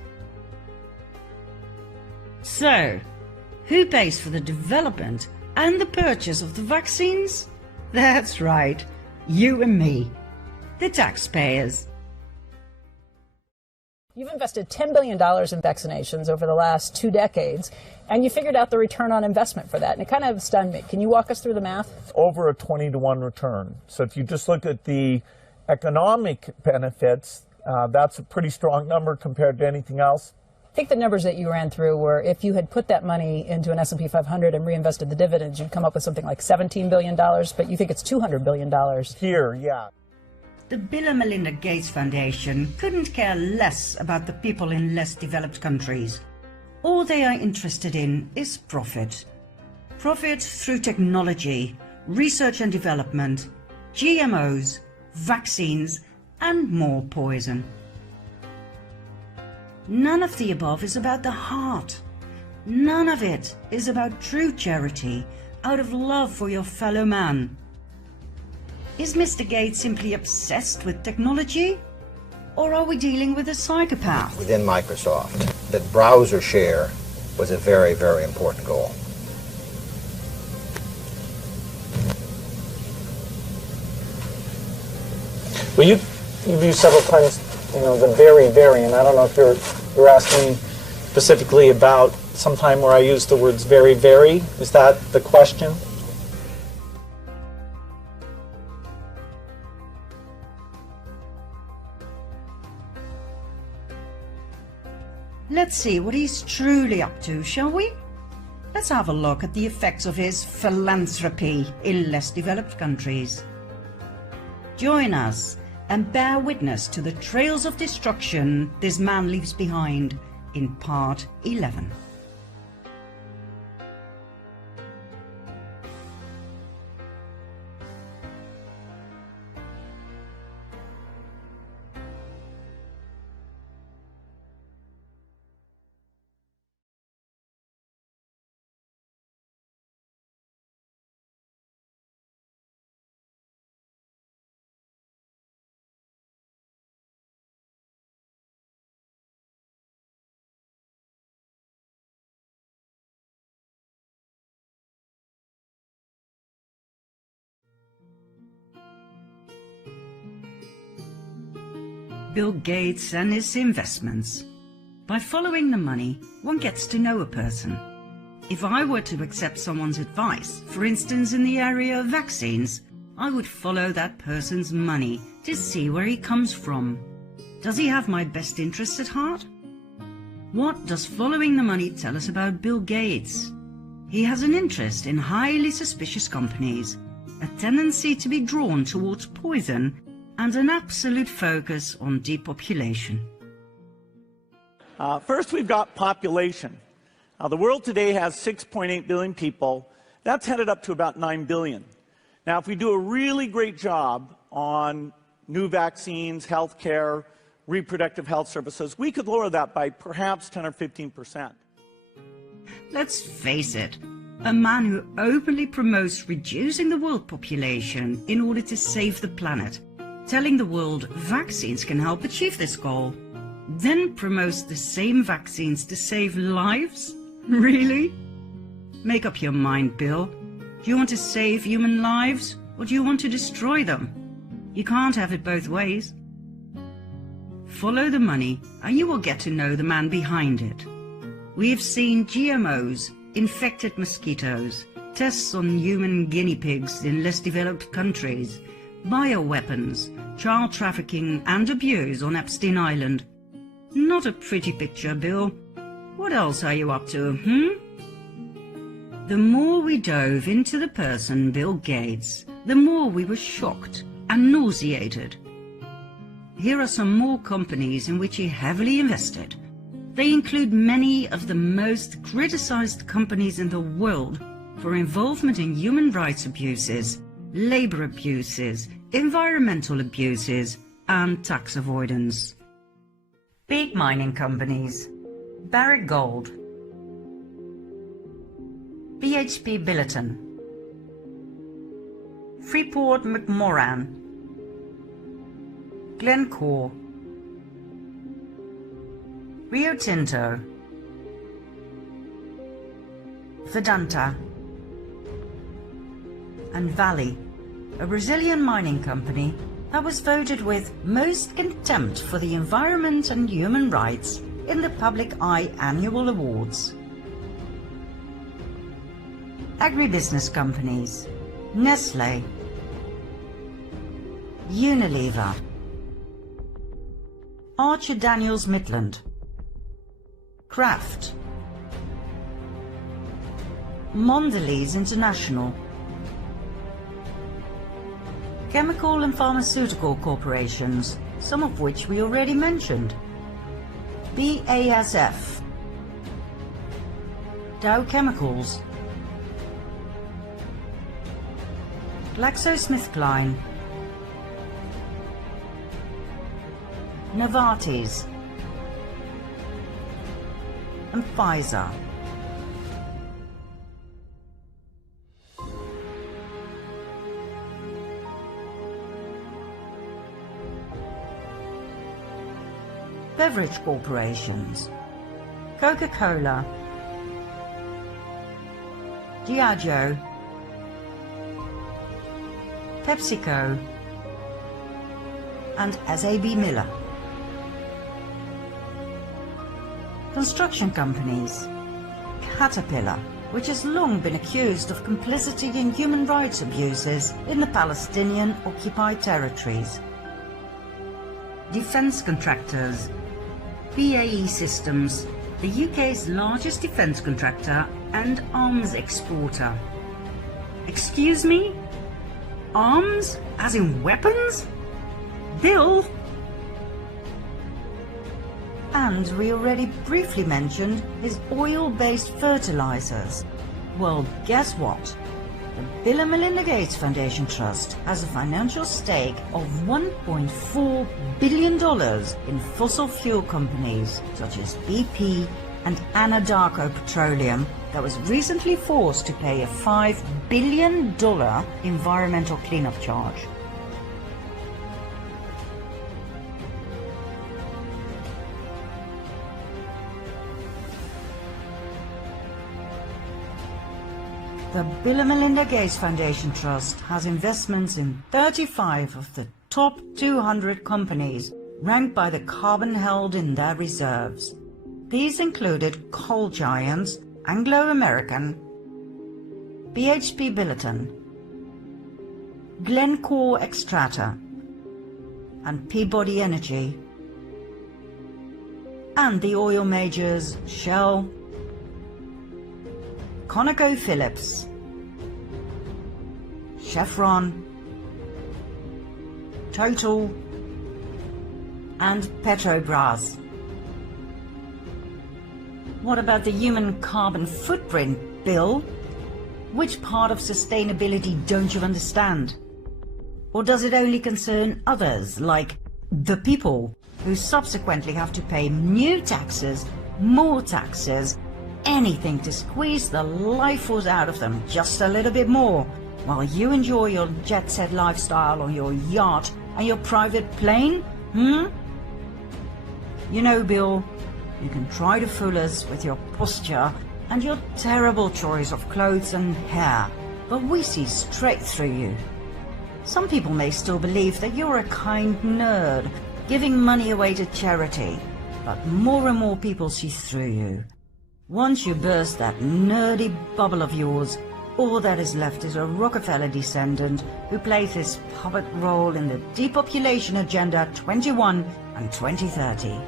So, who pays for the development and the purchase of the vaccines? That's right, you and me, the taxpayers. You've invested $10 billion in vaccinations over the last 2 decades, and you figured out the return on investment for that, and it kind of stunned me. Can you walk us through the math? Over a 20-to-1 return. So if you just look at the economic benefits, that's a pretty strong number compared to anything else. I think the numbers that you ran through were if you had put that money into an S&P 500 and reinvested the dividends, you'd come up with something like $17 billion, but you think it's $200 billion. Here, yeah. The Bill and Melinda Gates Foundation couldn't care less about the people in less developed countries. All they are interested in is profit. Profit through technology, research and development, GMOs, vaccines, and more poison. None of the above is about the heart. None of it is about true charity, out of love for your fellow man. Is Mr. Gates simply obsessed with technology? Or are we dealing with a psychopath? Within Microsoft, that browser share was a very, very important goal. Well, you've used several times, the very, very, and I don't know if you're asking specifically about some time where I used the words very, very. Is that the question? Let's see what he's truly up to, shall we? Let's have a look at the effects of his philanthropy in less developed countries. Join us and bear witness to the trails of destruction this man leaves behind in part 11. Bill Gates and his investments. By following the money, one gets to know a person. If I were to accept someone's advice, for instance in the area of vaccines, I would follow that person's money to see where he comes from. Does he have my best interests at heart? What does following the money tell us about Bill Gates? He has an interest in highly suspicious companies, a tendency to be drawn towards poison, and an absolute focus on depopulation. First, we've got population. The world today has 6.8 billion people. That's headed up to about 9 billion. Now, if we do a really great job on new vaccines, healthcare, reproductive health services, we could lower that by perhaps 10 or 15%. Let's face it, a man who openly promotes reducing the world population in order to save the planet, telling the world vaccines can help achieve this goal, then promotes the same vaccines to save lives? Really? Make up your mind, Bill. Do you want to save human lives, or do you want to destroy them? You can't have it both ways. Follow the money, and you will get to know the man behind it. We have seen GMOs, infected mosquitoes, tests on human guinea pigs in less developed countries, bioweapons, child trafficking and abuse on Epstein Island. Not a pretty picture, Bill. What else are you up to, The more we dove into the person Bill Gates, the more we were shocked and nauseated. Here are some more companies in which he heavily invested. They include many of the most criticized companies in the world for involvement in human rights abuses, labor abuses, environmental abuses, and tax avoidance. Big mining companies: Barrick Gold, BHP Billiton, Freeport McMoran, Glencore, Rio Tinto, Vedanta, and Vale, a Brazilian mining company that was voted with most contempt for the environment and human rights in the Public Eye Annual Awards. Agribusiness companies: Nestle, Unilever, Archer Daniels Midland, Kraft, Mondelez International, chemical and pharmaceutical corporations, some of which we already mentioned: BASF, Dow Chemicals, GlaxoSmithKline, Novartis, and Pfizer. Beverage corporations: Coca-Cola, Diageo, PepsiCo, and SAB Miller. Construction companies: Caterpillar, which has long been accused of complicity in human rights abuses in the Palestinian occupied territories. Defence contractors: BAE Systems, the UK's largest defence contractor and arms exporter. Excuse me? Arms? As in weapons? Bill? And we already briefly mentioned his oil-based fertilizers. Well, guess what? The Bill and Melinda Gates Foundation Trust has a financial stake of $1.4 billion in fossil fuel companies such as BP and Anadarko Petroleum that was recently forced to pay a $5 billion environmental cleanup charge. The Bill and Melinda Gates Foundation Trust has investments in 35 of the top 200 companies ranked by the carbon held in their reserves. These included coal giants, Anglo-American, BHP Billiton, Glencore Extractor, and Peabody Energy, and the oil majors Shell, ConocoPhillips, Chevron, Total, and Petrobras. What about the human carbon footprint, Bill? Which part of sustainability don't you understand? Or does it only concern others, like the people, who subsequently have to pay new taxes, more taxes, anything to squeeze the life force out of them just a little bit more, while you enjoy your jet-set lifestyle on your yacht and your private plane? You know, Bill, you can try to fool us with your posture and your terrible choice of clothes and hair, but we see straight through you. Some people may still believe that you're a kind nerd, giving money away to charity, but more and more people see through you. Once you burst that nerdy bubble of yours, all that is left is a Rockefeller descendant who plays his puppet role in the Depopulation Agenda 21 and 2030.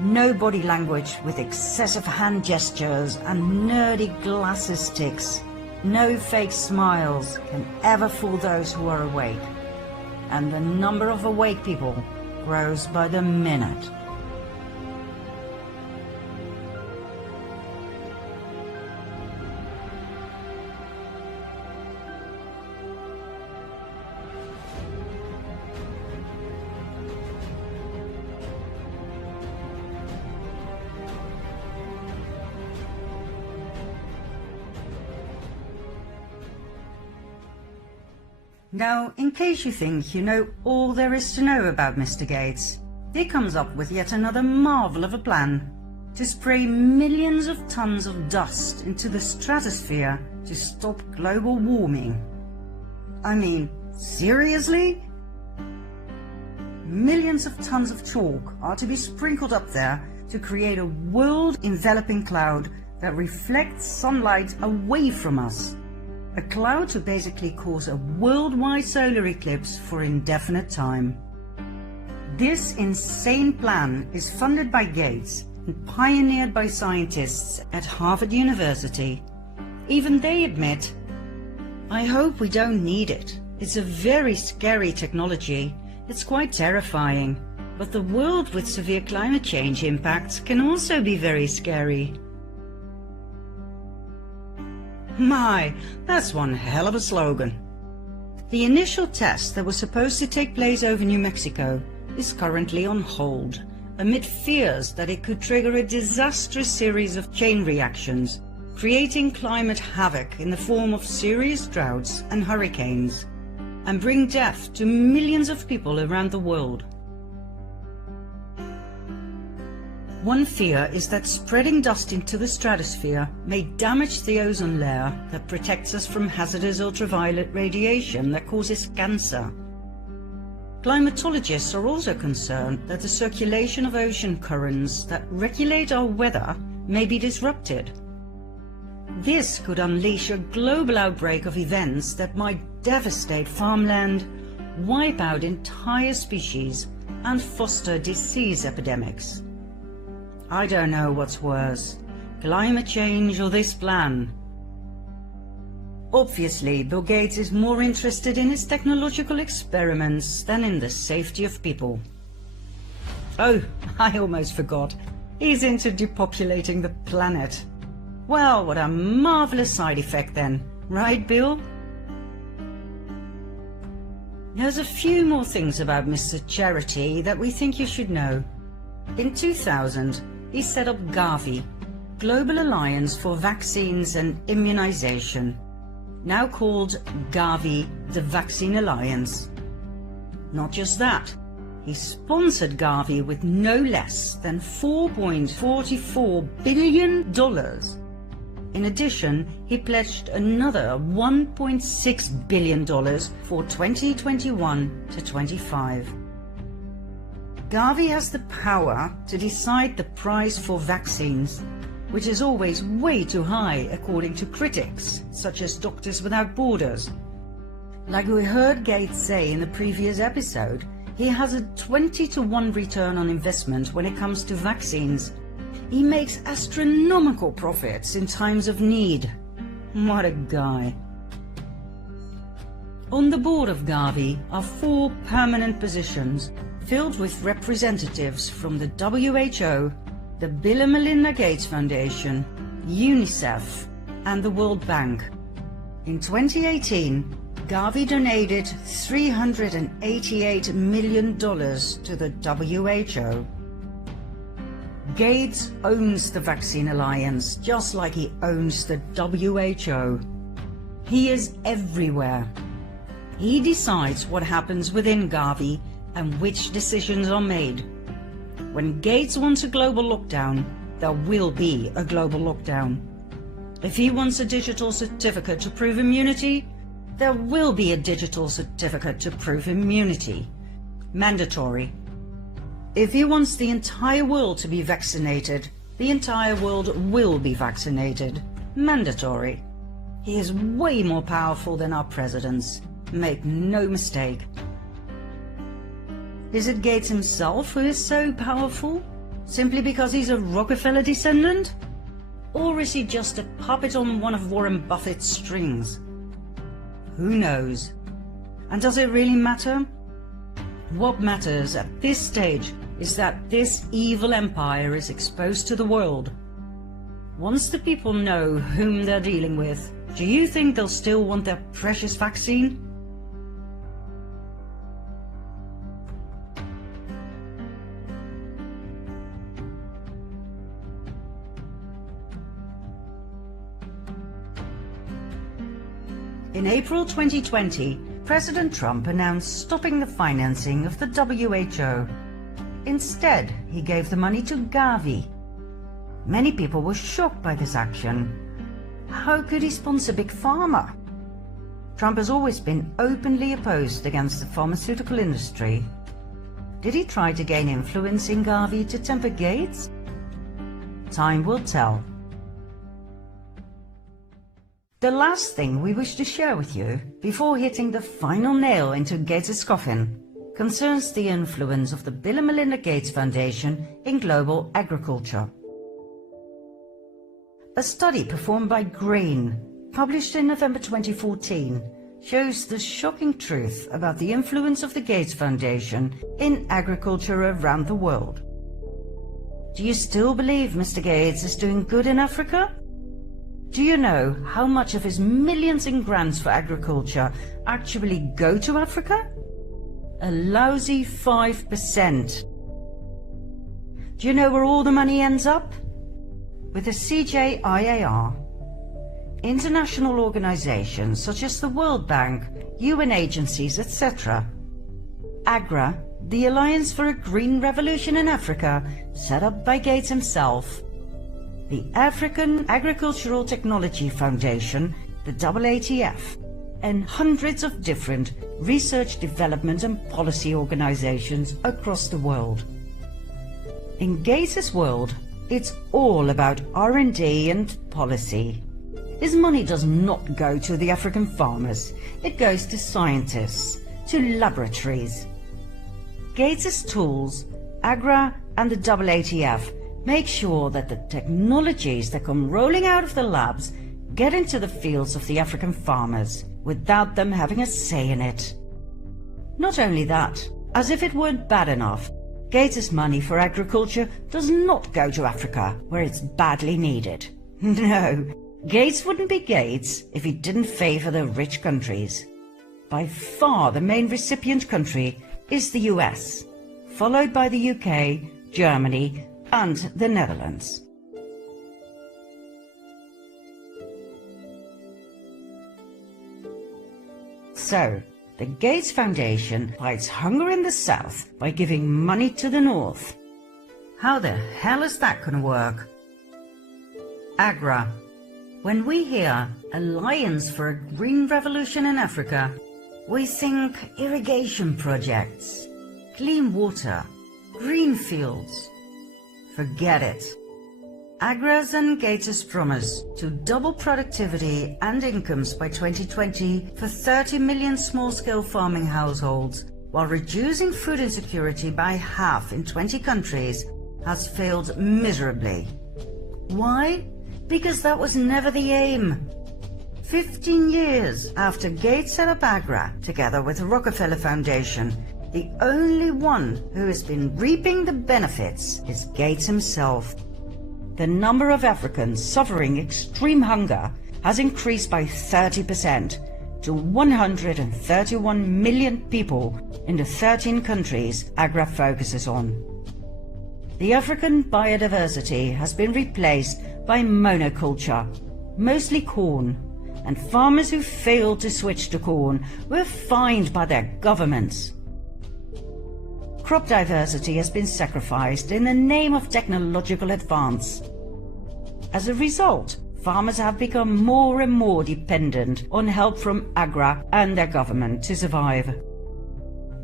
No body language with excessive hand gestures and nerdy glasses sticks. No fake smiles can ever fool those who are awake. And the number of awake people grows by the minute. Now, in case you think you know all there is to know about Mr. Gates, he comes up with yet another marvel of a plan to spray millions of tons of dust into the stratosphere to stop global warming. I mean, seriously? Millions of tons of chalk are to be sprinkled up there to create a world-enveloping cloud that reflects sunlight away from us. A cloud to basically cause a worldwide solar eclipse for indefinite time. This insane plan is funded by Gates and pioneered by scientists at Harvard University. Even they admit, I hope we don't need it. It's a very scary technology. It's quite terrifying. But the world with severe climate change impacts can also be very scary. My, that's one hell of a slogan. The initial test that was supposed to take place over New Mexico is currently on hold, amid fears that it could trigger a disastrous series of chain reactions, creating climate havoc in the form of serious droughts and hurricanes, and bring death to millions of people around the world. One fear is that spreading dust into the stratosphere may damage the ozone layer that protects us from hazardous ultraviolet radiation that causes cancer. Climatologists are also concerned that the circulation of ocean currents that regulate our weather may be disrupted. This could unleash a global outbreak of events that might devastate farmland, wipe out entire species, and foster disease epidemics. I don't know what's worse, climate change or this plan. Obviously, Bill Gates is more interested in his technological experiments than in the safety of people. Oh, I almost forgot. He's into depopulating the planet. Well, what a marvelous side effect then, right, Bill? There's a few more things about Mr. Charity that we think you should know. In 2000, he set up Gavi, Global Alliance for Vaccines and Immunization, now called Gavi, the Vaccine Alliance. Not just that, he sponsored Gavi with no less than $4.44 billion. In addition, he pledged another $1.6 billion for 2021 to 25. Gavi has the power to decide the price for vaccines, which is always way too high according to critics, such as Doctors Without Borders. Like we heard Gates say in the previous episode, he has a 20-to-1 return on investment when it comes to vaccines. He makes astronomical profits in times of need. What a guy. On the board of Gavi are 4 permanent positions filled with representatives from the WHO, the Bill and Melinda Gates Foundation, UNICEF, and the World Bank. In 2018, Gavi donated $388 million to the WHO. Gates owns the Vaccine Alliance just like he owns the WHO. He is everywhere. He decides what happens within Gavi and which decisions are made. When Gates wants a global lockdown, there will be a global lockdown. If he wants a digital certificate to prove immunity, there will be a digital certificate to prove immunity. Mandatory. If he wants the entire world to be vaccinated, the entire world will be vaccinated. Mandatory. He is way more powerful than our presidents. Make no mistake. Is it Gates himself who is so powerful? Simply because he's a Rockefeller descendant? Or is he just a puppet on one of Warren Buffett's strings? Who knows? And does it really matter? What matters at this stage is that this evil empire is exposed to the world. Once the people know whom they're dealing with, do you think they'll still want their precious vaccine? In April 2020, President Trump announced stopping the financing of the WHO. Instead, he gave the money to Gavi. Many people were shocked by this action. How could he sponsor Big Pharma? Trump has always been openly opposed against the pharmaceutical industry. Did he try to gain influence in Gavi to temper Gates? Time will tell. The last thing we wish to share with you, before hitting the final nail into Gates' coffin, concerns the influence of the Bill and Melinda Gates Foundation in global agriculture. A study performed by Green, published in November 2014, shows the shocking truth about the influence of the Gates Foundation in agriculture around the world. Do you still believe Mr. Gates is doing good in Africa? Do you know how much of his millions in grants for agriculture actually go to Africa? A lousy 5%. Do you know where all the money ends up? With the CJIAR. International organizations such as the World Bank, UN agencies, etc. AGRA, the Alliance for a Green Revolution in Africa, set up by Gates himself. The African Agricultural Technology Foundation, the AATF, and hundreds of different research, development and policy organizations across the world. In Gates' world, it's all about R&D and policy. His money does not go to the African farmers, it goes to scientists, to laboratories. Gates' tools, AGRA and the AATF, make sure that the technologies that come rolling out of the labs get into the fields of the African farmers without them having a say in it. Not only that, as if it weren't bad enough, Gates' money for agriculture does not go to Africa where it's badly needed. No, Gates wouldn't be Gates if he didn't favor the rich countries. By far the main recipient country is the US, followed by the UK, Germany, and the Netherlands. So, the Gates Foundation fights hunger in the South by giving money to the North. How the hell is that going to work? AGRA. When we hear Alliance for a Green Revolution in Africa, we think irrigation projects, clean water, Green fields. Forget it. Agra's and Gates' promise to double productivity and incomes by 2020 for 30 million small-scale farming households, while reducing food insecurity by half in 20 countries, has failed miserably. Why? Because that was never the aim. 15 years after Gates set up Agra, together with the Rockefeller Foundation, the only one who has been reaping the benefits is Gates himself. The number of Africans suffering extreme hunger has increased by 30% to 131 million people in the 13 countries Agra focuses on. The African biodiversity has been replaced by monoculture, mostly corn, and farmers who failed to switch to corn were fined by their governments. Crop diversity has been sacrificed in the name of technological advance. As a result, farmers have become more and more dependent on help from Agra and their government to survive.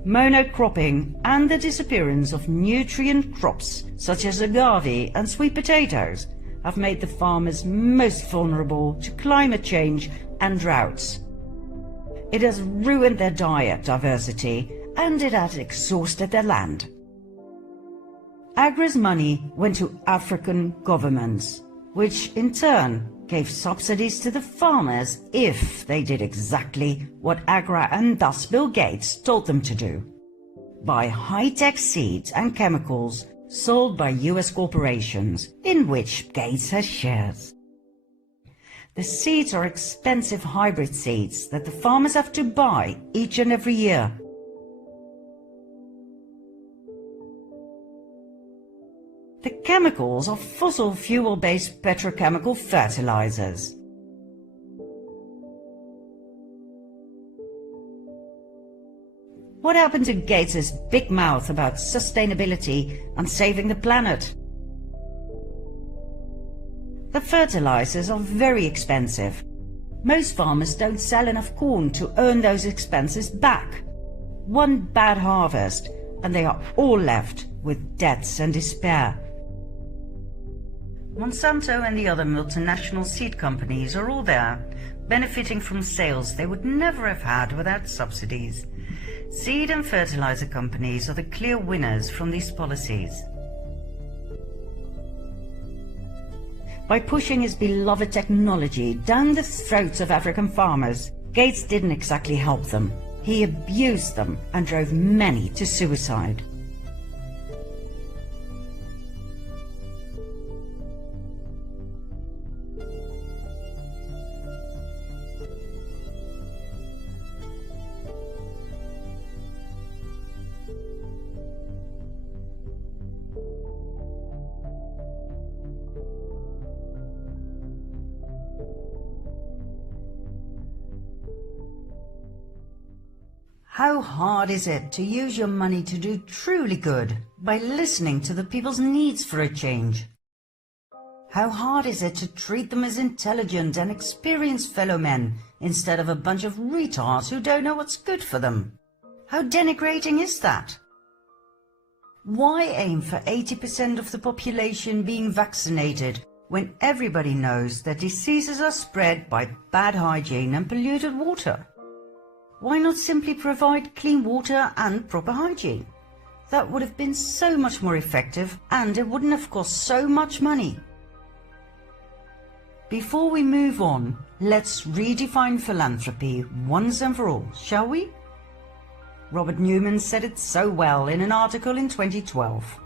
Monocropping and the disappearance of nutrient crops such as agave and sweet potatoes have made the farmers most vulnerable to climate change and droughts. It has ruined their diet diversity and it has exhausted their land. Agra's money went to African governments, which in turn gave subsidies to the farmers if they did exactly what Agra and thus Bill Gates told them to do. Buy high-tech seeds and chemicals sold by US corporations, in which Gates has shares. The seeds are expensive hybrid seeds that the farmers have to buy each and every year. The chemicals are fossil fuel-based petrochemical fertilizers. What happened to Gates's big mouth about sustainability and saving the planet? The fertilizers are very expensive. Most farmers don't sell enough corn to earn those expenses back. One bad harvest and they are all left with debts and despair. Monsanto and the other multinational seed companies are all there, benefiting from sales they would never have had without subsidies. Seed and fertilizer companies are the clear winners from these policies. By pushing his beloved technology down the throats of African farmers, Gates didn't exactly help them. He abused them and drove many to suicide. How hard is it to use your money to do truly good by listening to the people's needs for a change? How hard is it to treat them as intelligent and experienced fellow men instead of a bunch of retards who don't know what's good for them? How denigrating is that? Why aim for 80% of the population being vaccinated when everybody knows that diseases are spread by bad hygiene and polluted water? Why not simply provide clean water and proper hygiene? That would have been so much more effective and it wouldn't have cost so much money. Before we move on, let's redefine philanthropy once and for all, shall we? Robert Newman said it so well in an article in 2012.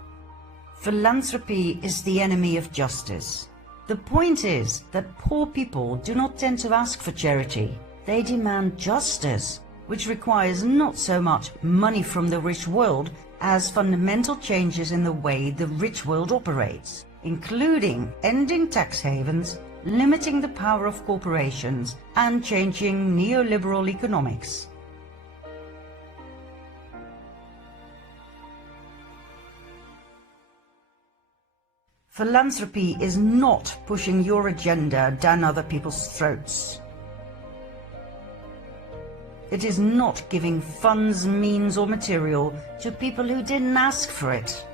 Philanthropy is the enemy of justice. The point is that poor people do not tend to ask for charity. They demand justice, which requires not so much money from the rich world as fundamental changes in the way the rich world operates, including ending tax havens, limiting the power of corporations, and changing neoliberal economics. Philanthropy is not pushing your agenda down other people's throats. It is not giving funds, means or material to people who didn't ask for it.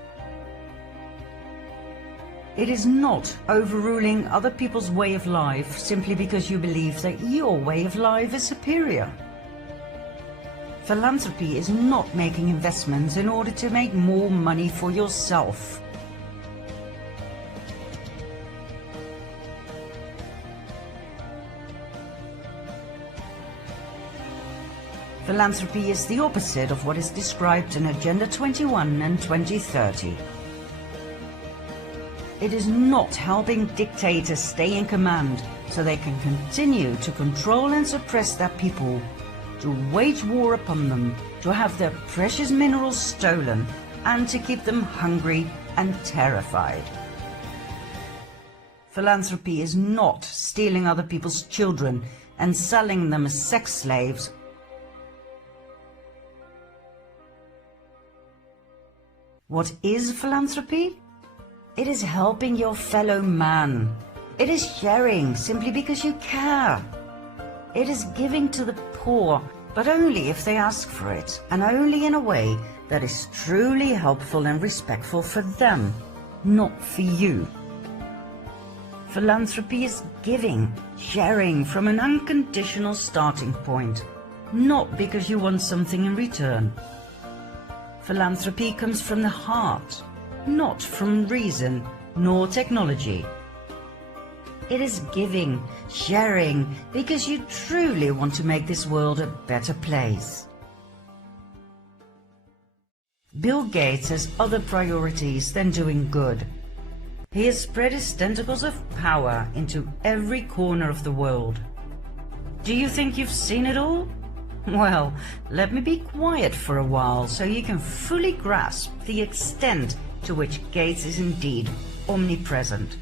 It is not overruling other people's way of life simply because you believe that your way of life is superior. Philanthropy is not making investments in order to make more money for yourself. Philanthropy is the opposite of what is described in Agenda 21 and 2030. It is not helping dictators stay in command so they can continue to control and suppress their people, to wage war upon them, to have their precious minerals stolen, and to keep them hungry and terrified. Philanthropy is not stealing other people's children and selling them as sex slaves. What is philanthropy? It is helping your fellow man. It is sharing simply because you care. It is giving to the poor, but only if they ask for it, and only in a way that is truly helpful and respectful for them, not for you. Philanthropy is giving, sharing from an unconditional starting point, not because you want something in return. Philanthropy comes from the heart, not from reason nor technology. It is giving, sharing, because you truly want to make this world a better place. Bill Gates has other priorities than doing good. He has spread his tentacles of power into every corner of the world. Do you think you've seen it all? Well, let me be quiet for a while so you can fully grasp the extent to which Gates is indeed omnipresent.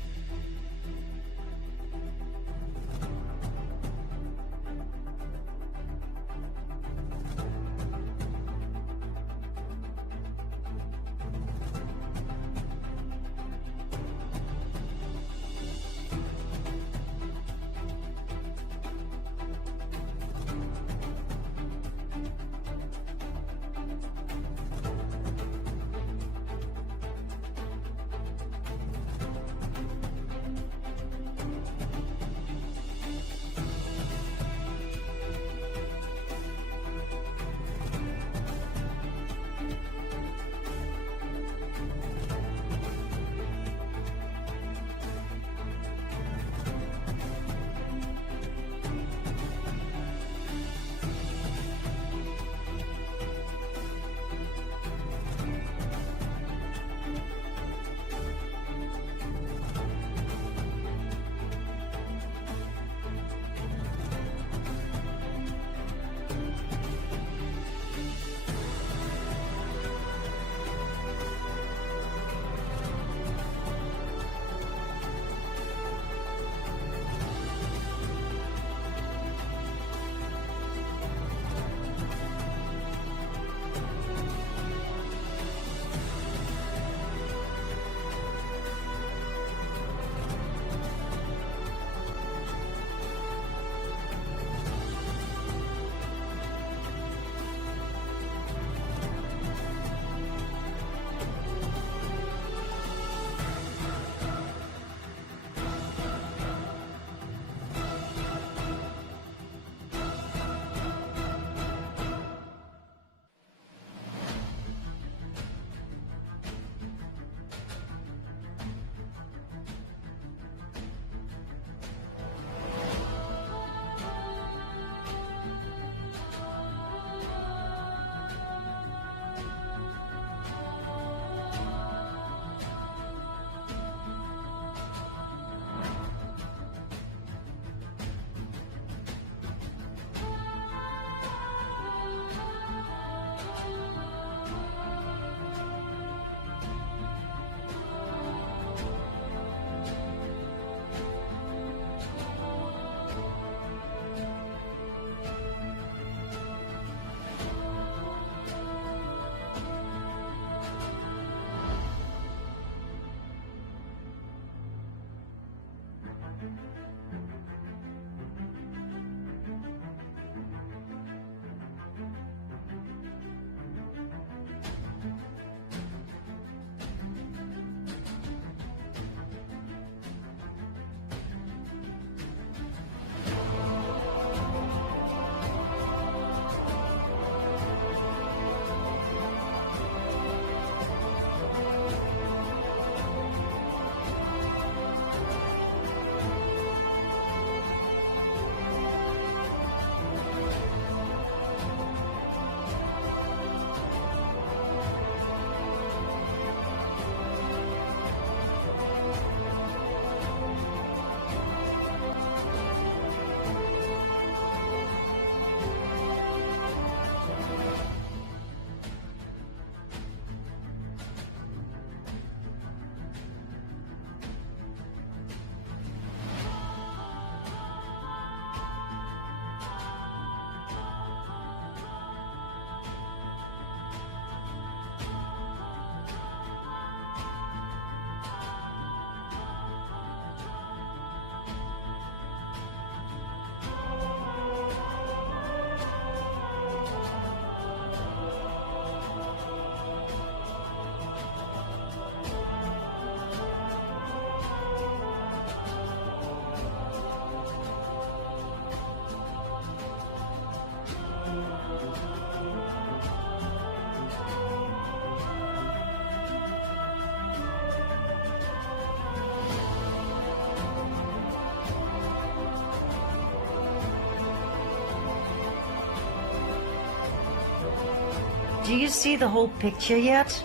Do you see the whole picture yet?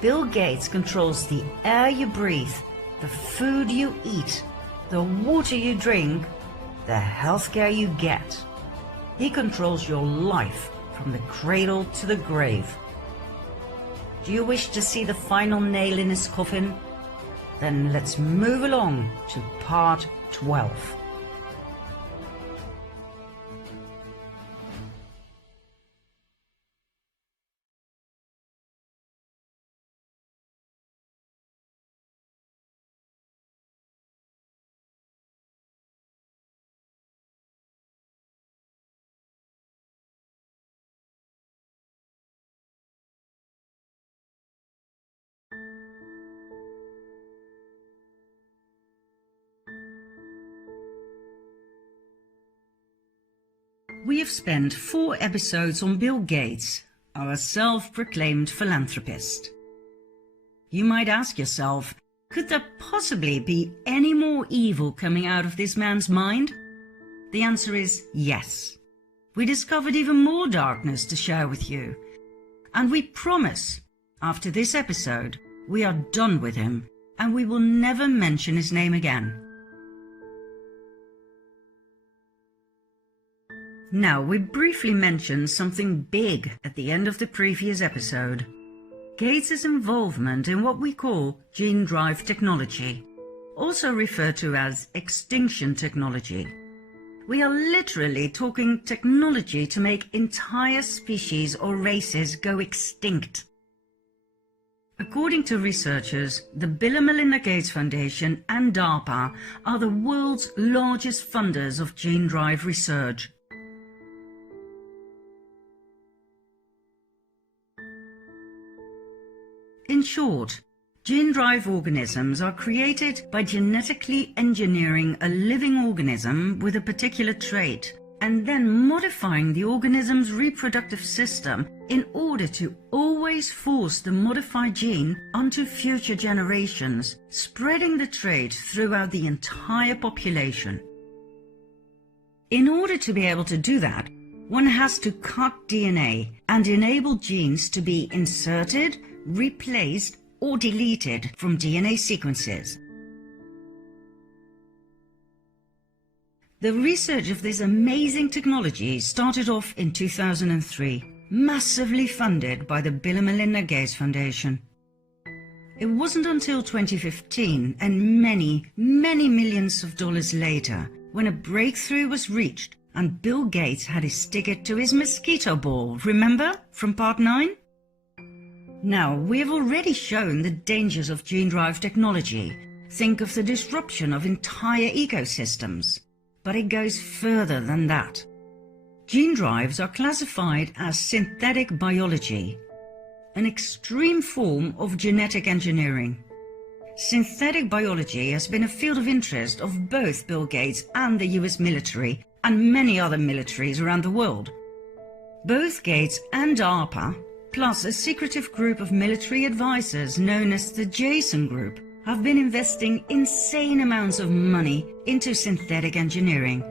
Bill Gates controls the air you breathe, the food you eat, the water you drink, the healthcare you get. He controls your life from the cradle to the grave. Do you wish to see the final nail in his coffin? Then let's move along to part 12. We have spent 4 episodes on Bill Gates, our self-proclaimed philanthropist. You might ask yourself, could there possibly be any more evil coming out of this man's mind? The answer is yes. We discovered even more darkness to share with you. And we promise, after this episode, we are done with him and we will never mention his name again. Now, we briefly mentioned something big at the end of the previous episode. Gates' involvement in what we call gene drive technology, also referred to as extinction technology. We are literally talking technology to make entire species or races go extinct. According to researchers, the Bill and Melinda Gates Foundation and DARPA are the world's largest funders of gene drive research. In short, gene drive organisms are created by genetically engineering a living organism with a particular trait and then modifying the organism's reproductive system in order to always force the modified gene onto future generations, spreading the trait throughout the entire population. In order to be able to do that, one has to cut DNA and enable genes to be inserted, replaced or deleted from DNA sequences. The research of this amazing technology started off in 2003, massively funded by the Bill and Melinda Gates Foundation. It wasn't until 2015 and many millions of dollars later when a breakthrough was reached and Bill Gates had his ticket to his mosquito ball, remember from part 9? Now, we have already shown the dangers of gene drive technology. Think of the disruption of entire ecosystems. But it goes further than that. Gene drives are classified as synthetic biology, an extreme form of genetic engineering. Synthetic biology has been a field of interest of both Bill Gates and the US military and many other militaries around the world. Both Gates and DARPA, plus a secretive group of military advisors known as the Jason Group, have been investing insane amounts of money into synthetic engineering.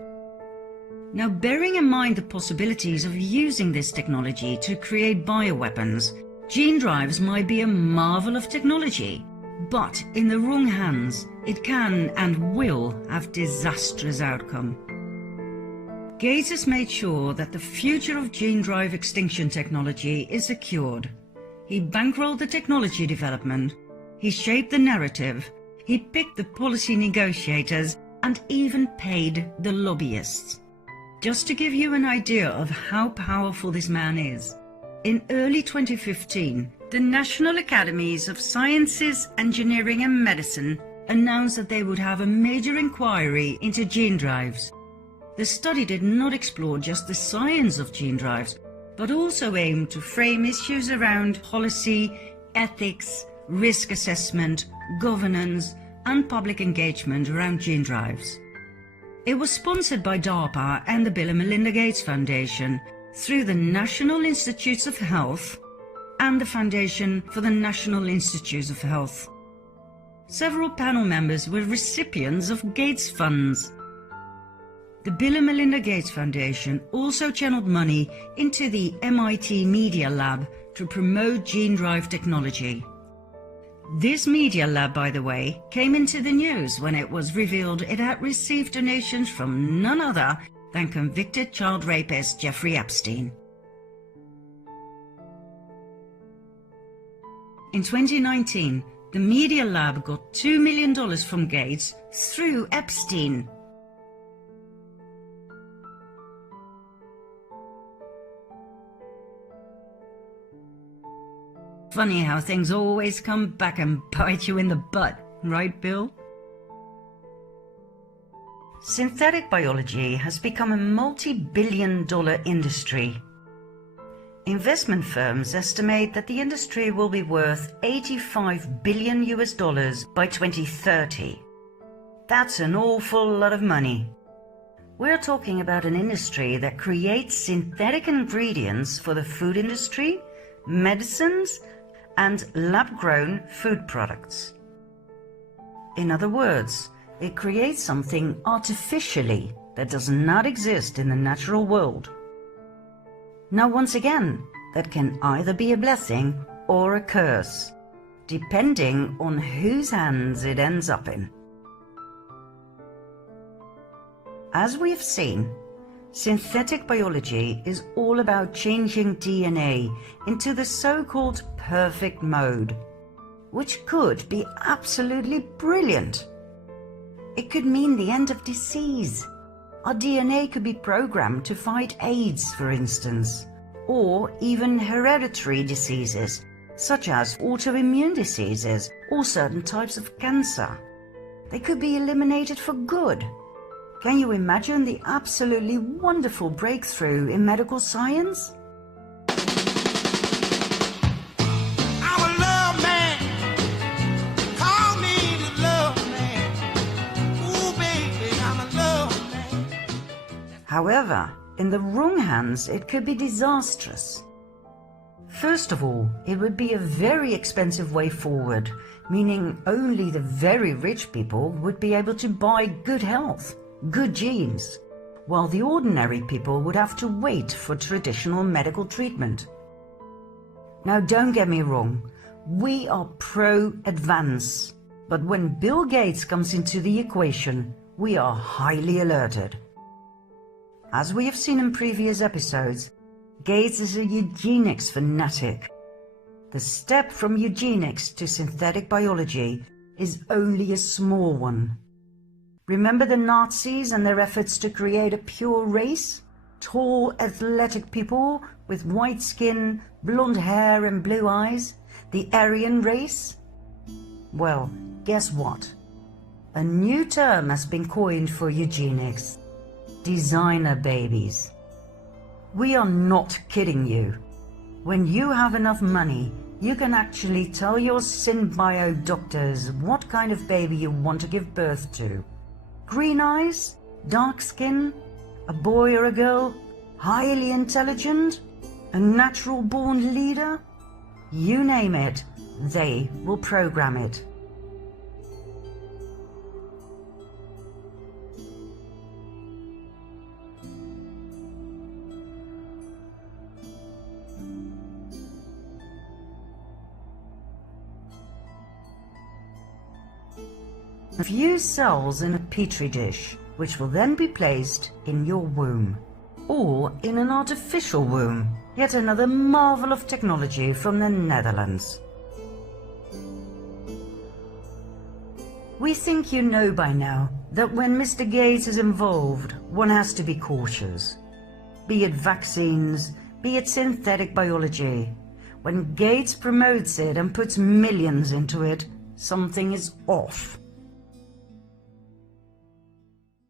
Now, bearing in mind the possibilities of using this technology to create bioweapons, gene drives might be a marvel of technology, but in the wrong hands, it can and will have disastrous outcome. Gates has made sure that the future of gene drive extinction technology is secured. He bankrolled the technology development, he shaped the narrative, he picked the policy negotiators, and even paid the lobbyists. Just to give you an idea of how powerful this man is, in early 2015, the National Academies of Sciences, Engineering and Medicine announced that they would have a major inquiry into gene drives. The study did not explore just the science of gene drives, but also aimed to frame issues around policy, ethics, risk assessment, governance, and public engagement around gene drives. It was sponsored by DARPA and the Bill and Melinda Gates Foundation through the National Institutes of Health and the Foundation for the National Institutes of Health. Several panel members were recipients of Gates funds. the Bill and Melinda Gates Foundation also channeled money into the MIT Media Lab to promote gene drive technology. This Media Lab, by the way, came into the news when it was revealed it had received donations from none other than convicted child rapist Jeffrey Epstein. In 2019, the Media Lab got $2 million from Gates through Epstein. Funny how things always come back and bite you in the butt, right, Bill? Synthetic biology has become a multi-billion-dollar industry. Investment firms estimate that the industry will be worth $85 billion by 2030. That's an awful lot of money. We're talking about an industry that creates synthetic ingredients for the food industry, medicines, and lab-grown food products. In other words, it creates something artificially that does not exist in the natural world. Now, once again, that can either be a blessing or a curse, depending on whose hands it ends up in. As we have seen, synthetic biology is all about changing DNA into the so-called perfect mode, which could be absolutely brilliant. It could mean the end of disease. Our DNA could be programmed to fight AIDS, for instance, or even hereditary diseases, such as autoimmune diseases or certain types of cancer. They could be eliminated for good. Can you imagine the absolutely wonderful breakthrough in medical science? However, in the wrong hands, it could be disastrous. First of all, it would be a very expensive way forward, meaning only the very rich people would be able to buy good health, good genes, while the ordinary people would have to wait for traditional medical treatment. Now, don't get me wrong, we are pro-advance, but when Bill Gates comes into the equation, we are highly alerted. As we have seen in previous episodes, Gates is a eugenics fanatic. The step from eugenics to synthetic biology is only a small one. Remember the Nazis and their efforts to create a pure race? Tall, athletic people with white skin, blonde hair and blue eyes? The Aryan race? Well, guess what? A new term has been coined for eugenics. Designer babies. We are not kidding you. When you have enough money, you can actually tell your synbio doctors what kind of baby you want to give birth to. Green eyes, dark skin, a boy or a girl, highly intelligent, a natural born leader. You name it, they will program it. Fuse cells in a petri dish, which will then be placed in your womb, or in an artificial womb, yet another marvel of technology from the Netherlands. We think you know by now that when Mr. Gates is involved, one has to be cautious. Be it vaccines, be it synthetic biology. When Gates promotes it and puts millions into it, something is off.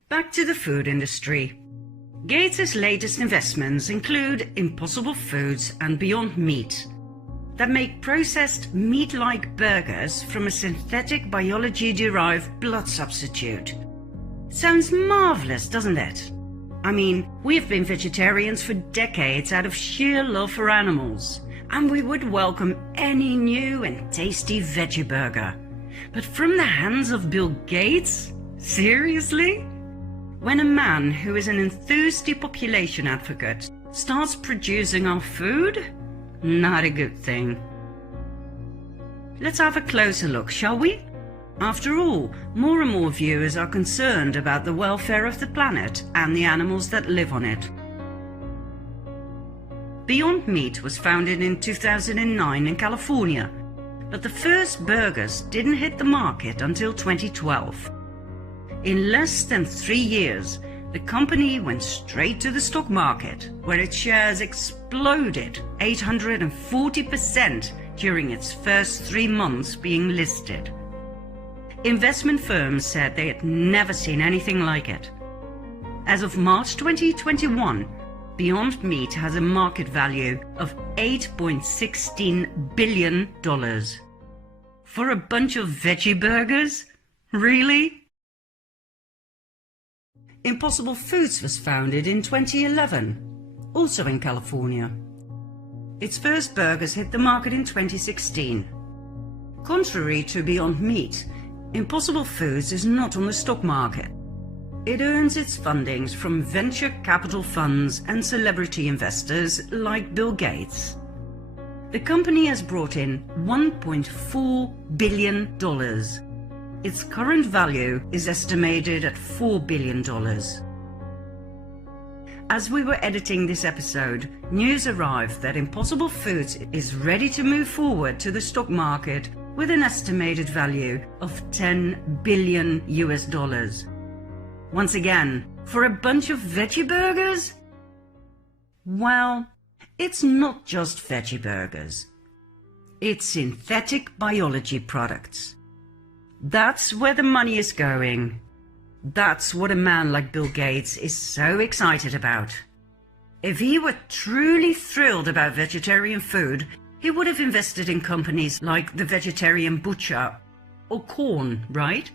Back to the food industry. Gates' latest investments include Impossible Foods and Beyond Meat, that make processed meat-like burgers from a synthetic biology-derived blood substitute. Sounds marvelous, doesn't it? I mean, we've been vegetarians for decades out of sheer love for animals, and we would welcome any new and tasty veggie burger. But from the hands of Bill Gates? Seriously? When a man who is an enthused depopulation advocate starts producing our food, not a good thing. Let's have a closer look, shall we? After all, more and more viewers are concerned about the welfare of the planet and the animals that live on it. Beyond Meat was founded in 2009 in California, but the first burgers didn't hit the market until 2012. In less than 3 years, the company went straight to the stock market, where its shares exploded 840% during its first 3 months being listed. Investment firms said they had never seen anything like it. As of March 2021, Beyond Meat has a market value of $8.16 billion. For a bunch of veggie burgers? Really? Impossible Foods was founded in 2011, also in California. Its first burgers hit the market in 2016. Contrary to Beyond Meat, Impossible Foods is not on the stock market. It earns its fundings from venture capital funds and celebrity investors like Bill Gates. The company has brought in $1.4 billion. Its current value is estimated at $4 billion. As we were editing this episode, news arrived that Impossible Foods is ready to move forward to the stock market with an estimated value of $10 billion. Once again, for a bunch of veggie burgers? Well, it's not just veggie burgers. It's synthetic biology products. That's where the money is going. That's what a man like Bill Gates is so excited about. If he were truly thrilled about vegetarian food, he would have invested in companies like the Vegetarian Butcher or Corn, right?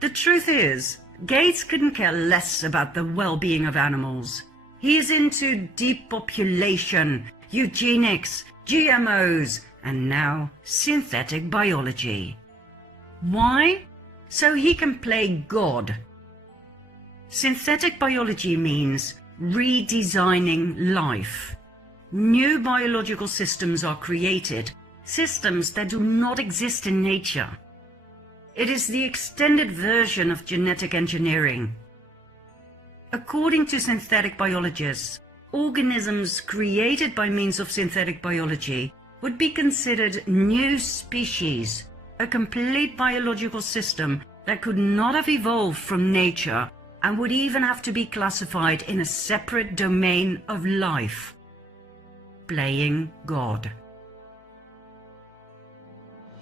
The truth is, Gates couldn't care less about the well-being of animals. He is into depopulation, eugenics, GMOs, and now synthetic biology. Why? So he can play God. Synthetic biology means redesigning life. New biological systems are created, systems that do not exist in nature. It is the extended version of genetic engineering. According to synthetic biologists, organisms created by means of synthetic biology would be considered new species, a complete biological system that could not have evolved from nature and would even have to be classified in a separate domain of life. Playing God.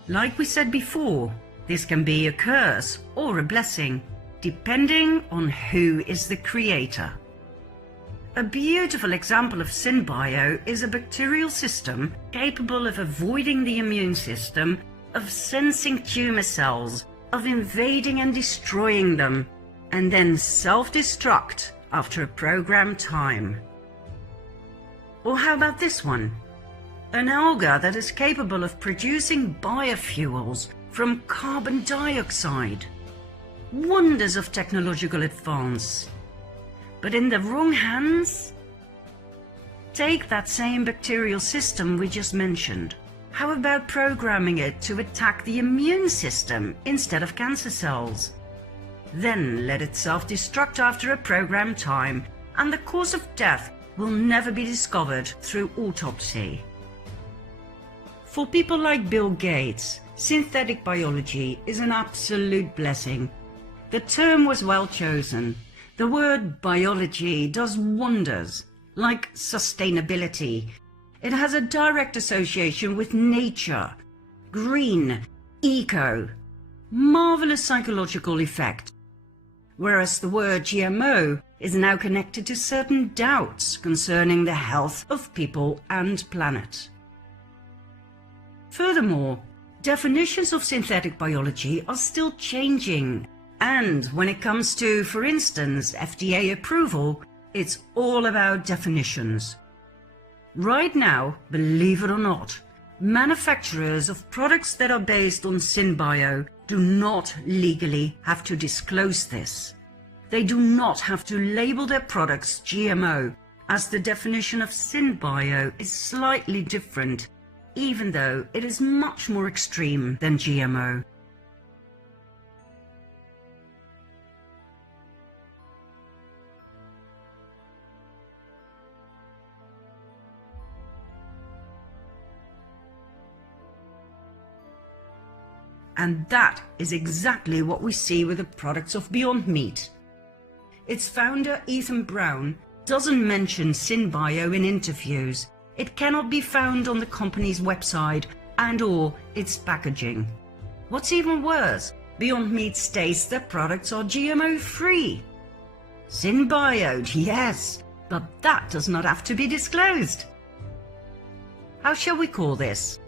Like we said before, this can be a curse or a blessing, depending on who is the creator. A beautiful example of synbio is a bacterial system capable of avoiding the immune system, of sensing tumor cells, of invading and destroying them, and then self-destruct after a programmed time. Or how about this one? An alga that is capable of producing biofuels from carbon dioxide. Wonders of technological advance. But in the wrong hands? Take that same bacterial system we just mentioned. How about programming it to attack the immune system instead of cancer cells? Then let it self-destruct after a programmed time, and the cause of death will never be discovered through autopsy. For people like Bill Gates, synthetic biology is an absolute blessing. The term was well chosen. The word biology does wonders, like sustainability. It has a direct association with nature, green, eco, marvelous psychological effect. Whereas the word GMO is now connected to certain doubts concerning the health of people and planet. Furthermore, definitions of synthetic biology are still changing, and when it comes to, for instance, FDA approval, it's all about definitions. Right now, believe it or not, manufacturers of products that are based on synbio do not legally have to disclose this. They do not have to label their products GMO, as the definition of SynBio is slightly different, even though it is much more extreme than GMO. And that is exactly what we see with the products of Beyond Meat. Its founder, Ethan Brown, doesn't mention SynBio in interviews. It cannot be found on the company's website and/or its packaging. What's even worse, Beyond Meat states their products are GMO-free. SynBio'd, yes, but that does not have to be disclosed. How shall we call this?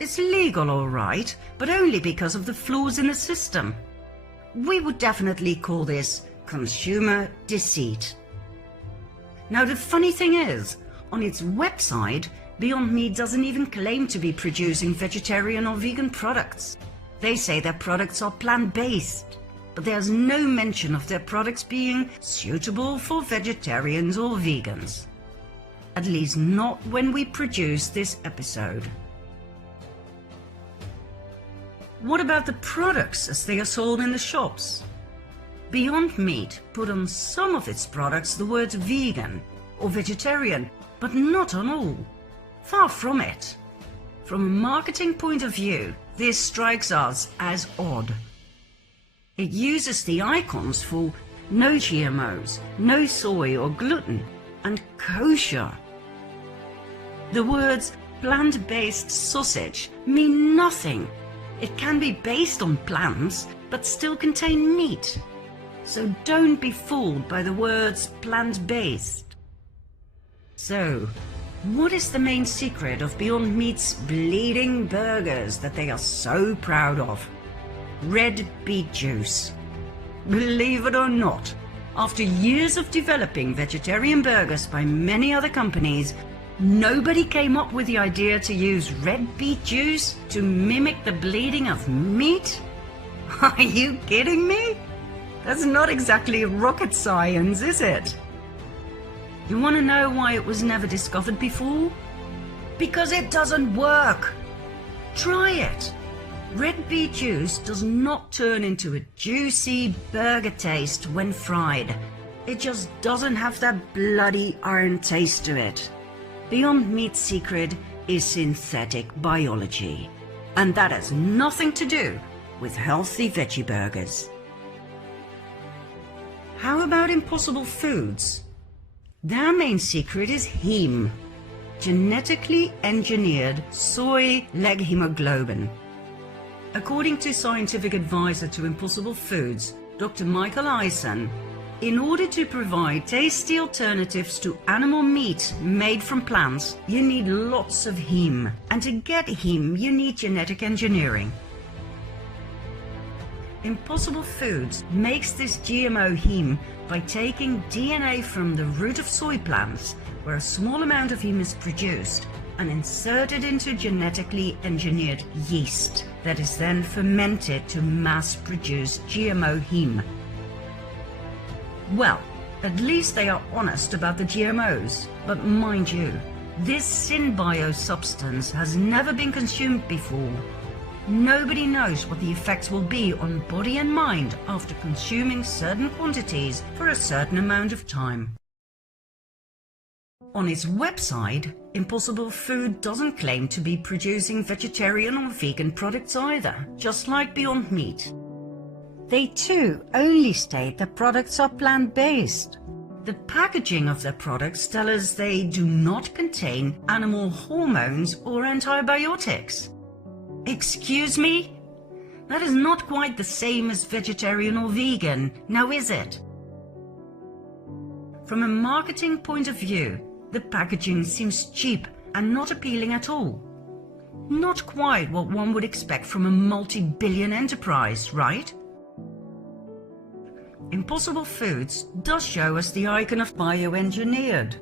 It's legal, all right, but only because of the flaws in the system. We would definitely call this consumer deceit. Now, the funny thing is, on its website, Beyond Meat doesn't even claim to be producing vegetarian or vegan products. They say their products are plant-based, but there's no mention of their products being suitable for vegetarians or vegans. At least not when we produce this episode. What about the products as they are sold in the shops? Beyond Meat put on some of its products the words vegan or vegetarian, but not on all. Far from it. From a marketing point of view, this strikes us as odd. It uses the icons for no GMOs, no soy or gluten, and kosher. The words plant-based sausage mean nothing. It can be based on plants, but still contain meat. So don't be fooled by the words plant-based. So, what is the main secret of Beyond Meat's bleeding burgers that they are so proud of? Red beet juice. Believe it or not, after years of developing vegetarian burgers by many other companies, nobody came up with the idea to use red beet juice to mimic the bleeding of meat? Are you kidding me? That's not exactly rocket science, is it? You want to know why it was never discovered before? Because it doesn't work. Try it. Red beet juice does not turn into a juicy burger taste when fried. It just doesn't have that bloody iron taste to it. Beyond Meat's secret is synthetic biology, and that has nothing to do with healthy veggie burgers. How about Impossible Foods? Their main secret is heme, genetically engineered soy leg hemoglobin. According to scientific advisor to Impossible Foods, Dr. Michael Eisen, in order to provide tasty alternatives to animal meat made from plants, you need lots of heme. And to get heme, you need genetic engineering. Impossible Foods makes this GMO heme by taking DNA from the root of soy plants, where a small amount of heme is produced, and inserted into genetically engineered yeast that is then fermented to mass-produce GMO heme. Well, at least they are honest about the GMOs, but mind you, this SynBio substance has never been consumed before. Nobody knows what the effects will be on body and mind after consuming certain quantities for a certain amount of time. On its website, Impossible Food doesn't claim to be producing vegetarian or vegan products either, just like Beyond Meat. They too only state that products are plant-based. The packaging of their products tell us they do not contain animal hormones or antibiotics. Excuse me? That is not quite the same as vegetarian or vegan, now is it? From a marketing point of view, the packaging seems cheap and not appealing at all. Not quite what one would expect from a multi-billion enterprise, right? Impossible Foods does show us the icon of bioengineered,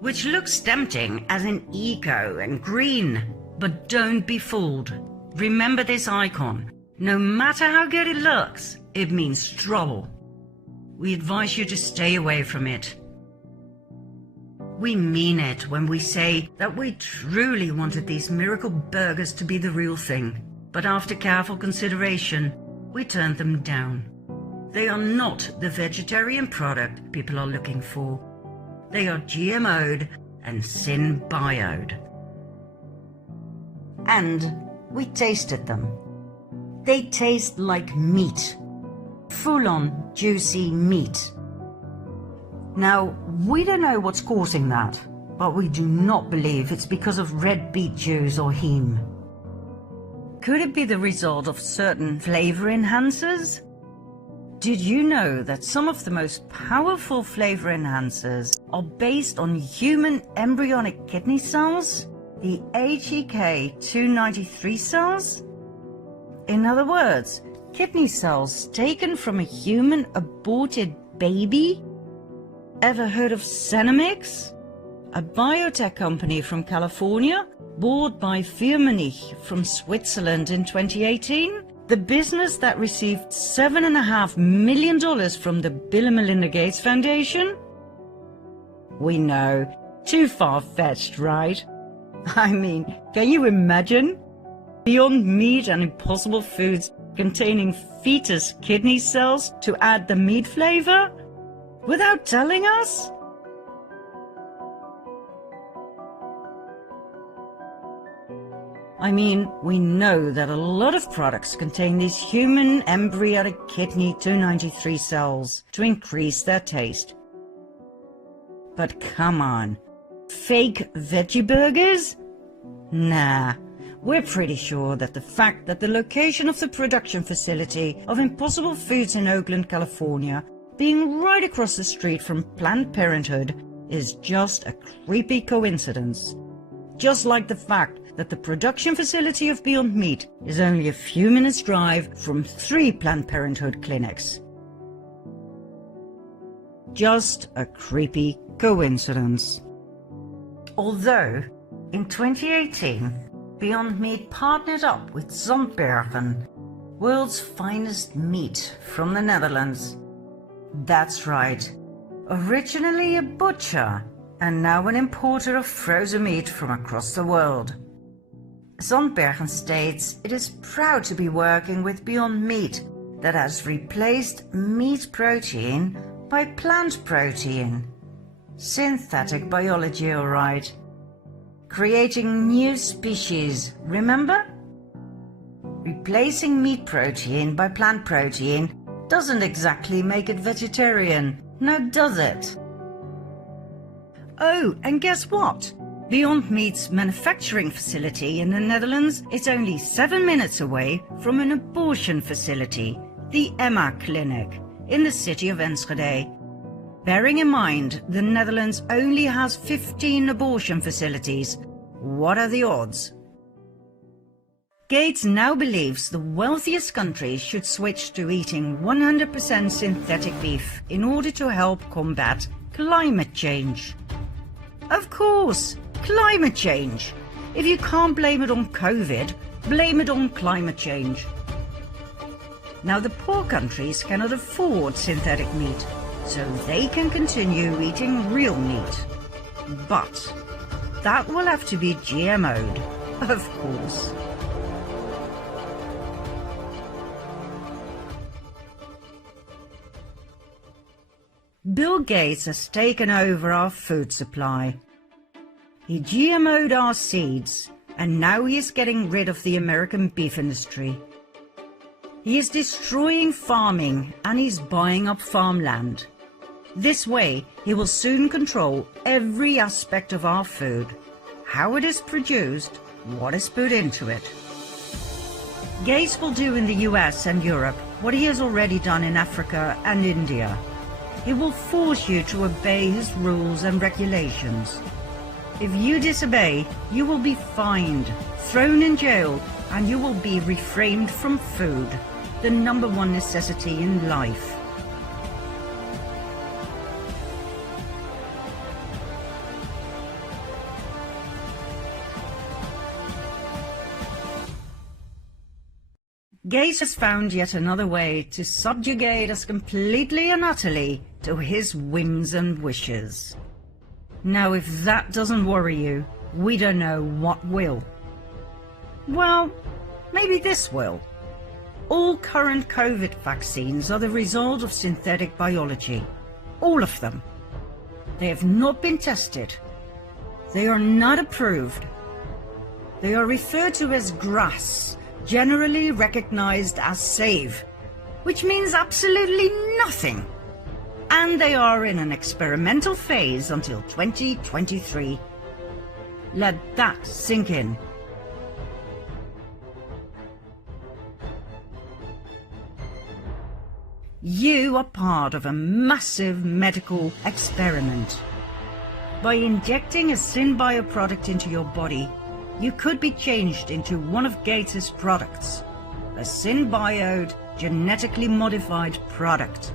which looks tempting as in eco and green. But don't be fooled. Remember this icon. No matter how good it looks, it means trouble. we advise you to stay away from it. We mean it when we say that we truly wanted these miracle burgers to be the real thing, but after careful consideration, we turned them down. They are not the vegetarian product people are looking for. They are GMO'd and symbioed. And we tasted them. They taste like meat. Full-on juicy meat. Now, we don't know what's causing that, but we do not believe it's because of red beet juice or heme. Could it be the result of certain flavor enhancers? Did you know that some of the most powerful flavor enhancers are based on human embryonic kidney cells, the HEK293 cells? In other words, kidney cells taken from a human aborted baby? Ever heard of Cenomix? A biotech company from California, bought by Firmenich from Switzerland in 2018? The business that received $7.5 million from the Bill and Melinda Gates Foundation? We know, too far-fetched, right? I mean, can you imagine? Beyond Meat and Impossible Foods containing fetus kidney cells to add the meat flavor? Without telling us? I mean, we know that a lot of products contain these human embryonic kidney 293 cells to increase their taste. But come on, fake veggie burgers? Nah, we're pretty sure that the fact that the location of the production facility of Impossible Foods in Oakland, California, being right across the street from Planned Parenthood, is just a creepy coincidence. Just like the fact that the production facility of Beyond Meat is only a few minutes' drive from 3 Planned Parenthood clinics. Just a creepy coincidence. Although, in 2018, Beyond Meat partnered up with Zandbergen, world's finest meat from the Netherlands. That's right, originally a butcher and now an importer of frozen meat from across the world. Zandbergen states it is proud to be working with Beyond Meat that has replaced meat protein by plant protein. Synthetic biology, all right. Creating new species, remember? Replacing meat protein by plant protein doesn't exactly make it vegetarian, now does it? Oh, and guess what? Beyond Meat's manufacturing facility in the Netherlands is only 7 minutes away from an abortion facility, the Emma Clinic, in the city of Enschede. Bearing in mind the Netherlands only has 15 abortion facilities, what are the odds? Gates now believes the wealthiest countries should switch to eating 100% synthetic beef in order to help combat climate change. Of course, climate change. If you can't blame it on COVID, blame it on climate change. Now the poor countries cannot afford synthetic meat, so they can continue eating real meat. But that will have to be GMO'd, of course. Bill Gates has taken over our food supply. He GMO'd our seeds, and now he is getting rid of the American beef industry. He is destroying farming and he's buying up farmland. This way, he will soon control every aspect of our food, how it is produced, what is put into it. Gates will do in the US and Europe what he has already done in Africa and India. He will force you to obey his rules and regulations. If you disobey, you will be fined, thrown in jail, and you will be refrained from food, the #1 necessity in life. Gates has found yet another way to subjugate us completely and utterly to his whims and wishes. Now, if that doesn't worry you, we don't know what will. Well, maybe this will. All current COVID vaccines are the result of synthetic biology. All of them. They have not been tested. They are not approved. They are referred to as GRAS, generally recognized as safe, which means absolutely nothing. And they are in an experimental phase until 2023. Let that sink in. You are part of a massive medical experiment. By injecting a synbio product into your body, you could be changed into one of Gates' products, a synbioed, genetically modified product.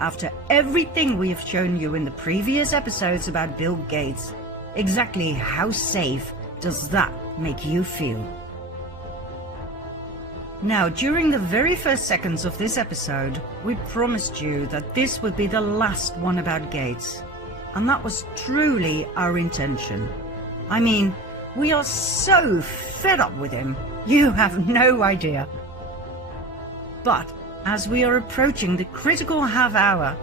After everything we have shown you in the previous episodes about Bill Gates, exactly how safe does that make you feel? Now, during the very first seconds of this episode, we promised you that this would be the last one about Gates. And that was truly our intention. I mean, we are so fed up with him, you have no idea. But as we are approaching the critical half hour,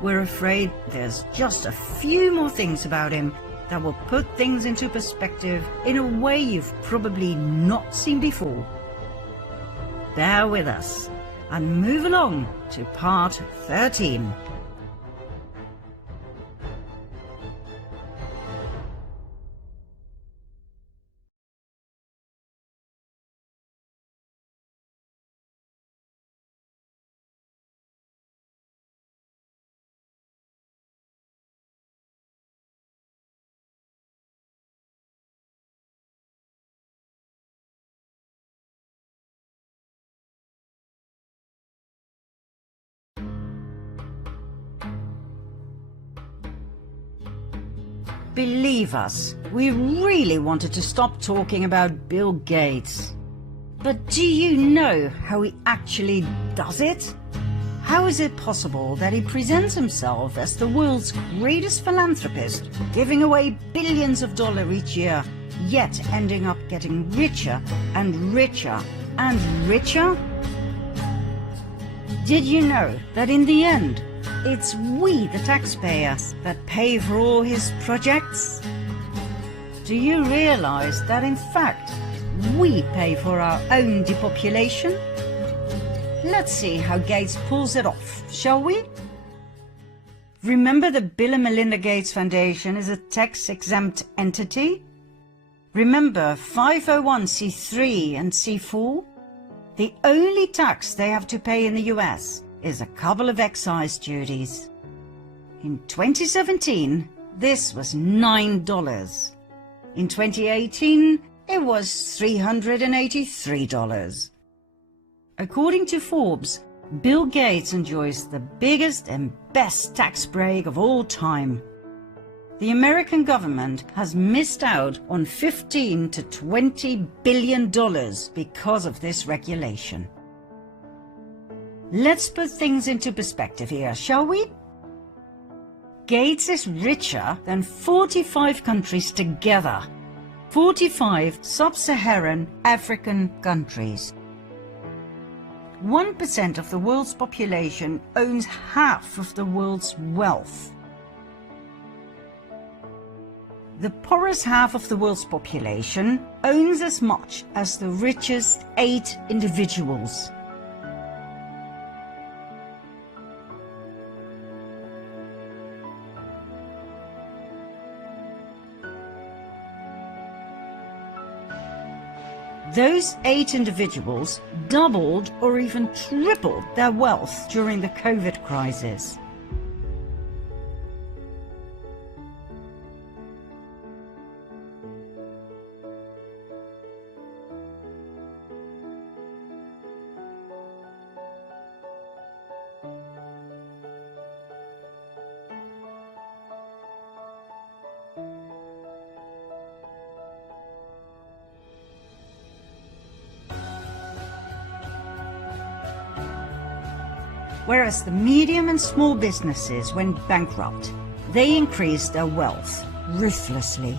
we're afraid there's just a few more things about him that will put things into perspective in a way you've probably not seen before. Bear with us and move along to part 13. Believe us, we really wanted to stop talking about Bill Gates. But do you know how he actually does it? How is it possible that he presents himself as the world's greatest philanthropist, giving away billions of dollars each year, yet ending up getting richer and richer and richer? Did you know that in the end, it's we, the taxpayers, that pay for all his projects? Do you realize that in fact, we pay for our own depopulation? Let's see how Gates pulls it off, shall we? Remember the Bill and Melinda Gates Foundation is a tax-exempt entity? Remember 501c3 and c4? The only tax they have to pay in the US is a couple of excise duties. In 2017, this was $9. In 2018, it was $383. According to Forbes, Bill Gates enjoys the biggest and best tax break of all time. The American government has missed out on $15 to $20 billion because of this regulation. Let's put things into perspective here, shall we? Gates is richer than 45 countries together. 45 sub-Saharan African countries. 1% of the world's population owns half of the world's wealth. The poorest half of the world's population owns as much as the richest 8 individuals. Those 8 individuals doubled or even tripled their wealth during the COVID crisis. whereas the medium and small businesses went bankrupt. They increased their wealth ruthlessly.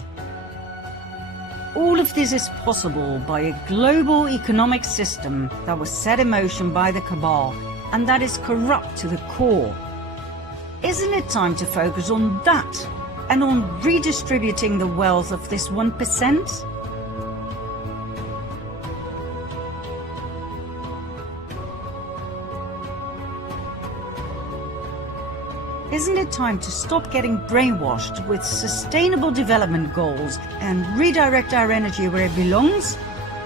All of this is possible by a global economic system that was set in motion by the cabal and that is corrupt to the core. Isn't it time to focus on that and on redistributing the wealth of this 1%? Isn't it time to stop getting brainwashed with sustainable development goals and redirect our energy where it belongs?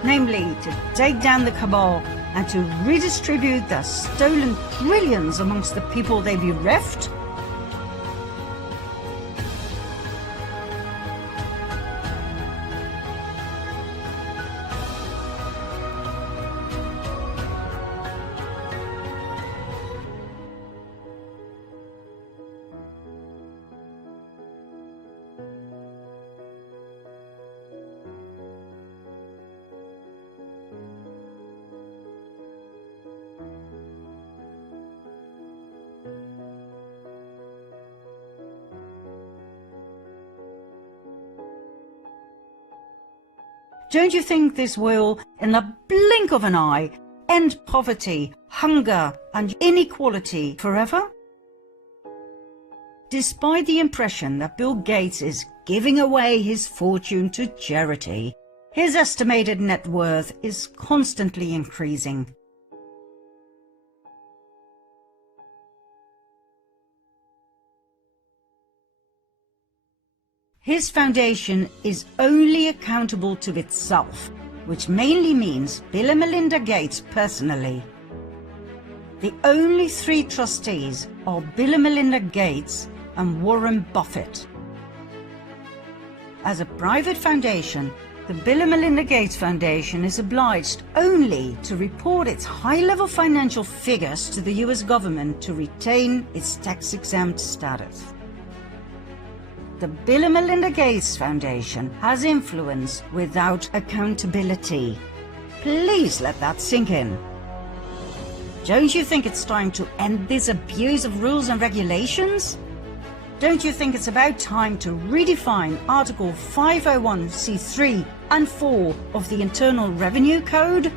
Namely, to take down the cabal and to redistribute their stolen trillions amongst the people they bereft? Don't you think this will, in the blink of an eye, end poverty, hunger, and inequality forever? Despite the impression that Bill Gates is giving away his fortune to charity, his estimated net worth is constantly increasing. His foundation is only accountable to itself, which mainly means Bill and Melinda Gates personally. The only 3 trustees are Bill and Melinda Gates and Warren Buffett. As a private foundation, the Bill and Melinda Gates Foundation is obliged only to report its high-level financial figures to the US government to retain its tax-exempt status. The Bill and Melinda Gates Foundation has influence without accountability. Please let that sink in. Don't you think it's time to end this abuse of rules and regulations? Don't you think it's about time to redefine Article 501c3 and 4 of the Internal Revenue Code?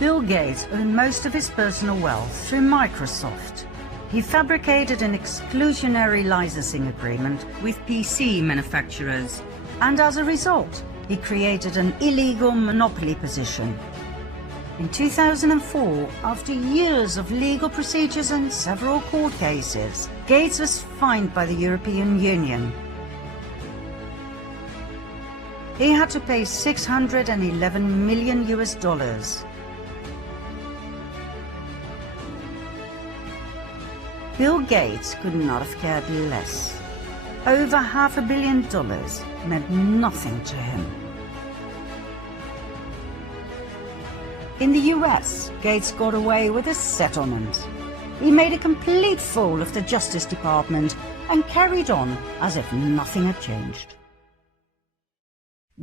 Bill Gates earned most of his personal wealth through Microsoft. He fabricated an exclusionary licensing agreement with PC manufacturers, and as a result, he created an illegal monopoly position. In 2004, after years of legal procedures and several court cases, Gates was fined by the European Union. He had to pay $611 million. Bill Gates could not have cared less. Over $500 million meant nothing to him. In the US, Gates got away with a settlement. He made a complete fool of the Justice Department and carried on as if nothing had changed.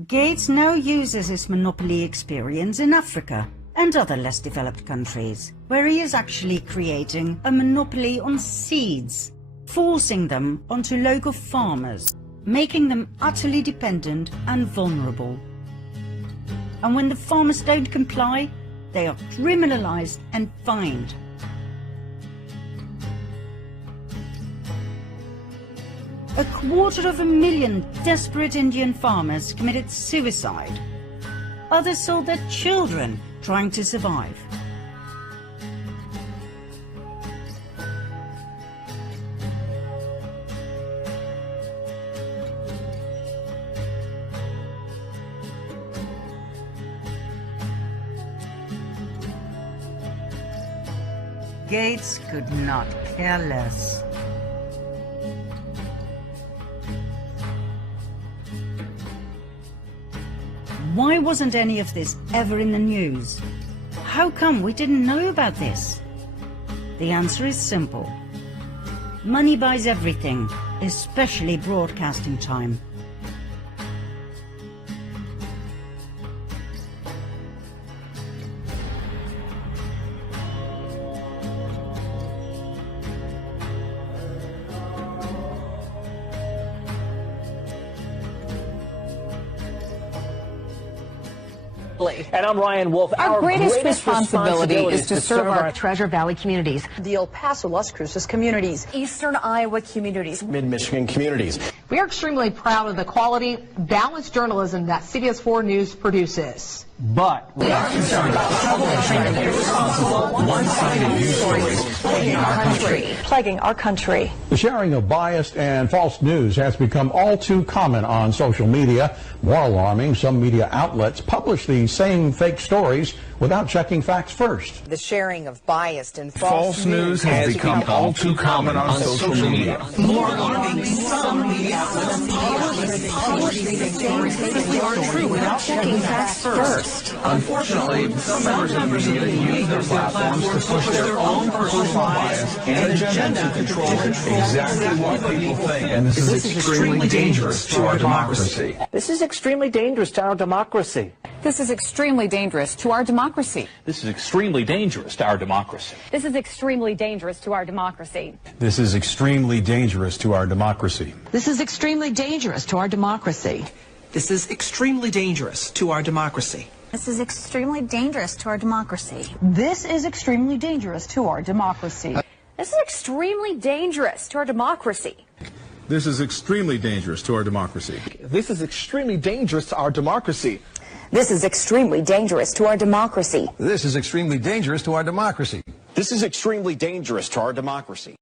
Gates now uses his monopoly experience in Africa and other less developed countries, where he is actually creating a monopoly on seeds, forcing them onto local farmers, making them utterly dependent and vulnerable. And when the farmers don't comply, they are criminalized and fined. A 250,000 desperate Indian farmers committed suicide. Others sold their children trying to survive. Gates could not care less. Why wasn't any of this ever in the news? How come we didn't know about this? The answer is simple. Money buys everything, especially broadcasting time. And I'm Ryan Wolf. Our greatest responsibility is to serve our Treasure Valley communities, the El Paso, Las Cruces communities, Eastern Iowa communities, Mid-Michigan communities. We are extremely proud of the quality, balanced journalism that CBS 4 News produces. But we are concerned about troubleshooting irresponsible, one-sided news stories plaguing our country. The sharing of biased and false news has become all too common on social media. More alarming, some media outlets publish these same fake stories without checking facts first. The sharing of biased and false news has become all too common on social media. More alarming, some media outlets publish these stories without checking facts first. Unfortunately, some members of the media use their platforms to push their own personal bias and agenda to control exactly what people think. And this is extremely dangerous to our democracy. This is extremely dangerous to our democracy. This is extremely dangerous to our democracy. This is extremely dangerous to our democracy. This is extremely dangerous to our democracy. This is extremely dangerous to our democracy. This is extremely dangerous to our democracy. This is extremely dangerous to our democracy. This is extremely dangerous to our democracy. This is extremely dangerous to our democracy. This is extremely dangerous to our democracy. This is extremely dangerous to our democracy. This is extremely dangerous to our democracy. This is extremely dangerous to our democracy. This is extremely dangerous to our democracy. This is extremely dangerous to our democracy.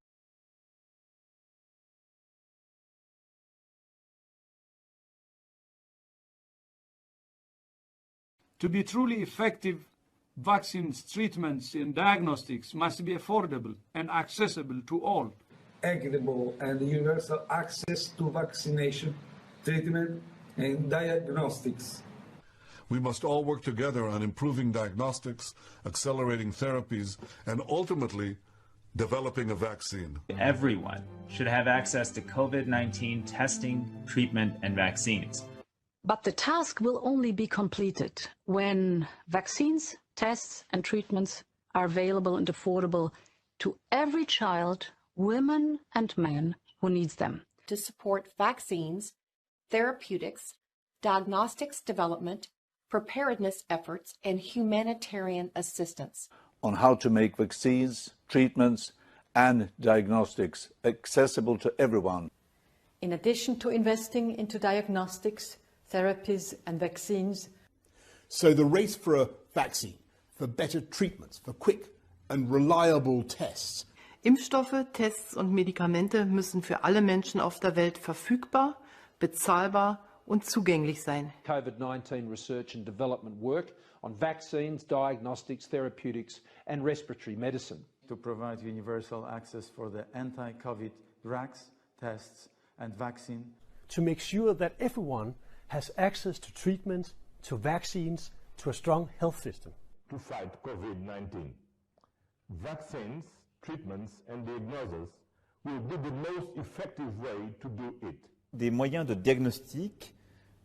To be truly effective, vaccines, treatments, and diagnostics must be affordable and accessible to all. Equitable and universal access to vaccination, treatment, and diagnostics. We must all work together on improving diagnostics, accelerating therapies, and ultimately developing a vaccine. Everyone should have access to COVID-19 testing, treatment, and vaccines. But the task will only be completed when vaccines, tests, and treatments are available and affordable to every child, women and men who needs them. To support vaccines, therapeutics, diagnostics development, preparedness efforts, and humanitarian assistance. On how to make vaccines, treatments, and diagnostics accessible to everyone. In addition to investing into diagnostics, therapies, and vaccines. So the race for a vaccine, for better treatments, for quick and reliable tests. Impfstoffe, Tests und Medikamente müssen für alle Menschen auf der Welt verfügbar, bezahlbar und zugänglich sein. COVID-19 research and development work on vaccines, diagnostics, therapeutics and respiratory medicine. To provide universal access for the anti-COVID drugs, tests and vaccine. To make sure that everyone has access to treatments, to vaccines, to a strong health system. To fight COVID-19. Vaccines, treatments and diagnosis will be the most effective way to do it. Des moyens de diagnostic,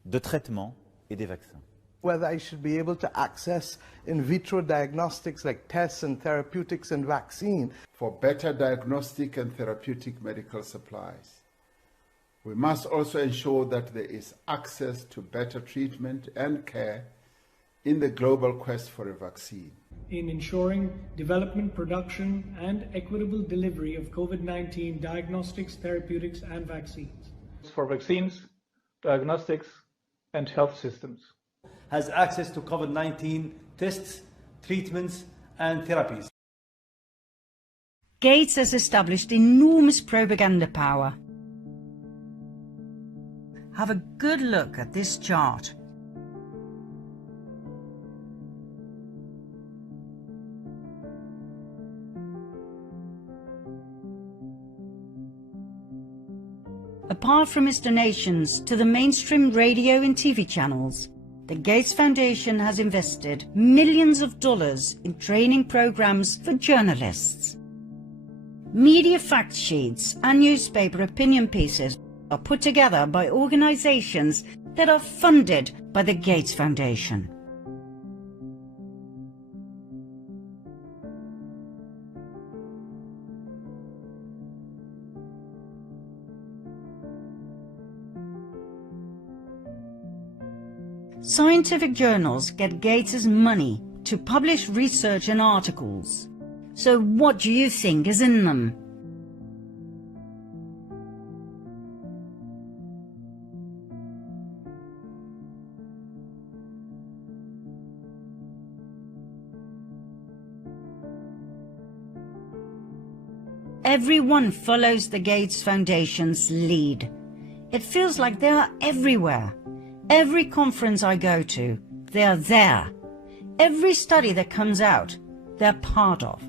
de traitement et des vaccins. Whether I should be able to access in vitro diagnostics like tests and therapeutics and vaccine. For better diagnostic and therapeutic medical supplies. We must also ensure that there is access to better treatment and care in the global quest for a vaccine. In ensuring development, production, and equitable delivery of COVID-19 diagnostics, therapeutics, and vaccines. For vaccines, diagnostics, and health systems. Has access to COVID-19 tests, treatments, and therapies. Gates has established enormous propaganda power. Have a good look at this chart. Apart from its donations to the mainstream radio and TV channels, the Gates Foundation has invested millions of dollars in training programs for journalists. Media fact sheets and newspaper opinion pieces are put together by organizations that are funded by the Gates Foundation. Scientific journals get Gates's money to publish research and articles. So what do you think is in them? Everyone follows the Gates Foundation's lead. It feels like they are everywhere. Every conference I go to, they are there. Every study that comes out, they're part of.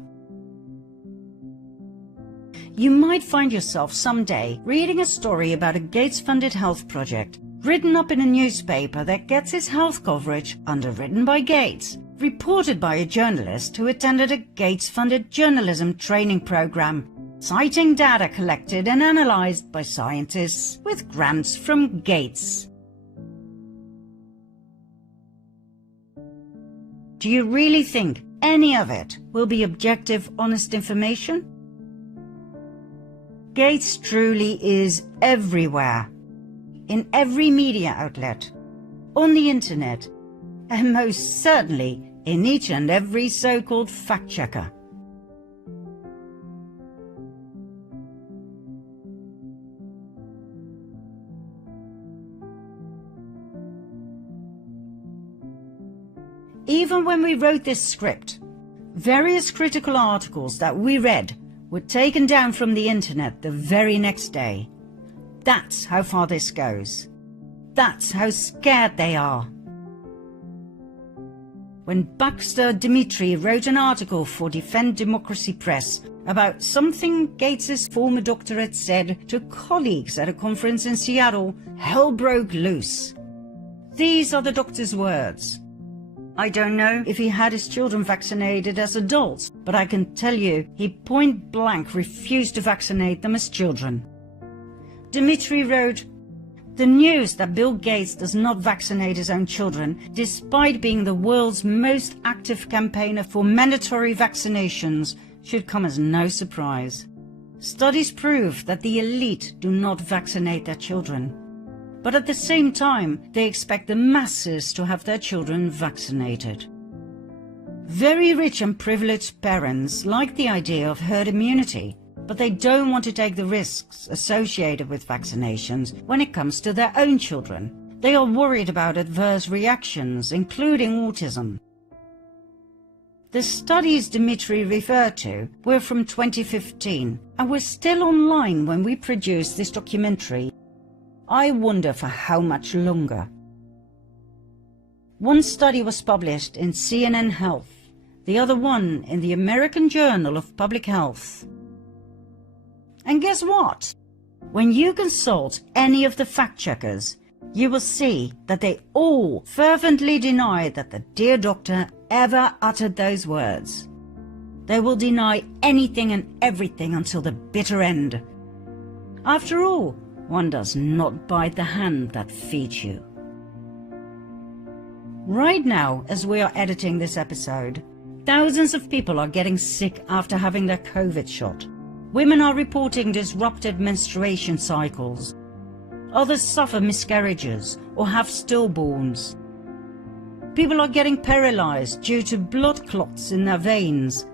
You might find yourself someday reading a story about a Gates-funded health project, written up in a newspaper that gets its health coverage underwritten by Gates, reported by a journalist who attended a Gates-funded journalism training program, citing data collected and analyzed by scientists with grants from Gates. Do you really think any of it will be objective, honest information? Gates truly is everywhere, in every media outlet, on the internet, and most certainly in each and every so-called fact-checker. Even when we wrote this script, various critical articles that we read were taken down from the internet the very next day. That's how far this goes. That's how scared they are. When Baxter Dimitri wrote an article for Defend Democracy Press about something Gates's former doctor had said to colleagues at a conference in Seattle, hell broke loose. These are the doctor's words. I don't know if he had his children vaccinated as adults, but I can tell you he point blank refused to vaccinate them as children. Dimitri wrote, "The news that Bill Gates does not vaccinate his own children, despite being the world's most active campaigner for mandatory vaccinations, should come as no surprise. Studies prove that the elite do not vaccinate their children. But at the same time, they expect the masses to have their children vaccinated." Very rich and privileged parents like the idea of herd immunity, but they don't want to take the risks associated with vaccinations when it comes to their own children. They are worried about adverse reactions, including autism. The studies Dimitri referred to were from 2015 and were still online when we produced this documentary. I wonder for how much longer. One study was published in CNN Health, the other one in the American Journal of Public Health. And guess what? When you consult any of the fact-checkers, you will see that they all fervently deny that the dear doctor ever uttered those words. They will deny anything and everything until the bitter end. After all, one does not bite the hand that feeds you. Right now, as we are editing this episode, thousands of people are getting sick after having their COVID shot. Women are reporting disrupted menstruation cycles. Others suffer miscarriages or have stillborns. People are getting paralyzed due to blood clots in their veins.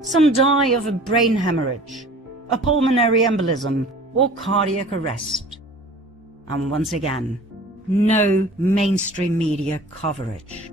Some die of a brain hemorrhage, a pulmonary embolism, or cardiac arrest. And once again, no mainstream media coverage.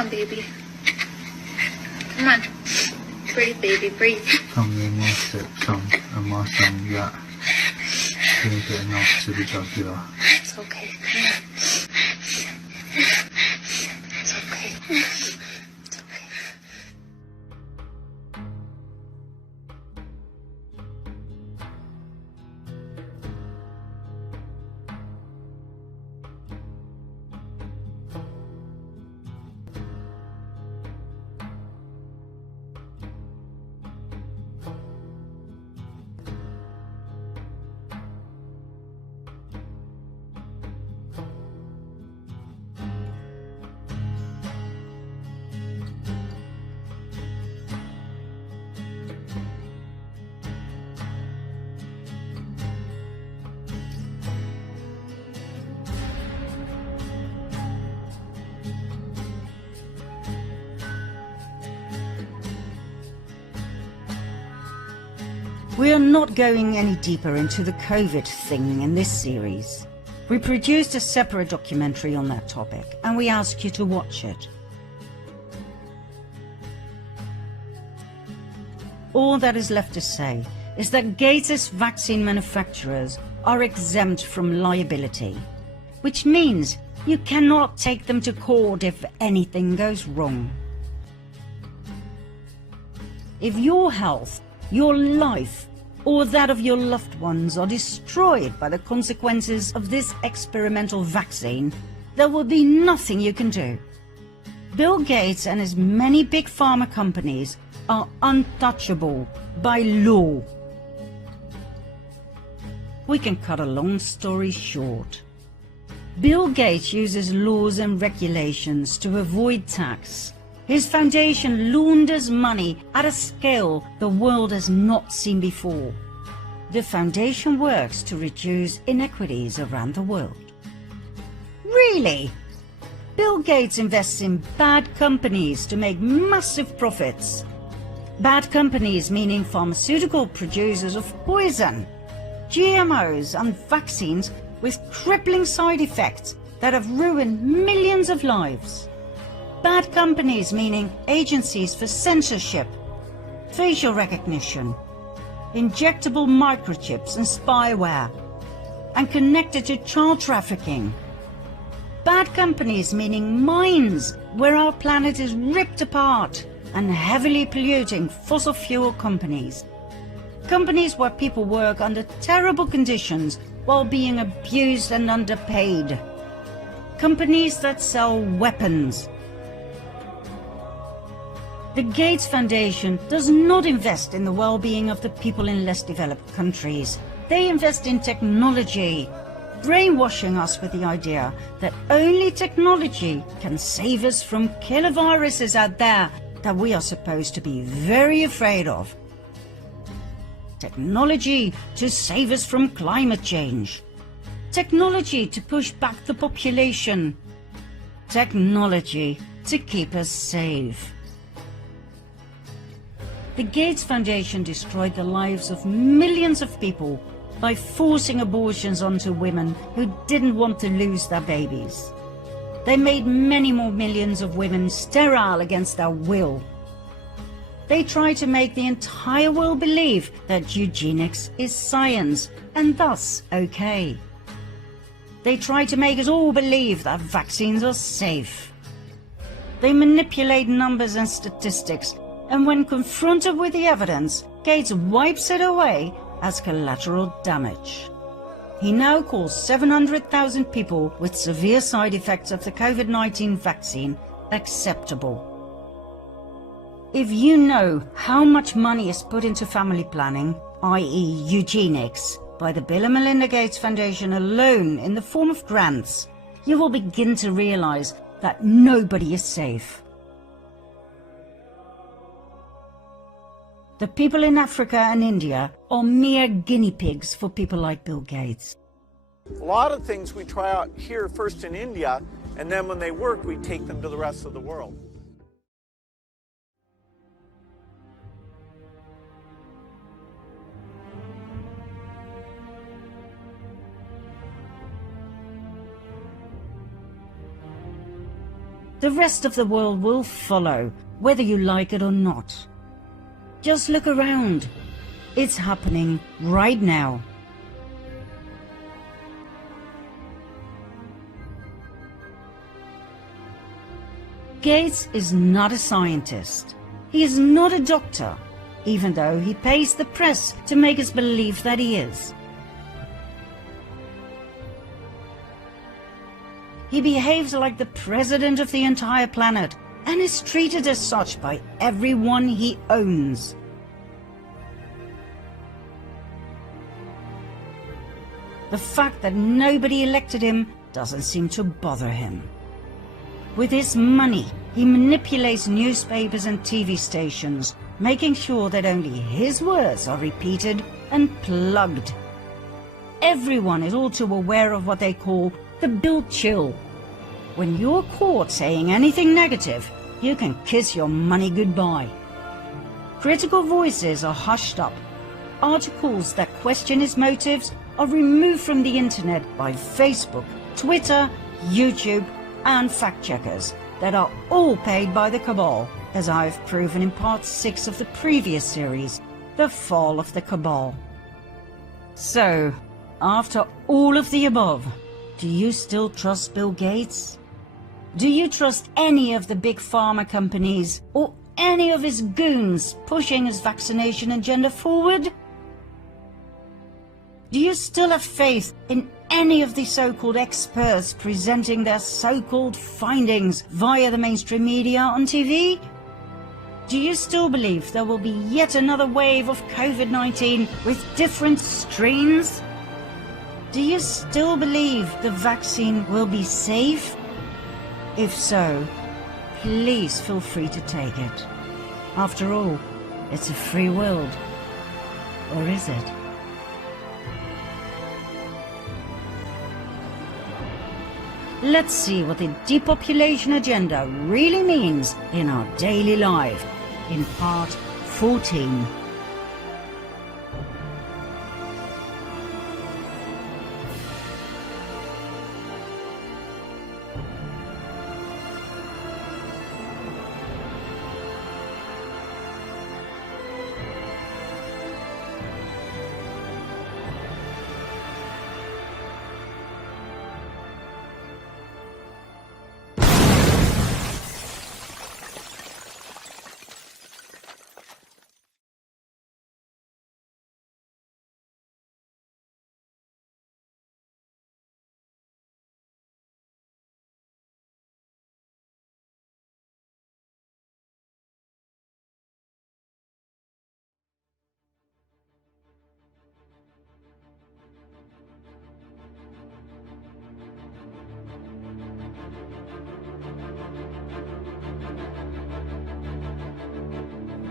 on, baby. Come on. Breathe, baby, breathe. It's okay. Come on. It's okay. It's okay. We are not going any deeper into the COVID thing in this series. We produced a separate documentary on that topic, and we ask you to watch it. All that is left to say is that Gates' vaccine manufacturers are exempt from liability, which means you cannot take them to court if anything goes wrong. If your health, your life, or that of your loved ones are destroyed by the consequences of this experimental vaccine, there will be nothing you can do. Bill Gates and his many big pharma companies are untouchable by law. We can cut a long story short. Bill Gates uses laws and regulations to avoid tax. His foundation launders money at a scale the world has not seen before. The foundation works to reduce inequities around the world. Really? Bill Gates invests in bad companies to make massive profits. Bad companies meaning pharmaceutical producers of poison, GMOs and vaccines with crippling side effects that have ruined millions of lives. Bad companies meaning agencies for censorship, facial recognition, injectable microchips and spyware, and connected to child trafficking. Bad companies meaning mines where our planet is ripped apart, and heavily polluting fossil fuel companies. Companies where people work under terrible conditions while being abused and underpaid. Companies that sell weapons. The Gates Foundation does not invest in the well-being of the people in less developed countries. They invest in technology, brainwashing us with the idea that only technology can save us from killer viruses out there that we are supposed to be very afraid of. Technology to save us from climate change. Technology to push back the population. Technology to keep us safe. The Gates Foundation destroyed the lives of millions of people by forcing abortions onto women who didn't want to lose their babies. They made many more millions of women sterile against their will. They tried to make the entire world believe that eugenics is science and thus okay. They tried to make us all believe that vaccines are safe. They manipulate numbers and statistics, and when confronted with the evidence, Gates wipes it away as collateral damage. He now calls 700,000 people with severe side effects of the COVID-19 vaccine acceptable. If you know how much money is put into family planning, i.e. eugenics, by the Bill and Melinda Gates Foundation alone in the form of grants, you will begin to realize that nobody is safe. The people in Africa and India are mere guinea pigs for people like Bill Gates. A lot of things we try out here first in India, and then when they work, we take them to the rest of the world. The rest of the world will follow, whether you like it or not. Just look around. It's happening right now. Gates is not a scientist. He is not a doctor, even though he pays the press to make us believe that he is. He behaves like the president of the entire planet and is treated as such by everyone he owns. The fact that nobody elected him doesn't seem to bother him. With his money, he manipulates newspapers and TV stations, making sure that only his words are repeated and plugged. Everyone is all too aware of what they call the Bill chill. When you're caught saying anything negative, you can kiss your money goodbye. Critical voices are hushed up. Articles that question his motives are removed from the internet by Facebook, Twitter, YouTube, and fact-checkers that are all paid by the cabal, as I've proven in part 6 of the previous series, The Fall of the Cabal. So, after all of the above, do you still trust Bill Gates? Do you trust any of the big pharma companies or any of his goons pushing his vaccination agenda forward? Do you still have faith in any of the so-called experts presenting their so-called findings via the mainstream media on TV? Do you still believe there will be yet another wave of COVID-19 with different strains? Do you still believe the vaccine will be safe? If so, please feel free to take it. After all, it's a free world. Or is it? Let's see what the depopulation agenda really means in our daily life in part 14.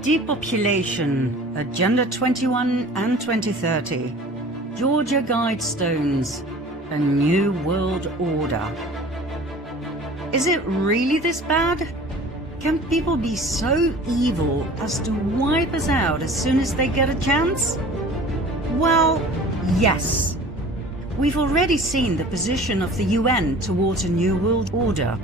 Depopulation, Agenda 21 and 2030, Georgia Guidestones, A New World Order. Is it really this bad? Can people be so evil as to wipe us out as soon as they get a chance? Well, yes. We've already seen the position of the UN towards a New World Order.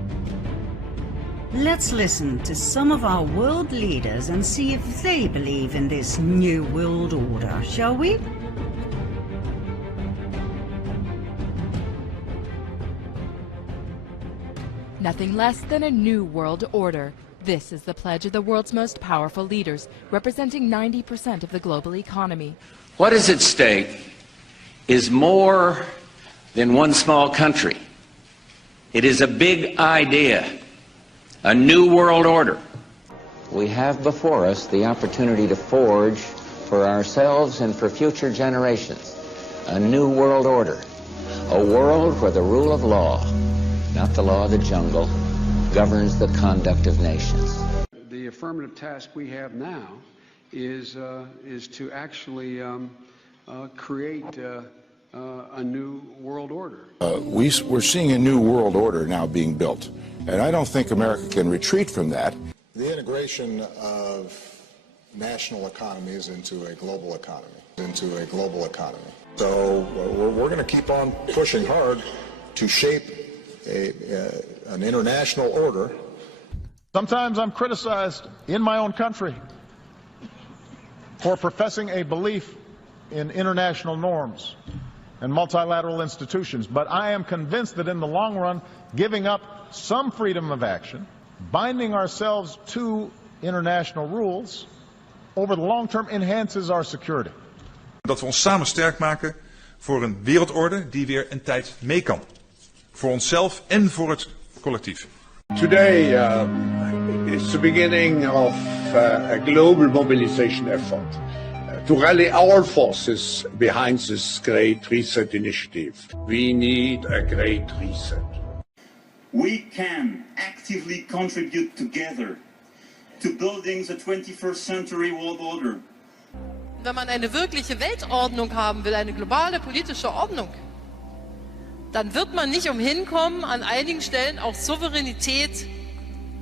Let's listen to some of our world leaders and see if they believe in this New World Order, shall we? Nothing less than a new world order. This is the pledge of the world's most powerful leaders, representing 90% of the global economy. What is at stake is more than one small country. It is a big idea. A new world order. We have before us the opportunity to forge for ourselves and for future generations a new world order. A world where the rule of law, not the law of the jungle, governs the conduct of nations. The affirmative task we have now is to actually create a new world order. We're seeing a new world order now being built. And I don't think America can retreat from that. The integration of national economies into a global economy, So we're going to keep on pushing hard to shape an international order Sometimes I'm criticized in my own country for professing a belief in international norms and multilateral institutions, but I am convinced that in the long run, giving up some freedom of action, binding ourselves to international rules, over the long term enhances our security. Dat we ons samen sterk maken voor een wereldorde die weer een tijd mee kan. Voor onszelf en voor het collectief. Today is the beginning of a global mobilization effort to rally our forces behind this Great Reset initiative. We need a Great Reset. We can actively contribute together to building the 21st century world order. Wenn man eine wirkliche Weltordnung haben will, eine globale politische Ordnung, dann wird man nicht umhin kommen, an einigen Stellen auch Souveränität,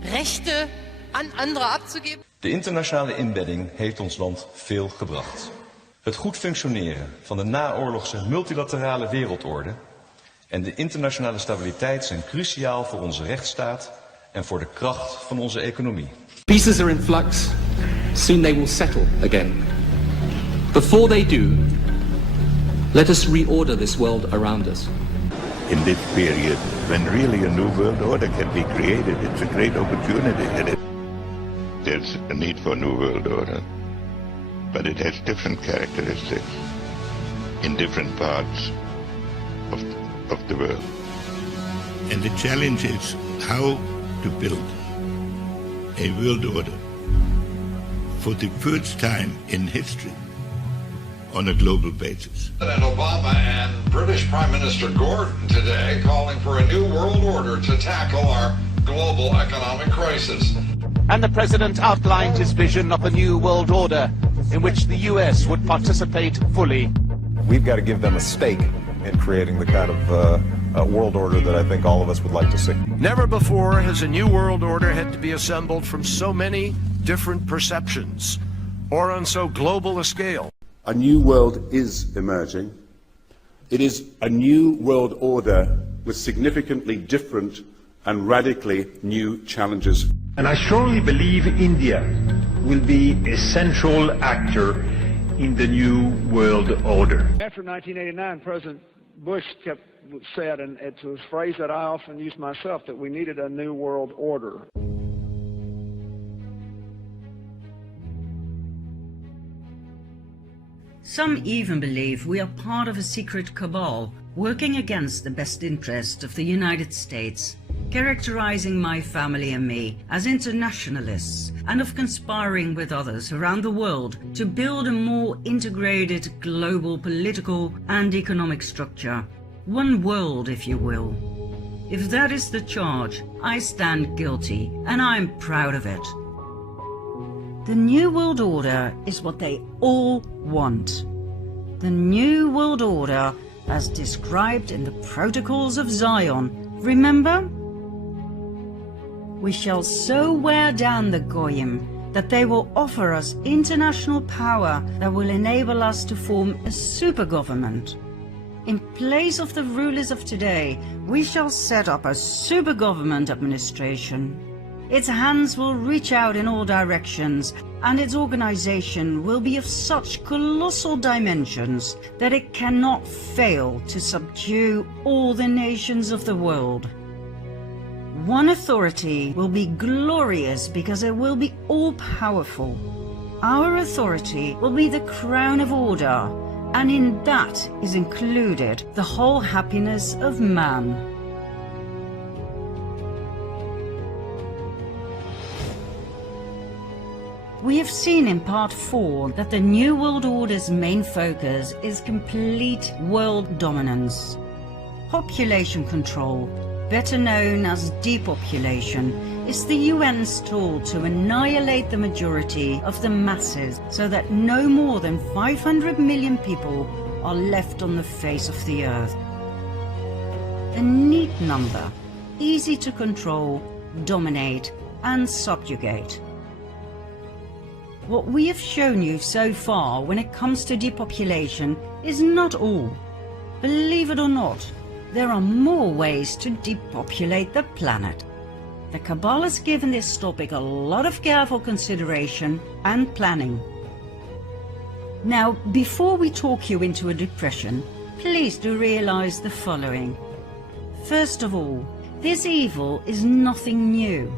Rechte an andere abzugeben. De internationale inbedding heeft ons land veel gebracht. Het goed functioneren van de naoorlogse multilaterale wereldorde en de internationale stabiliteit zijn cruciaal voor onze rechtsstaat en voor de kracht van onze economie. Pieces are in flux. Soon they will settle again. Before they do, let us reorder this world around us. In this period, when really a new world order can be created, it's a great opportunity. There's a need for a new world order, but it has different characteristics in different parts of the world. And the challenge is how to build a world order for the first time in history on a global basis. President Obama and British Prime Minister Gordon today calling for a new world order to tackle our global economic crisis. And the President outlined his vision of a new world order in which the US would participate fully. We've got to give them a stake in creating the kind of world order that I think all of us would like to see. Never before has a new world order had to be assembled from so many different perceptions or on so global a scale. A new world is emerging. It is a new world order with significantly different and radically new challenges. And I strongly believe India will be a central actor in the new world order. After 1989, President Bush said, and it's a phrase that I often use myself, that we needed a new world order. Some even believe we are part of a secret cabal working against the best interest of the United States, characterizing my family and me as internationalists and of conspiring with others around the world to build a more integrated global political and economic structure. One world, if you will. If that is the charge, I stand guilty, and I'm proud of it. The New World Order is what they all want. The New World Order as described in the Protocols of Zion. Remember? We shall so wear down the Goyim that they will offer us international power that will enable us to form a super government. In place of the rulers of today, we shall set up a super government administration. Its hands will reach out in all directions, and its organization will be of such colossal dimensions that it cannot fail to subdue all the nations of the world. One authority will be glorious because it will be all-powerful. Our authority will be the crown of order, and in that is included the whole happiness of man. We have seen in part 4 that the New World Order's main focus is complete world dominance. Population control, better known as depopulation, is the UN's tool to annihilate the majority of the masses so that no more than 500 million people are left on the face of the earth. A neat number, easy to control, dominate, and subjugate. What we have shown you so far when it comes to depopulation is not all. Believe it or not, there are more ways to depopulate the planet. The cabal has given this topic a lot of careful consideration and planning. Now, before we talk you into a depression, please do realize the following. First of all, this evil is nothing new.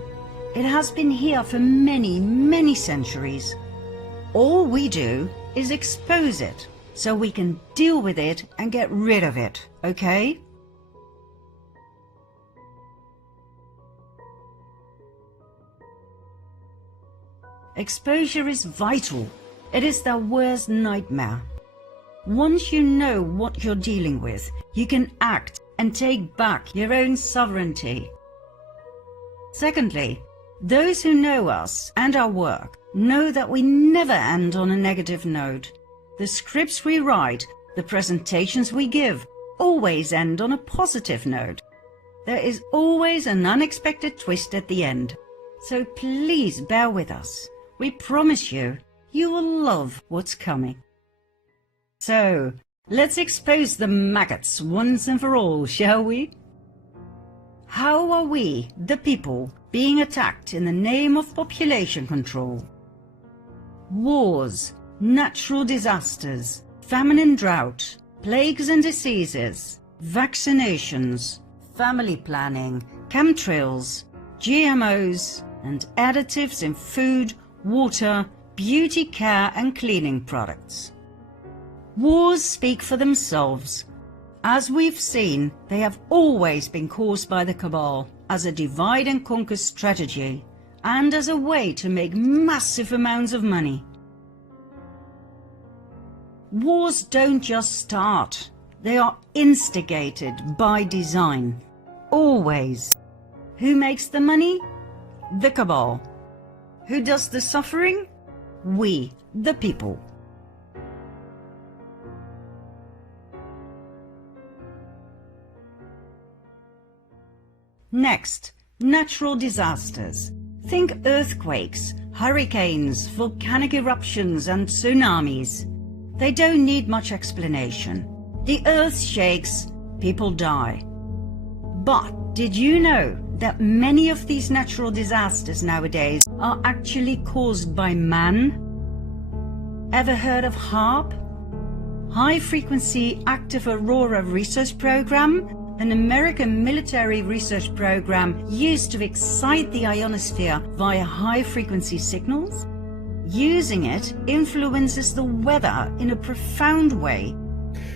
It has been here for many, many centuries. All we do is expose it so we can deal with it and get rid of it, okay? Exposure is vital. It is their worst nightmare. Once you know what you're dealing with, you can act and take back your own sovereignty. Secondly, those who know us and our work know that we never end on a negative note. The scripts we write, the presentations we give, always end on a positive note. There is always an unexpected twist at the end. So please bear with us. We promise you, you will love what's coming. So, let's expose the maggots once and for all, shall we? How are we, the people, being attacked in the name of population control? Wars, natural disasters, famine and drought, plagues and diseases, vaccinations, family planning, chemtrails, GMOs, and additives in food, water, beauty care and cleaning products. Wars speak for themselves. As we've seen, they have always been caused by the cabal as a divide and conquer strategy and as a way to make massive amounts of money. Wars don't just start, they are instigated by design. Always. Who makes the money? The cabal. Who does the suffering? We, the people. Next, natural disasters. Think earthquakes, hurricanes, volcanic eruptions and tsunamis. They don't need much explanation. The earth shakes, people die. But did you know that many of these natural disasters nowadays are actually caused by man? Ever heard of HAARP? High Frequency Active Aurora Research Program? An American military research program used to excite the ionosphere via high-frequency signals? Using it influences the weather in a profound way.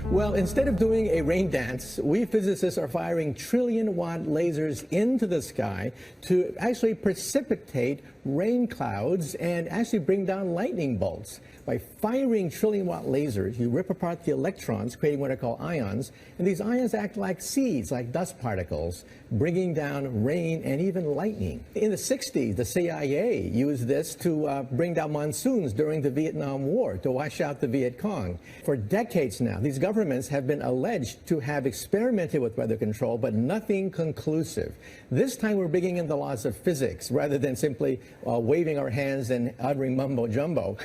Well, instead of doing a rain dance, we physicists are firing trillion-watt lasers into the sky to actually precipitate rain clouds and actually bring down lightning bolts. By firing trillion-watt lasers, you rip apart the electrons, creating what are called ions, and these ions act like seeds, like dust particles, bringing down rain and even lightning. In the 60s, the CIA used this to bring down monsoons during the Vietnam War, to wash out the Viet Cong. For decades now, these governments have been alleged to have experimented with weather control, but nothing conclusive. This time we're bringing in the laws of physics, rather than simply waving our hands and uttering mumbo-jumbo.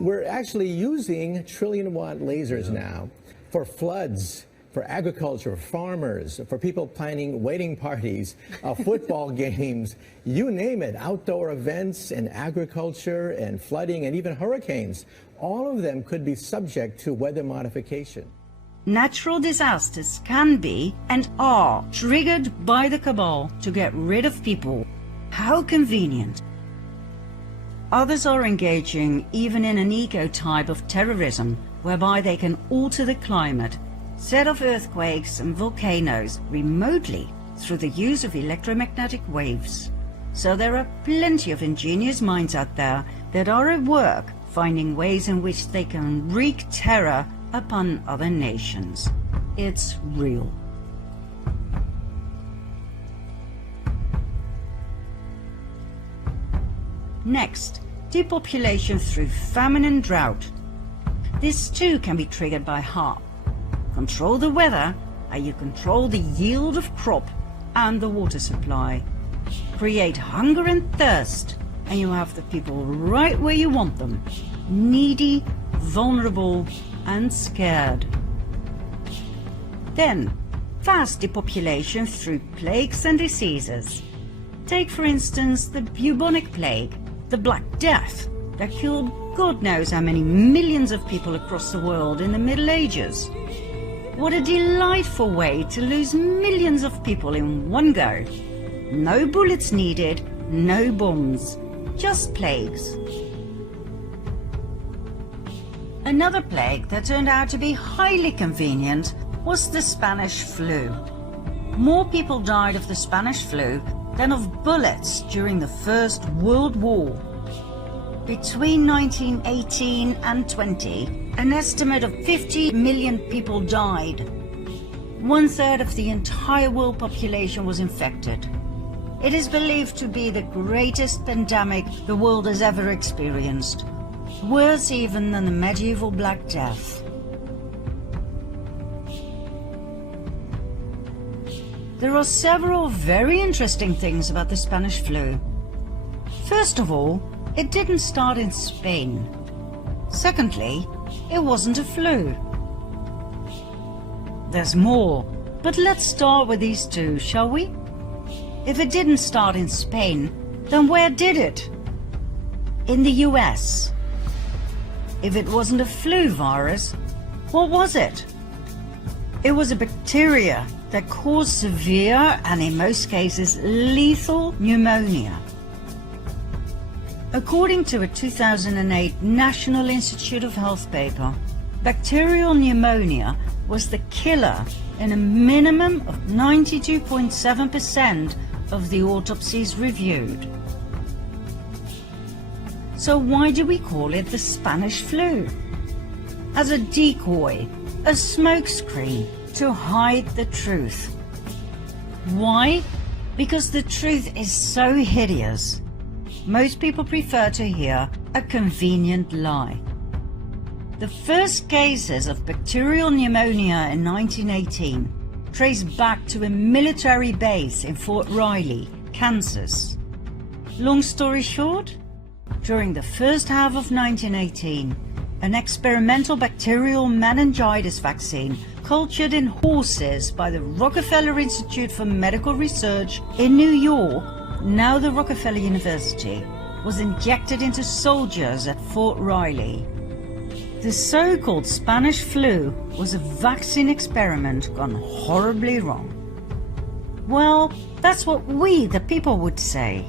We're actually using trillion-watt lasers now for floods, for agriculture, farmers, for people planning wedding parties, football games, you name it, outdoor events and agriculture and flooding and even hurricanes. All of them could be subject to weather modification. Natural disasters can be and are triggered by the cabal to get rid of people. How convenient. Others are engaging even in an eco-type of terrorism, whereby they can alter the climate, set off earthquakes and volcanoes remotely through the use of electromagnetic waves. So there are plenty of ingenious minds out there that are at work finding ways in which they can wreak terror upon other nations. It's real. Next, depopulation through famine and drought. This too can be triggered by HAARP. Control the weather and you control the yield of crop and the water supply. Create hunger and thirst and you have the people right where you want them. Needy, vulnerable and scared. Then, fast depopulation through plagues and diseases. Take for instance the bubonic plague, the Black Death, that killed God knows how many millions of people across the world in the Middle Ages. What a delightful way to lose millions of people in one go. No bullets needed, no bombs, just plagues. Another plague that turned out to be highly convenient was the Spanish flu. More people died of the Spanish flu than of bullets during the First World War. Between 1918 and 20, an estimate of 50 million people died. 1/3 of the entire world population was infected. It is believed to be the greatest pandemic the world has ever experienced, worse even than the medieval Black Death. There are several very interesting things about the Spanish flu. First of all, it didn't start in Spain. Secondly, it wasn't a flu. There's more, but let's start with these two, shall we? If it didn't start in Spain, then where did it? In the US. If it wasn't a flu virus, what was it? It was a bacteria that caused severe and in most cases lethal pneumonia. According to a 2008 National Institute of Health paper, bacterial pneumonia was the killer in a minimum of 92.7% of the autopsies reviewed. So why do we call it the Spanish flu? As a decoy, a smokescreen to hide the truth. Why? Because the truth is so hideous. Most people prefer to hear a convenient lie. The first cases of bacterial pneumonia in 1918 trace back to a military base in Fort Riley, Kansas. Long story short, during the first half of 1918, an experimental bacterial meningitis vaccine cultured in horses by the Rockefeller Institute for Medical Research in New York, now the Rockefeller University, was injected into soldiers at Fort Riley. The so-called Spanish flu was a vaccine experiment gone horribly wrong. Well, that's what we, the people, would say.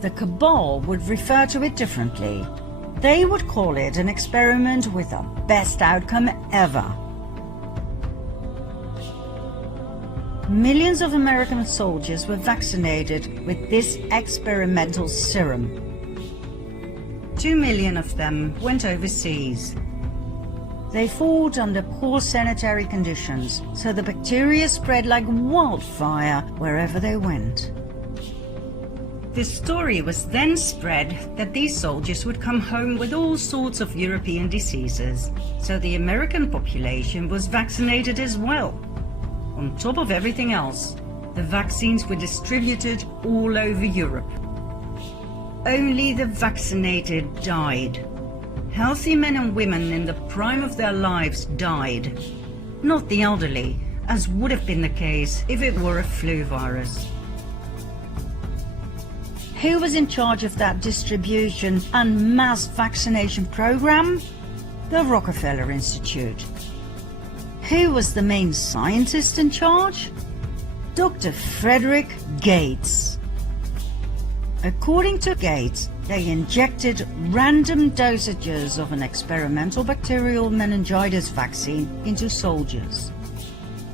The cabal would refer to it differently. They would call it an experiment with the best outcome ever. Millions of American soldiers were vaccinated with this experimental serum. 2 million of them went overseas. They fought under poor sanitary conditions, so the bacteria spread like wildfire wherever they went. The story was then spread that these soldiers would come home with all sorts of European diseases, so the American population was vaccinated as well. On top of everything else, the vaccines were distributed all over Europe. Only the vaccinated died. Healthy men and women in the prime of their lives died, not the elderly, as would have been the case if it were a flu virus. Who was in charge of that distribution and mass vaccination program? The Rockefeller Institute. Who was the main scientist in charge? Dr. Frederick Gates. According to Gates, they injected random dosages of an experimental bacterial meningitis vaccine into soldiers.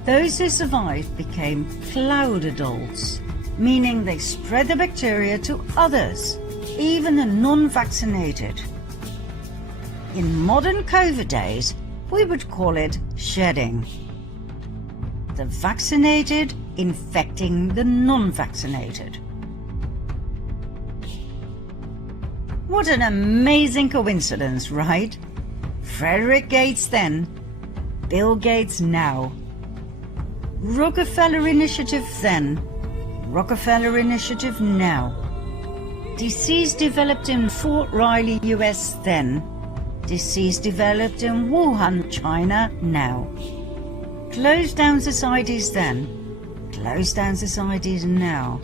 Those who survived became cloud adults, meaning they spread the bacteria to others, even the non-vaccinated. In modern COVID days, we would call it shedding. The vaccinated infecting the non-vaccinated. What an amazing coincidence, right? Frederick Gates then, Bill Gates now. Rockefeller Initiative then, Rockefeller Initiative now. Disease developed in Fort Riley, US then. Disease developed in Wuhan, China now. Closed down societies then. Closed down societies now.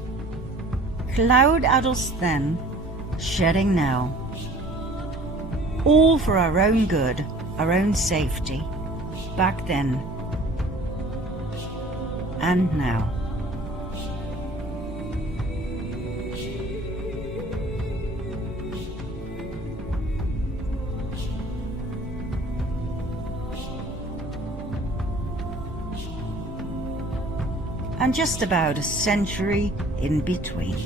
cloud adults then, shedding now. All for our own good, our own safety, back then and now. And just about a century in between.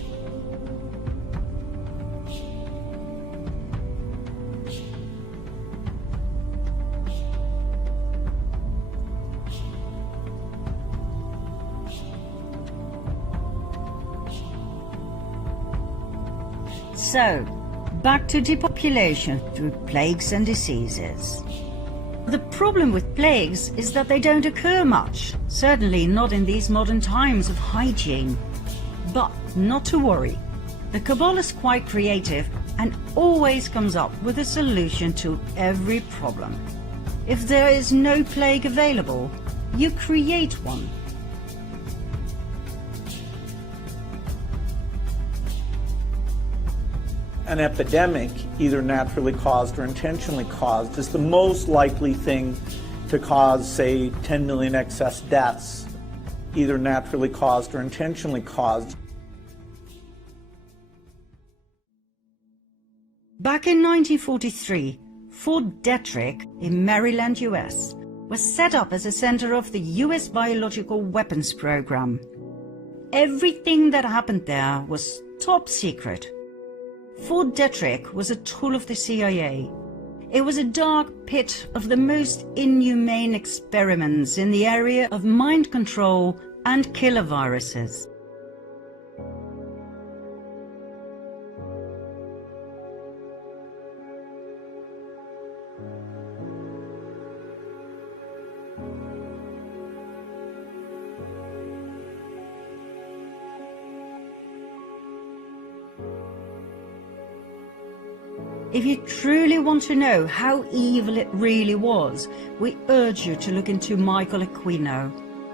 So, back to depopulation through plagues and diseases. The problem with plagues is that they don't occur much, certainly not in these modern times of hygiene. But not to worry, the Cabal is quite creative and always comes up with a solution to every problem. If there is no plague available, you create one. An epidemic, either naturally caused or intentionally caused, is the most likely thing to cause, say, 10 million excess deaths, either naturally caused or intentionally caused. Back in 1943, Fort Detrick in Maryland, US, was set up as a center of the US biological weapons program. Everything that happened there was top secret. Fort Detrick was a tool of the CIA. It was a dark pit of the most inhumane experiments in the area of mind control and killer viruses. If you truly want to know how evil it really was, we urge you to look into Michael Aquino,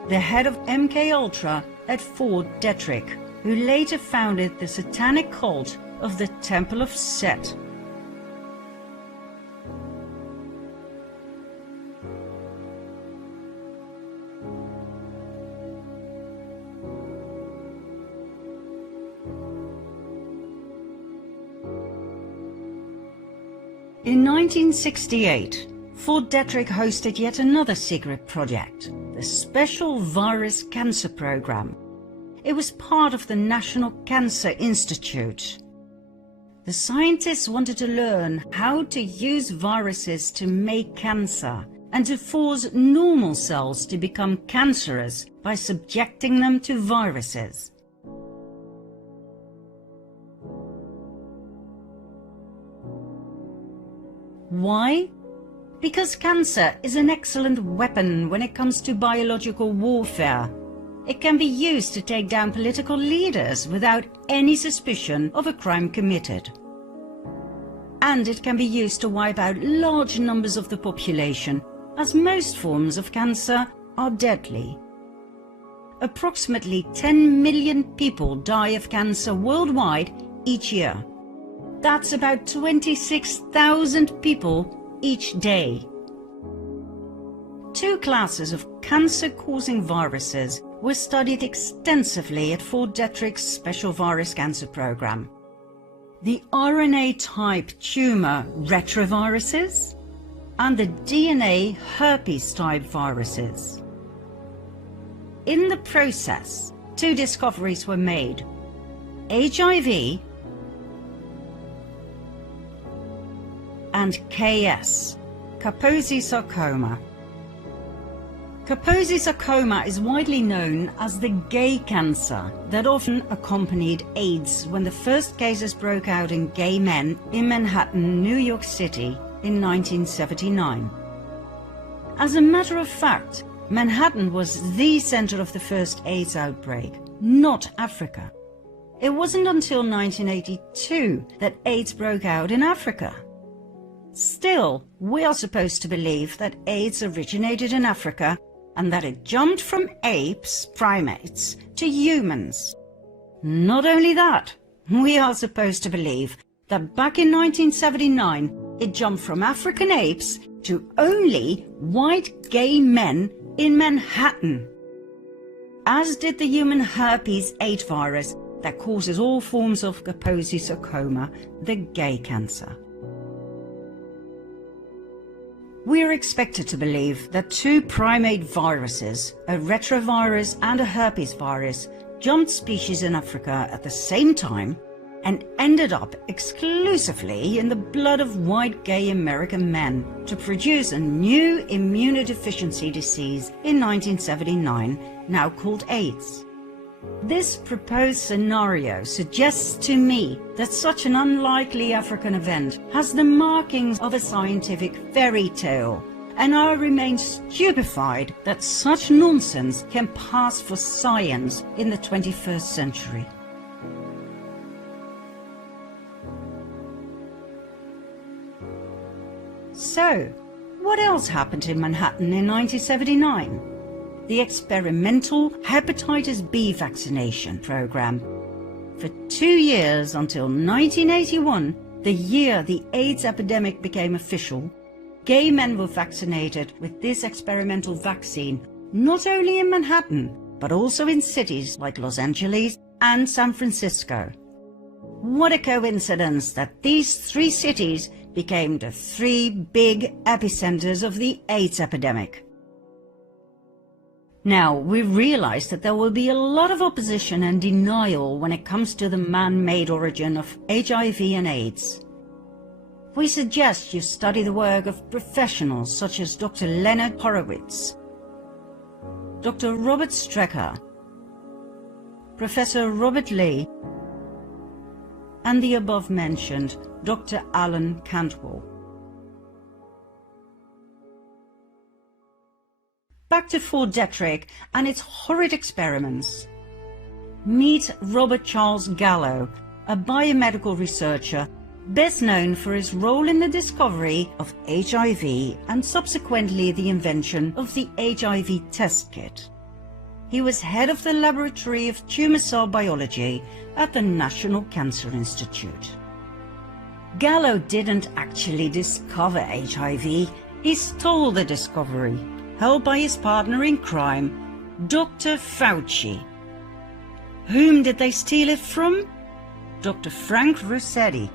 the head of MKUltra at Fort Detrick, who later founded the satanic cult of the Temple of Set. In 1968, Fort Detrick hosted yet another secret project, the Special Virus Cancer Program. It was part of the National Cancer Institute. The scientists wanted to learn how to use viruses to make cancer and to force normal cells to become cancerous by subjecting them to viruses. Why? Because cancer is an excellent weapon when it comes to biological warfare. It can be used to take down political leaders without any suspicion of a crime committed. And it can be used to wipe out large numbers of the population, as most forms of cancer are deadly. Approximately 10 million people die of cancer worldwide each year. That's about 26,000 people each day. Two classes of cancer-causing viruses were studied extensively at Fort Detrick's Special Virus Cancer Program. The RNA-type tumor retroviruses and the DNA herpes-type viruses. In the process, two discoveries were made: HIV and KS, Kaposi sarcoma. Kaposi sarcoma is widely known as the gay cancer that often accompanied AIDS when the first cases broke out in gay men in Manhattan, New York City in 1979. As a matter of fact, Manhattan was the center of the first AIDS outbreak, not Africa. It wasn't until 1982 that AIDS broke out in Africa. Still, we are supposed to believe that AIDS originated in Africa and that it jumped from apes, primates, to humans. Not only that, we are supposed to believe that back in 1979 it jumped from African apes to only white gay men in Manhattan. As did the human herpes 8 virus that causes all forms of Kaposi sarcoma, the gay cancer. We are expected to believe that 2 primate viruses, a retrovirus and a herpes virus, jumped species in Africa at the same time and ended up exclusively in the blood of white gay American men to produce a new immunodeficiency disease in 1979, now called AIDS. This proposed scenario suggests to me that such an unlikely African event has the markings of a scientific fairy tale, and I remain stupefied that such nonsense can pass for science in the 21st century. So, what else happened in Manhattan in 1979? The experimental hepatitis B vaccination program. For 2 years until 1981, the year the AIDS epidemic became official, gay men were vaccinated with this experimental vaccine, not only in Manhattan, but also in cities like Los Angeles and San Francisco. What a coincidence that these 3 cities became the 3 big epicenters of the AIDS epidemic. Now, we realize that there will be a lot of opposition and denial when it comes to the man-made origin of HIV and AIDS. We suggest you study the work of professionals such as Dr. Leonard Horowitz, Dr. Robert Strecker, Professor Robert Lee, and the above-mentioned Dr. Alan Cantwell. Back to Fort Detrick and its horrid experiments. Meet Robert Charles Gallo, a biomedical researcher best known for his role in the discovery of HIV and subsequently the invention of the HIV test kit. He was head of the Laboratory of Tumor Cell Biology at the National Cancer Institute. Gallo didn't actually discover HIV, he stole the discovery, held by his partner in crime, Dr. Fauci. Whom did they steal it from? Dr. Frank Rossetti.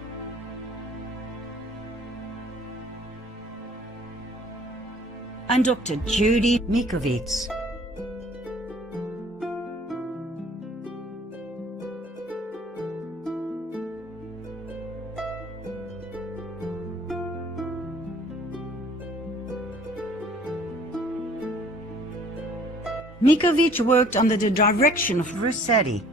And Dr. Judy Mikovits. Mikovits worked under the direction of Rossetti.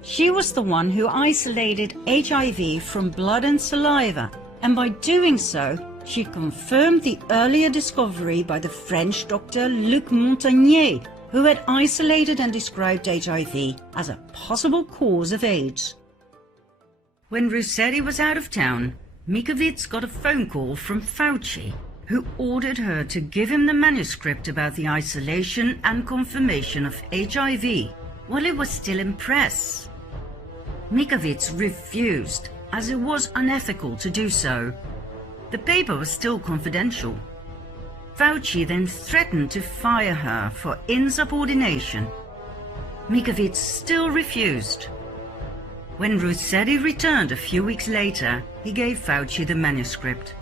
She was the one who isolated HIV from blood and saliva, and by doing so, she confirmed the earlier discovery by the French doctor Luc Montagnier, who had isolated and described HIV as a possible cause of AIDS. When Rossetti was out of town, Mikovits got a phone call from Fauci, who ordered her to give him the manuscript about the isolation and confirmation of HIV while it was still in press. Mikovits refused, as it was unethical to do so. The paper was still confidential. Fauci then threatened to fire her for insubordination. Mikovits still refused. When Rossetti returned a few weeks later, he gave Fauci the manuscript.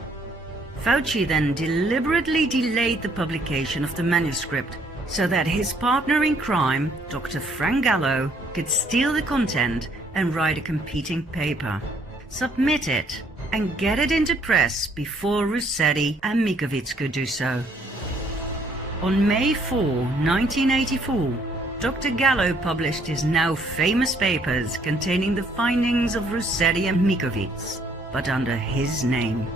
Fauci then deliberately delayed the publication of the manuscript so that his partner in crime, Dr. Frank Gallo, could steal the content and write a competing paper, submit it, and get it into press before Rossetti and Mikovits could do so. On May 4, 1984, Dr. Gallo published his now famous papers containing the findings of Rossetti and Mikovits, but under his name.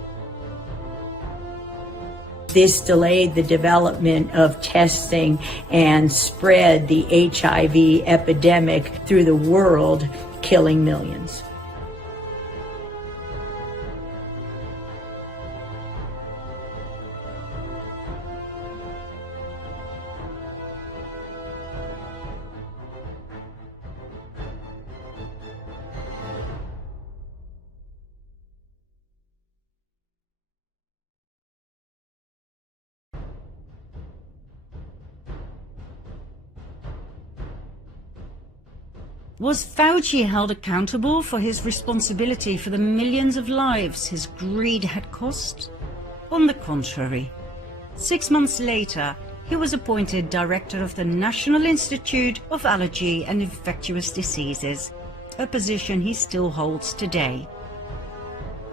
This delayed the development of testing and spread the HIV epidemic through the world, killing millions. Was Fauci held accountable for his responsibility for the millions of lives his greed had cost? On the contrary. 6 months later, he was appointed director of the National Institute of Allergy and Infectious Diseases, a position he still holds today.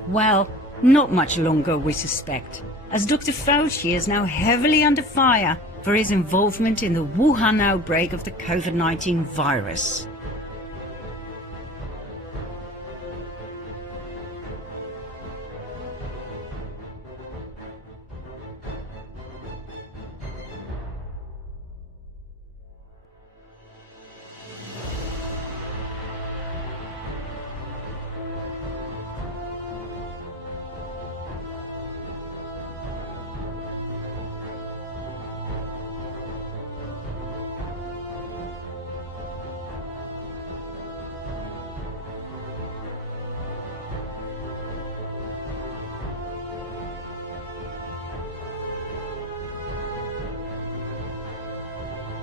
Well, not much longer, we suspect, as Dr. Fauci is now heavily under fire for his involvement in the Wuhan outbreak of the COVID-19 virus.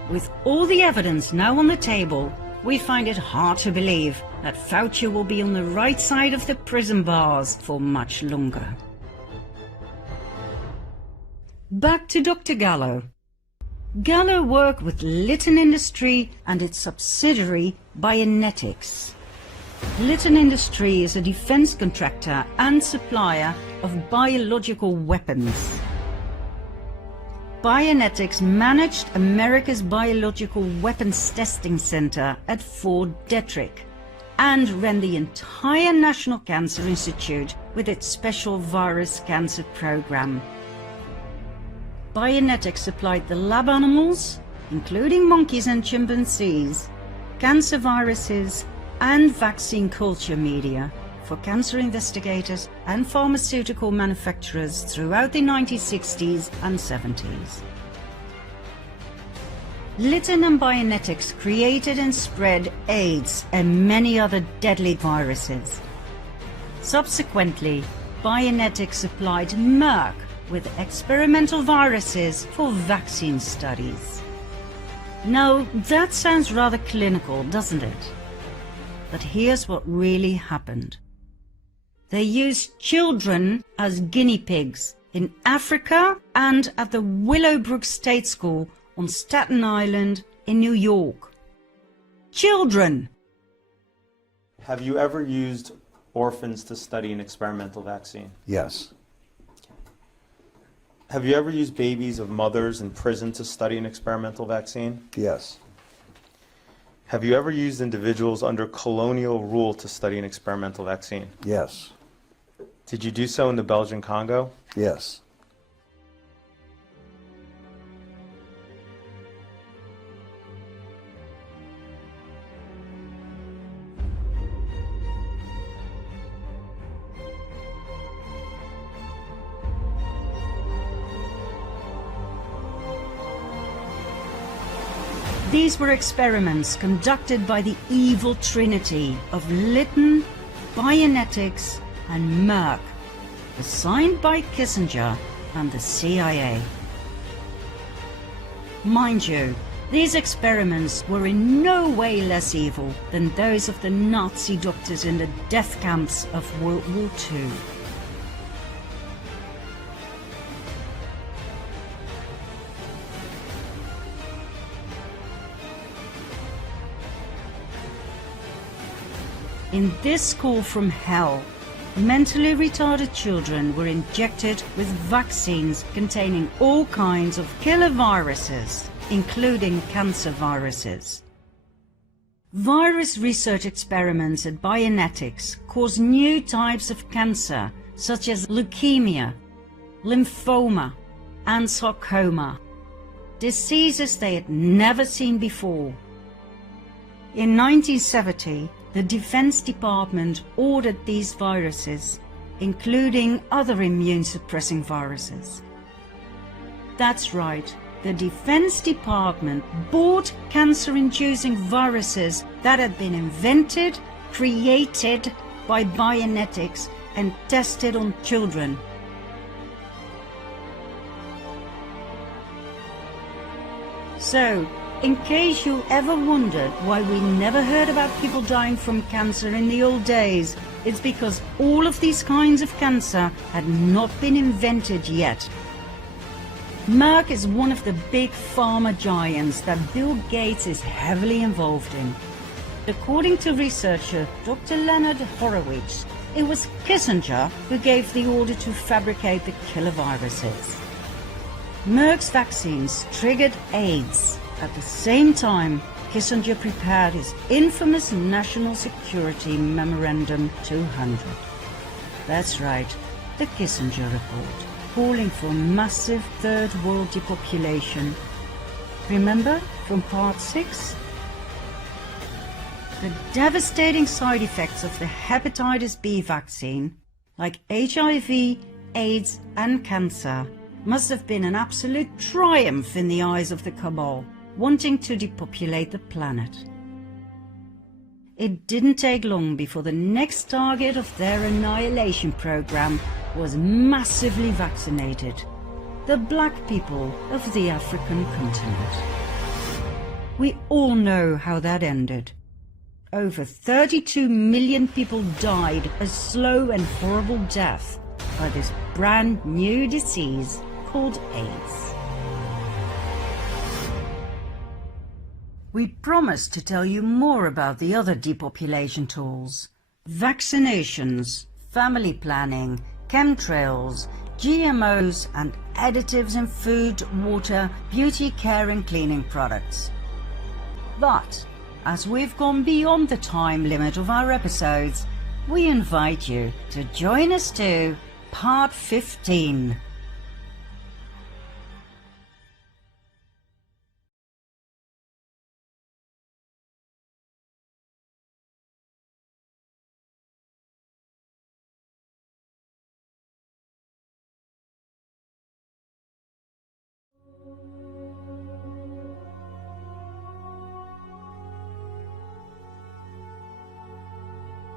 With all the evidence now on the table, we find it hard to believe that Fauci will be on the right side of the prison bars for much longer. Back to Dr. Gallo. Gallo worked with Litton Industry and its subsidiary Bionetics. Litton Industry is a defense contractor and supplier of biological weapons. Bionetics managed America's Biological Weapons Testing Center at Fort Detrick and ran the entire National Cancer Institute with its special virus cancer program. Bionetics supplied the lab animals, including monkeys and chimpanzees, cancer viruses and vaccine culture media for cancer investigators and pharmaceutical manufacturers throughout the 1960s and 70s. Litton and Bionetics created and spread AIDS and many other deadly viruses. Subsequently, Bionetics supplied Merck with experimental viruses for vaccine studies. Now, that sounds rather clinical, doesn't it? But here's what really happened. They used children as guinea pigs in Africa and at the Willowbrook State School on Staten Island in New York. Children! Have you ever used orphans to study an experimental vaccine? Yes. Have you ever used babies of mothers in prison to study an experimental vaccine? Yes. Have you ever used individuals under colonial rule to study an experimental vaccine? Yes. Did you do so in the Belgian Congo? Yes. These were experiments conducted by the evil trinity of Litton, Bionetics and Merck, assigned by Kissinger and the CIA. Mind you, these experiments were in no way less evil than those of the Nazi doctors in the death camps of World War II. In this school from hell, mentally retarded children were injected with vaccines containing all kinds of killer viruses, including cancer viruses. Virus research experiments at Bionetics caused new types of cancer, such as leukemia, lymphoma, and sarcoma, diseases they had never seen before. In 1970, the Defense Department ordered these viruses, including other immune-suppressing viruses. That's right, the Defense Department bought cancer-inducing viruses that had been invented, created by Bionetics and tested on children. So, In case you ever wondered why we never heard about people dying from cancer in the old days, it's because all of these kinds of cancer had not been invented yet. Merck is one of the big pharma giants that Bill Gates is heavily involved in. According to researcher Dr. Leonard Horowitz, it was Kissinger who gave the order to fabricate the killer viruses. Merck's vaccines triggered AIDS. At the same time, Kissinger prepared his infamous National Security Memorandum 200. That's right, the Kissinger Report, calling for massive Third World depopulation. Remember from Part 6? The devastating side effects of the hepatitis B vaccine, like HIV, AIDS and cancer, must have been an absolute triumph in the eyes of the cabal, wanting to depopulate the planet. It didn't take long before the next target of their annihilation program was massively vaccinated: the black people of the African continent. We all know how that ended. Over 32 million people died a slow and horrible death by this brand new disease called AIDS. We promised to tell you more about the other depopulation tools: vaccinations, family planning, chemtrails, GMOs and additives in food, water, beauty care and cleaning products. But as we've gone beyond the time limit of our episodes, we invite you to join us to Part 15.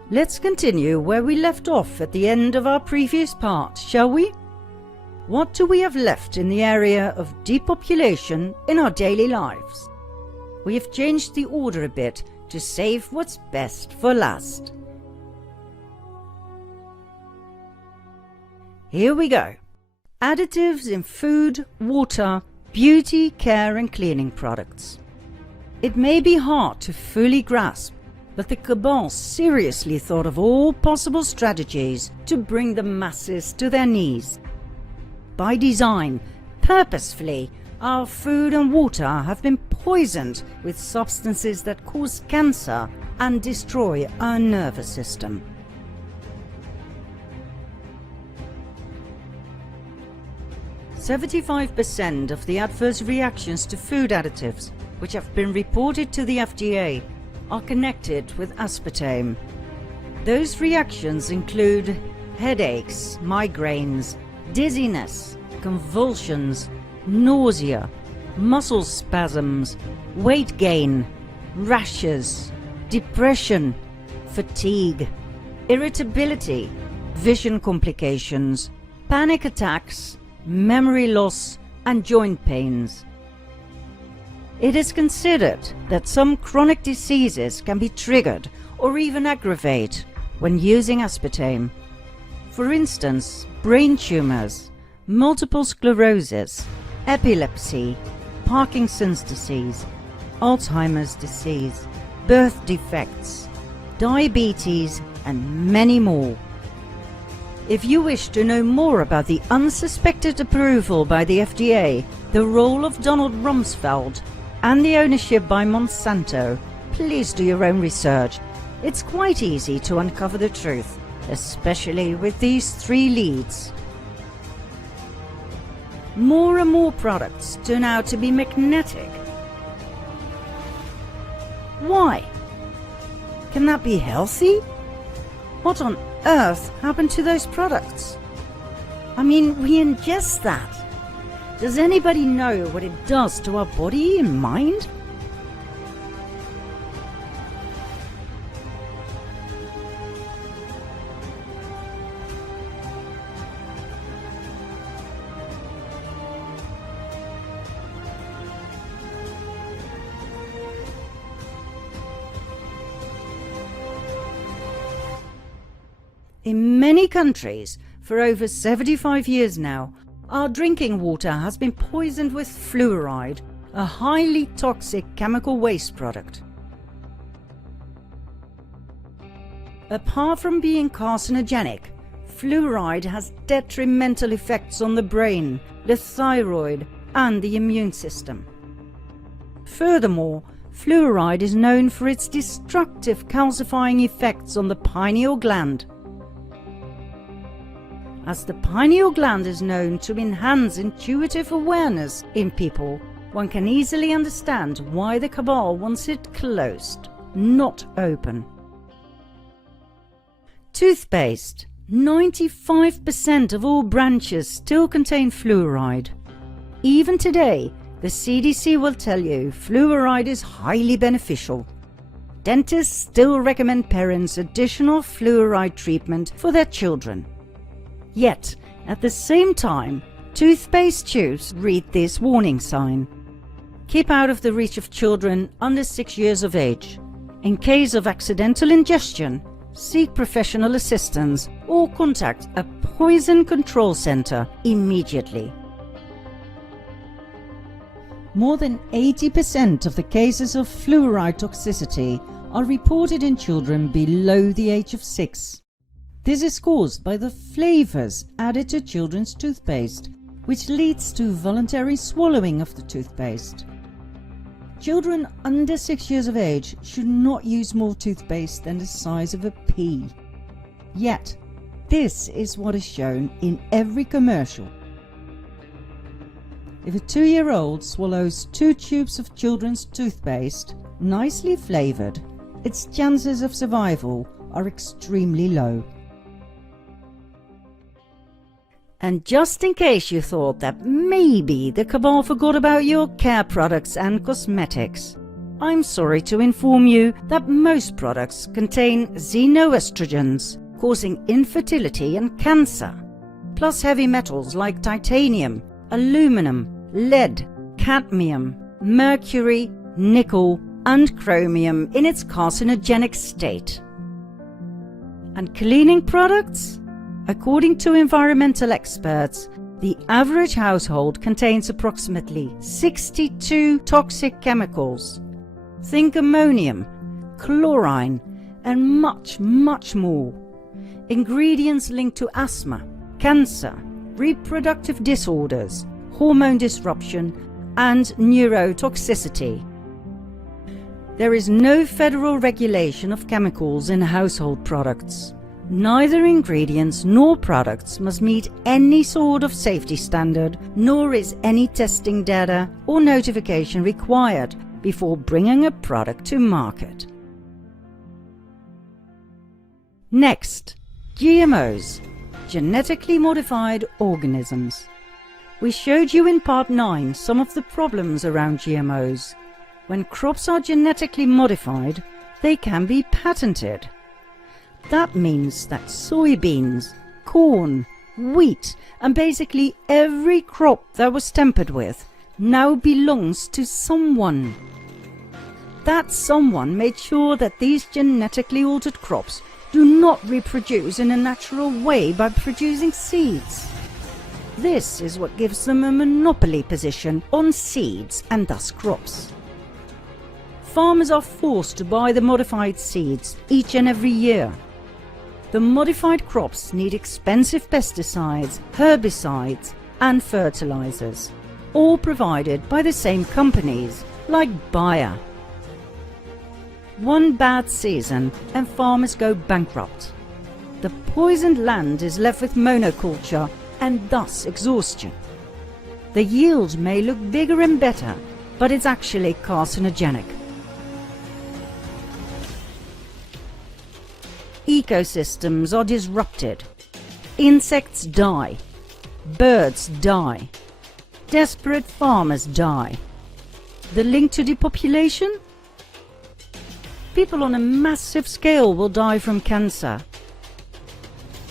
Let's continue where we left off at the end of our previous part, shall we? What do we have left in the area of depopulation in our daily lives? We have changed the order a bit to save what's best for last. Here we go. Additives in food, water, beauty, care and cleaning products. It may be hard to fully grasp, but the cabal seriously thought of all possible strategies to bring the masses to their knees. By design, purposefully, our food and water have been poisoned with substances that cause cancer and destroy our nervous system. "75% of the adverse reactions to food additives, which have been reported to the FDA, are connected with aspartame. Those reactions include headaches, migraines, dizziness, convulsions, nausea, muscle spasms, weight gain, rashes, depression, fatigue, irritability, vision complications, panic attacks, memory loss, and joint pains. It is considered that some chronic diseases can be triggered or even aggravated when using aspartame. For instance, brain tumors, multiple sclerosis, epilepsy, Parkinson's disease, Alzheimer's disease, birth defects, diabetes, and many more. If you wish to know more about the unsuspected approval by the FDA, the role of Donald Rumsfeld, and the ownership by Monsanto, please do your own research. It's quite easy to uncover the truth, especially with these three leads. More and more products turn out to be magnetic. Why? Can that be healthy? What on earth happened to those products? I mean, we ingest that. Does anybody know what it does to our body and mind? In many countries, for over 75 years now, our drinking water has been poisoned with fluoride, a highly toxic chemical waste product. Apart from being carcinogenic, fluoride has detrimental effects on the brain, the thyroid, and the immune system. Furthermore, fluoride is known for its destructive calcifying effects on the pineal gland. As the pineal gland is known to enhance intuitive awareness in people, one can easily understand why the cabal wants it closed, not open. Toothpaste. 95% of all branches still contain fluoride. Even today, the CDC will tell you fluoride is highly beneficial. Dentists still recommend parents additional fluoride treatment for their children. Yet, at the same time, toothpaste tubes read this warning sign. Keep out of the reach of children under 6 years of age. In case of accidental ingestion, seek professional assistance or contact a poison control center immediately. More than 80% of the cases of fluoride toxicity are reported in children below the age of 6. This is caused by the flavors added to children's toothpaste, which leads to voluntary swallowing of the toothpaste. Children under 6 years of age should not use more toothpaste than the size of a pea. Yet, this is what is shown in every commercial. If a 2-year-old swallows 2 tubes of children's toothpaste, nicely flavored, its chances of survival are extremely low. And just in case you thought that maybe the cabal forgot about your care products and cosmetics, I'm sorry to inform you that most products contain xenoestrogens, causing infertility and cancer, plus heavy metals like titanium, aluminum, lead, cadmium, mercury, nickel, and chromium in its carcinogenic state. And cleaning products? According to environmental experts, the average household contains approximately 62 toxic chemicals. Think ammonium, chlorine, and much, much more. Ingredients linked to asthma, cancer, reproductive disorders, hormone disruption, and neurotoxicity. There is no federal regulation of chemicals in household products. Neither ingredients nor products must meet any sort of safety standard, nor is any testing data or notification required before bringing a product to market. Next, GMOs, genetically modified organisms. We showed you in part 9 some of the problems around GMOs. When crops are genetically modified, they can be patented. That means that soybeans, corn, wheat, and basically every crop that was tampered with now belongs to someone. That someone made sure that these genetically altered crops do not reproduce in a natural way by producing seeds. This is what gives them a monopoly position on seeds and thus crops. Farmers are forced to buy the modified seeds each and every year. The modified crops need expensive pesticides, herbicides, and fertilizers, all provided by the same companies, like Bayer. One bad season and farmers go bankrupt. The poisoned land is left with monoculture and thus exhaustion. The yield may look bigger and better, but it's actually carcinogenic. Ecosystems are disrupted. Insects die. Birds die. Desperate farmers die. The link to depopulation? People on a massive scale will die from cancer.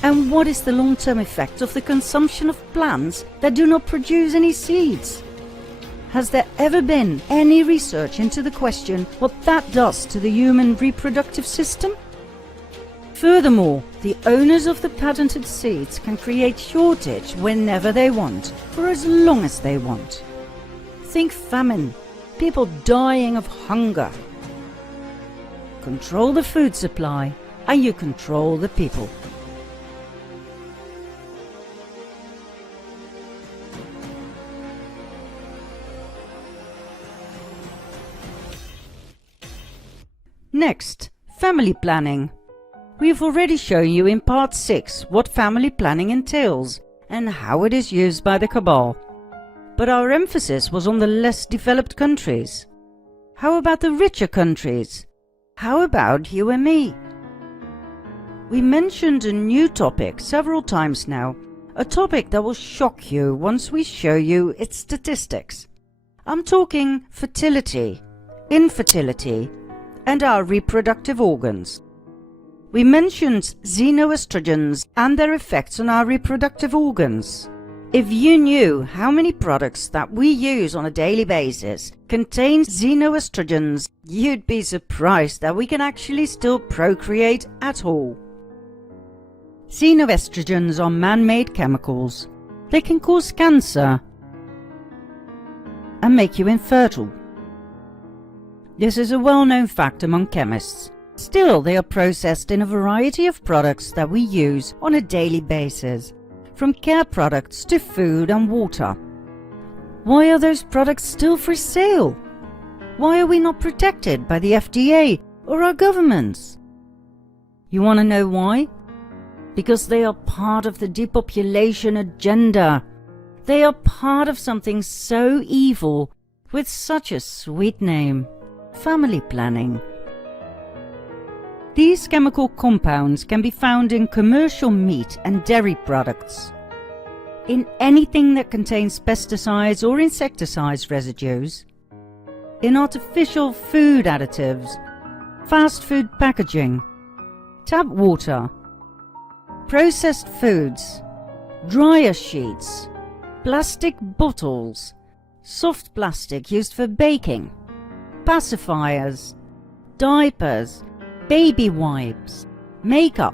And what is the long-term effect of the consumption of plants that do not produce any seeds? Has there ever been any research into the question what that does to the human reproductive system? Furthermore, The owners of the patented seeds can create shortage whenever they want, for as long as they want. Think famine, people dying of hunger. Control the food supply, and you control the people. Next, family planning. We've already shown you in part 6 what family planning entails and how it is used by the cabal. But our emphasis was on the less developed countries. How about the richer countries? How about you and me? We mentioned a new topic several times now, a topic that will shock you once we show you its statistics. I'm talking fertility, infertility, and our reproductive organs. We mentioned xenoestrogens and their effects on our reproductive organs. If you knew how many products that we use on a daily basis contain xenoestrogens, you'd be surprised that we can actually still procreate at all. Xenoestrogens are man-made chemicals. They can cause cancer and make you infertile. This is a well-known fact among chemists. Still, they are processed in a variety of products that we use on a daily basis, from care products to food and water. Why are those products still for sale? Why are we not protected by the FDA or our governments? You want to know why? Because they are part of the depopulation agenda. They are part of something so evil with such a sweet name: family planning. These chemical compounds can be found in commercial meat and dairy products, in anything that contains pesticides or insecticides residues, in artificial food additives, fast food packaging, tap water, processed foods, dryer sheets, plastic bottles, soft plastic used for baking, pacifiers, diapers, baby wipes, makeup,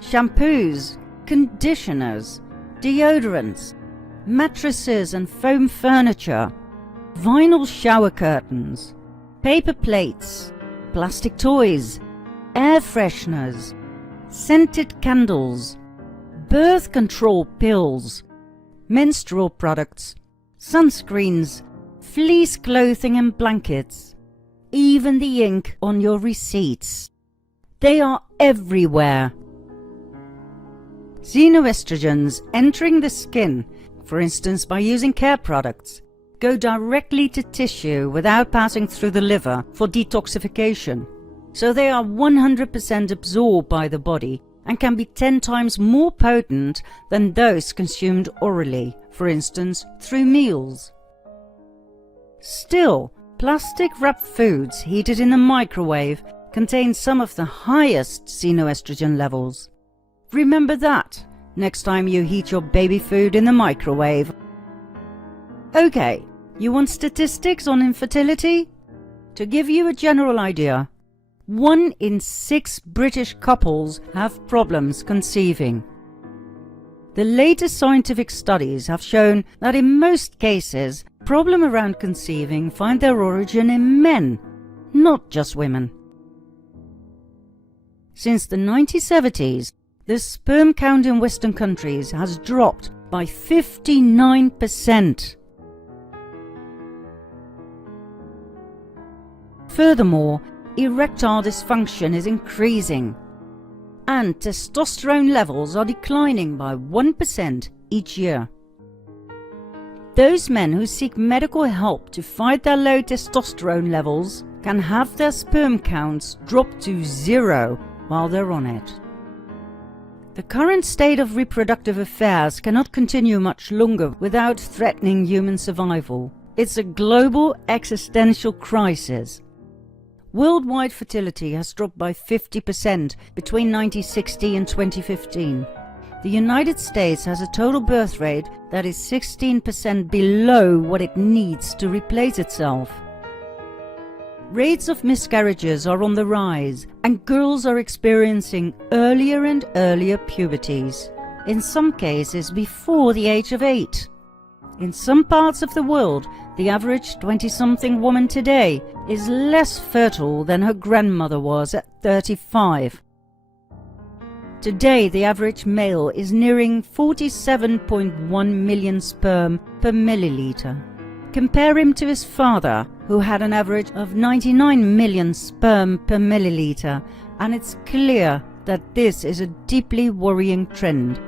shampoos, conditioners, deodorants, mattresses and foam furniture, vinyl shower curtains, paper plates, plastic toys, air fresheners, scented candles, birth control pills, menstrual products, sunscreens, fleece clothing and blankets, even the ink on your receipts. They are everywhere. Xenoestrogens entering the skin, for instance by using care products, go directly to tissue without passing through the liver for detoxification. So they are 100% absorbed by the body and can be 10 times more potent than those consumed orally, for instance through meals. Still, plastic-wrapped foods heated in the microwave contain some of the highest xenoestrogen levels. Remember that next time you heat your baby food in the microwave. Okay, you want statistics on infertility? To give you a general idea, 1 in 6 British couples have problems conceiving. The latest scientific studies have shown that in most cases, problems around conceiving find their origin in men, not just women. Since the 1970s, the sperm count in Western countries has dropped by 59%. Furthermore, erectile dysfunction is increasing, and testosterone levels are declining by 1% each year. Those men who seek medical help to fight their low testosterone levels can have their sperm counts drop to 0 while they're on it. The current state of reproductive affairs cannot continue much longer without threatening human survival. It's a global existential crisis. Worldwide fertility has dropped by 50% between 1960 and 2015. The United States has a total birth rate that is 16% below what it needs to replace itself. Rates of miscarriages are on the rise, and girls are experiencing earlier and earlier puberties, in some cases before the age of 8. In some parts of the world, the average 20-something woman today is less fertile than her grandmother was at 35. Today, the average male is nearing 47.1 million sperm per milliliter. Compare him to his father, who had an average of 99 million sperm per milliliter, and it's clear that this is a deeply worrying trend.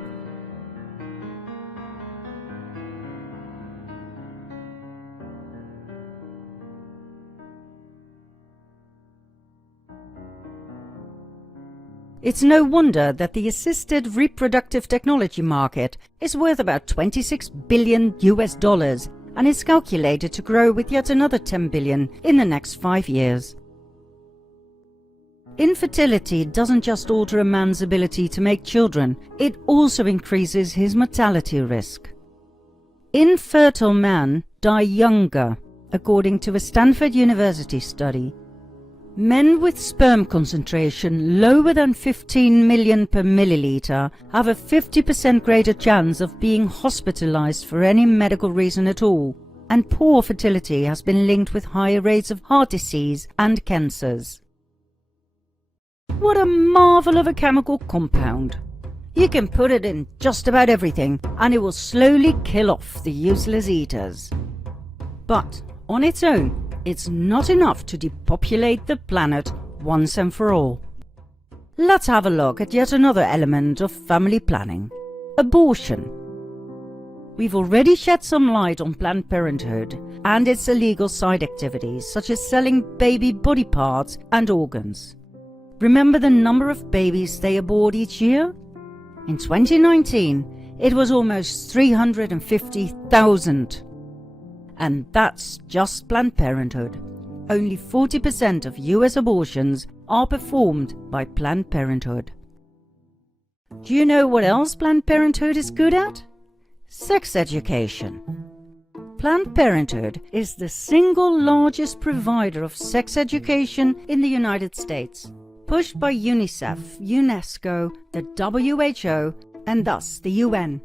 It's no wonder that the assisted reproductive technology market is worth about $26 billion and is calculated to grow with yet another 10 billion in the next 5 years. Infertility doesn't just alter a man's ability to make children, it also increases his mortality risk. Infertile men die younger, according to a Stanford University study. Men with sperm concentration lower than 15 million per milliliter have a 50% greater chance of being hospitalized for any medical reason at all, and poor fertility has been linked with higher rates of heart disease and cancers. What a marvel of a chemical compound! You can put it in just about everything and it will slowly kill off the useless eaters. But on its own, it's not enough to depopulate the planet once and for all. Let's have a look at yet another element of family planning: abortion. We've already shed some light on Planned Parenthood and its illegal side activities such as selling baby body parts and organs. Remember the number of babies they abort each year? In 2019, it was almost 350,000. And that's just Planned Parenthood. Only 40% of US abortions are performed by Planned Parenthood. Do you know what else Planned Parenthood is good at? Sex education. Planned Parenthood is the single largest provider of sex education in the United States, pushed by UNICEF, UNESCO, the WHO, and thus the UN.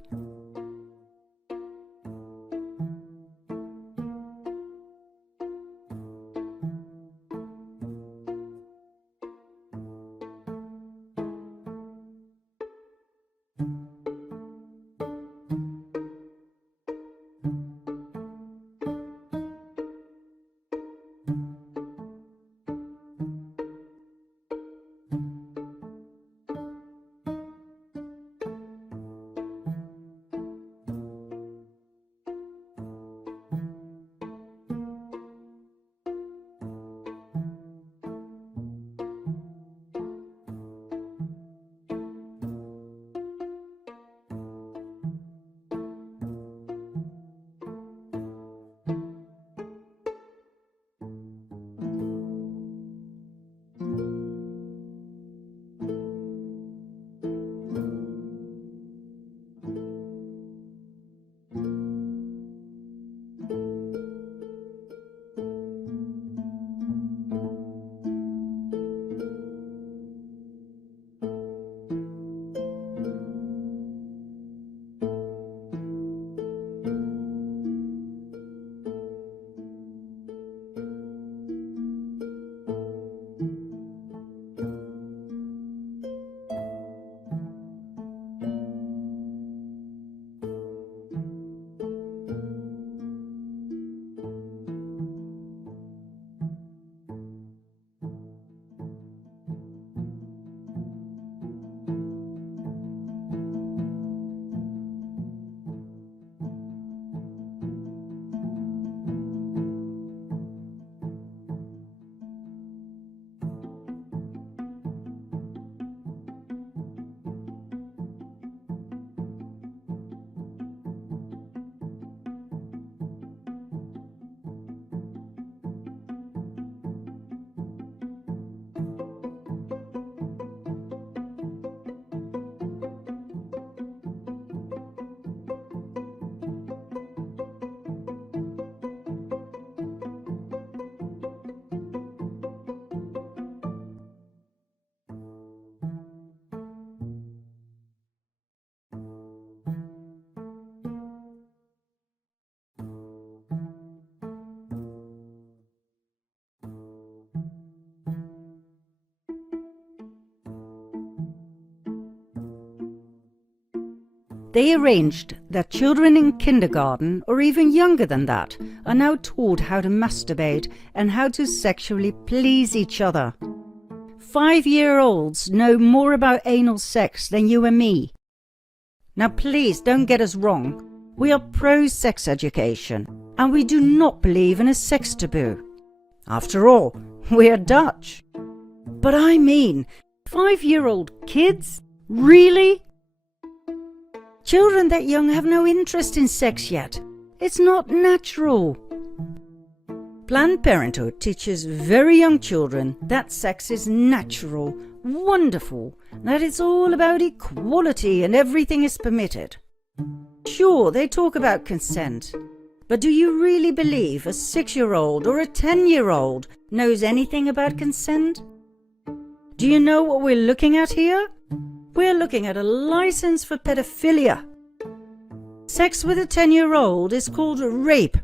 They arranged that children in kindergarten, or even younger than that, are now taught how to masturbate and how to sexually please each other. 5-year-olds know more about anal sex than you and me. Now please don't get us wrong. We are pro-sex education, and we do not believe in a sex taboo. After all, we are Dutch. But I mean, 5-year-old kids? Really? Children that young have no interest in sex yet. It's not natural. Planned Parenthood teaches very young children that sex is natural, wonderful, that it's all about equality and everything is permitted. Sure, they talk about consent, but do you really believe a 6-year-old or a 10-year-old knows anything about consent? Do you know what we're looking at here? We're looking at a license for pedophilia. Sex with a 10-year-old is called rape.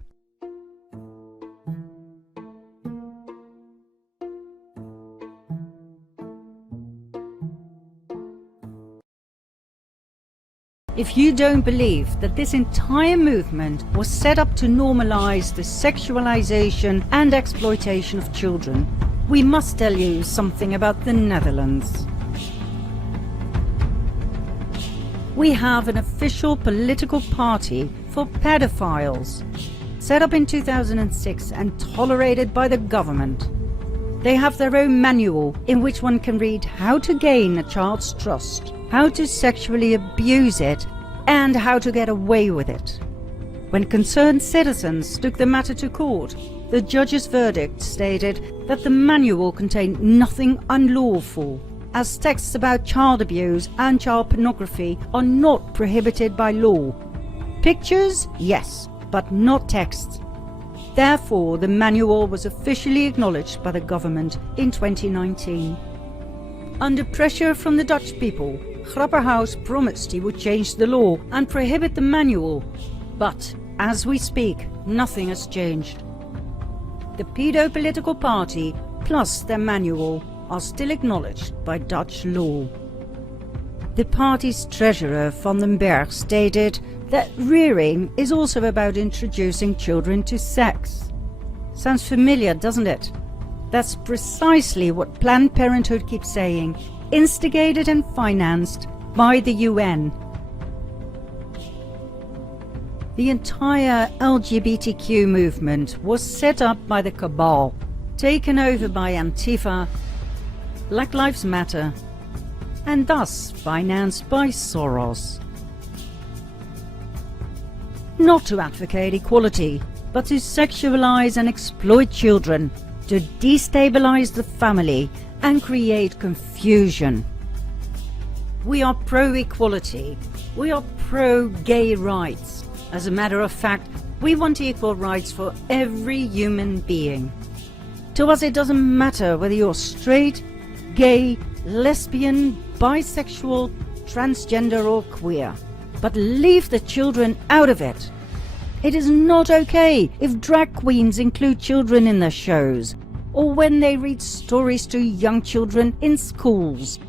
If you don't believe that this entire movement was set up to normalize the sexualization and exploitation of children, we must tell you something about the Netherlands. We have an official political party for pedophiles, set up in 2006 and tolerated by the government. They have their own manual in which one can read how to gain a child's trust, how to sexually abuse it, and how to get away with it. When concerned citizens took the matter to court, the judge's verdict stated that the manual contained nothing unlawful, as texts about child abuse and child pornography are not prohibited by law. Pictures, yes, but not texts. Therefore, the manual was officially acknowledged by the government in 2019. Under pressure from the Dutch people, Grapperhaus promised he would change the law and prohibit the manual. But, as we speak, nothing has changed. The pedo-political party plus their manual are still acknowledged by Dutch law. The party's treasurer Van den Berg stated that rearing is also about introducing children to sex. Sounds familiar, doesn't it? That's precisely what Planned Parenthood keeps saying, instigated and financed by the UN. The entire LGBTQ movement was set up by the cabal, taken over by Antifa, Black Lives Matter, and thus financed by Soros. Not to advocate equality, but to sexualize and exploit children, to destabilize the family and create confusion. We are pro-equality. We are pro-gay rights. As a matter of fact, we want equal rights for every human being. To us it doesn't matter whether you're straight, gay, lesbian, bisexual, transgender or queer. But leave the children out of it. It is not okay if drag queens include children in their shows, or when they read stories to young children in schools.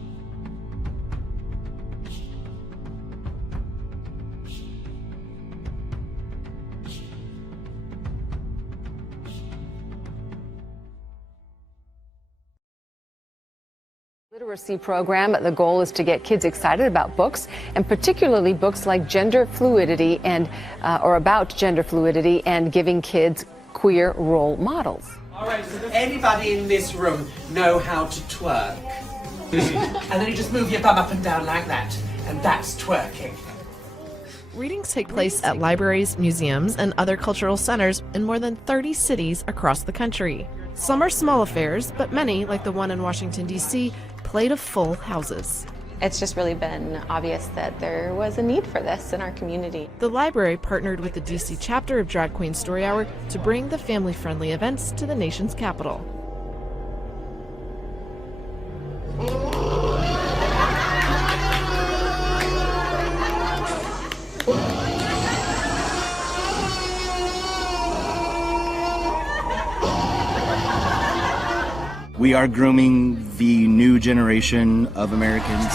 Literacy program. The goal is to get kids excited about books, and particularly books like gender fluidity and or about gender fluidity, and giving kids queer role models. All right, so does anybody in this room know how to twerk? And then you just move your bum up and down like that, and that's twerking. Readings take place at libraries, museums, and other cultural centers in more than 30 cities across the country. Some are small affairs, but many, like the one in Washington, D.C., play to full houses. It's just really been obvious that there was a need for this in our community. The library partnered with the D.C. chapter of Drag Queen Story Hour to bring the family-friendly events to the nation's capital. We are grooming the new generation of Americans.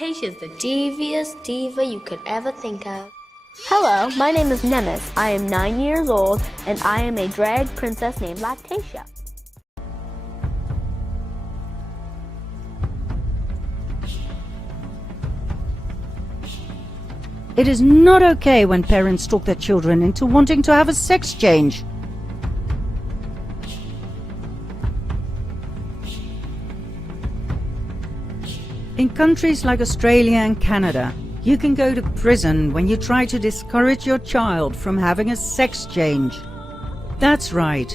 Lactatia is the devious diva you could ever think of. Hello, my name is Nemes. I am 9 years old, and I am a drag princess named Lactatia. It is not okay when parents talk their children into wanting to have a sex change. In countries like Australia and Canada, you can go to prison when you try to discourage your child from having a sex change. That's right.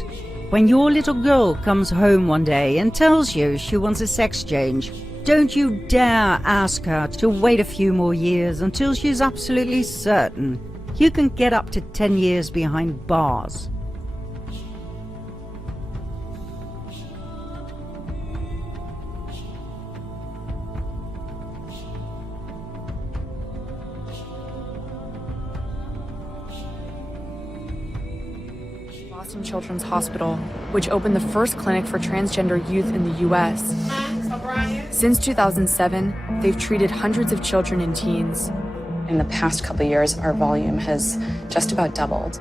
When your little girl comes home one day and tells you she wants a sex change, don't you dare ask her to wait a few more years until she's absolutely certain. You can get up to 10 years behind bars. Boston Children's Hospital, which opened the first clinic for transgender youth in the U.S. Since 2007, they've treated hundreds of children and teens. In the past couple of years, our volume has just about doubled.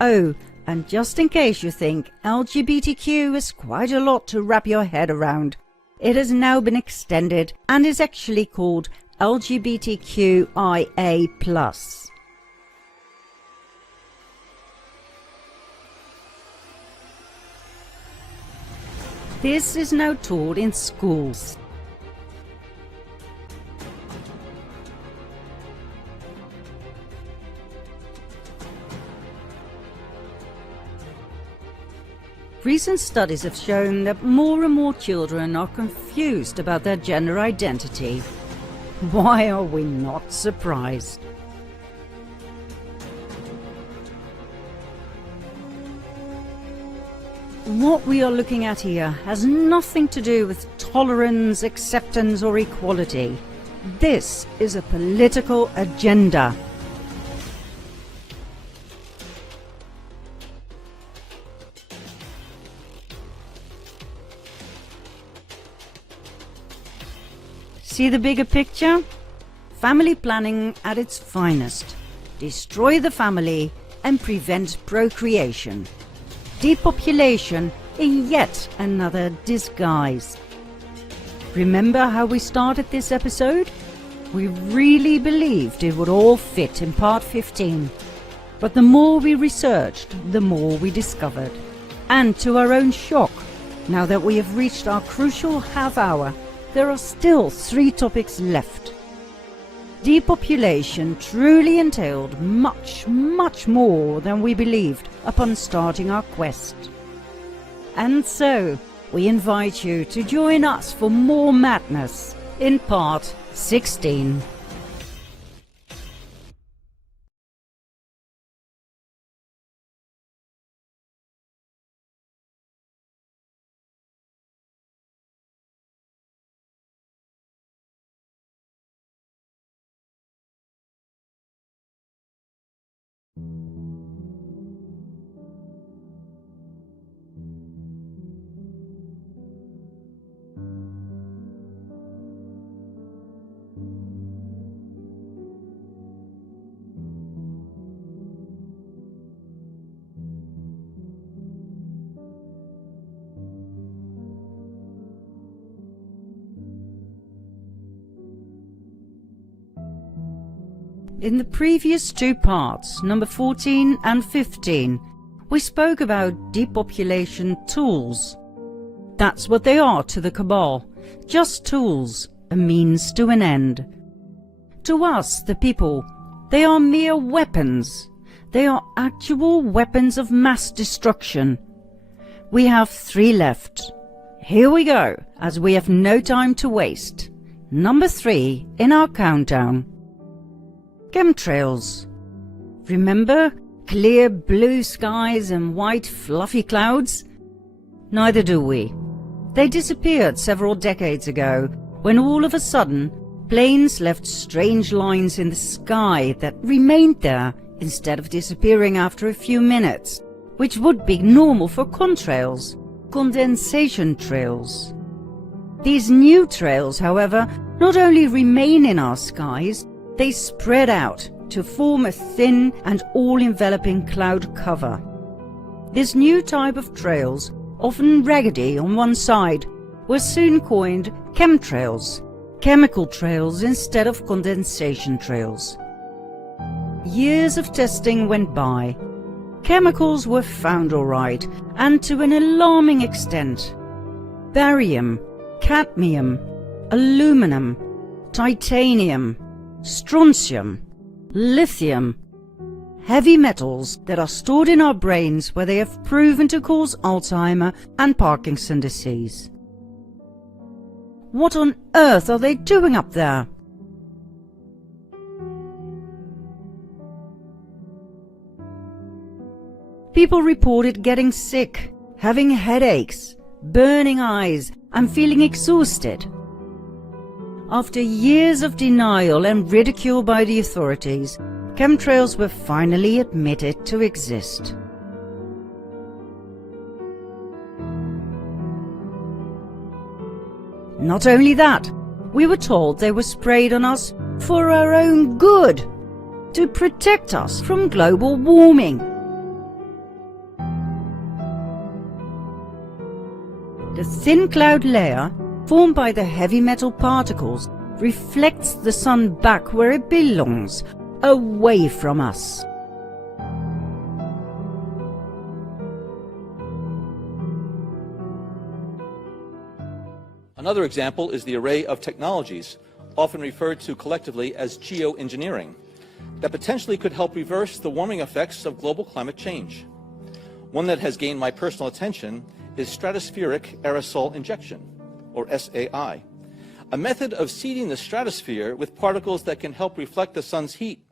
Oh, and just in case you think LGBTQ is quite a lot to wrap your head around, it has now been extended and is actually called LGBTQIA+. This is now taught in schools. Recent studies have shown that more and more children are confused about their gender identity. Why are we not surprised? What we are looking at here has nothing to do with tolerance, acceptance, or equality. This is a political agenda. See the bigger picture? Family planning at its finest. Destroy the family and prevent procreation. Depopulation in yet another disguise. Remember how we started this episode? We really believed it would all fit in part 15. But the more we researched, the more we discovered. And to our own shock, now that we have reached our crucial half hour, there are still 3 topics left. Depopulation truly entailed much, much more than we believed upon starting our quest. And so, we invite you to join us for more madness in part 16. In the previous 2 parts, number 14 and 15, we spoke about depopulation tools. That's what they are to the cabal, just tools, a means to an end. To us, the people, they are mere weapons. They are actual weapons of mass destruction. We have 3 left. Here we go, as we have no time to waste. Number 3 in our countdown. Chemtrails. Remember clear blue skies and white fluffy clouds? Neither do we. They disappeared several decades ago when all of a sudden Planes left strange lines in the sky that remained there instead of disappearing after a few minutes, which would be normal for contrails, condensation trails. These new trails, however, not only remain in our skies, they spread out to form a thin and all-enveloping cloud cover. This new type of trails, often raggedy on one side, were soon coined chemtrails, chemical trails instead of condensation trails. Years of testing went by. Chemicals were found all right, and to an alarming extent. Barium, cadmium, aluminum, titanium, strontium, lithium, heavy metals that are stored in our brains where they have proven to cause Alzheimer and Parkinson's disease. What on earth are they doing up there? People reported getting sick, having headaches, burning eyes, and feeling exhausted. After years of denial and ridicule by the authorities, chemtrails were finally admitted to exist. Not only that, we were told they were sprayed on us for our own good, to protect us from global warming. The thin cloud layer, formed by the heavy metal particles, reflects the sun back where it belongs, away from us. Another example is the array of technologies, often referred to collectively as geoengineering, that potentially could help reverse the warming effects of global climate change. One that has gained my personal attention is stratospheric aerosol injection, or SAI, a method of seeding the stratosphere with particles that can help reflect the sun's heat.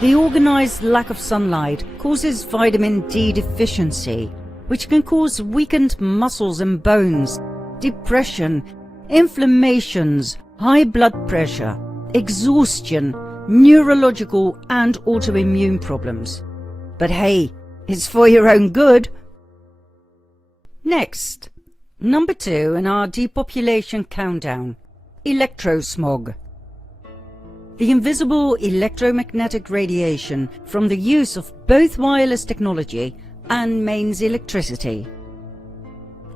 The organized lack of sunlight causes vitamin D deficiency, which can cause weakened muscles and bones, depression, inflammations, high blood pressure, exhaustion, neurological and autoimmune problems. But hey, it's for your own good. Next, number 2 in our depopulation countdown, electrosmog. The invisible electromagnetic radiation from the use of both wireless technology and mains electricity.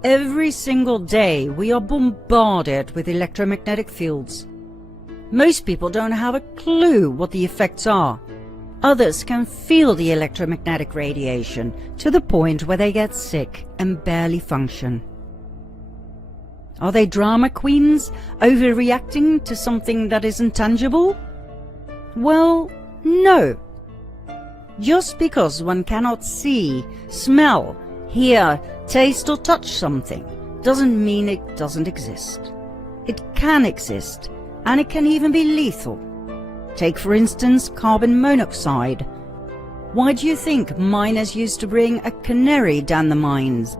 Every single day we are bombarded with electromagnetic fields. Most people don't have a clue what the effects are. Others can feel the electromagnetic radiation to the point where they get sick and barely function. Are they drama queens overreacting to something that isn't tangible? Well, no. Just because one cannot see, smell, hear, taste or touch something doesn't mean it doesn't exist. It can exist, and it can even be lethal. Take for instance carbon monoxide. Why do you think miners used to bring a canary down the mines?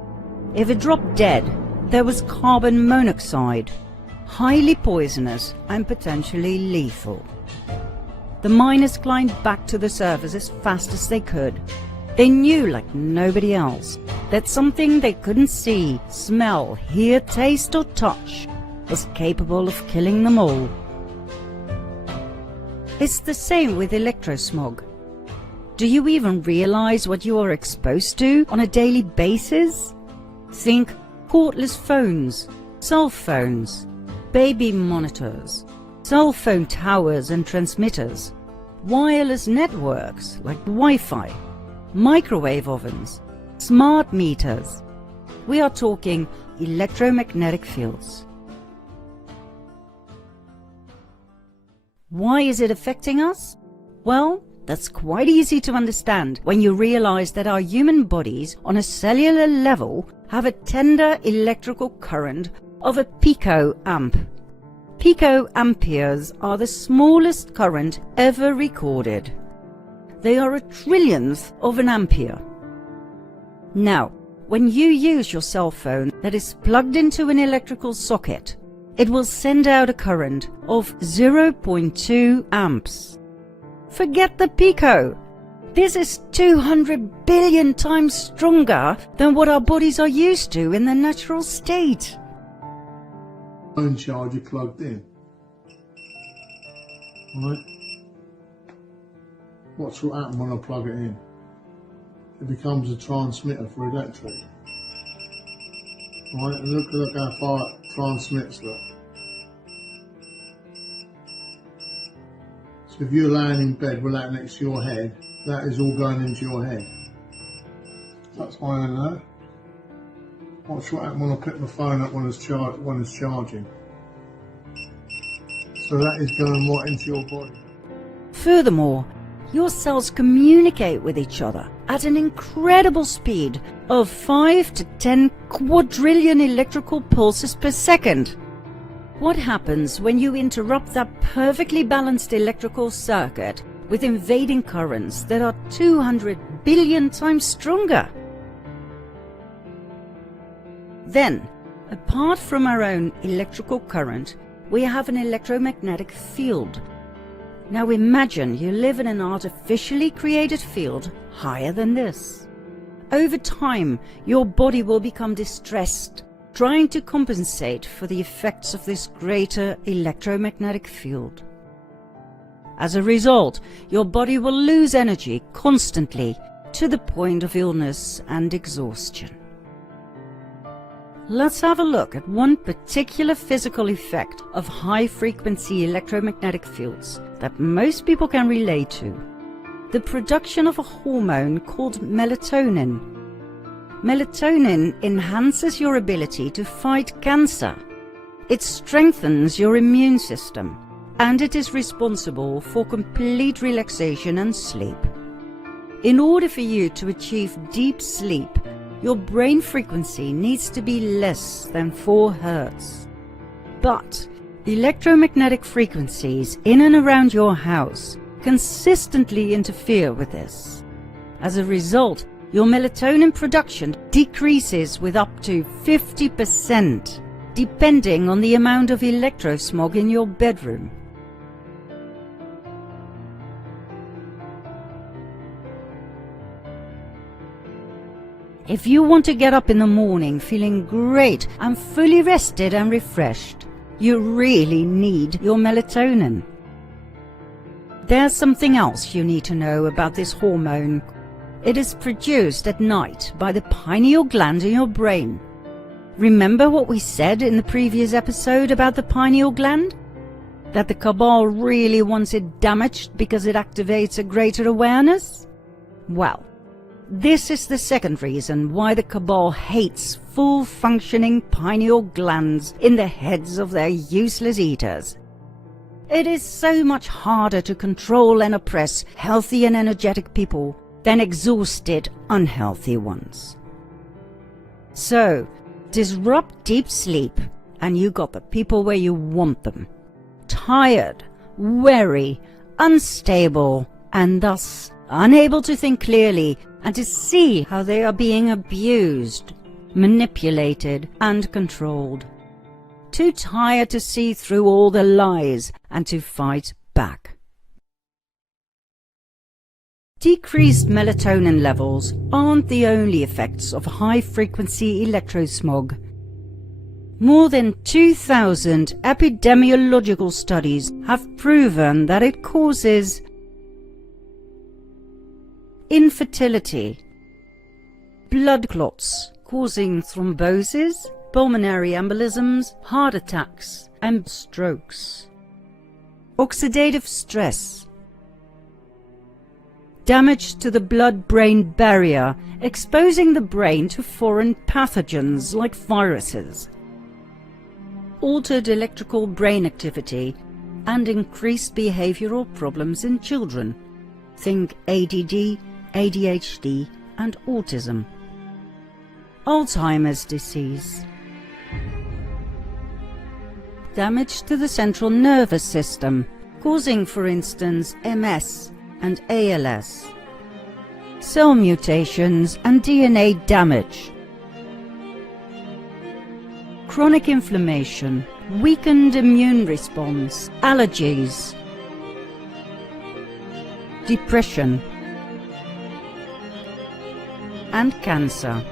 If it dropped dead, there was carbon monoxide, highly poisonous and potentially lethal. The miners climbed back to the surface as fast as they could. They knew, like nobody else, that something they couldn't see, smell, hear, taste or touch was capable of killing them all. It's the same with electrosmog. Do you even realize what you are exposed to on a daily basis? Think cordless phones, cell phones, baby monitors, cell phone towers and transmitters, wireless networks like Wi-Fi, microwave ovens, smart meters. We are talking electromagnetic fields. Why is it affecting us? Well, that's quite easy to understand when you realize that our human bodies on a cellular level have a tender electrical current of a picoamp. Picoamperes are the smallest current ever recorded. They are a trillionth of an ampere. Now, when you use your cell phone that is plugged into an electrical socket, it will send out a current of 0.2 amps. Forget the pico. This is 200 billion times stronger than what our bodies are used to in their natural state. Phone charger plugged in. Right? What's what happen when I plug it in? It becomes a transmitter for electric. Right, and look how far it transmits, look. So if you're laying in bed with that next to your head, that is all going into your head. That's why I know. Watch what happens when I pick my phone up when it's charging. So that is going right into your body. Furthermore, your cells communicate with each other at an incredible speed of 5 to 10 quadrillion electrical pulses per second. What happens when you interrupt that perfectly balanced electrical circuit with invading currents that are 200 billion times stronger? Then, apart from our own electrical current, we have an electromagnetic field. Now imagine you live in an artificially created field higher than this. Over time, your body will become distressed, trying to compensate for the effects of this greater electromagnetic field. As a result, your body will lose energy constantly to the point of illness and exhaustion. Let's have a look at one particular physical effect of high-frequency electromagnetic fields that most people can relate to: the production of a hormone called melatonin. Melatonin enhances your ability to fight cancer. It strengthens your immune system, and it is responsible for complete relaxation and sleep. In order for you to achieve deep sleep, your brain frequency needs to be less than 4 Hz. But electromagnetic frequencies in and around your house consistently interfere with this. As a result, your melatonin production decreases with up to 50%. depending on the amount of electrosmog in your bedroom. If you want to get up in the morning feeling great and fully rested and refreshed, you really need your melatonin. There's something else you need to know about this hormone. It is produced at night by the pineal gland in your brain. Remember what we said in the previous episode about the pineal gland? That the cabal really wants it damaged because it activates a greater awareness? Well, this is the second reason why the cabal hates full-functioning pineal glands in the heads of their useless eaters. It is so much harder to control and oppress healthy and energetic people than exhausted, unhealthy ones. So, disrupt deep sleep and you got the people where you want them. Tired, weary, unstable, and thus unable to think clearly and to see how they are being abused, manipulated, and controlled. Too tired to see through all the lies and to fight back. Decreased melatonin levels aren't the only effects of high-frequency electrosmog. More than 2,000 epidemiological studies have proven that it causes infertility, blood clots causing thrombosis, pulmonary embolisms, heart attacks, and strokes, oxidative stress, damage to the blood-brain barrier, exposing the brain to foreign pathogens like viruses, altered electrical brain activity, and increased behavioral problems in children. Think ADD, ADHD, and autism. Alzheimer's disease. Damage to the central nervous system, causing, for instance, MS and ALS. Cell mutations and DNA damage. Chronic inflammation, weakened immune response, allergies, depression, and cancer.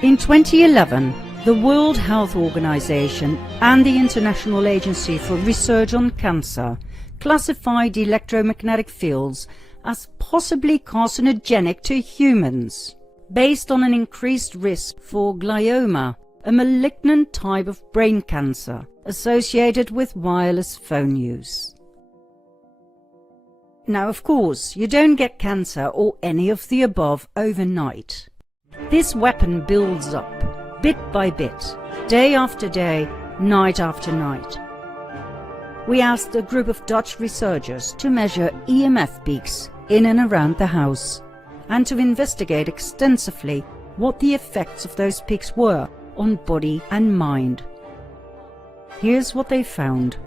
In 2011, the World Health Organization and the International Agency for Research on Cancer classified electromagnetic fields as possibly carcinogenic to humans, based on an increased risk for glioma, a malignant type of brain cancer associated with wireless phone use. Now, of course, you don't get cancer or any of the above overnight. This weapon builds up, bit by bit, day after day, night after night. We asked a group of Dutch researchers to measure EMF peaks in and around the house, and to investigate extensively what the effects of those peaks were on body and mind. Here's what they found.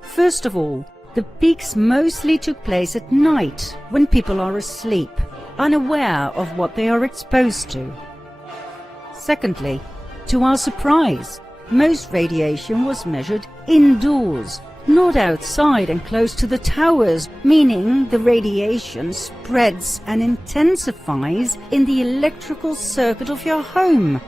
First of all, the peaks mostly took place at night, when people are asleep, unaware of what they are exposed to. Secondly, to our surprise, most radiation was measured indoors, not outside and close to the towers, meaning the radiation spreads and intensifies in the electrical circuit of your home.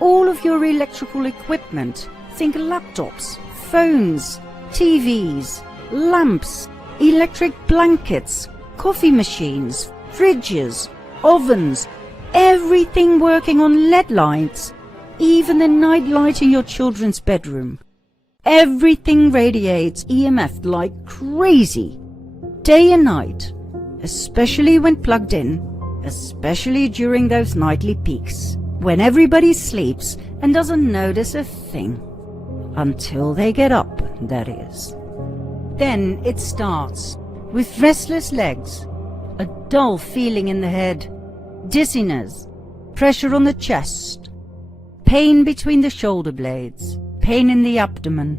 All of your electrical equipment, think laptops, phones, TVs, lamps, electric blankets, coffee machines, fridges, ovens, everything working on LED lights, even the night light in your children's bedroom. Everything radiates EMF like crazy, day and night, especially when plugged in, especially during those nightly peaks, when everybody sleeps and doesn't notice a thing. Until they get up, that is. Then it starts, with restless legs, a dull feeling in the head, dizziness, pressure on the chest, pain between the shoulder blades, pain in the abdomen,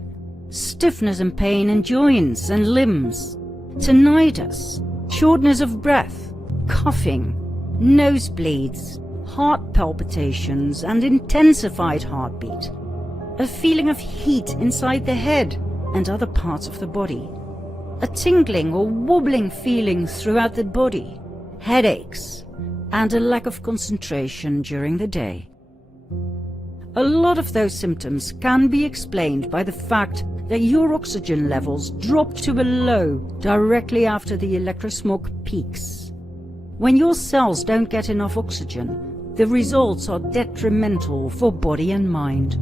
stiffness and pain in joints and limbs, tinnitus, shortness of breath, coughing, nosebleeds, heart palpitations and intensified heartbeat, a feeling of heat inside the head and other parts of the body, a tingling or wobbling feeling throughout the body, headaches, and a lack of concentration during the day. A lot of those symptoms can be explained by the fact that your oxygen levels drop to a low directly after the electrosmog peaks. When your cells don't get enough oxygen, the results are detrimental for body and mind.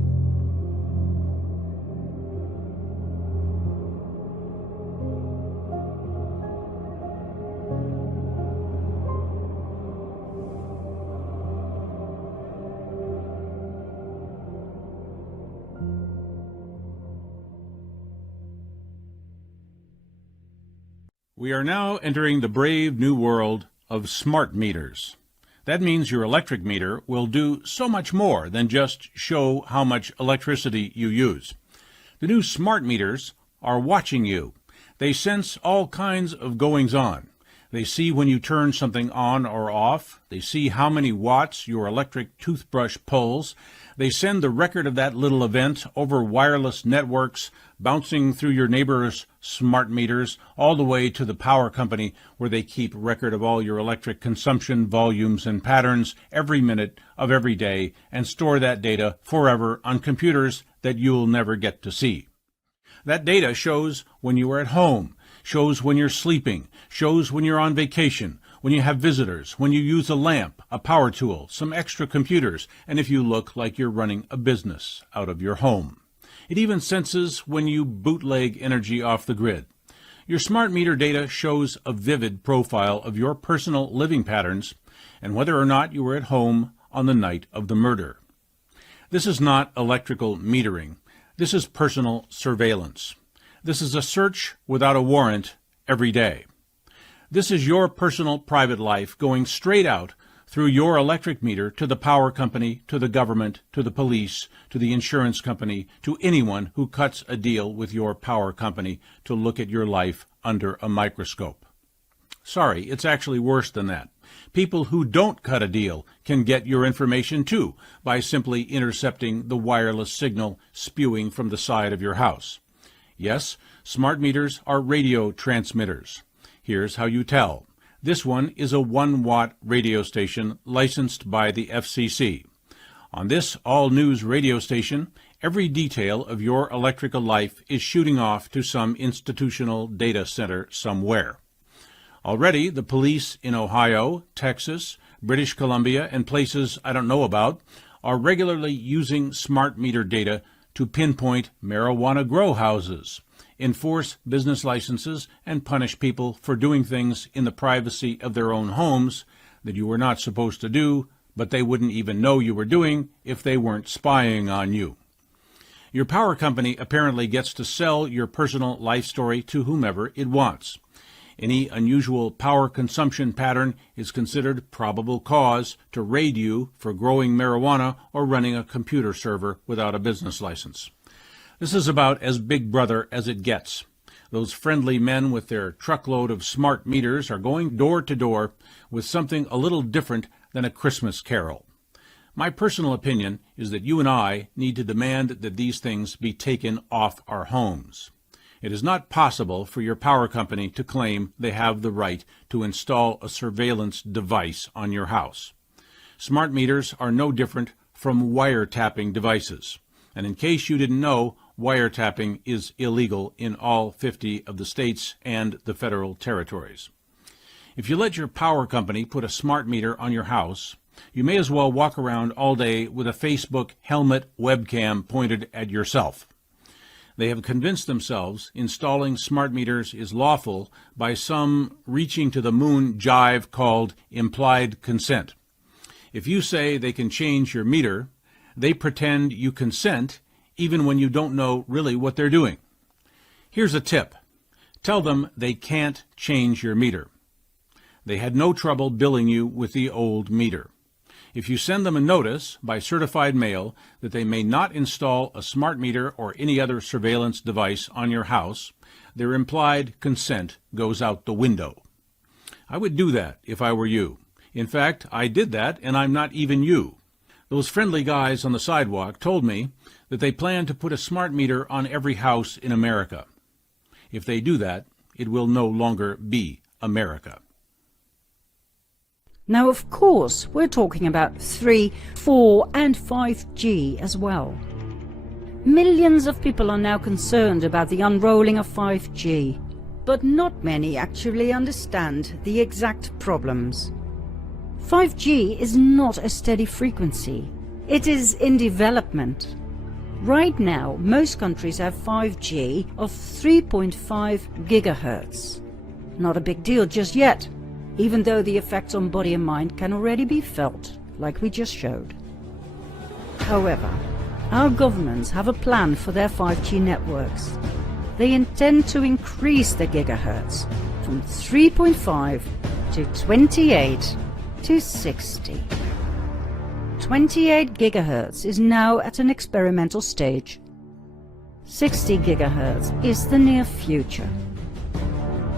We are now entering the brave new world of smart meters. That means your electric meter will do so much more than just show how much electricity you use. The new smart meters are watching you. They sense all kinds of goings-on. They see when you turn something on or off. They see how many watts your electric toothbrush pulls. They send the record of that little event over wireless networks, bouncing through your neighbor's smart meters, all the way to the power company, where they keep record of all your electric consumption volumes and patterns every minute of every day, and store that data forever on computers that you'll never get to see. That data shows when you are at home, shows when you're sleeping, shows when you're on vacation, when you have visitors, when you use a lamp, a power tool, some extra computers, and if you look like you're running a business out of your home. It even senses when you bootleg energy off the grid. Your smart meter data shows a vivid profile of your personal living patterns and whether or not you were at home on the night of the murder. This is not electrical metering. This is personal surveillance. This is a search without a warrant every day. This is your personal private life going straight out through your electric meter to the power company, to the government, to the police, to the insurance company, to anyone who cuts a deal with your power company to look at your life under a microscope. Sorry, it's actually worse than that. People who don't cut a deal can get your information too by simply intercepting the wireless signal spewing from the side of your house. Yes, smart meters are radio transmitters. Here's how you tell. This one is a 1-watt radio station licensed by the FCC. On this all-news radio station, every detail of your electrical life is shooting off to some institutional data center somewhere. Already, the police in Ohio, Texas, British Columbia, and places I don't know about are regularly using smart meter data to pinpoint marijuana grow houses, enforce business licenses, and punish people for doing things in the privacy of their own homes that you were not supposed to do, but they wouldn't even know you were doing if they weren't spying on you. Your power company apparently gets to sell your personal life story to whomever it wants. Any unusual power consumption pattern is considered probable cause to raid you for growing marijuana or running a computer server without a business license. This is about as Big Brother as it gets. Those friendly men with their truckload of smart meters are going door to door with something a little different than a Christmas carol. My personal opinion is that you and I need to demand that these things be taken off our homes. It is not possible for your power company to claim they have the right to install a surveillance device on your house. Smart meters are no different from wiretapping devices. And in case you didn't know, wiretapping is illegal in all 50 of the states and the federal territories. If you let your power company put a smart meter on your house, you may as well walk around all day with a Facebook helmet webcam pointed at yourself. They have convinced themselves installing smart meters is lawful by some reaching to the moon jive called implied consent. If you say they can change your meter, they pretend you consent even when you don't know really what they're doing. Here's a tip. Tell them they can't change your meter. They had no trouble billing you with the old meter. If you send them a notice by certified mail that they may not install a smart meter or any other surveillance device on your house, their implied consent goes out the window. I would do that if I were you. In fact, I did that, and I'm not even you. Those friendly guys on the sidewalk told me that they plan to put a smart meter on every house in America. If they do that, it will no longer be America. Now, of course, we're talking about 3, 4, and 5G as well. Millions of people are now concerned about the unrolling of 5G, but not many actually understand the exact problems. 5G is not a steady frequency. It is in development. Right now, most countries have 5G of 3.5 gigahertz. Not a big deal just yet, even though the effects on body and mind can already be felt, like we just showed. However, our governments have a plan for their 5G networks. They intend to increase the gigahertz from 3.5 to 28 to 60. 28 gigahertz is now at an experimental stage. 60 gigahertz is the near future.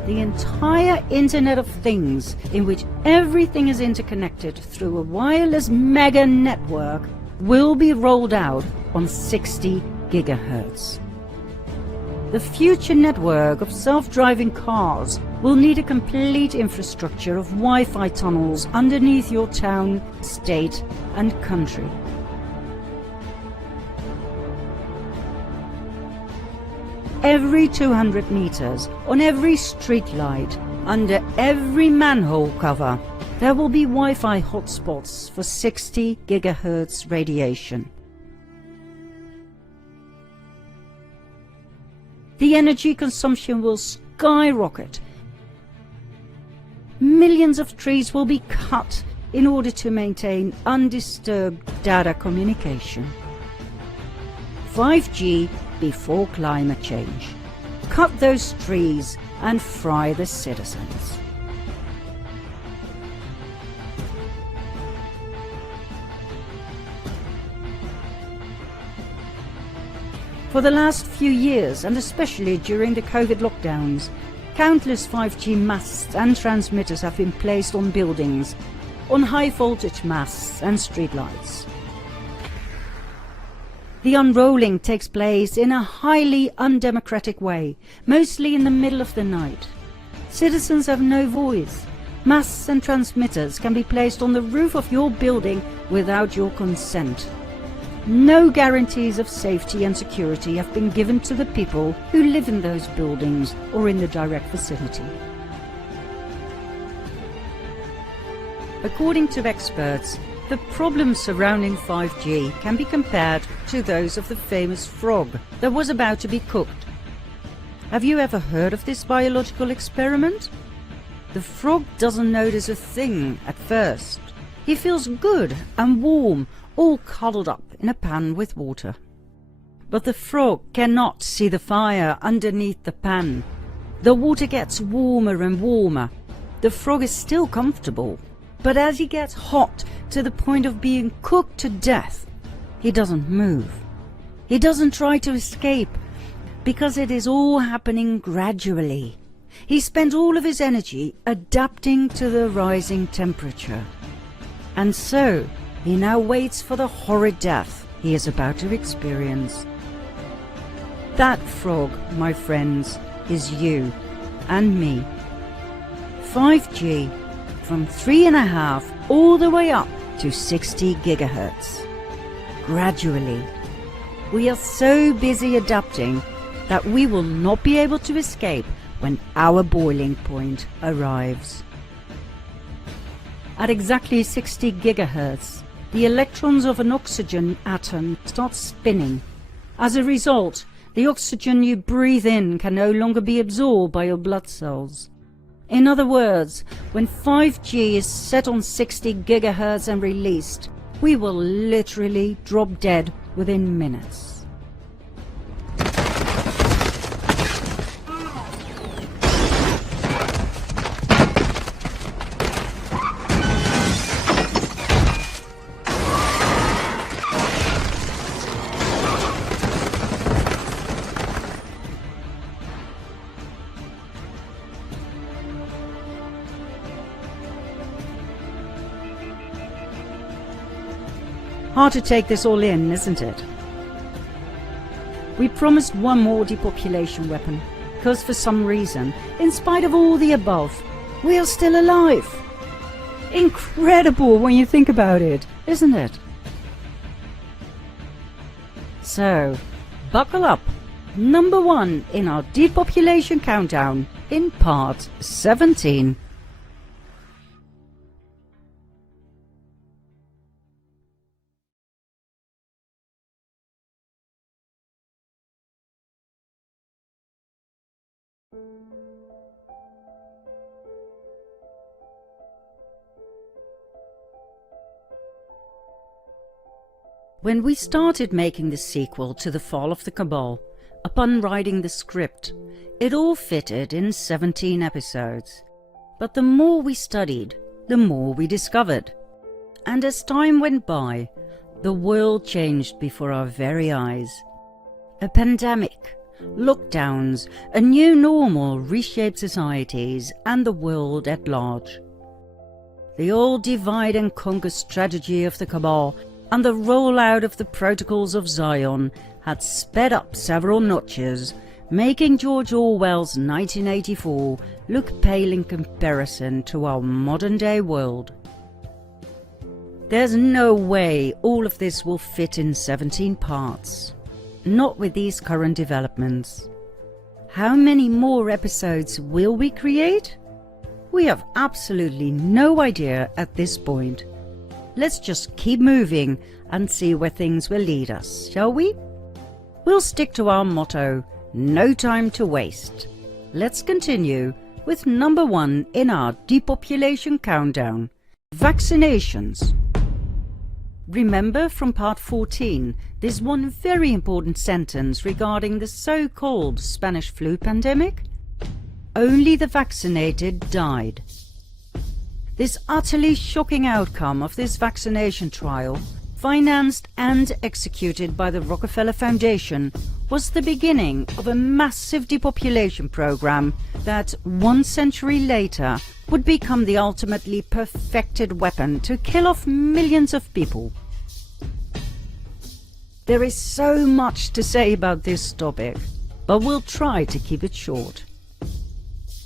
The entire Internet of Things, in which everything is interconnected through a wireless mega network, will be rolled out on 60 gigahertz. The future network of self-driving cars will need a complete infrastructure of Wi-Fi tunnels underneath your town, state, and country. Every 200 meters, on every street light, under every manhole cover, there will be Wi-Fi hotspots for 60 gigahertz radiation. The energy consumption will skyrocket. Millions of trees will be cut in order to maintain undisturbed data communication. 5G before climate change. Cut those trees and fry the citizens. For the last few years, and especially during the COVID lockdowns, countless 5G masts and transmitters have been placed on buildings, on high voltage masts and streetlights. The unrolling takes place in a highly undemocratic way, mostly in the middle of the night. Citizens have no voice. Masts and transmitters can be placed on the roof of your building without your consent. No guarantees of safety and security have been given to the people who live in those buildings or in the direct vicinity. According to experts, the problems surrounding 5G can be compared to those of the famous frog that was about to be cooked. Have you ever heard of this biological experiment? The frog doesn't notice a thing at first. He feels good and warm, all cuddled up in a pan with water. But the frog cannot see the fire underneath the pan. The water gets warmer and warmer. The frog is still comfortable, but as he gets hot to the point of being cooked to death, he doesn't move. He doesn't try to escape, because it is all happening gradually. He spent all of his energy adapting to the rising temperature. And so, he now waits for the horrid death he is about to experience. That frog, my friends, is you and me. 5G, from 3.5 all the way up to 60 gigahertz. Gradually. We are so busy adapting that we will not be able to escape when our boiling point arrives. At exactly 60 gigahertz, the electrons of an oxygen atom start spinning. As a result, the oxygen you breathe in can no longer be absorbed by your blood cells. In other words, when 5G is set on 60 gigahertz and released, we will literally drop dead within minutes. Hard to take this all in, isn't it? We promised one more depopulation weapon, because for some reason, in spite of all the above, we are still alive. Incredible when you think about it, isn't it? So, buckle up. Number 1 in our depopulation countdown in part 17. When we started making the sequel to The Fall of the Cabal, upon writing the script, it all fitted in 17 episodes. But the more we studied, the more we discovered. And as time went by, the world changed before our very eyes. A pandemic, lockdowns, a new normal reshaped societies and the world at large. The old divide and conquer strategy of the Cabal and the rollout of the protocols of Zion had sped up several notches, making George Orwell's 1984 look pale in comparison to our modern-day world. There's no way all of this will fit in 17 parts. Not with these current developments. How many more episodes will we create? We have absolutely no idea at this point. Let's just keep moving and see where things will lead us, shall we? We'll stick to our motto, no time to waste. Let's continue with number 1 in our depopulation countdown, vaccinations. Remember from part 14, there's one very important sentence regarding the so-called Spanish flu pandemic. Only the vaccinated died. This utterly shocking outcome of this vaccination trial, financed and executed by the Rockefeller Foundation, was the beginning of a massive depopulation program that 1 century later would become the ultimately perfected weapon to kill off millions of people. There is so much to say about this topic, but we'll try to keep it short.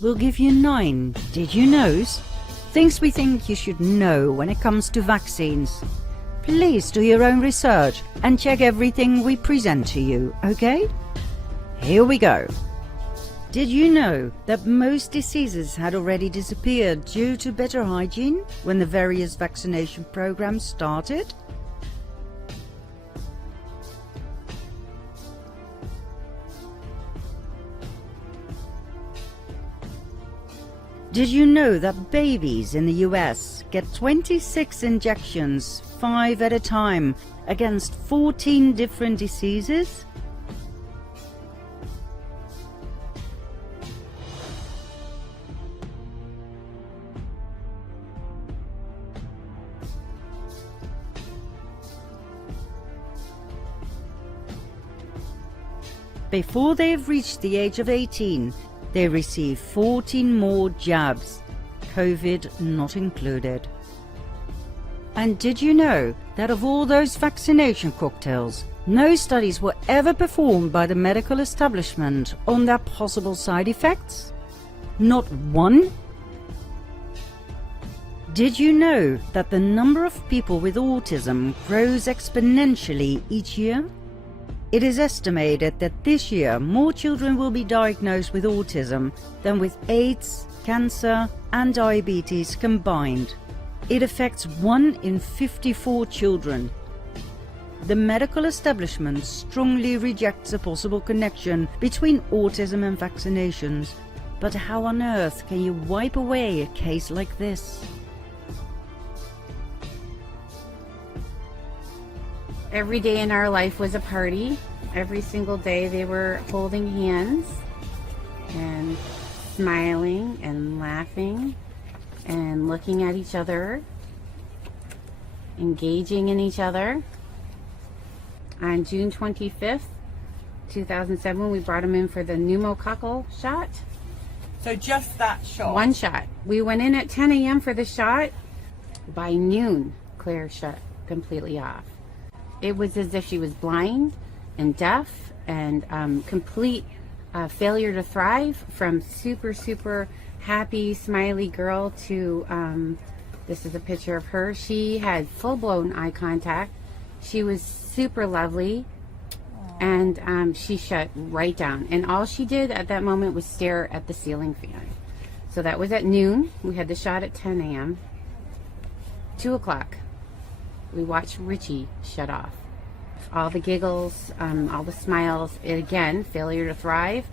We'll give you 9 did you knows? Things we think you should know when it comes to vaccines. Please do your own research and check everything we present to you, okay? Here we go. Did you know that most diseases had already disappeared due to better hygiene when the various vaccination programs started? Did you know that babies in the US get 26 injections, 5 at a time, against 14 different diseases? Before they have reached the age of 18, they receive 14 more jabs, COVID not included. And did you know that of all those vaccination cocktails, no studies were ever performed by the medical establishment on their possible side effects? Not one? Did you know that the number of people with autism grows exponentially each year? It is estimated that this year more children will be diagnosed with autism than with AIDS, cancer and diabetes combined. It affects 1 in 54 children. The medical establishment strongly rejects a possible connection between autism and vaccinations. But how on earth can you wipe away a case like this? Every day in our life was a party. Every single day they were holding hands and smiling and laughing and looking at each other, engaging in each other. On June 25th, 2007, we brought him in for the pneumococcal shot. So just that shot? 1 shot. We went in at 10 a.m. for the shot. By noon, Claire shut completely off. It was as if she was blind and deaf and complete failure to thrive, from super, super happy, smiley girl to, this is a picture of her. She had full-blown eye contact. She was super lovely, and she shut right down. And all she did at that moment was stare at the ceiling fan. So that was at noon. We had the shot at 10 a.m. 2 o'clock. We watched Richie shut off. All the giggles, all the smiles, again, failure to thrive.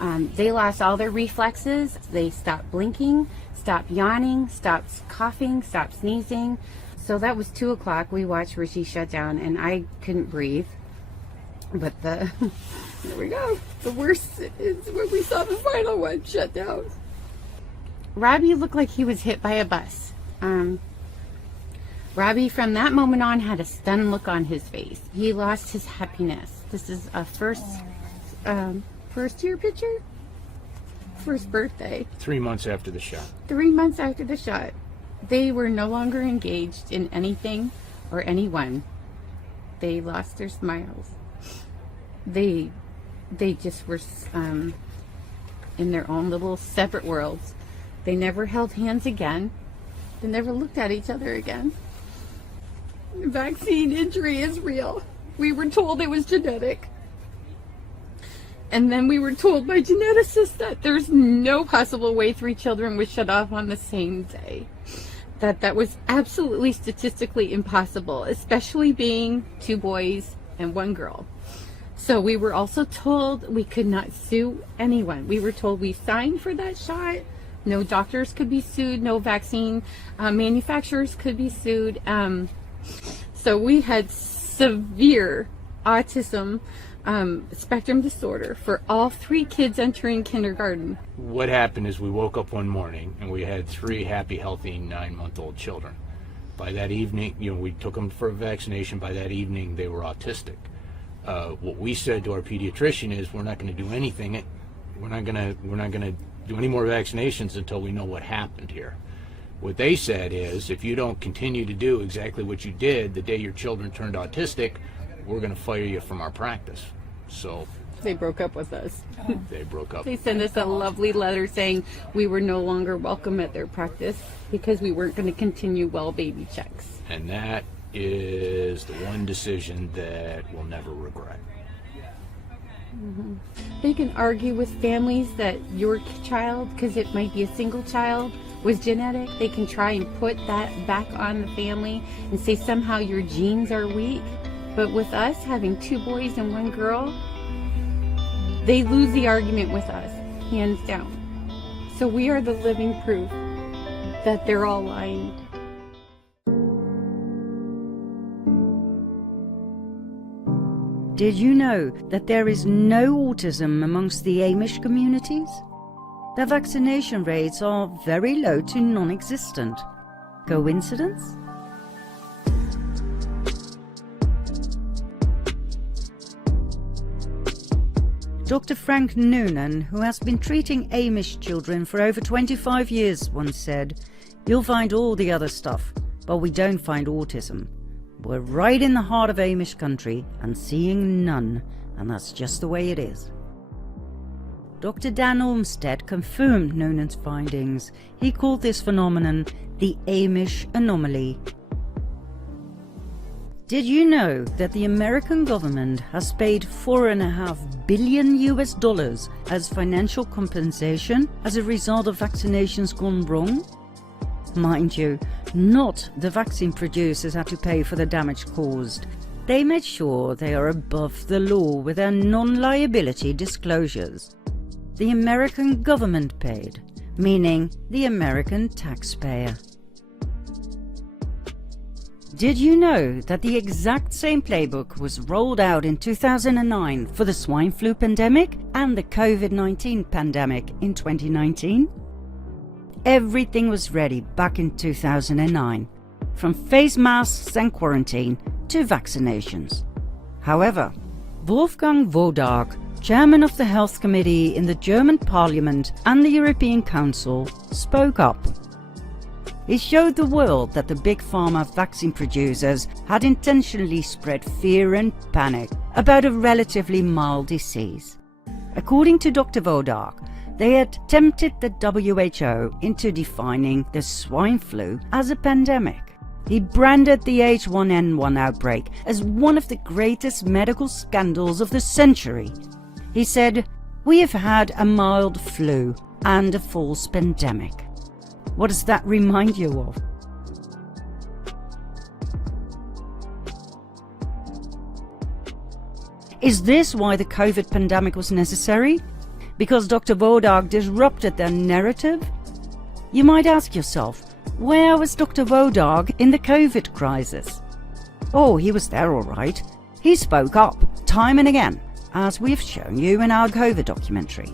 They lost all their reflexes. They stopped blinking, stopped yawning, stopped coughing, stopped sneezing. So that was 2 o'clock. We watched Richie shut down, and I couldn't breathe. But there we go. The worst is when we saw the final one shut down. Robbie looked like he was hit by a bus. Robbie, from that moment on, had a stunned look on his face. He lost his happiness. This is a first year picture? First birthday. 3 months after the shot. 3 months after the shot. They were no longer engaged in anything or anyone. They lost their smiles. They just were in their own little separate worlds. They never held hands again. They never looked at each other again. Vaccine injury is real. We were told it was genetic. And then we were told by geneticists that there's no possible way 3 children would shut off on the same day. That was absolutely statistically impossible, especially being 2 boys and 1 girl. So we were also told we could not sue anyone. We were told we signed for that shot. No doctors could be sued. No vaccine manufacturers could be sued. So we had severe autism spectrum disorder for all 3 kids entering kindergarten. What happened is we woke up one morning and we had 3 happy, healthy 9-month-old children. By that evening, we took them for a vaccination. By that evening, they were autistic. What we said to our pediatrician is, we're not going to do anything. We're not going to do any more vaccinations until we know what happened here. What they said is, if you don't continue to do exactly what you did the day your children turned autistic, we're going to fire you from our practice. So they broke up with us. They broke up. They sent us a lovely letter saying we were no longer welcome at their practice because we weren't going to continue well baby checks. And that is the one decision that we'll never regret. They can argue with families that your child, because it might be a single child, was genetic. They can try and put that back on the family and say somehow your genes are weak. But with us having 2 boys and 1 girl, they lose the argument with us, hands down. So we are the living proof that they're all lying. Did you know that there is no autism amongst the Amish communities? Their vaccination rates are very low to non-existent. Coincidence? Dr. Frank Noonan, who has been treating Amish children for over 25 years, once said, "You'll find all the other stuff, but we don't find autism. We're right in the heart of Amish country and seeing none, and that's just the way it is." Dr. Dan Olmsted confirmed Noonan's findings. He called this phenomenon the Amish anomaly. Did you know that the American government has paid $4.5 billion as financial compensation as a result of vaccinations gone wrong? Mind you, not the vaccine producers had to pay for the damage caused. They made sure they are above the law with their non-liability disclosures. The American government paid, meaning the American taxpayer. Did you know that the exact same playbook was rolled out in 2009 for the swine flu pandemic and the COVID-19 pandemic in 2019? Everything was ready back in 2009, from face masks and quarantine to vaccinations. However, Wolfgang Wodarg, chairman of the Health Committee in the German Parliament and the European Council, spoke up. He showed the world that the big pharma vaccine producers had intentionally spread fear and panic about a relatively mild disease. According to Dr. Wodak, they had tempted the WHO into defining the swine flu as a pandemic. He branded the H1N1 outbreak as one of the greatest medical scandals of the century. He said, "We have had a mild flu and a false pandemic." What does that remind you of? Is this why the COVID pandemic was necessary? Because Dr. Wodak disrupted their narrative? You might ask yourself, where was Dr. Wodak in the COVID crisis? Oh, he was there all right. He spoke up, time and again, as we've shown you in our COVID documentary.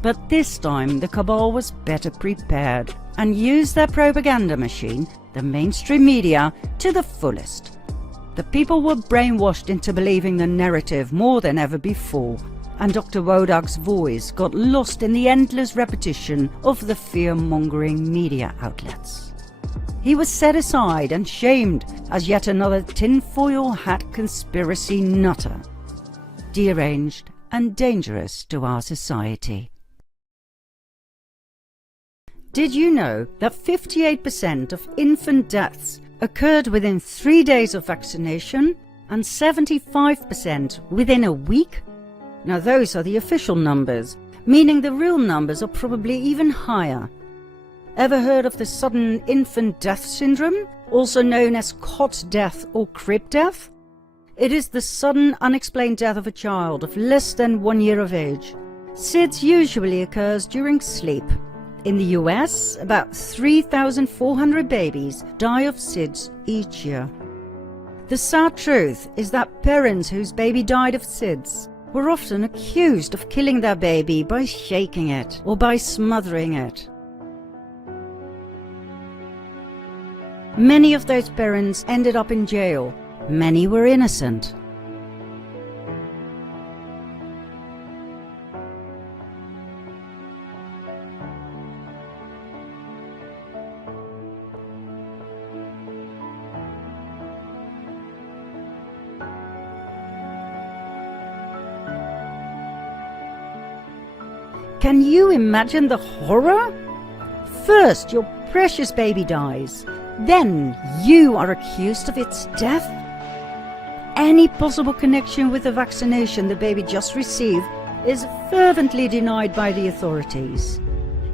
But this time the cabal was better prepared and used their propaganda machine, the mainstream media, to the fullest. The people were brainwashed into believing the narrative more than ever before, and Dr. Wodak's voice got lost in the endless repetition of the fear-mongering media outlets. He was set aside and shamed as yet another tinfoil hat conspiracy nutter, deranged and dangerous to our society. Did you know that 58% of infant deaths occurred within 3 days of vaccination and 75% within a week? Now those are the official numbers, meaning the real numbers are probably even higher. Ever heard of the sudden infant death syndrome, also known as cot death or crib death? It is the sudden unexplained death of a child of less than 1 year of age. SIDS usually occurs during sleep. In the US, about 3,400 babies die of SIDS each year. The sad truth is that parents whose baby died of SIDS were often accused of killing their baby by shaking it or by smothering it. Many of those parents ended up in jail. Many were innocent. Can you imagine the horror? First, your precious baby dies. Then, you are accused of its death. Any possible connection with the vaccination the baby just received is fervently denied by the authorities.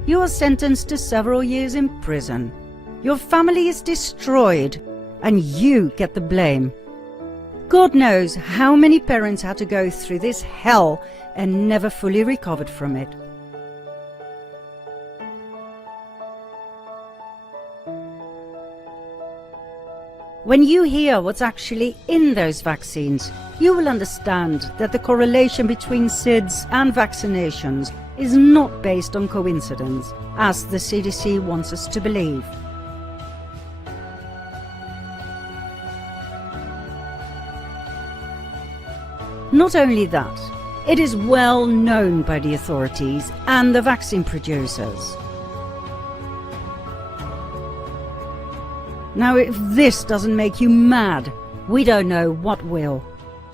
You are sentenced to several years in prison. Your family is destroyed, and you get the blame. God knows how many parents had to go through this hell and never fully recovered from it. When you hear what's actually in those vaccines, you will understand that the correlation between SIDS and vaccinations is not based on coincidence, as the CDC wants us to believe. Not only that, it is well known by the authorities and the vaccine producers. Now, if this doesn't make you mad, we don't know what will.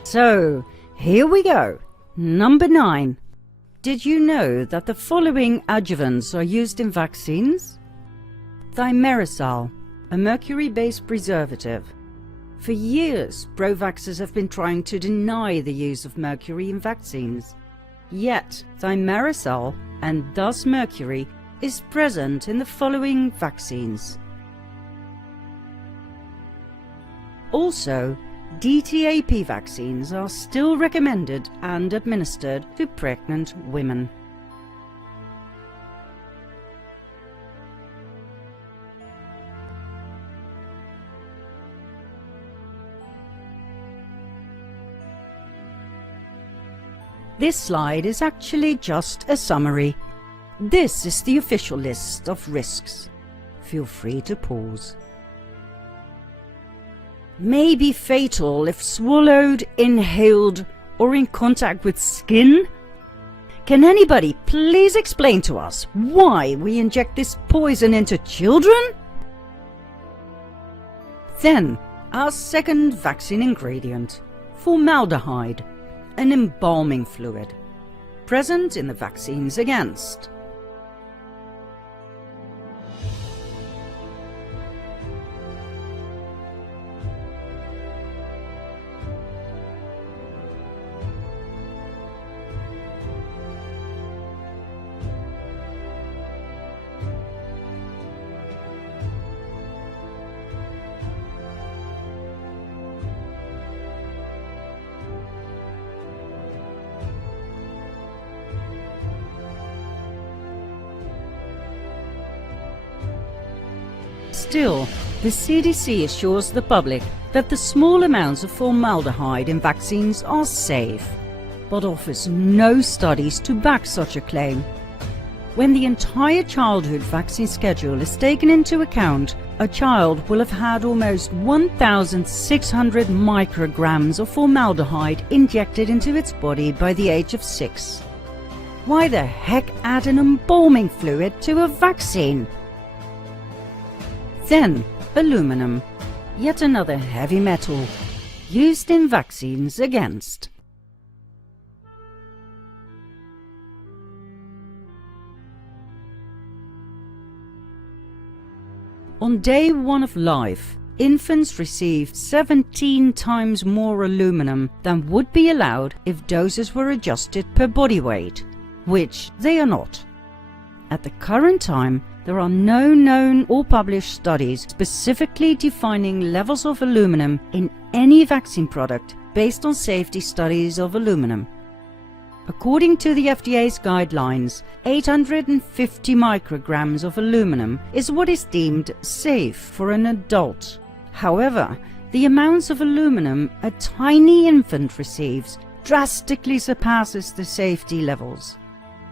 So, here we go. Number 9. Did you know that the following adjuvants are used in vaccines? Thimerosal, a mercury-based preservative. For years, pro-vaxxers have been trying to deny the use of mercury in vaccines. Yet, thimerosal, and thus mercury, is present in the following vaccines. Also, DTaP vaccines are still recommended and administered to pregnant women. This slide is actually just a summary. This is the official list of risks. Feel free to pause. May be fatal if swallowed, inhaled, or in contact with skin. Can anybody please explain to us why we inject this poison into children? Then, our second vaccine ingredient, formaldehyde, an embalming fluid, present in the vaccines against. Still, the CDC assures the public that the small amounts of formaldehyde in vaccines are safe, but offers no studies to back such a claim. When the entire childhood vaccine schedule is taken into account, a child will have had almost 1,600 micrograms of formaldehyde injected into its body by the age of 6. Why the heck add an embalming fluid to a vaccine? Then, aluminum, yet another heavy metal, used in vaccines against. On day 1 of life, infants received 17 times more aluminum than would be allowed if doses were adjusted per body weight, which they are not. At the current time, there are no known or published studies specifically defining levels of aluminum in any vaccine product based on safety studies of aluminum. According to the FDA's guidelines, 850 micrograms of aluminum is what is deemed safe for an adult. However, the amounts of aluminum a tiny infant receives drastically surpasses the safety levels.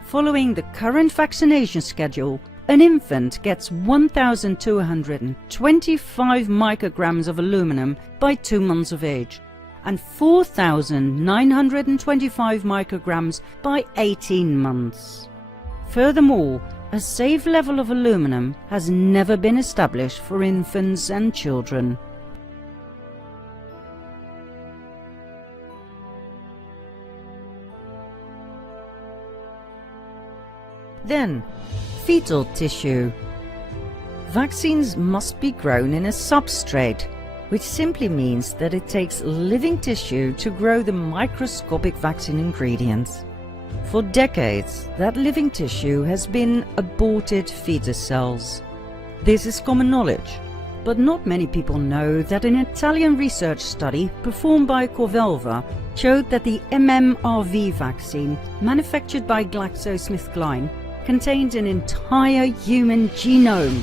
Following the current vaccination schedule, an infant gets 1,225 micrograms of aluminum by 2 months of age, and 4,925 micrograms by 18 months. Furthermore, a safe level of aluminum has never been established for infants and children. Then, fetal tissue. Vaccines must be grown in a substrate, which simply means that it takes living tissue to grow the microscopic vaccine ingredients. For decades, that living tissue has been aborted fetus cells. This is common knowledge, but not many people know that an Italian research study performed by Corvelva showed that the MMRV vaccine, manufactured by GlaxoSmithKline, contained an entire human genome.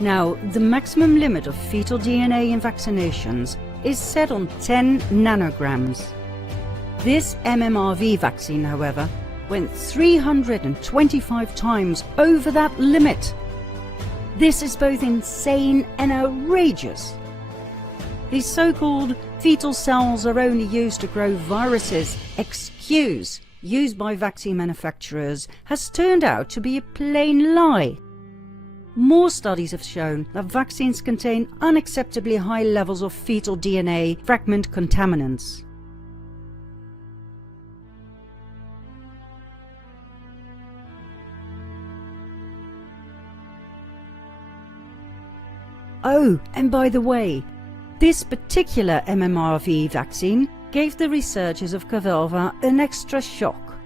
Now, the maximum limit of fetal DNA in vaccinations is set on 10 nanograms. This MMRV vaccine, however, went 325 times over that limit. This is both insane and outrageous. These so-called fetal cells are only used to grow viruses. Excuse used by vaccine manufacturers has turned out to be a plain lie. More studies have shown that vaccines contain unacceptably high levels of fetal DNA fragment contaminants. Oh, and by the way, this particular MMRV vaccine gave the researchers of Corvelva an extra shock.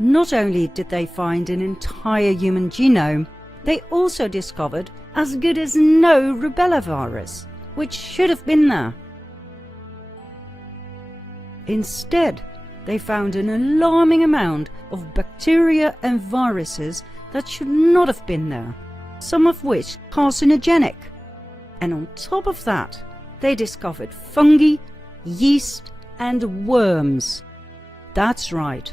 Not only did they find an entire human genome, they also discovered as good as no rubella virus, which should have been there. Instead, they found an alarming amount of bacteria and viruses that should not have been there, some of which carcinogenic. And on top of that, they discovered fungi, yeast, and worms. That's right.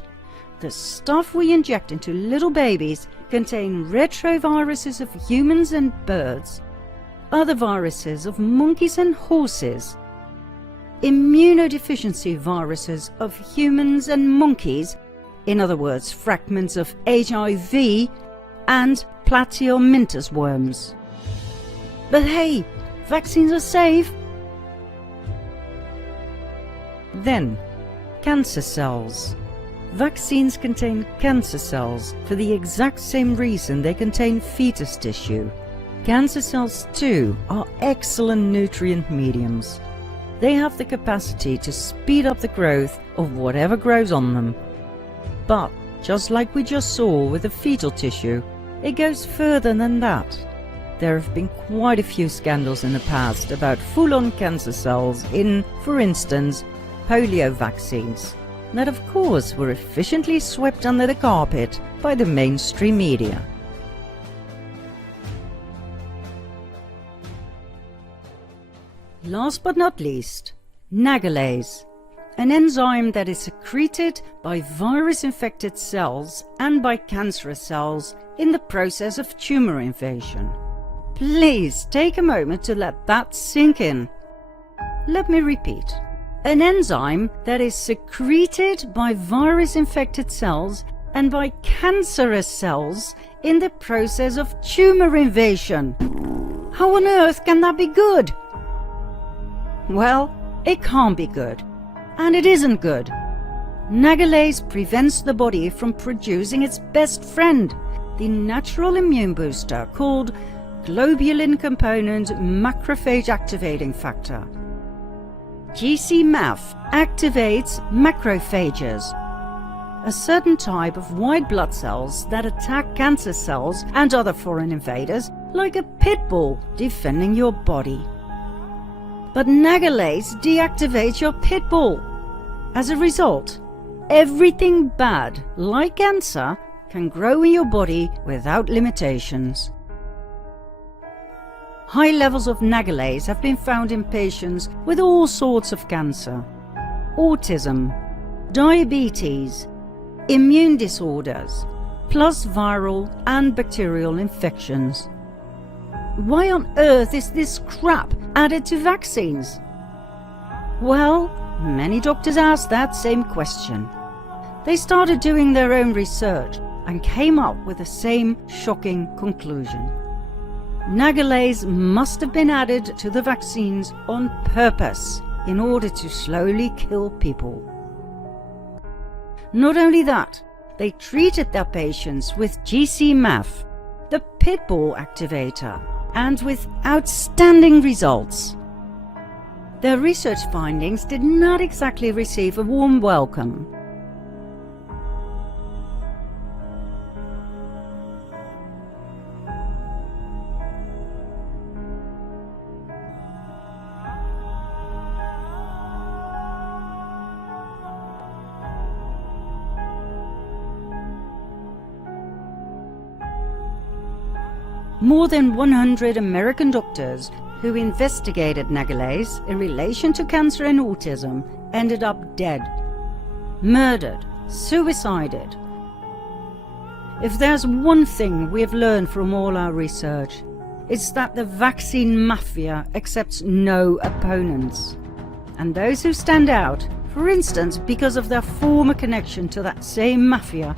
the stuff we inject into little babies contain retroviruses of humans and birds, other viruses of monkeys and horses, immunodeficiency viruses of humans and monkeys, in other words, fragments of HIV and platyhelminthes worms. But hey, vaccines are safe. Then, cancer cells. Vaccines contain cancer cells for the exact same reason they contain fetus tissue. Cancer cells too are excellent nutrient mediums. They have the capacity to speed up the growth of whatever grows on them. But, just like we just saw with the fetal tissue, it goes further than that. There have been quite a few scandals in the past about full-on cancer cells in, for instance, polio vaccines, that of course were efficiently swept under the carpet by the mainstream media. Last but not least, nagalase, an enzyme that is secreted by virus-infected cells and by cancerous cells in the process of tumor invasion. Please take a moment to let that sink in. Let me repeat. An enzyme that is secreted by virus-infected cells and by cancerous cells in the process of tumor invasion. How on earth can that be good? Well, it can't be good. And it isn't good. Nagalase prevents the body from producing its best friend, the natural immune booster called globulin component macrophage activating factor. GC-MAF activates macrophages, a certain type of white blood cells that attack cancer cells and other foreign invaders like a pit bull defending your body. But nagalase deactivates your pit bull. As a result, everything bad, like cancer, can grow in your body without limitations. High levels of nagalase have been found in patients with all sorts of cancer, autism, diabetes, immune disorders, plus viral and bacterial infections. Why on earth is this crap added to vaccines? Well, many doctors asked that same question. They started doing their own research and came up with the same shocking conclusion. Nagalase must have been added to the vaccines on purpose in order to slowly kill people. Not only that, they treated their patients with GC-MAF, the pit bull activator, and with outstanding results. Their research findings did not exactly receive a warm welcome. More than 100 American doctors who investigated nagalase in relation to cancer and autism ended up dead, murdered, suicided. If there's one thing we have learned from all our research, it's that the vaccine mafia accepts no opponents. And those who stand out, for instance because of their former connection to that same mafia,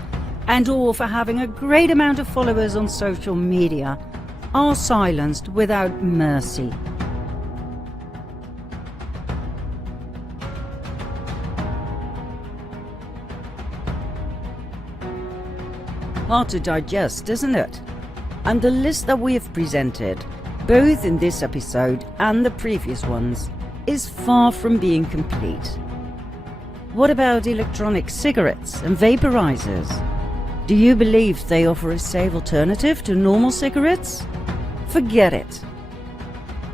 and or for having a great amount of followers on social media, are silenced without mercy. Hard to digest, isn't it? And the list that we have presented, both in this episode and the previous ones, is far from being complete. What about electronic cigarettes and vaporizers? Do you believe they offer a safe alternative to normal cigarettes? Forget it.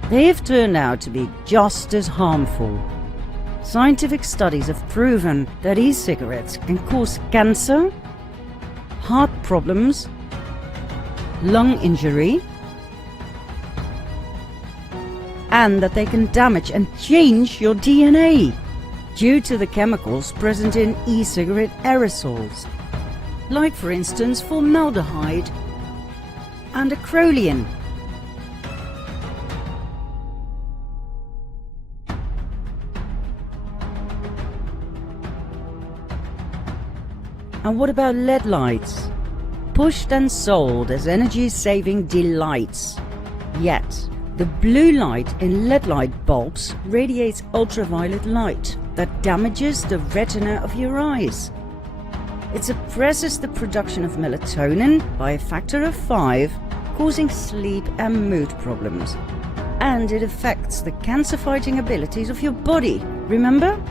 They have turned out to be just as harmful. Scientific studies have proven that e-cigarettes can cause cancer, heart problems, lung injury, and that they can damage and change your DNA due to the chemicals present in e-cigarette aerosols. like for instance formaldehyde and acrolein. And what about LED lights? Pushed and sold as energy-saving delights. Yet, the blue light in LED light bulbs radiates ultraviolet light that damages the retina of your eyes. It suppresses the production of melatonin by a factor of 5, causing sleep and mood problems. And it affects the cancer-fighting abilities of your body, remember?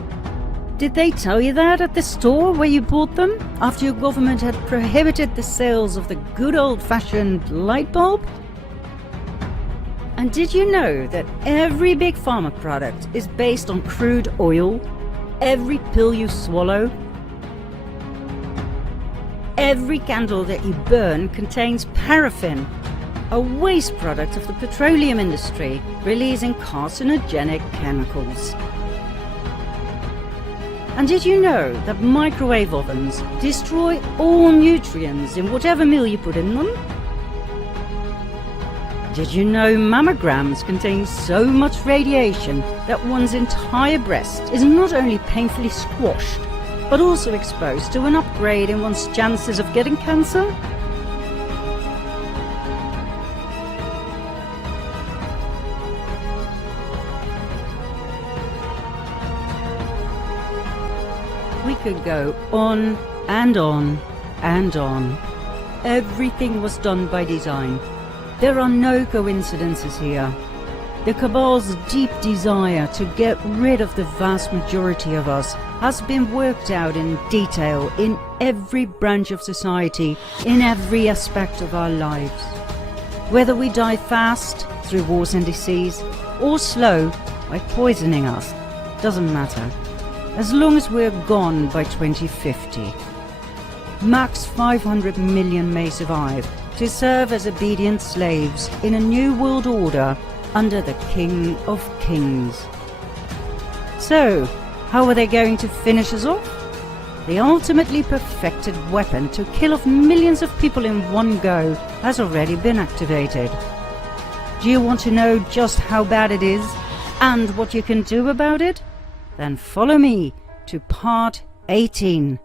Did they tell you that at the store where you bought them, after your government had prohibited the sales of the good old-fashioned light bulb? And did you know that every big pharma product is based on crude oil? Every pill you swallow? Every candle that you burn contains paraffin, a waste product of the petroleum industry, releasing carcinogenic chemicals. And did you know that microwave ovens destroy all nutrients in whatever meal you put in them? Did you know mammograms contain so much radiation that one's entire breast is not only painfully squashed, but also exposed to an upgrade in one's chances of getting cancer? We could go on and on and on. Everything was done by design. There are no coincidences here. The cabal's deep desire to get rid of the vast majority of us has been worked out in detail in every branch of society, in every aspect of our lives. Whether we die fast through wars and disease, or slow by poisoning us, doesn't matter, as long as we're gone by 2050. Max 500 million may survive to serve as obedient slaves in a new world order under the King of Kings. So, how are they going to finish us off? The ultimately perfected weapon to kill off millions of people in one go has already been activated. Do you want to know just how bad it is and what you can do about it? Then follow me to part 18.